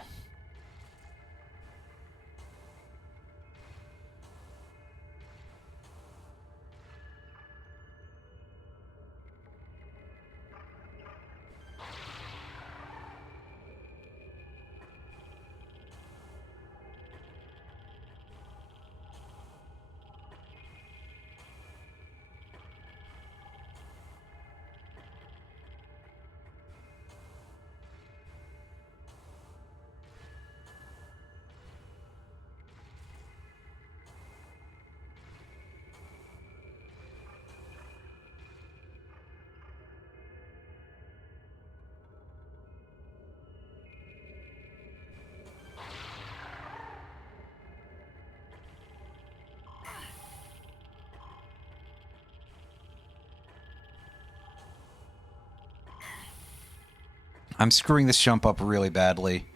I'm screwing this jump up really badly.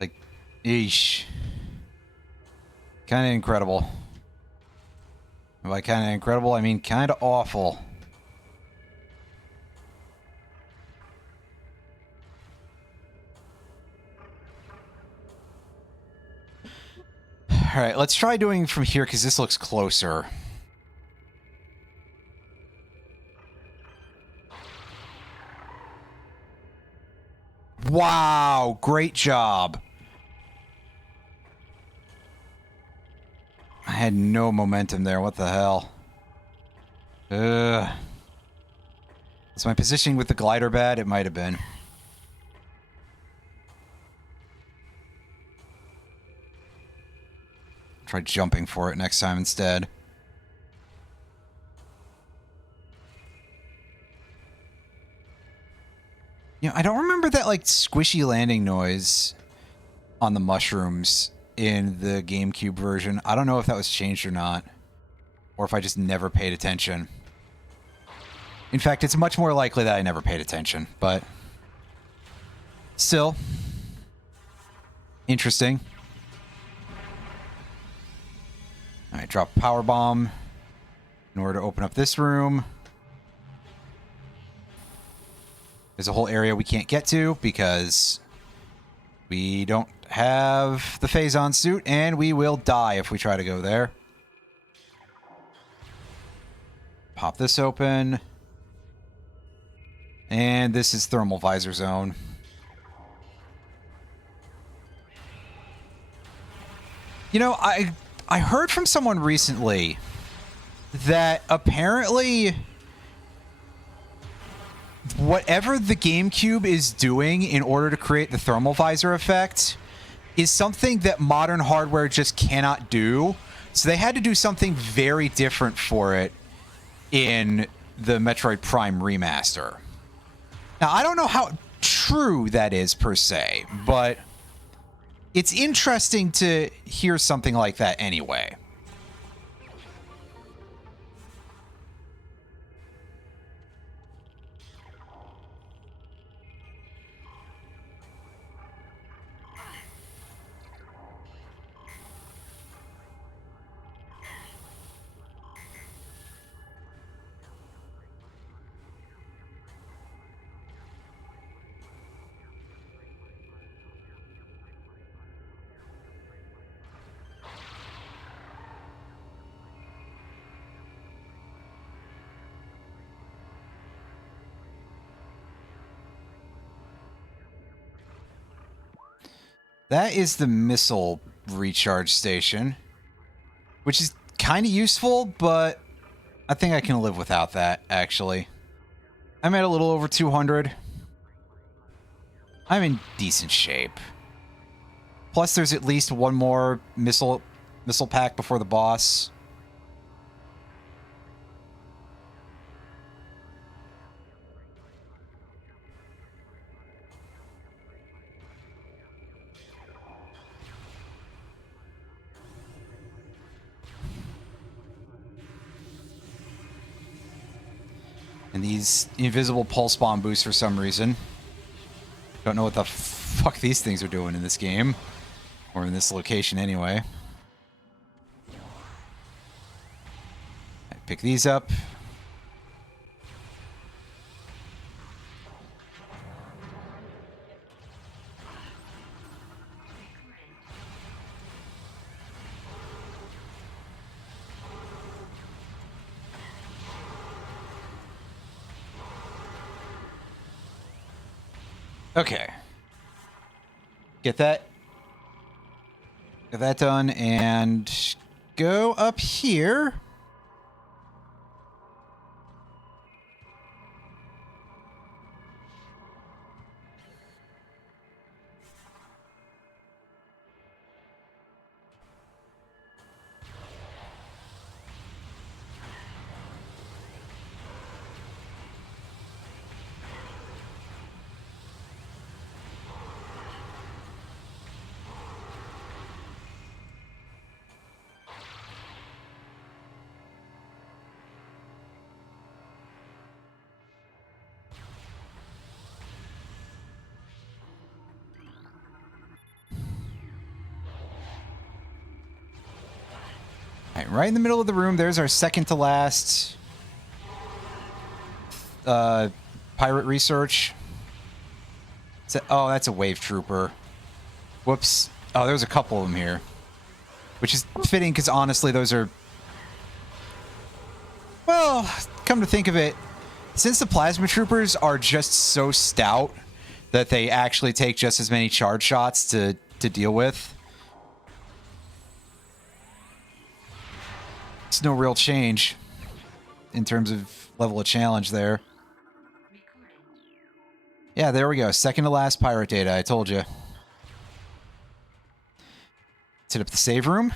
Like, eesh. Kind of incredible. By kind of incredible, I mean kind of awful. Alright, let's try doing from here, because this looks closer. Wow, great job. I had no momentum there, what the hell? Is my positioning with the glider bad? It might have been. Try jumping for it next time instead. You know, I don't remember that, like, squishy landing noise on the mushrooms in the GameCube version. I don't know if that was changed or not. Or if I just never paid attention. In fact, it's much more likely that I never paid attention, but... Still. Interesting. Alright, drop a power bomb in order to open up this room. There's a whole area we can't get to because we don't have the Phazon suit, and we will die if we try to go there. Pop this open. And this is thermal visor zone. You know, I heard from someone recently that apparently whatever the GameCube is doing in order to create the thermal visor effect is something that modern hardware just cannot do. So they had to do something very different for it in the Metroid Prime remaster. Now, I don't know how true that is per se, but it's interesting to hear something like that anyway. That is the missile recharge station, which is kind of useful, but I think I can live without that, actually. I'm at a little over 200. I'm in decent shape. Plus, there's at least one more missile pack before the boss. And these invisible pulse bomb boosts for some reason. Don't know what the fuck these things are doing in this game. Or in this location anyway. I pick these up. Okay. Get that done and go up here. Right in the middle of the room, there's our second to last pirate research. Oh, that's a wave trooper. Whoops. Oh, there's a couple of them here. Which is fitting, because honestly, those are... Well, come to think of it, since the plasma troopers are just so stout that they actually take just as many charge shots to deal with, it's no real change in terms of level of challenge there. Yeah, there we go. Second to last pirate data, I told you. Set up the save room.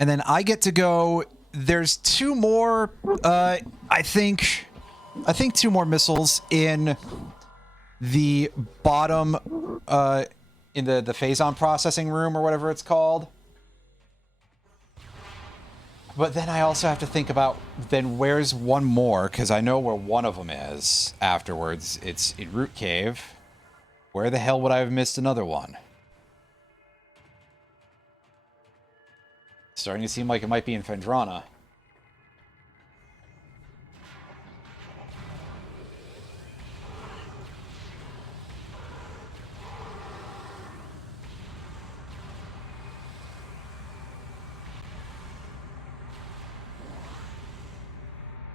And then I get to go... There's two more, I think two more missiles in the bottom, in the Phazon processing room or whatever it's called. But then I also have to think about, then where's one more? Because I know where one of them is afterwards. It's in Root Cave. Where the hell would I have missed another one? Starting to seem like it might be in Phendrana.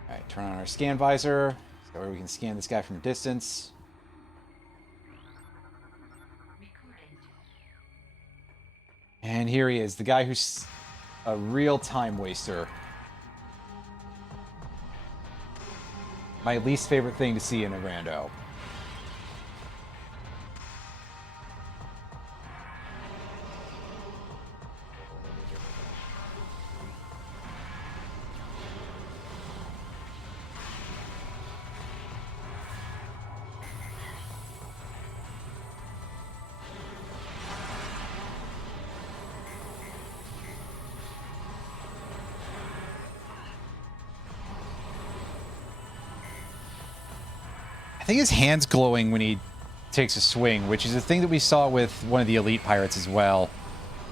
Alright, turn on our scan visor. So where we can scan this guy from a distance. And here he is, the guy who's a real time waster. My least favorite thing to see in a rando. I think his hand's glowing when he takes a swing, which is a thing that we saw with one of the elite pirates as well,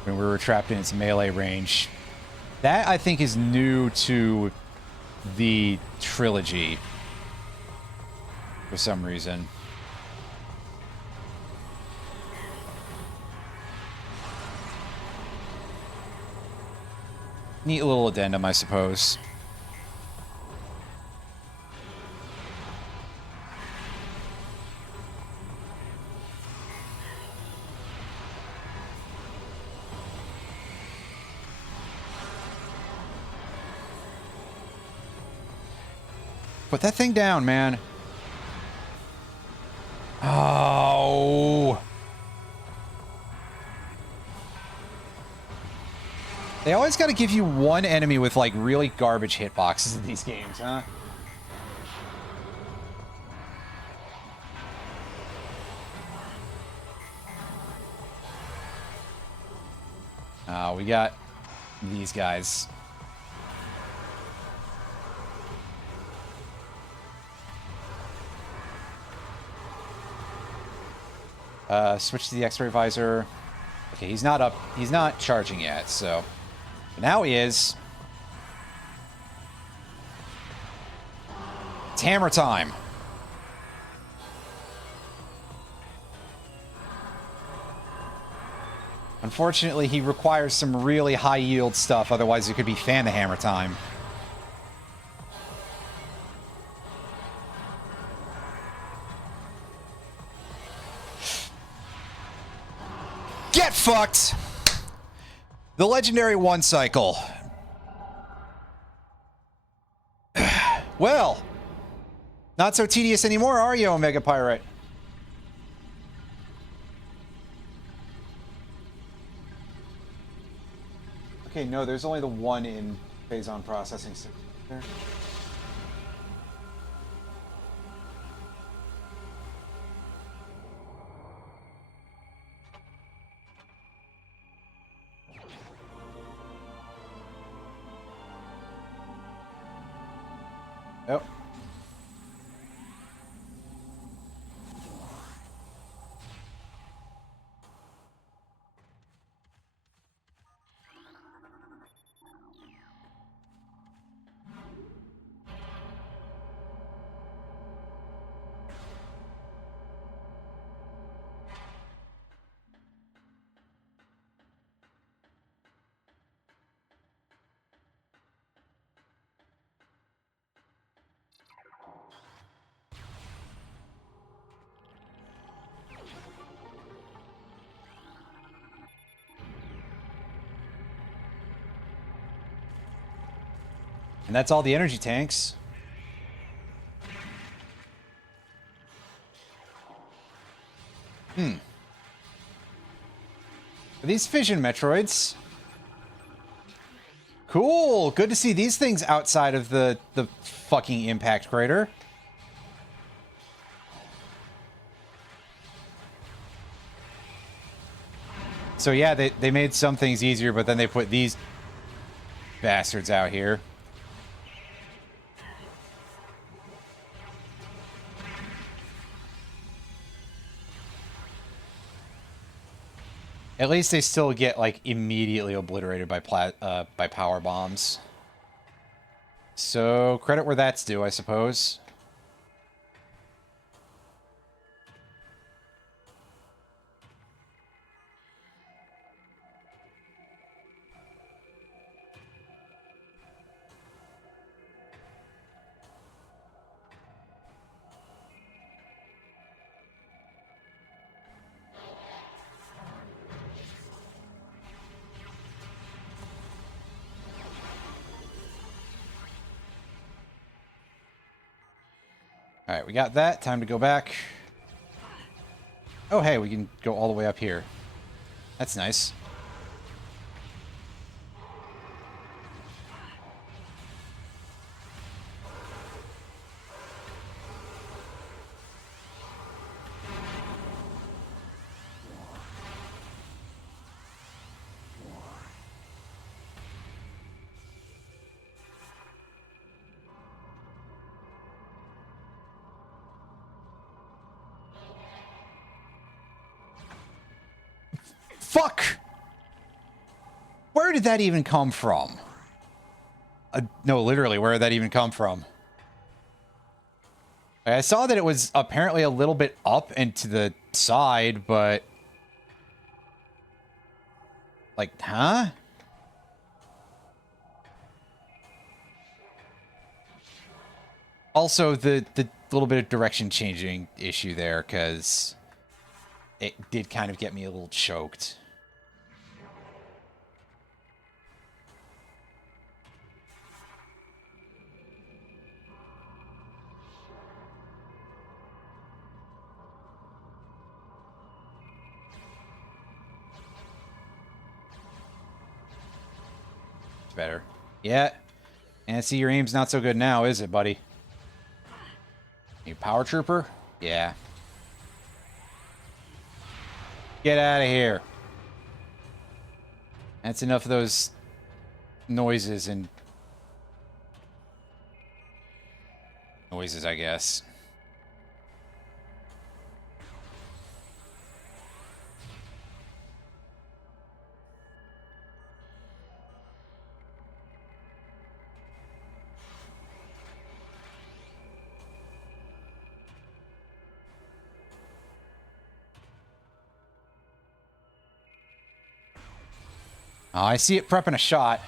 when we were trapped in its melee range. That, I think, is new to the trilogy for some reason. Neat little addendum, I suppose. Put that thing down, man. Oh. They always got to give you one enemy with, like, really garbage hitboxes in these games, huh? We got these guys. Switch to the X-ray visor. Okay, he's not up. He's not charging yet, so... But now he is. It's hammer time. Unfortunately, he requires some really high-yield stuff, otherwise it could be fan the hammer time. Get fucked! The legendary one cycle. Well, not so tedious anymore, are you, Omega Pirate? Okay, no, there's only the one in phase-on processing. There. Yep. And that's all the energy tanks. Are these fission Metroids? Cool! Good to see these things outside of the fucking impact crater. So yeah, they made some things easier, but then they put these bastards out here. At least they still get, like, immediately obliterated by power bombs. So, credit where that's due, I suppose. Alright, we got that. Time to go back. Oh, hey, we can go all the way up here. That's nice. Fuck! Where did that even come from? No, literally, where did that even come from? I saw that it was apparently a little bit up and to the side, but... Like, huh? Also, the little bit of direction changing issue there, because it did kind of get me a little choked. Better. Yeah. And see, your aim's not so good now, is it, buddy? You power trooper? Yeah. Get out of here. That's enough of those noises and... noises, I guess. Oh, I see it prepping a shot.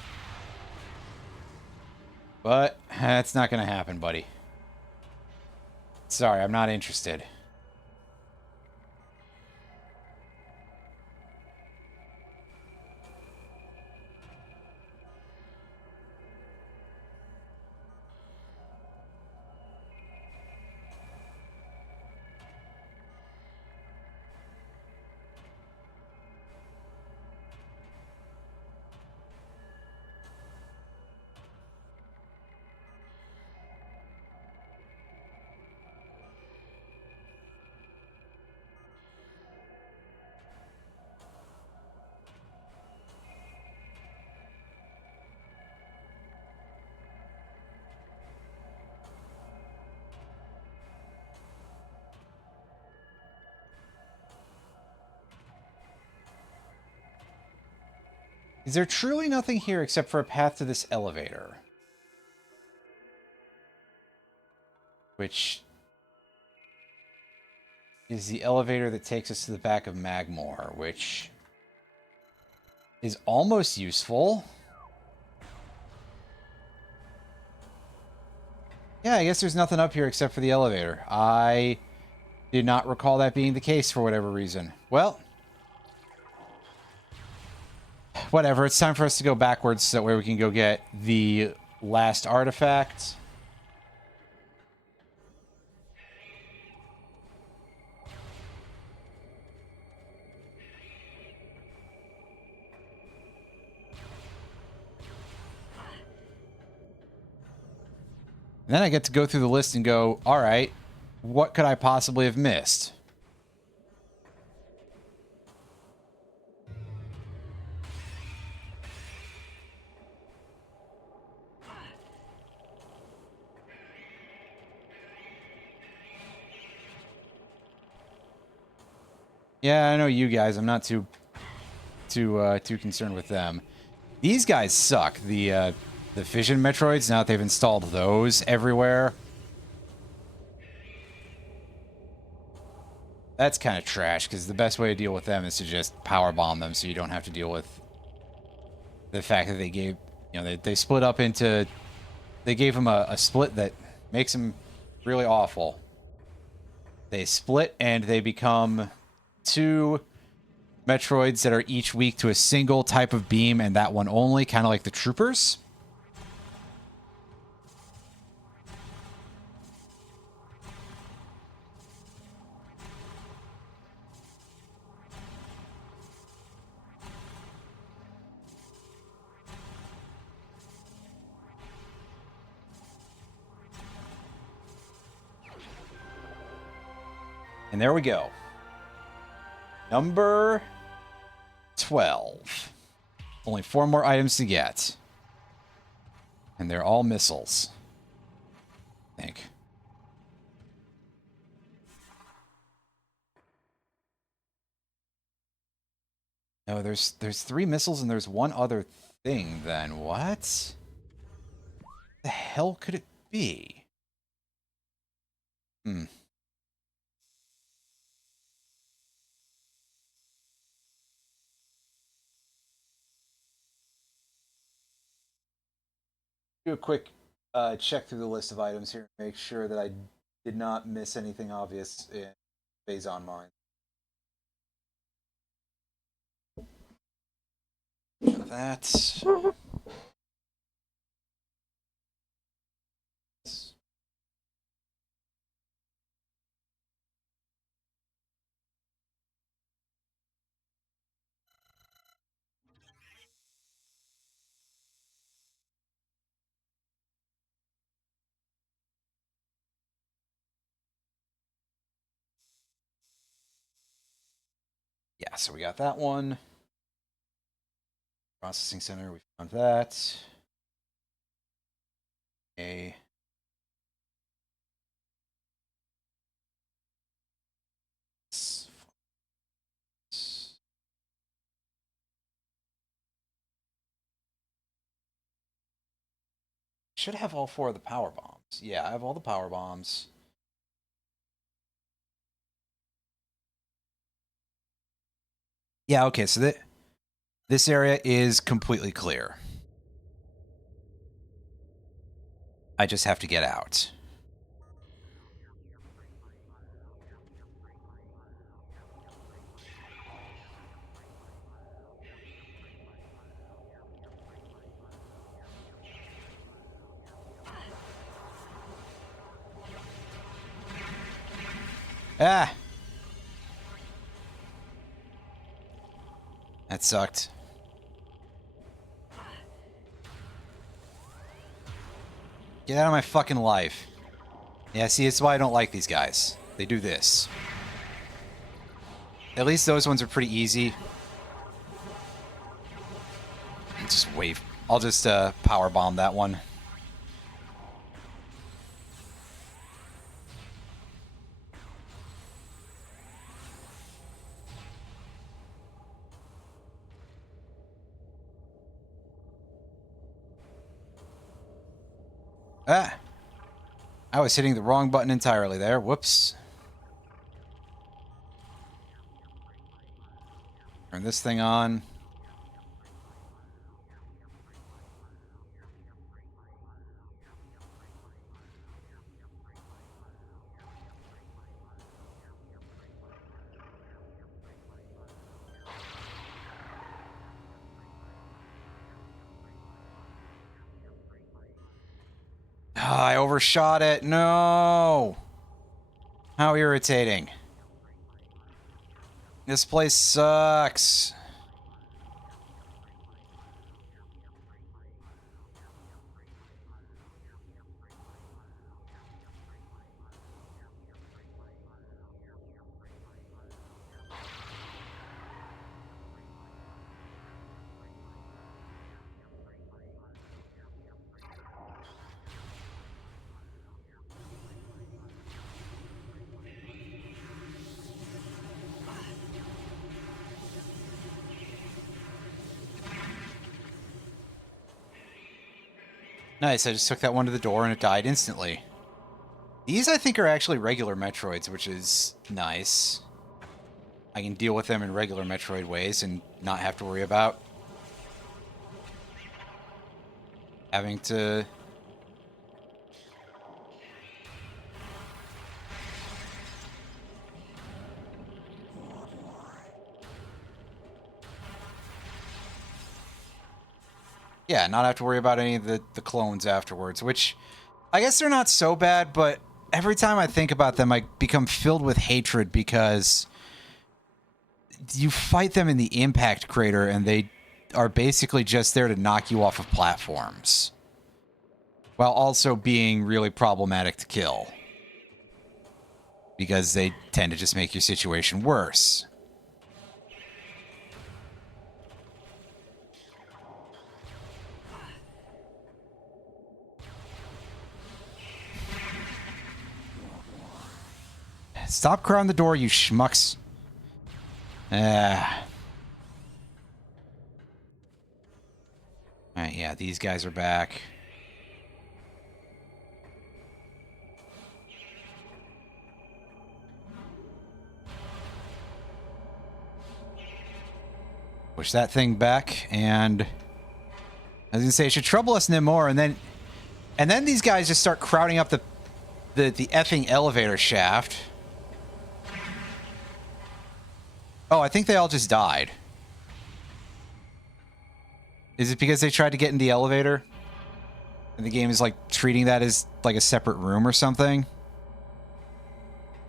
But that's not going to happen, buddy. Sorry, I'm not interested. Is there truly nothing here except for a path to this elevator? Which is the elevator that takes us to the back of Magmore, which is almost useful. Yeah, I guess there's nothing up here except for the elevator. I did not recall that being the case for whatever reason. Well, whatever. It's time for us to go backwards so that way we can go get the last artifact. And then I get to go through the list and go, all right, what could I possibly have missed? Yeah, I know you guys. I'm not too concerned with them. These guys suck. The fission Metroids, now that they've installed those everywhere. That's kind of trash, because the best way to deal with them is to just power bomb them so you don't have to deal with the fact that they gave, you know, they split up into, they gave them a split that makes them really awful. They split and they become two Metroids that are each weak to a single type of beam and that one only, kind of like the Troopers. And there we go. Number 12. Only 4 more items to get. And they're all missiles. I think. No, there's 3 missiles and there's one other thing then. What the hell could it be? Hmm. Do a quick check through the list of items here. Make sure that I did not miss anything obvious in phase on mine. That. Yeah, so we got that one. Processing center, we found that. A. Should have all 4 of the power bombs. Yeah, I have all the power bombs. Yeah, okay, so this area is completely clear. I just have to get out. Ah! That sucked. Get out of my fucking life. Yeah, see, it's why I don't like these guys. They do this. At least those ones are pretty easy. Just wave. I'll just power bomb that one. Ah! I was hitting the wrong button entirely there. Whoops. Turn this thing on. Ah, I overshot it. No! How irritating. This place sucks. Nice, I just took that one to the door and it died instantly. These, I think, are actually regular Metroids, which is nice. I can deal with them in regular Metroid ways and not have to worry about having to... Yeah, not have to worry about any of the clones afterwards, which I guess they're not so bad, but every time I think about them, I become filled with hatred because you fight them in the impact crater and they are basically just there to knock you off of platforms, while also being really problematic to kill because they tend to just make your situation worse. Stop crowding the door, you schmucks. Alright, yeah, these guys are back. Push that thing back, and I was gonna say it should trouble us no more, and then these guys just start crowding up the effing elevator shaft. Oh, I think they all just died. Is it because they tried to get in the elevator? And the game is like treating that as like a separate room or something?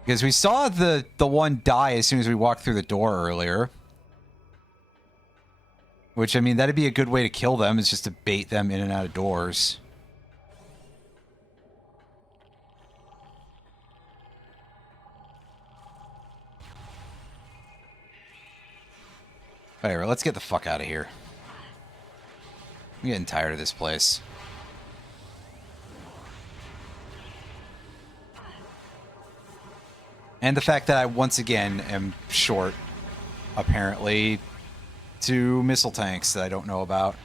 Because we saw the one die as soon as we walked through the door earlier. Which, I mean, that'd be a good way to kill them, is just to bait them in and out of doors. Alright, let's get the fuck out of here. I'm getting tired of this place. And the fact that I, once again, am short, apparently, 2 missile tanks that I don't know about.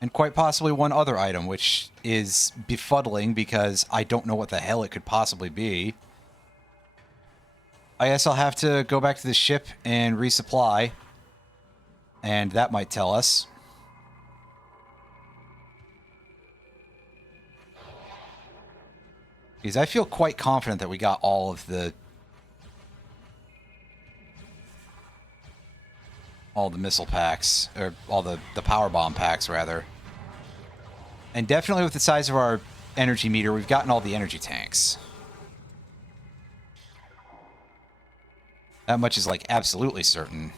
And quite possibly 1 other item, which is befuddling because I don't know what the hell it could possibly be. I guess I'll have to go back to the ship and resupply. And that might tell us. Because I feel quite confident that we got all of the missile packs, or all the power bomb packs, rather. And definitely with the size of our energy meter, we've gotten all the energy tanks. That much is, like, absolutely certain.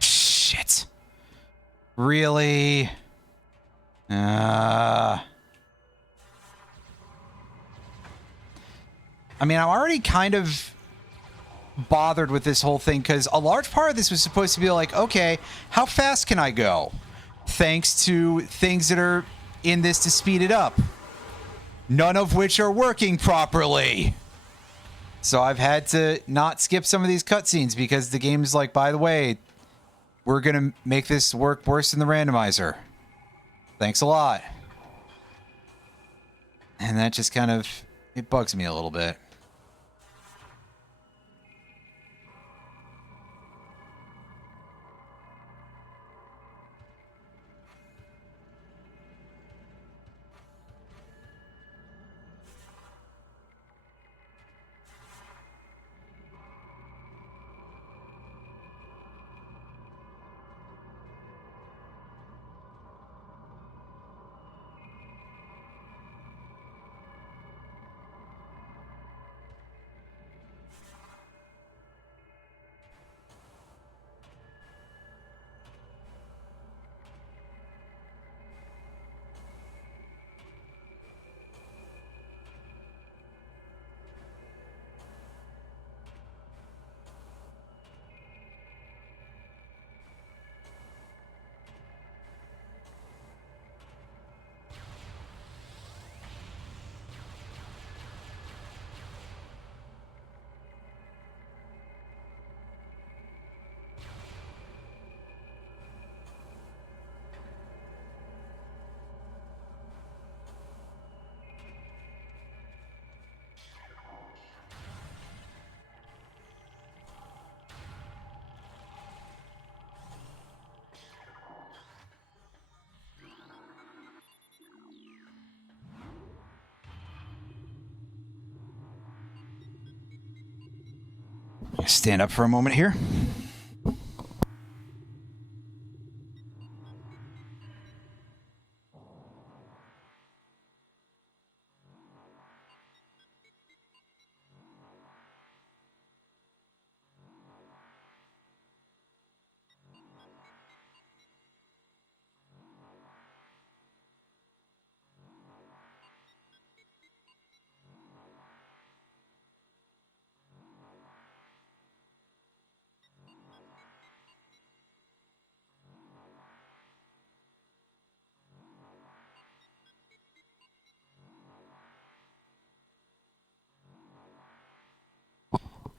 Shit. Really? I mean, I'm already kind of bothered with this whole thing because a large part of this was supposed to be like, okay, how fast can I go? Thanks to things that are in this to speed it up. None of which are working properly. So I've had to not skip some of these cutscenes because the game is like, by the way, we're going to make this work worse than the randomizer. Thanks a lot. And that just kind of, it bugs me a little bit. Stand up for a moment here.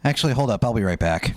Actually, hold up. I'll be right back.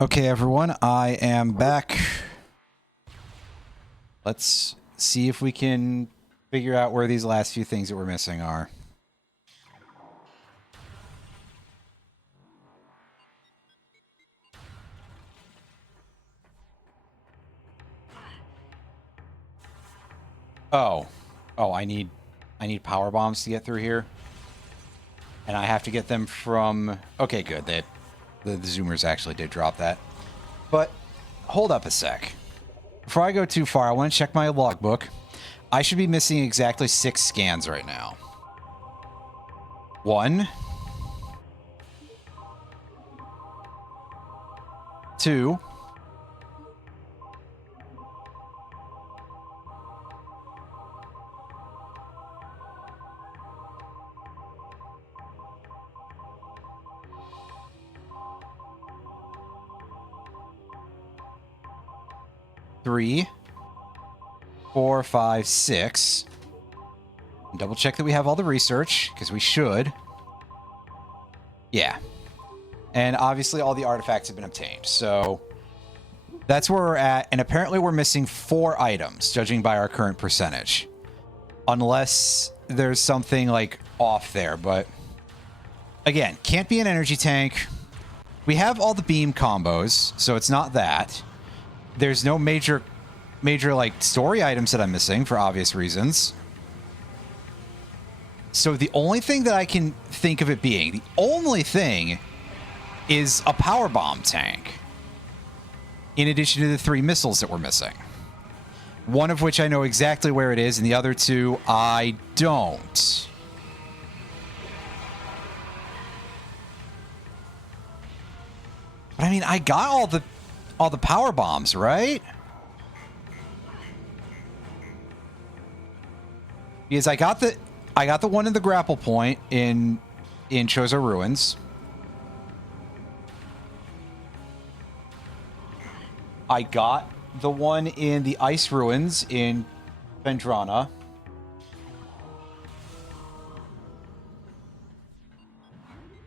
Okay, everyone, I am back. Let's see if we can figure out where these last few things that we're missing are. Oh, I need power bombs to get through here, and I have to get them from. Okay, good. The zoomers actually did drop that, but hold up a sec. Before I go too far, I want to check my logbook. I should be missing exactly 6 scans right now. 1, 2, 3, 4, 5, 6. Double check that we have all the research, because we should. Yeah. And obviously all the artifacts have been obtained. So that's where we're at. And apparently we're missing 4 items, judging by our current percentage. Unless there's something like off there. But again, can't be an energy tank. We have all the beam combos, so it's not that. There's no major like story items that I'm missing for obvious reasons. So the only thing that I can think of it being, the only thing, is a power bomb tank. In addition to the 3 missiles that we're missing. One of which I know exactly where it is, and the other 2 I don't. But I mean, I got all the power bombs, right? Because I got the one in the grapple point in Chozo Ruins. I got the one in the Ice Ruins in Vendrana.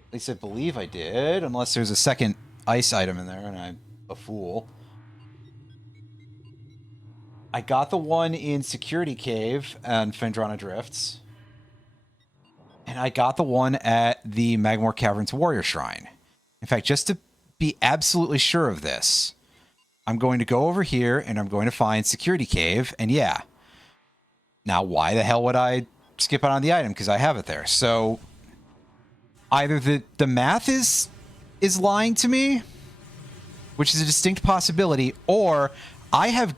At least I believe I did, unless there's a second ice item in there and I'm a fool. I got the one in Security Cave and Vendrana Drifts. And I got the one at the Magmor Caverns Warrior Shrine. In fact, just to be absolutely sure of this, I'm going to go over here and I'm going to find Security Cave, and yeah. Now, why the hell would I skip out on the item? Because I have it there. So, either the math is lying to me, which is a distinct possibility, or I have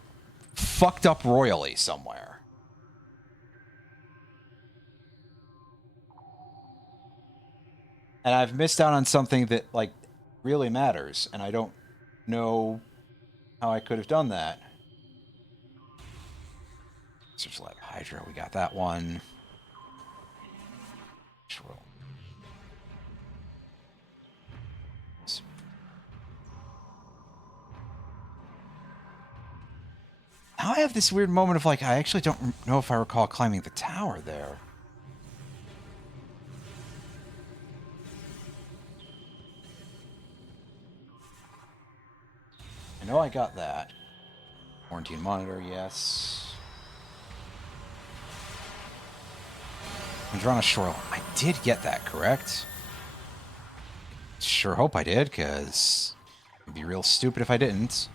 fucked up royally somewhere. And I've missed out on something that, like, really matters, and I don't know how I could have done that. Search Lab Hydra, we got that one. Now I have this weird moment of, like, I actually don't know if I recall climbing the tower there. I know I got that. Quarantine monitor, yes. Vendrana Shoreline. I did get that, correct? Sure hope I did, because it'd be real stupid if I didn't.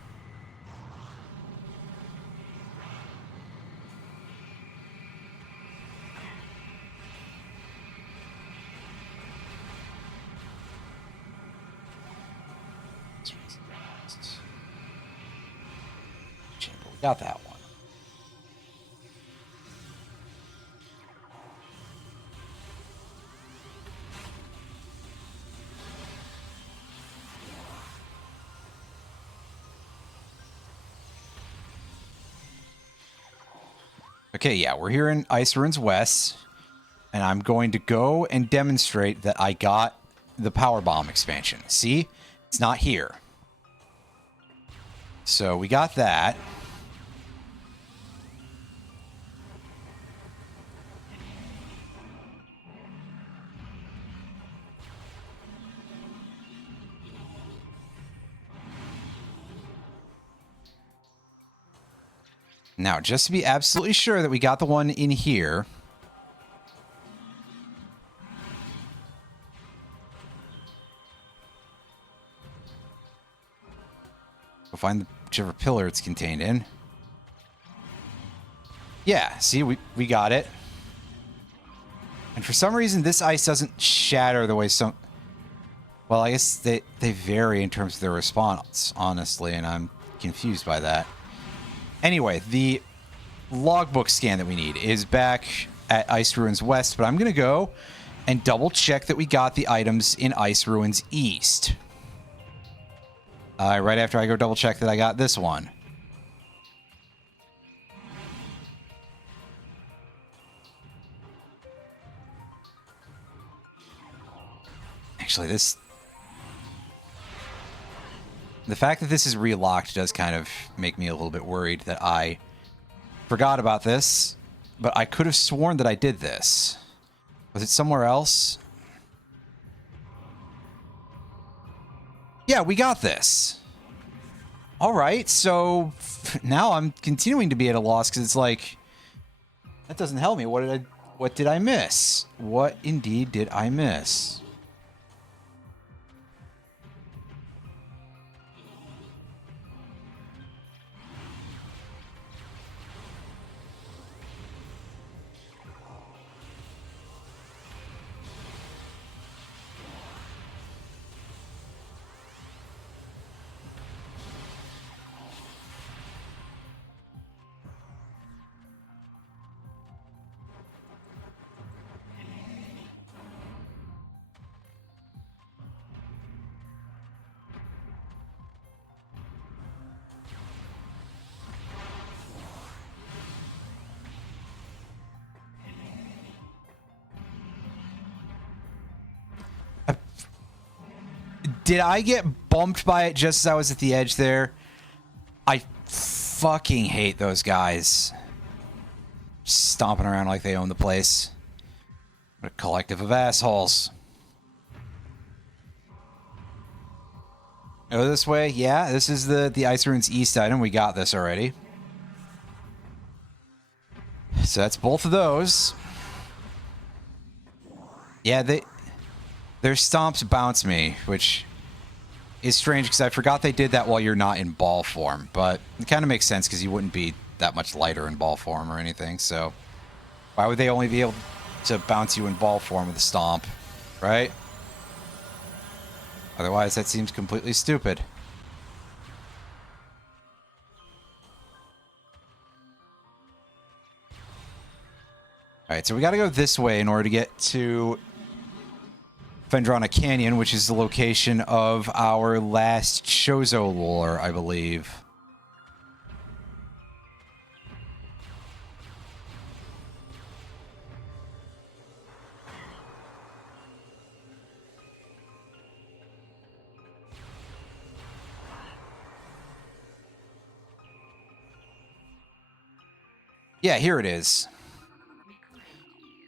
Chamber, we got that one. Okay, yeah, we're here in Ice Ruins West, and I'm going to go and demonstrate that I got the Power Bomb expansion. See? It's not here. So we got that. Now, just to be absolutely sure that we got the one in here. We'll find whichever pillar it's contained in. Yeah, see, we got it. And for some reason, this ice doesn't shatter the way some... Well, I guess they vary in terms of their response, honestly, and I'm confused by that. Anyway, the logbook scan that we need is back at Ice Ruins West, but I'm going to go and double check that we got the items in Ice Ruins East. Right after I go double check that I got this one. Actually, the fact that this is relocked does kind of make me a little bit worried that I forgot about this, but I could have sworn that I did this. Was it somewhere else? Yeah, we got this. All right, so now I'm continuing to be at a loss because it's like, that doesn't help me. What did I miss? What indeed did I miss? Did I get bumped by it just as I was at the edge there? I fucking hate those guys. Stomping around like they own the place. What a collective of assholes. Go this way? Yeah, this is the Ice Ruins East item. We got this already. So that's both of those. Yeah, their stomps bounce me, which is strange because I forgot they did that while you're not in ball form. But it kind of makes sense because you wouldn't be that much lighter in ball form or anything. So why would they only be able to bounce you in ball form with a stomp, right? Otherwise, that seems completely stupid. Alright, so we gotta go this way in order to get to Fendrana Canyon, which is the location of our last Chozo lore, I believe. Yeah, here it is.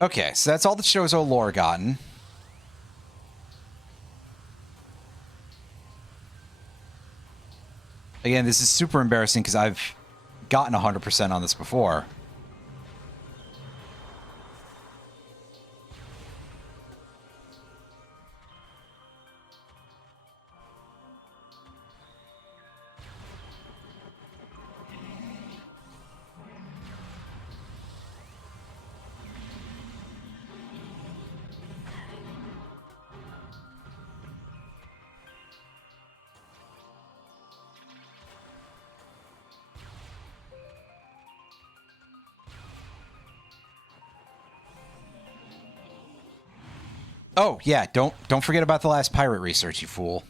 Okay, so that's all the Chozo lore gotten. Again, this is super embarrassing because I've gotten 100% on this before. Oh, yeah, don't forget about the last pirate research, you fool.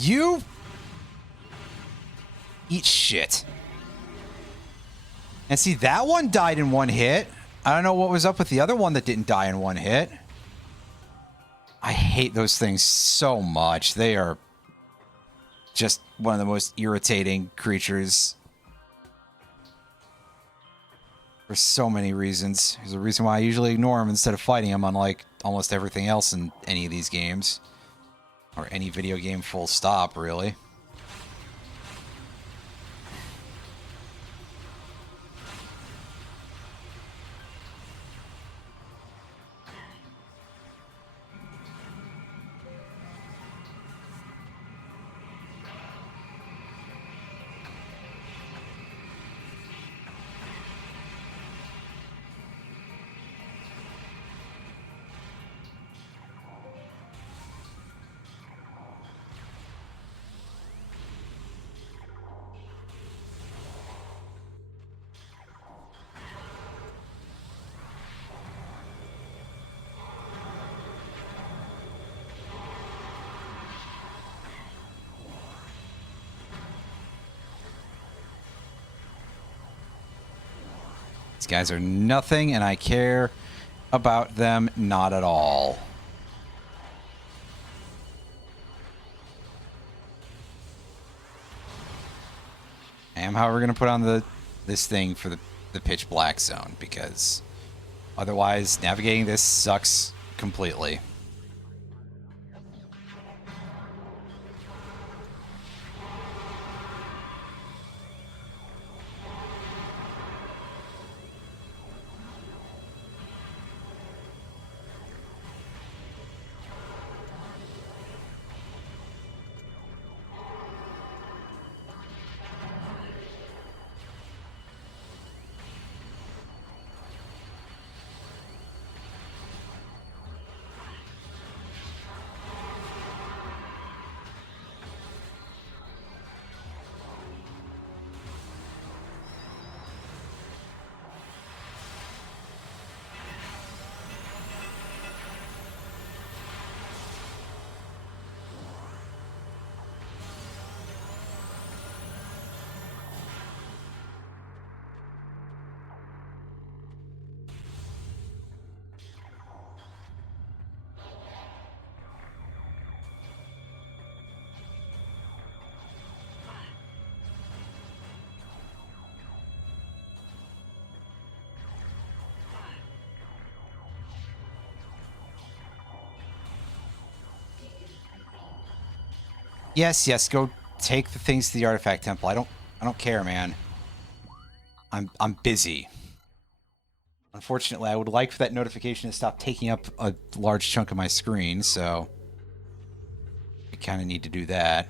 You eat shit. And see, that one died in one hit. I don't know what was up with the other one that didn't die in one hit. I hate those things so much. They are just one of the most irritating creatures. For so many reasons. There's a reason why I usually ignore them instead of fighting them, unlike almost everything else in any of these games. Or any video game full stop, really. These guys are nothing, and I care about them not at all. I am, however, going to put on this thing for the pitch black zone, because otherwise navigating this sucks completely. Yes, yes, go take the things to the artifact temple. I don't care, man. I'm busy. Unfortunately, I would like for that notification to stop taking up a large chunk of my screen, so I kind of need to do that.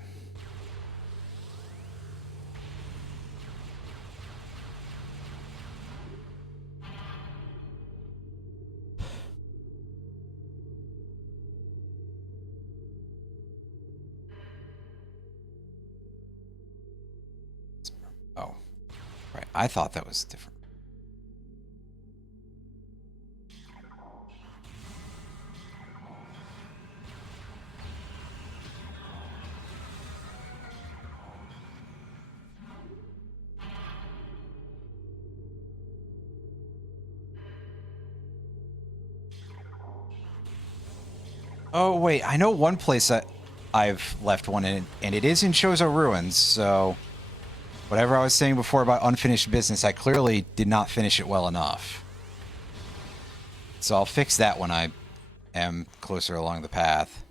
Oh, right. I thought that was different. Oh, wait. I know one place that I've left one in, and it is in Chozo Ruins, so whatever I was saying before about unfinished business, I clearly did not finish it well enough. So I'll fix that when I am closer along the path.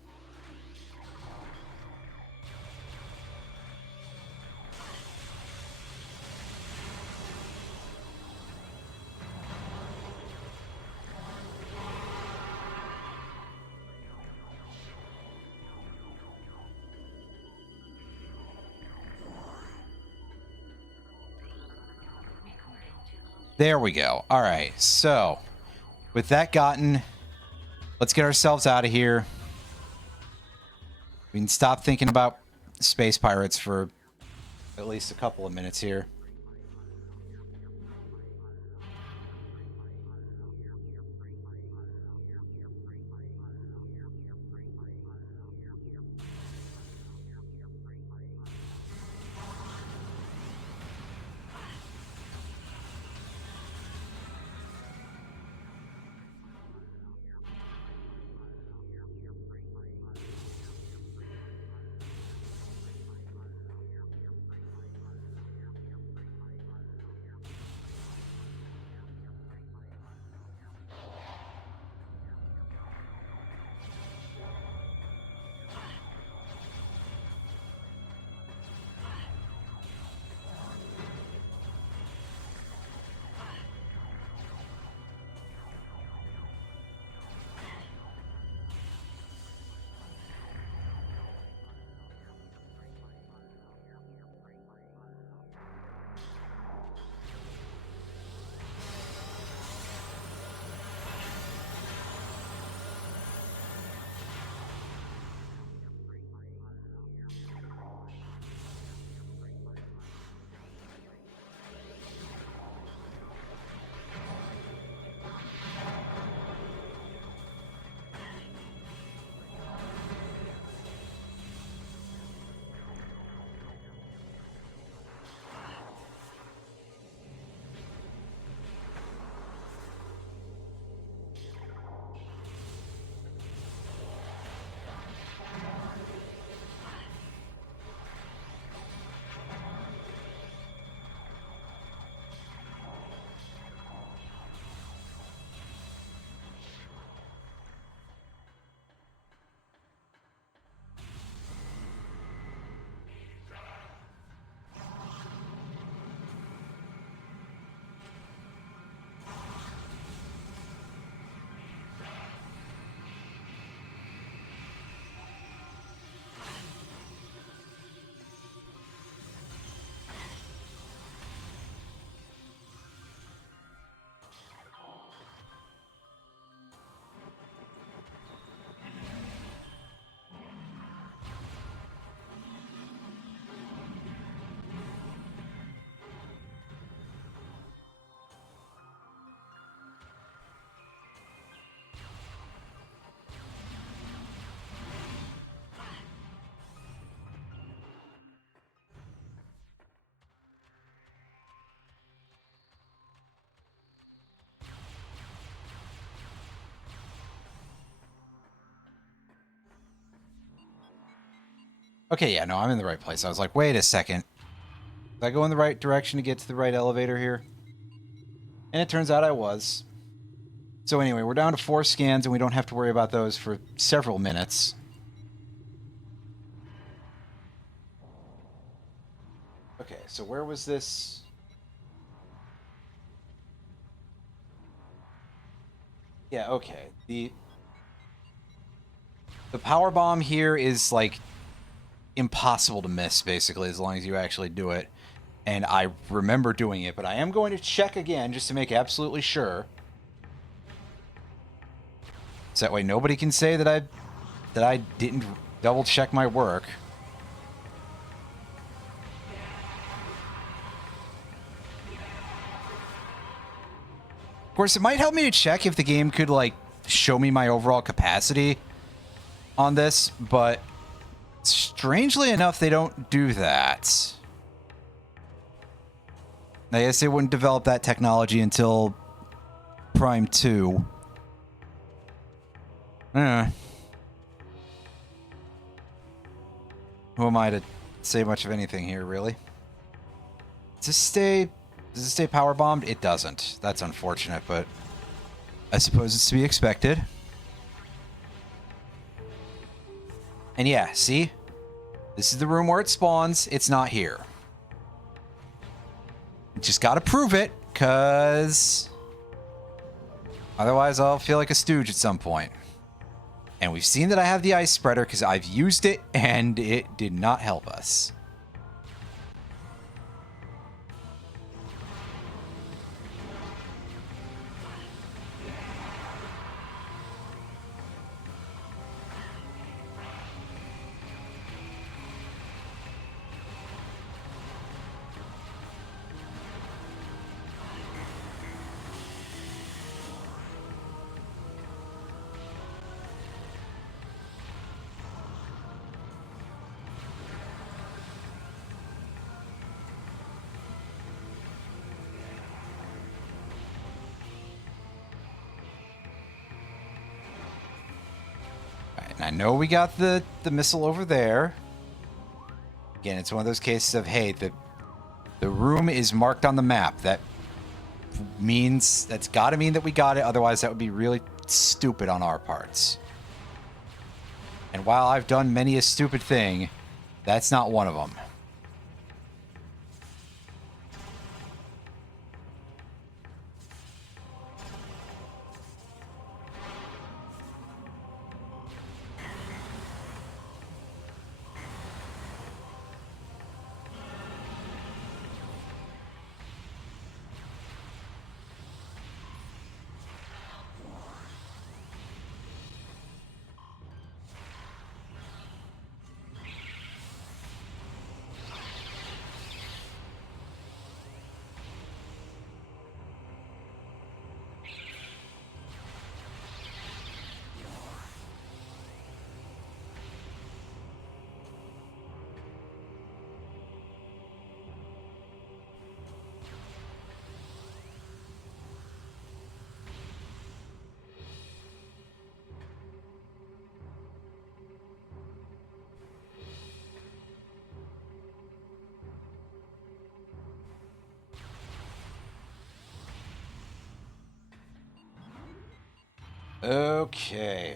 There we go. All right, so with that gotten, let's get ourselves out of here. We can stop thinking about space pirates for at least a couple of minutes here. Okay, yeah, no, I'm in the right place. I was like, wait a second. Did I go in the right direction to get to the right elevator here? And it turns out I was. So anyway, we're down to 4 scans, and we don't have to worry about those for several minutes. Okay, so where was this? Yeah, okay. The power bomb here is like impossible to miss, basically, as long as you actually do it. And I remember doing it, but I am going to check again just to make absolutely sure. So that way nobody can say that I didn't double check my work. Of course, it might help me to check if the game could like show me my overall capacity on this, but strangely enough, they don't do that. I guess they wouldn't develop that technology until Prime 2. Who am I to say much of anything here, really? Does this stay power bombed? It doesn't. That's unfortunate, but I suppose it's to be expected. And yeah, see? This is the room where it spawns. It's not here. Just gotta prove it, because otherwise I'll feel like a stooge at some point. And we've seen that I have the ice spreader because I've used it, and it did not help us. And I know we got the missile over there. Again, it's one of those cases of, hey, the room is marked on the map. That's got to mean that we got it. Otherwise, that would be really stupid on our parts. And while I've done many a stupid thing, that's not one of them.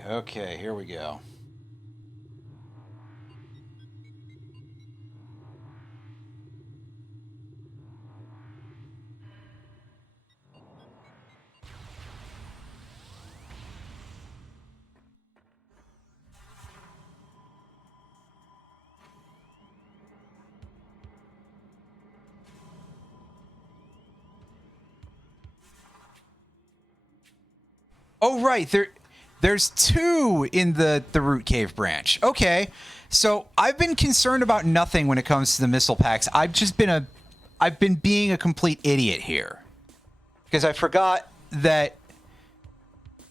Okay, here we go. Oh, right. There's two in the root cave branch. Okay. So I've been concerned about nothing when it comes to the missile packs. I've been being a complete idiot here. Because I forgot that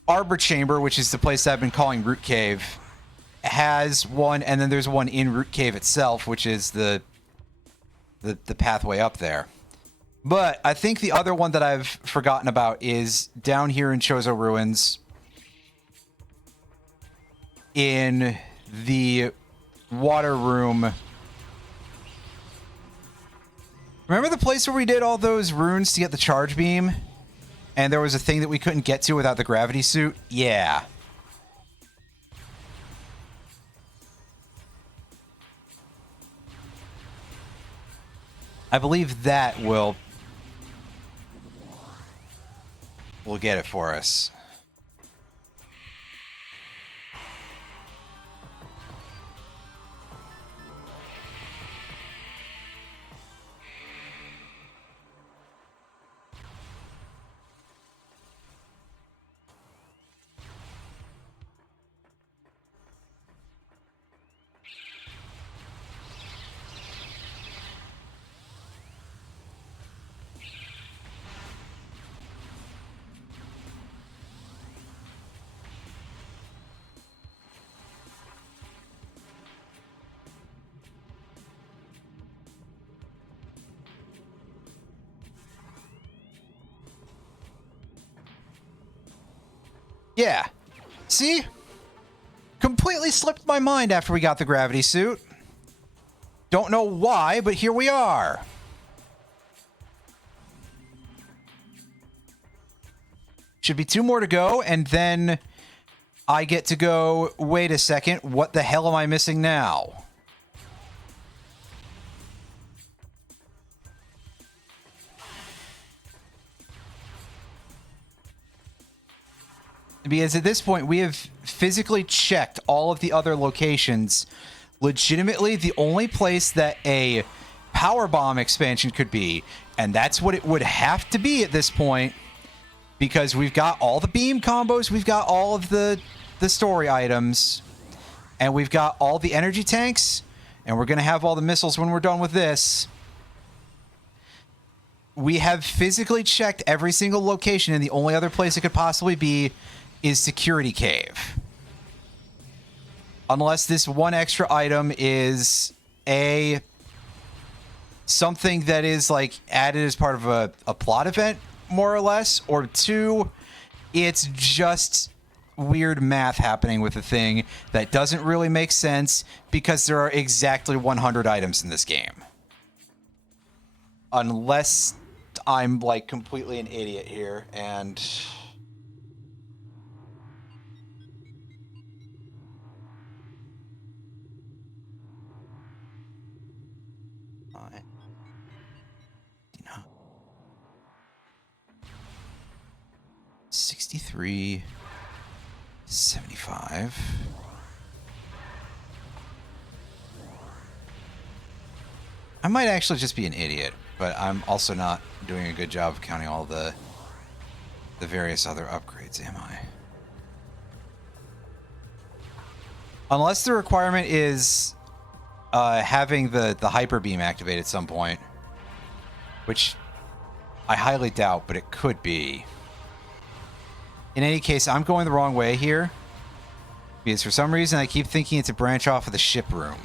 Arbor Chamber, which is the place that I've been calling Root Cave, has one, and then there's one in Root Cave itself, which is the pathway up there. But I think the other one that I've forgotten about is down here in Chozo Ruins in the water room. Remember the place where we did all those runes to get the charge beam? And there was a thing that we couldn't get to without the gravity suit? Yeah. I believe that will get it for us. Yeah. See? Completely slipped my mind after we got the gravity suit. Don't know why, but here we are. Should be 2 more to go, and then I get to go, wait a second, what the hell am I missing now? Because at this point, we have physically checked all of the other locations. Legitimately, the only place that a power bomb expansion could be, and that's what it would have to be at this point, because we've got all the beam combos, we've got all of the story items, and we've got all the energy tanks, and we're going to have all the missiles when we're done with this. We have physically checked every single location, and the only other place it could possibly be is Security Cave. Unless this one extra item is something that is like added as part of a plot event, more or less, or 2, it's just weird math happening with the thing that doesn't really make sense because there are exactly 100 items in this game. Unless I'm like completely an idiot here and... No. 63, 75. I might actually just be an idiot, but I'm also not doing a good job of counting all the various other upgrades, am I? Unless the requirement is having the hyper beam activated at some point, which I highly doubt, but it could be. In any case, I'm going the wrong way here, because for some reason I keep thinking it's a branch off of the ship room.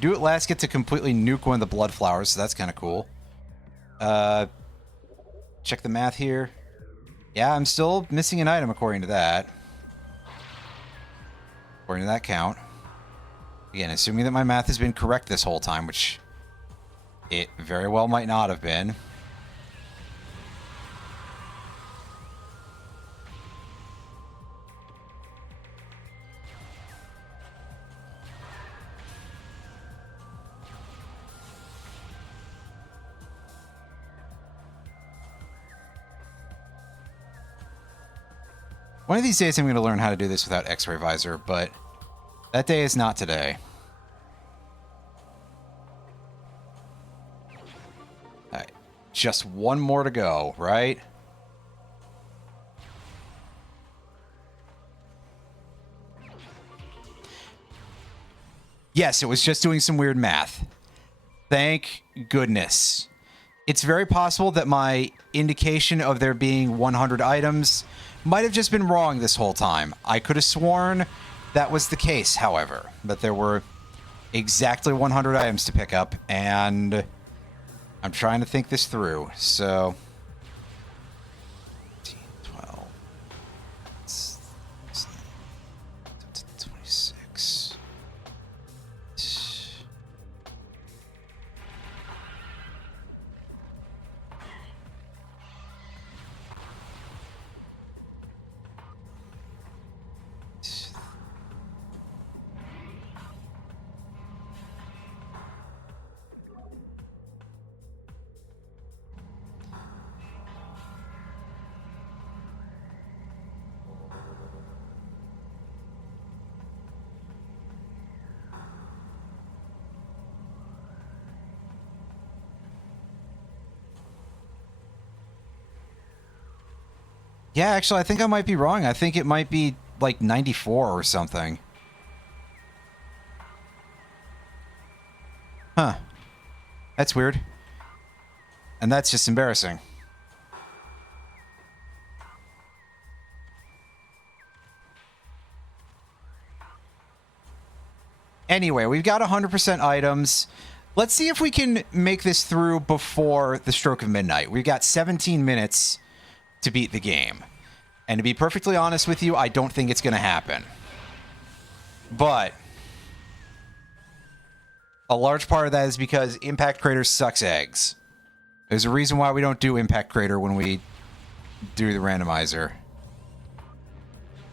Do at last get to completely nuke one of the blood flowers, so that's kind of cool. Check the math here. Yeah, I'm still missing an item according to that. According to that count. Again, assuming that my math has been correct this whole time, which it very well might not have been. One of these days I'm going to learn how to do this without X-ray visor, but that day is not today. Alright, just 1 more to go, right? Yes, it was just doing some weird math. Thank goodness. It's very possible that my indication of there being 100 items might have just been wrong this whole time. I could have sworn that was the case, however, that there were exactly 100 items to pick up, and I'm trying to think this through. So 15, 12, 26. Yeah, actually, I think I might be wrong. I think it might be like 94 or something. Huh. That's weird. And that's just embarrassing. Anyway, we've got 100% items. Let's see if we can make this through before the stroke of midnight. We've got 17 minutes to beat the game. And to be perfectly honest with you, I don't think it's going to happen. But a large part of that is because Impact Crater sucks eggs. There's a reason why we don't do Impact Crater when we do the randomizer.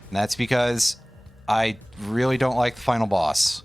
And that's because I really don't like the final boss.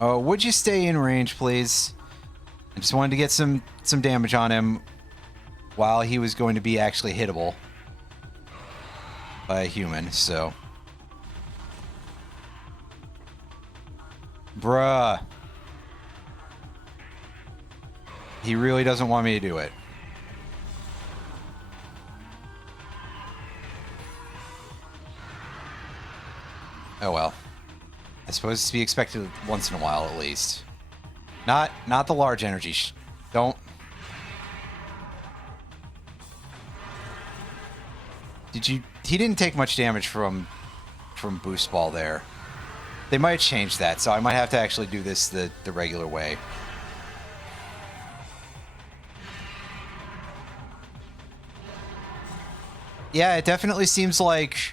Oh, would you stay in range, please? I just wanted to get some damage on him while he was going to be actually hittable by a human, so. Bruh. He really doesn't want me to do it. Oh well. I suppose it's to be expected once in a while, at least. Not the large energy. Don't. Did you? He didn't take much damage from Boost Ball there. They might change that, so I might have to actually do this the regular way. Yeah, it definitely seems like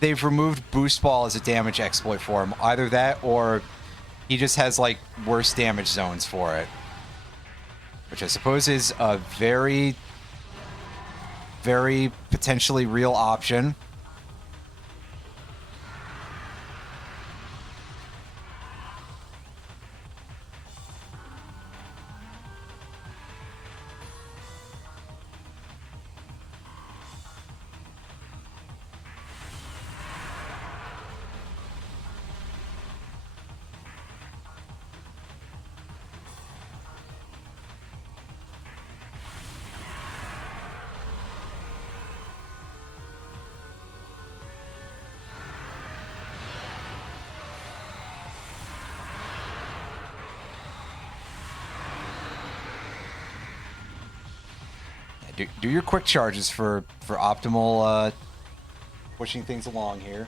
they've removed Boost Ball as a damage exploit for him. Either that or he just has, like, worse damage zones for it. Which I suppose is a very, very potentially real option. Do your quick charges for optimal pushing things along here.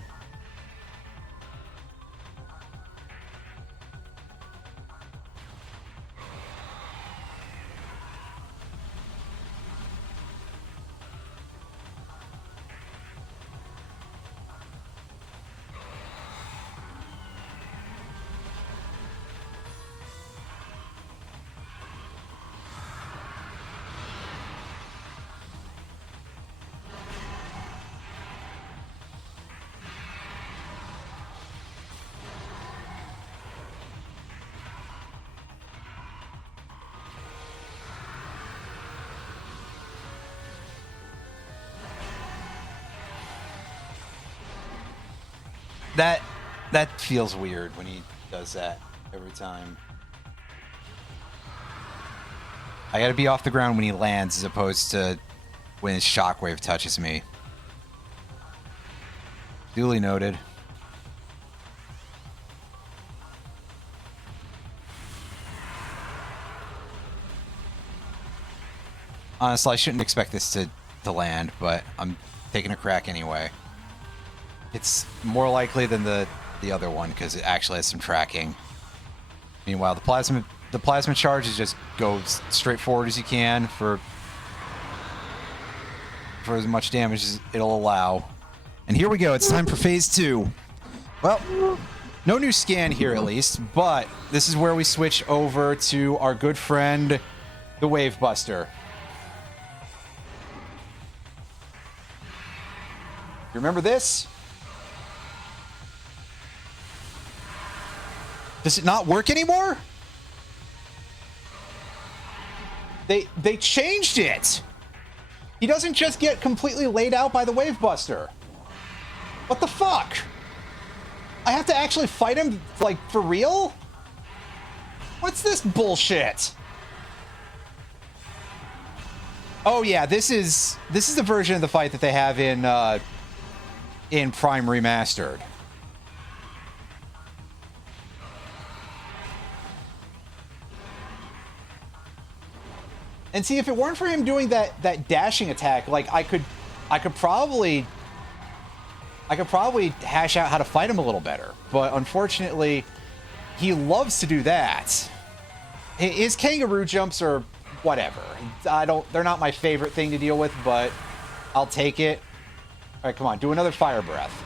That feels weird when he does that every time. I gotta be off the ground when he lands as opposed to when his shockwave touches me. Duly noted. Honestly, I shouldn't expect this to land, but I'm taking a crack anyway. It's more likely than the other one because it actually has some tracking. Meanwhile, the plasma charge is just go straight forward as you can for as much damage as it'll allow. And here we go. It's time for phase 2. Well, no new scan here at least, but this is where we switch over to our good friend, the Wave Buster. You remember this? Does it not work anymore? They changed it. He doesn't just get completely laid out by the Wave Buster. What the fuck? I have to actually fight him, like, for real? What's this bullshit? Oh yeah, this is the version of the fight that they have in Prime Remastered. And see, if it weren't for him doing that dashing attack, like I could probably hash out how to fight him a little better. But unfortunately, he loves to do that. His kangaroo jumps are whatever. They're not my favorite thing to deal with, but I'll take it. All right, come on, do another fire breath.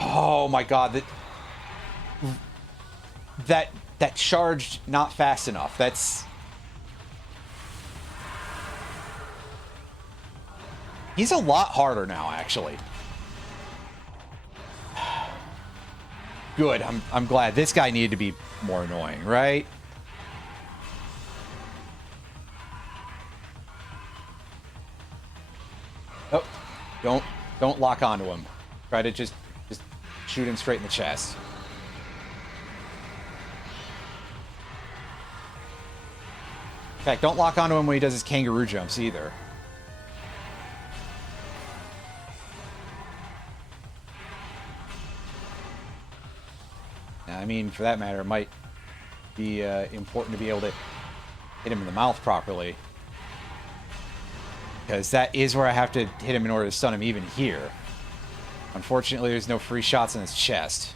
Oh my god, that charged not fast enough. He's a lot harder now, actually. Good. I'm glad. This guy needed to be more annoying, right? Oh, don't lock onto him. Try to just shoot him straight in the chest. In fact, don't lock onto him when he does his kangaroo jumps either. I mean, for that matter, it might be important to be able to hit him in the mouth properly. Because that is where I have to hit him in order to stun him even here. Unfortunately, there's no free shots in his chest.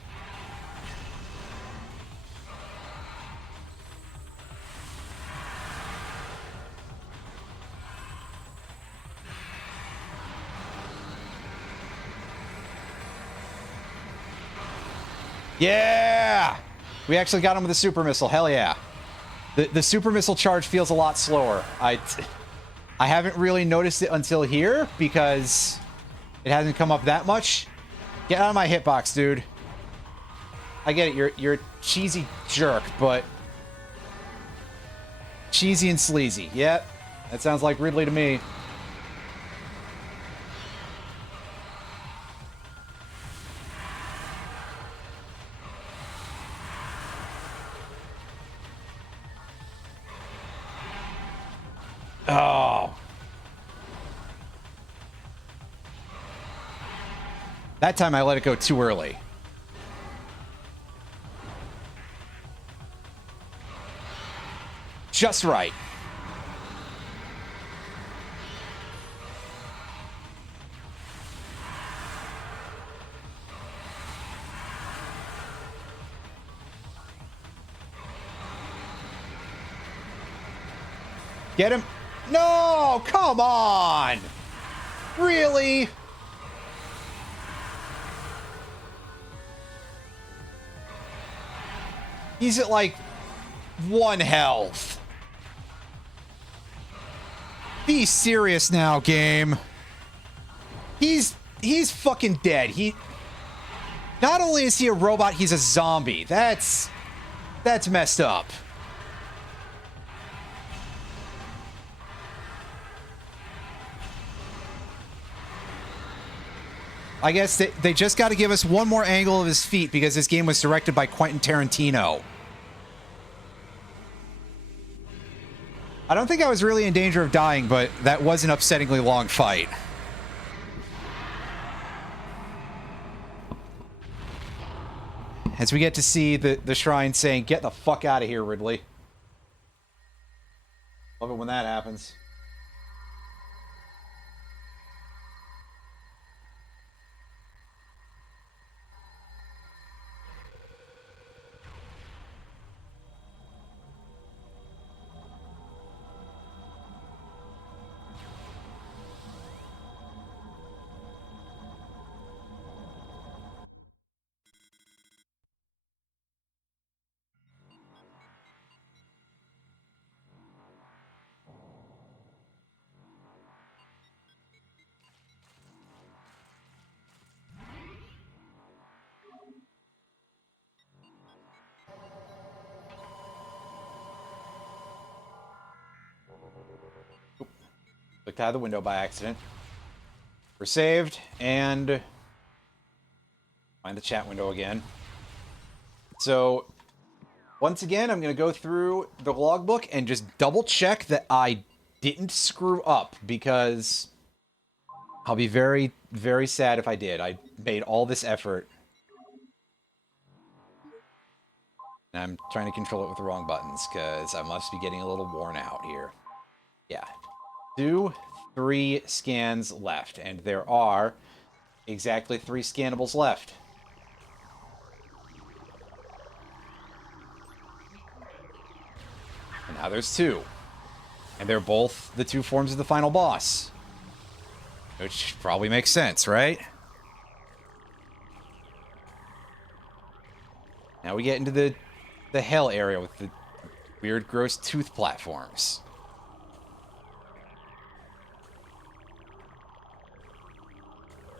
Yeah! We actually got him with a super missile. Hell yeah. The super missile charge feels a lot slower. I haven't really noticed it until here because it hasn't come up that much. Get out of my hitbox, dude. I get it. You're a cheesy jerk, but cheesy and sleazy. Yep. That sounds like Ridley to me. Oh. That time I let it go too early. Just right. Get him. No, come on. Really? He's at like 1 health. Be serious now, game. He's fucking dead. Not only is he a robot, he's a zombie. That's messed up. I guess they just got to give us one more angle of his feet because this game was directed by Quentin Tarantino. I don't think I was really in danger of dying, but that was an upsettingly long fight. As we get to see the shrine saying, "Get the fuck out of here, Ridley." Love it when that happens. Looked out of the window by accident. We're saved, and find the chat window again. So, once again, I'm going to go through the logbook and just double check that I didn't screw up, because I'll be very, very sad if I did. I made all this effort, and I'm trying to control it with the wrong buttons, because I must be getting a little worn out here. Yeah. 2, 3 scans left, and there are exactly 3 scannables left. And now there's 2. And they're both the 2 forms of the final boss. Which probably makes sense, right? Now we get into the hell area with the weird, gross tooth platforms.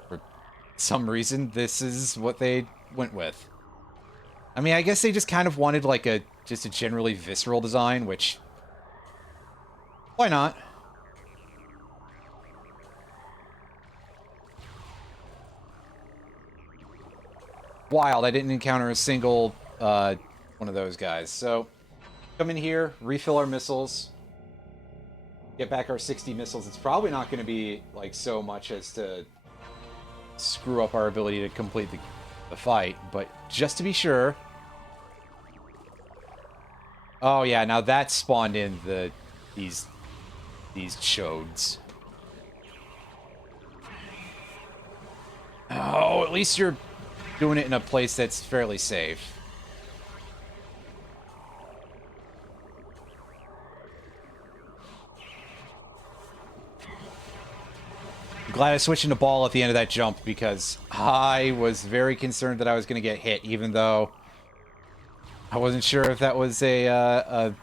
For some reason, this is what they went with. I mean, I guess they just kind of wanted, like, just a generally visceral design, which... why not? Wild, I didn't encounter a single, one of those guys. So, come in here, refill our missiles, get back our 60 missiles. It's probably not going to be, like, so much as to screw up our ability to complete the fight, but just to be sure... oh, yeah, now that spawned in these chodes. Oh, at least you're doing it in a place that's fairly safe. I'm glad I switched into ball at the end of that jump, because I was very concerned that I was going to get hit, even though I wasn't sure if that was a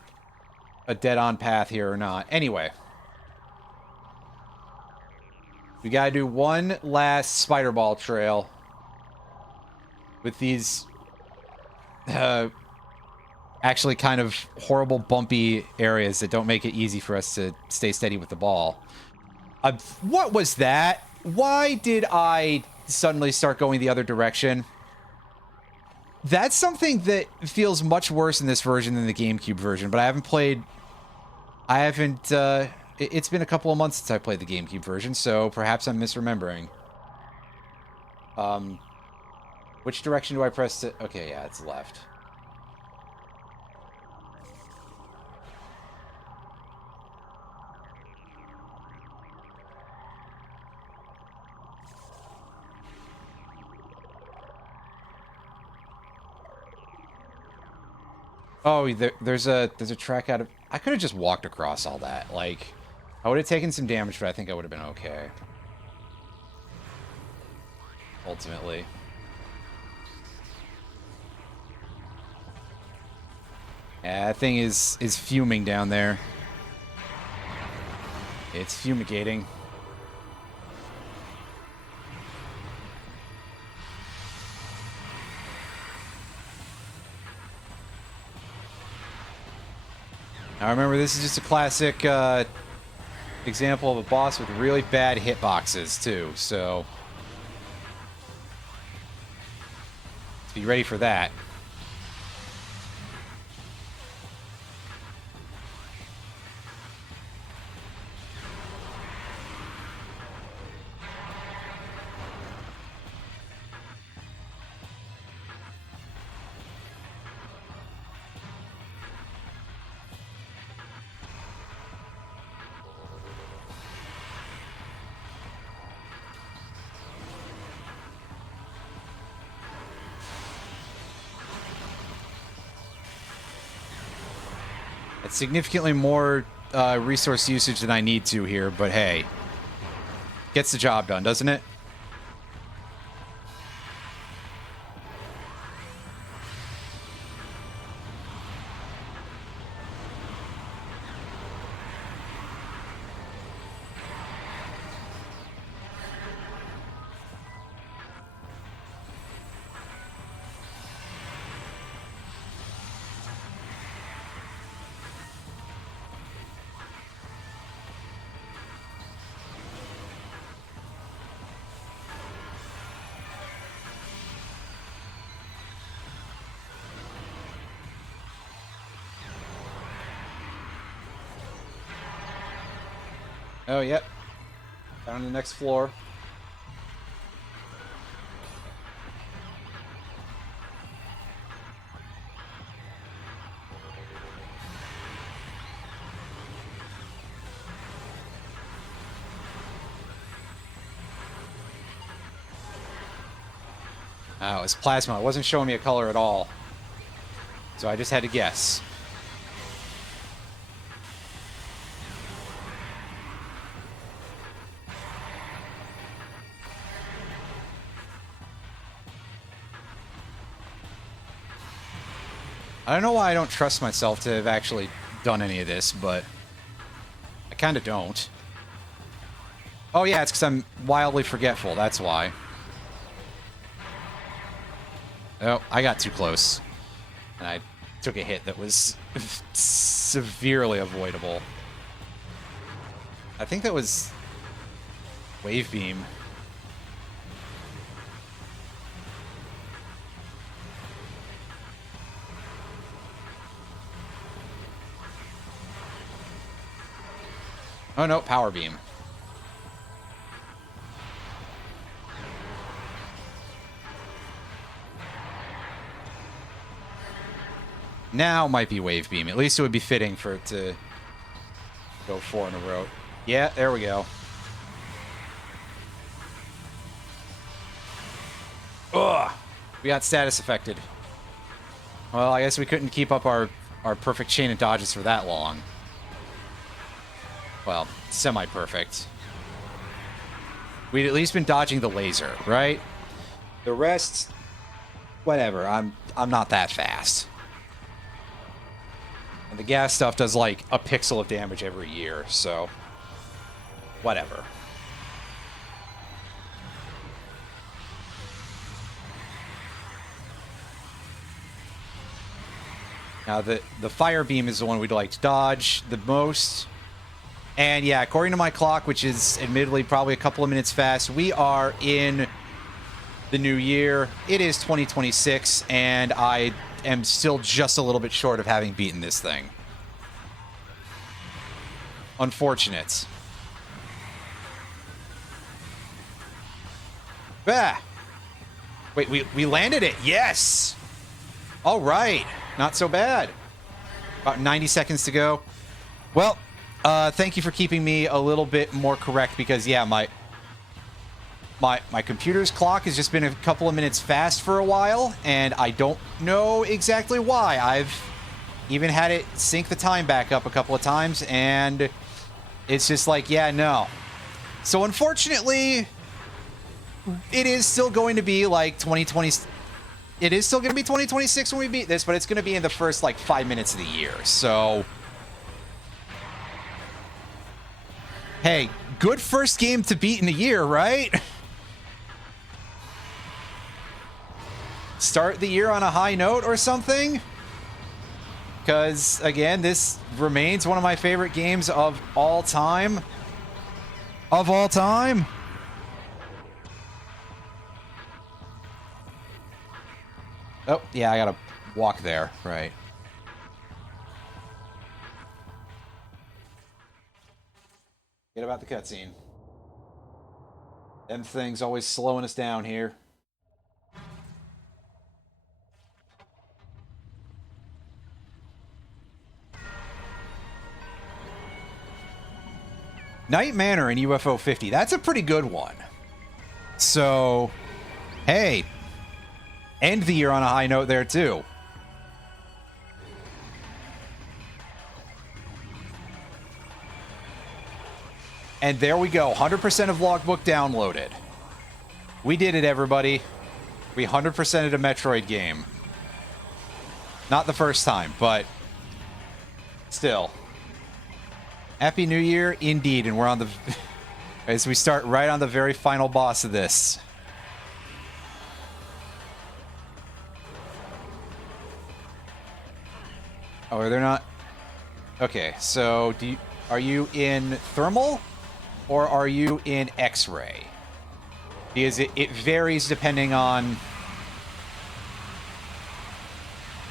dead-on path here or not. Anyway. We gotta do one last spider ball trail with these actually kind of horrible bumpy areas that don't make it easy for us to stay steady with the ball. What was that? Why did I suddenly start going the other direction? That's something that feels much worse in this version than the GameCube version, but I haven't played... it's been a couple of months since I played the GameCube version, so perhaps I'm misremembering. Which direction do I press to... okay, yeah, it's left. Oh, there's a track out of... I could have just walked across all that. Like, I would have taken some damage, but I think I would have been okay. Ultimately. Yeah, that thing is fuming down there. It's fumigating. Now remember, this is just a classic example of a boss with really bad hitboxes, too, so... Be ready for that. It's significantly more resource usage than I need to here, but hey. Gets the job done, doesn't it? Oh, yep. Down to the next floor. Oh, it's plasma. It wasn't showing me a color at all. So I just had to guess. I don't know why I don't trust myself to have actually done any of this, but I kind of don't. Oh yeah, it's because I'm wildly forgetful. That's why. Oh, I got too close. And I took a hit that was severely avoidable. I think that was Wave Beam. Oh no, Power Beam. Now might be Wave Beam. At least it would be fitting for it to go 4 in a row. Yeah, there we go. Ugh! We got status affected. Well, I guess we couldn't keep up our perfect chain of dodges for that long. Well, semi-perfect. We'd at least been dodging the laser, right? The rest, whatever. I'm not that fast. And the gas stuff does like a pixel of damage every year, so whatever. Now the fire beam is the one we'd like to dodge the most. And yeah, according to my clock, which is admittedly probably a couple of minutes fast, we are in the new year. It is 2026, and I am still just a little bit short of having beaten this thing. Unfortunate. Ah! Wait, we landed it. Yes! All right. Not so bad. About 90 seconds to go. Well, thank you for keeping me a little bit more correct because, yeah, my computer's clock has just been a couple of minutes fast for a while, and I don't know exactly why. I've even had it sync the time back up a couple of times, and it's just like, yeah, no. So, unfortunately, it is still going to be like 2020. It is still going to be 2026 when we beat this, but it's going to be in the first, like, 5 minutes of the year. So, hey, good first game to beat in a year, right? Start the year on a high note or something? Because, again, this remains one of my favorite games of all time. Of all time? Yeah, I gotta walk there, right. Forget about the cutscene. Them things always slowing us down here. Night Manor in UFO 50. That's a pretty good one. So, hey, end the year on a high note there, too. And there we go. 100% of Logbook downloaded. We did it, everybody. We 100%ed a Metroid game. Not the first time, but still. Happy New Year, indeed. And we're on the... as we start right on the very final boss of this. Oh, are there not... Okay, so are you in thermal or are you in X-ray? Because it varies depending on...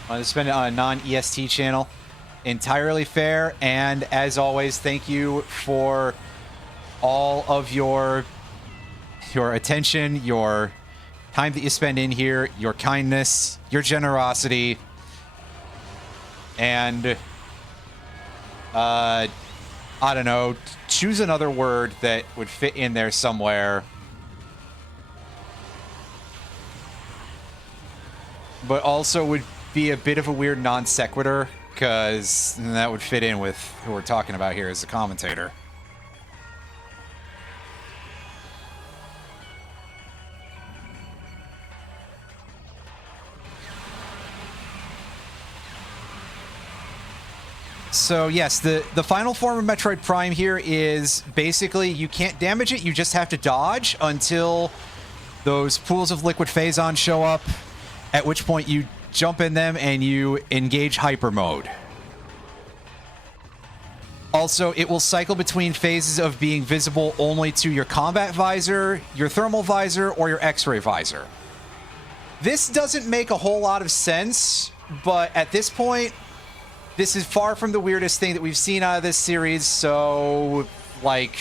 depending on a non-EST channel. Entirely fair, and as always, thank you for all of your attention, your time that you spend in here, your kindness, your generosity, and I don't know, choose another word that would fit in there somewhere. But also would be a bit of a weird non sequitur, because that would fit in with who we're talking about here as a commentator. So yes, the final form of Metroid Prime here is basically you can't damage it, you just have to dodge until those pools of liquid phazon show up, at which point you jump in them and you engage hyper mode. Also, it will cycle between phases of being visible only to your combat visor, your thermal visor, or your X-ray visor. This doesn't make a whole lot of sense, but at this point, this is far from the weirdest thing that we've seen out of this series, so, like...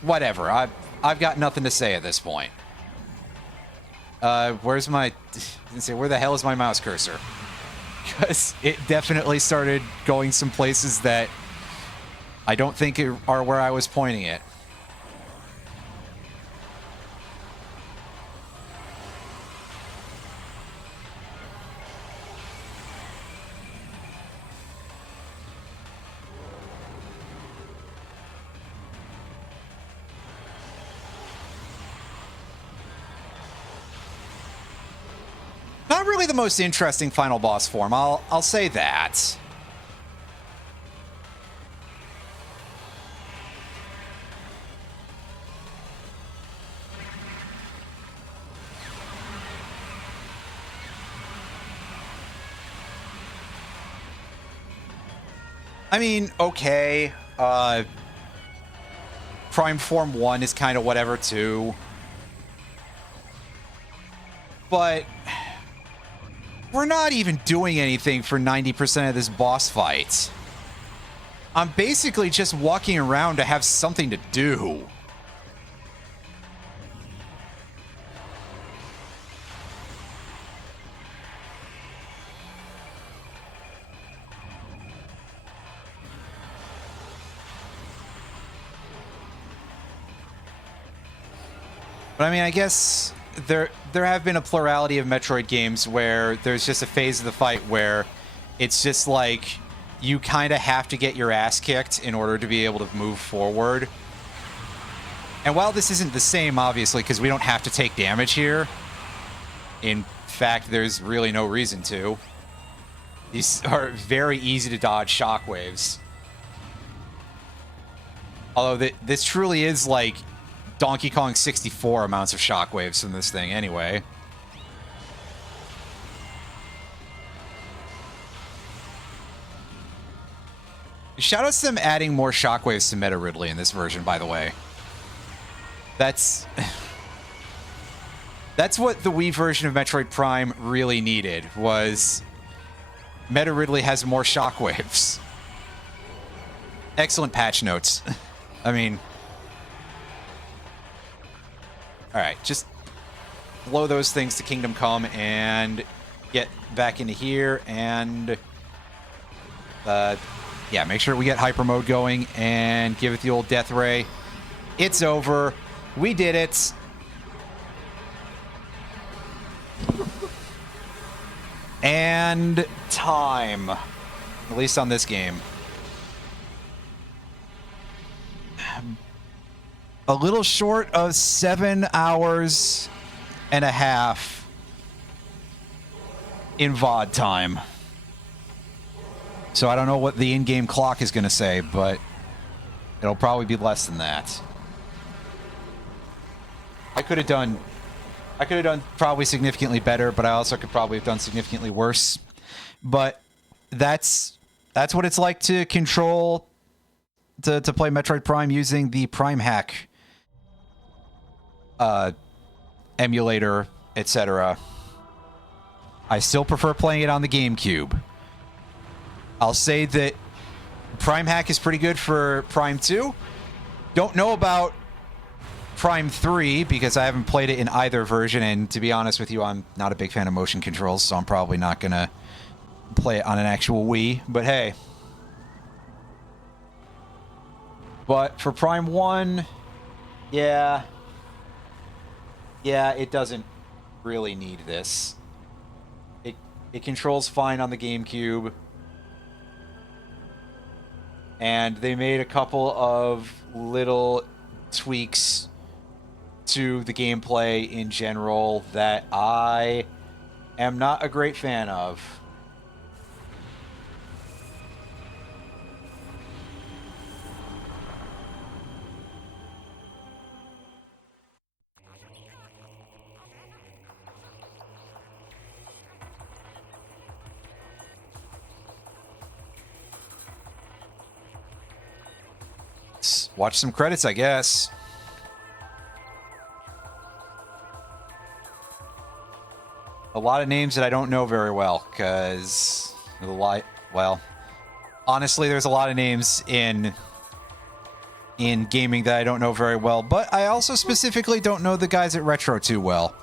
whatever. I've got nothing to say at this point. Where's my... where the hell is my mouse cursor? Because it definitely started going some places that I don't think are where I was pointing it. Not really the most interesting final boss form, I'll say that. I mean, okay. Prime Form 1 is kind of whatever, too. But we're not even doing anything for 90% of this boss fight. I'm basically just walking around to have something to do. But I mean, I guess there have been a plurality of Metroid games where there's just a phase of the fight where it's just like you kind of have to get your ass kicked in order to be able to move forward. And while this isn't the same, obviously, because we don't have to take damage here, in fact, there's really no reason to. These are very easy to dodge shockwaves. Although this truly is like Donkey Kong 64 amounts of shockwaves from this thing anyway. Shout out to them adding more shockwaves to Meta Ridley in this version, by the way. That's... That's what the Wii version of Metroid Prime really needed, was Meta Ridley has more shockwaves. Excellent patch notes. I mean... Alright, just blow those things to Kingdom Come and get back into here and... yeah, make sure we get Hyper Mode going and give it the old Death Ray. It's over. We did it. And time. At least on this game. A little short of 7 hours and a half in VOD time. So I don't know what the in-game clock is going to say, but it'll probably be less than that. I could have done probably significantly better, but I also could probably have done significantly worse. But that's what it's like to control to play Metroid Prime using the PrimeHack emulator, etc. I still prefer playing it on the GameCube. I'll say that PrimeHack is pretty good for Prime 2. Don't know about Prime 3 because I haven't played it in either version, and to be honest with you, I'm not a big fan of motion controls, so I'm probably not going to play it on an actual Wii, but hey. But for Prime 1, yeah, it doesn't really need this. It controls fine on the GameCube. And they made a couple of little tweaks to the gameplay in general that I am not a great fan of. Watch some credits, I guess. A lot of names that I don't know very well, because well, honestly, there's a lot of names in gaming that I don't know very well, but I also specifically don't know the guys at Retro too well.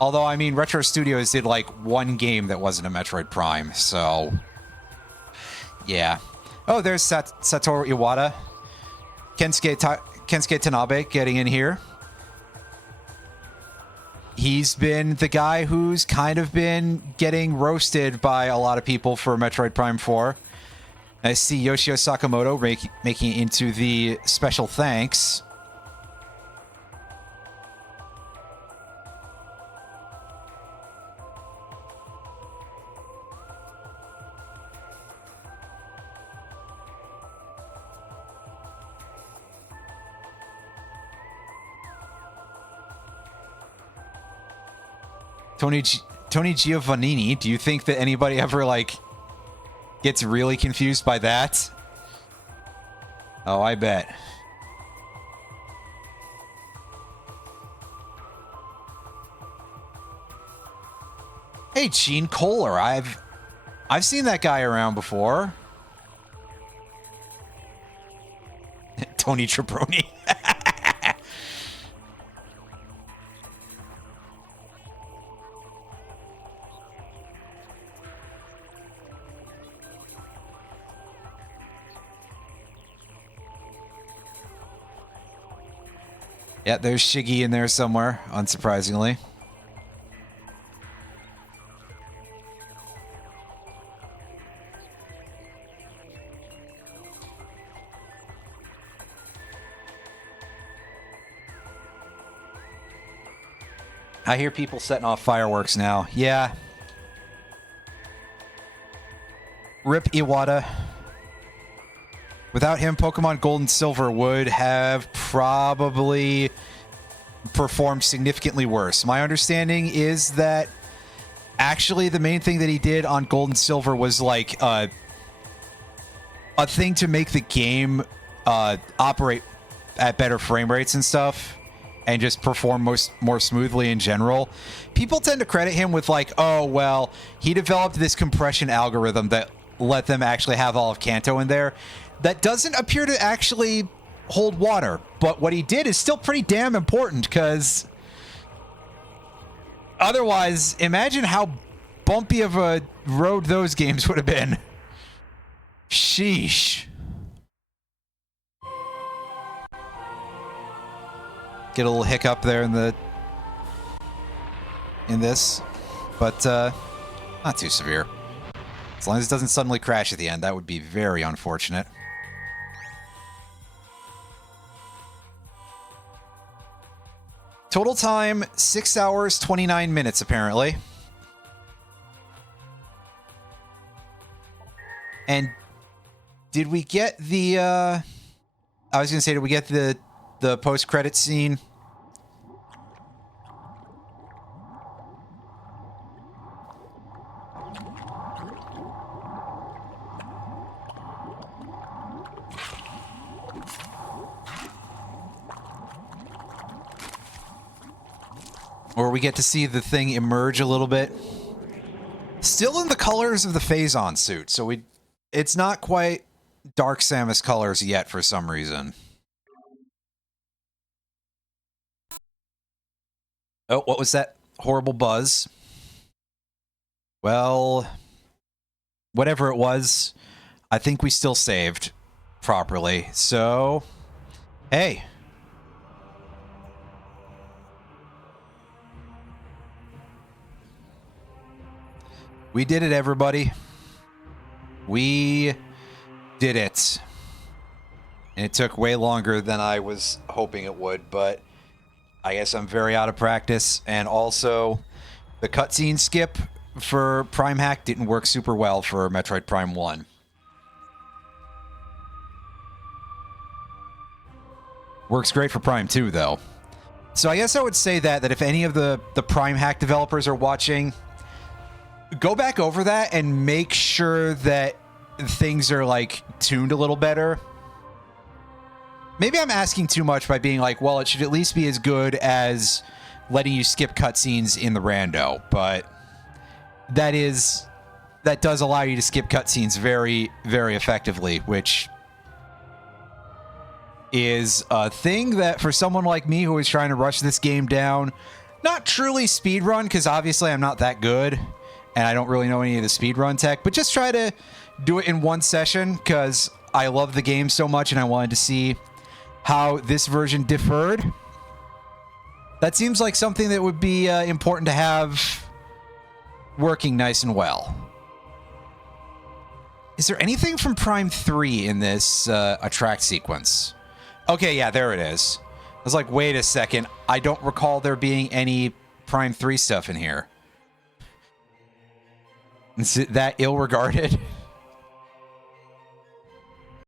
Although, I mean, Retro Studios did like one game that wasn't a Metroid Prime, so yeah. Oh, there's Satoru Iwata. Kensuke Tanabe getting in here. He's been the guy who's kind of been getting roasted by a lot of people for Metroid Prime 4. I see Yoshio Sakamoto making it into the special thanks. Tony Giovannini, do you think that anybody ever, like, gets really confused by that? Oh, I bet. Hey, Gene Kohler, I've seen that guy around before. Tony Trabroni. Yeah, there's Shiggy in there somewhere, unsurprisingly. I hear people setting off fireworks now. Yeah. Rip Iwata. Without him, Pokemon Gold and Silver would have probably performed significantly worse. My understanding is that actually the main thing that he did on Gold and Silver was like a thing to make the game operate at better frame rates and stuff. and just perform more smoothly in general. People tend to credit him with like, oh, well, he developed this compression algorithm that let them actually have all of Kanto in there. That doesn't appear to actually hold water. But what he did is still pretty damn important, because otherwise, imagine how bumpy of a road those games would have been. Sheesh. Get a little hiccup there in this, but not too severe. As long as it doesn't suddenly crash at the end, that would be very unfortunate. Total time, 6 hours, 29 minutes, apparently. And did we get the, I was going to say, did we get the post-credit scene? Or we get to see the thing emerge a little bit. Still in the colors of the Phazon suit, so it's not quite Dark Samus colors yet for some reason. Oh, what was that horrible buzz? Well, whatever it was, I think we still saved properly. So, hey. We did it, everybody. We did it. And it took way longer than I was hoping it would, but I guess I'm very out of practice. And also, the cutscene skip for PrimeHack didn't work super well for Metroid Prime 1. Works great for Prime 2, though. So I guess I would say that if any of the PrimeHack developers are watching, go back over that and make sure that things are, like, tuned a little better. Maybe I'm asking too much by being like, well, it should at least be as good as letting you skip cutscenes in the rando, but that does allow you to skip cutscenes very, very effectively, which is a thing that for someone like me who is trying to rush this game down, not truly speedrun, because obviously I'm not that good, and I don't really know any of the speedrun tech, but just try to do it in one session, because I love the game so much and I wanted to see how this version differed. That seems like something that would be important to have working nice and well. Is there anything from Prime 3 in this attract sequence? Okay, yeah, there it is. I was like, wait a second. I don't recall there being any Prime 3 stuff in here. Is it that ill-regarded?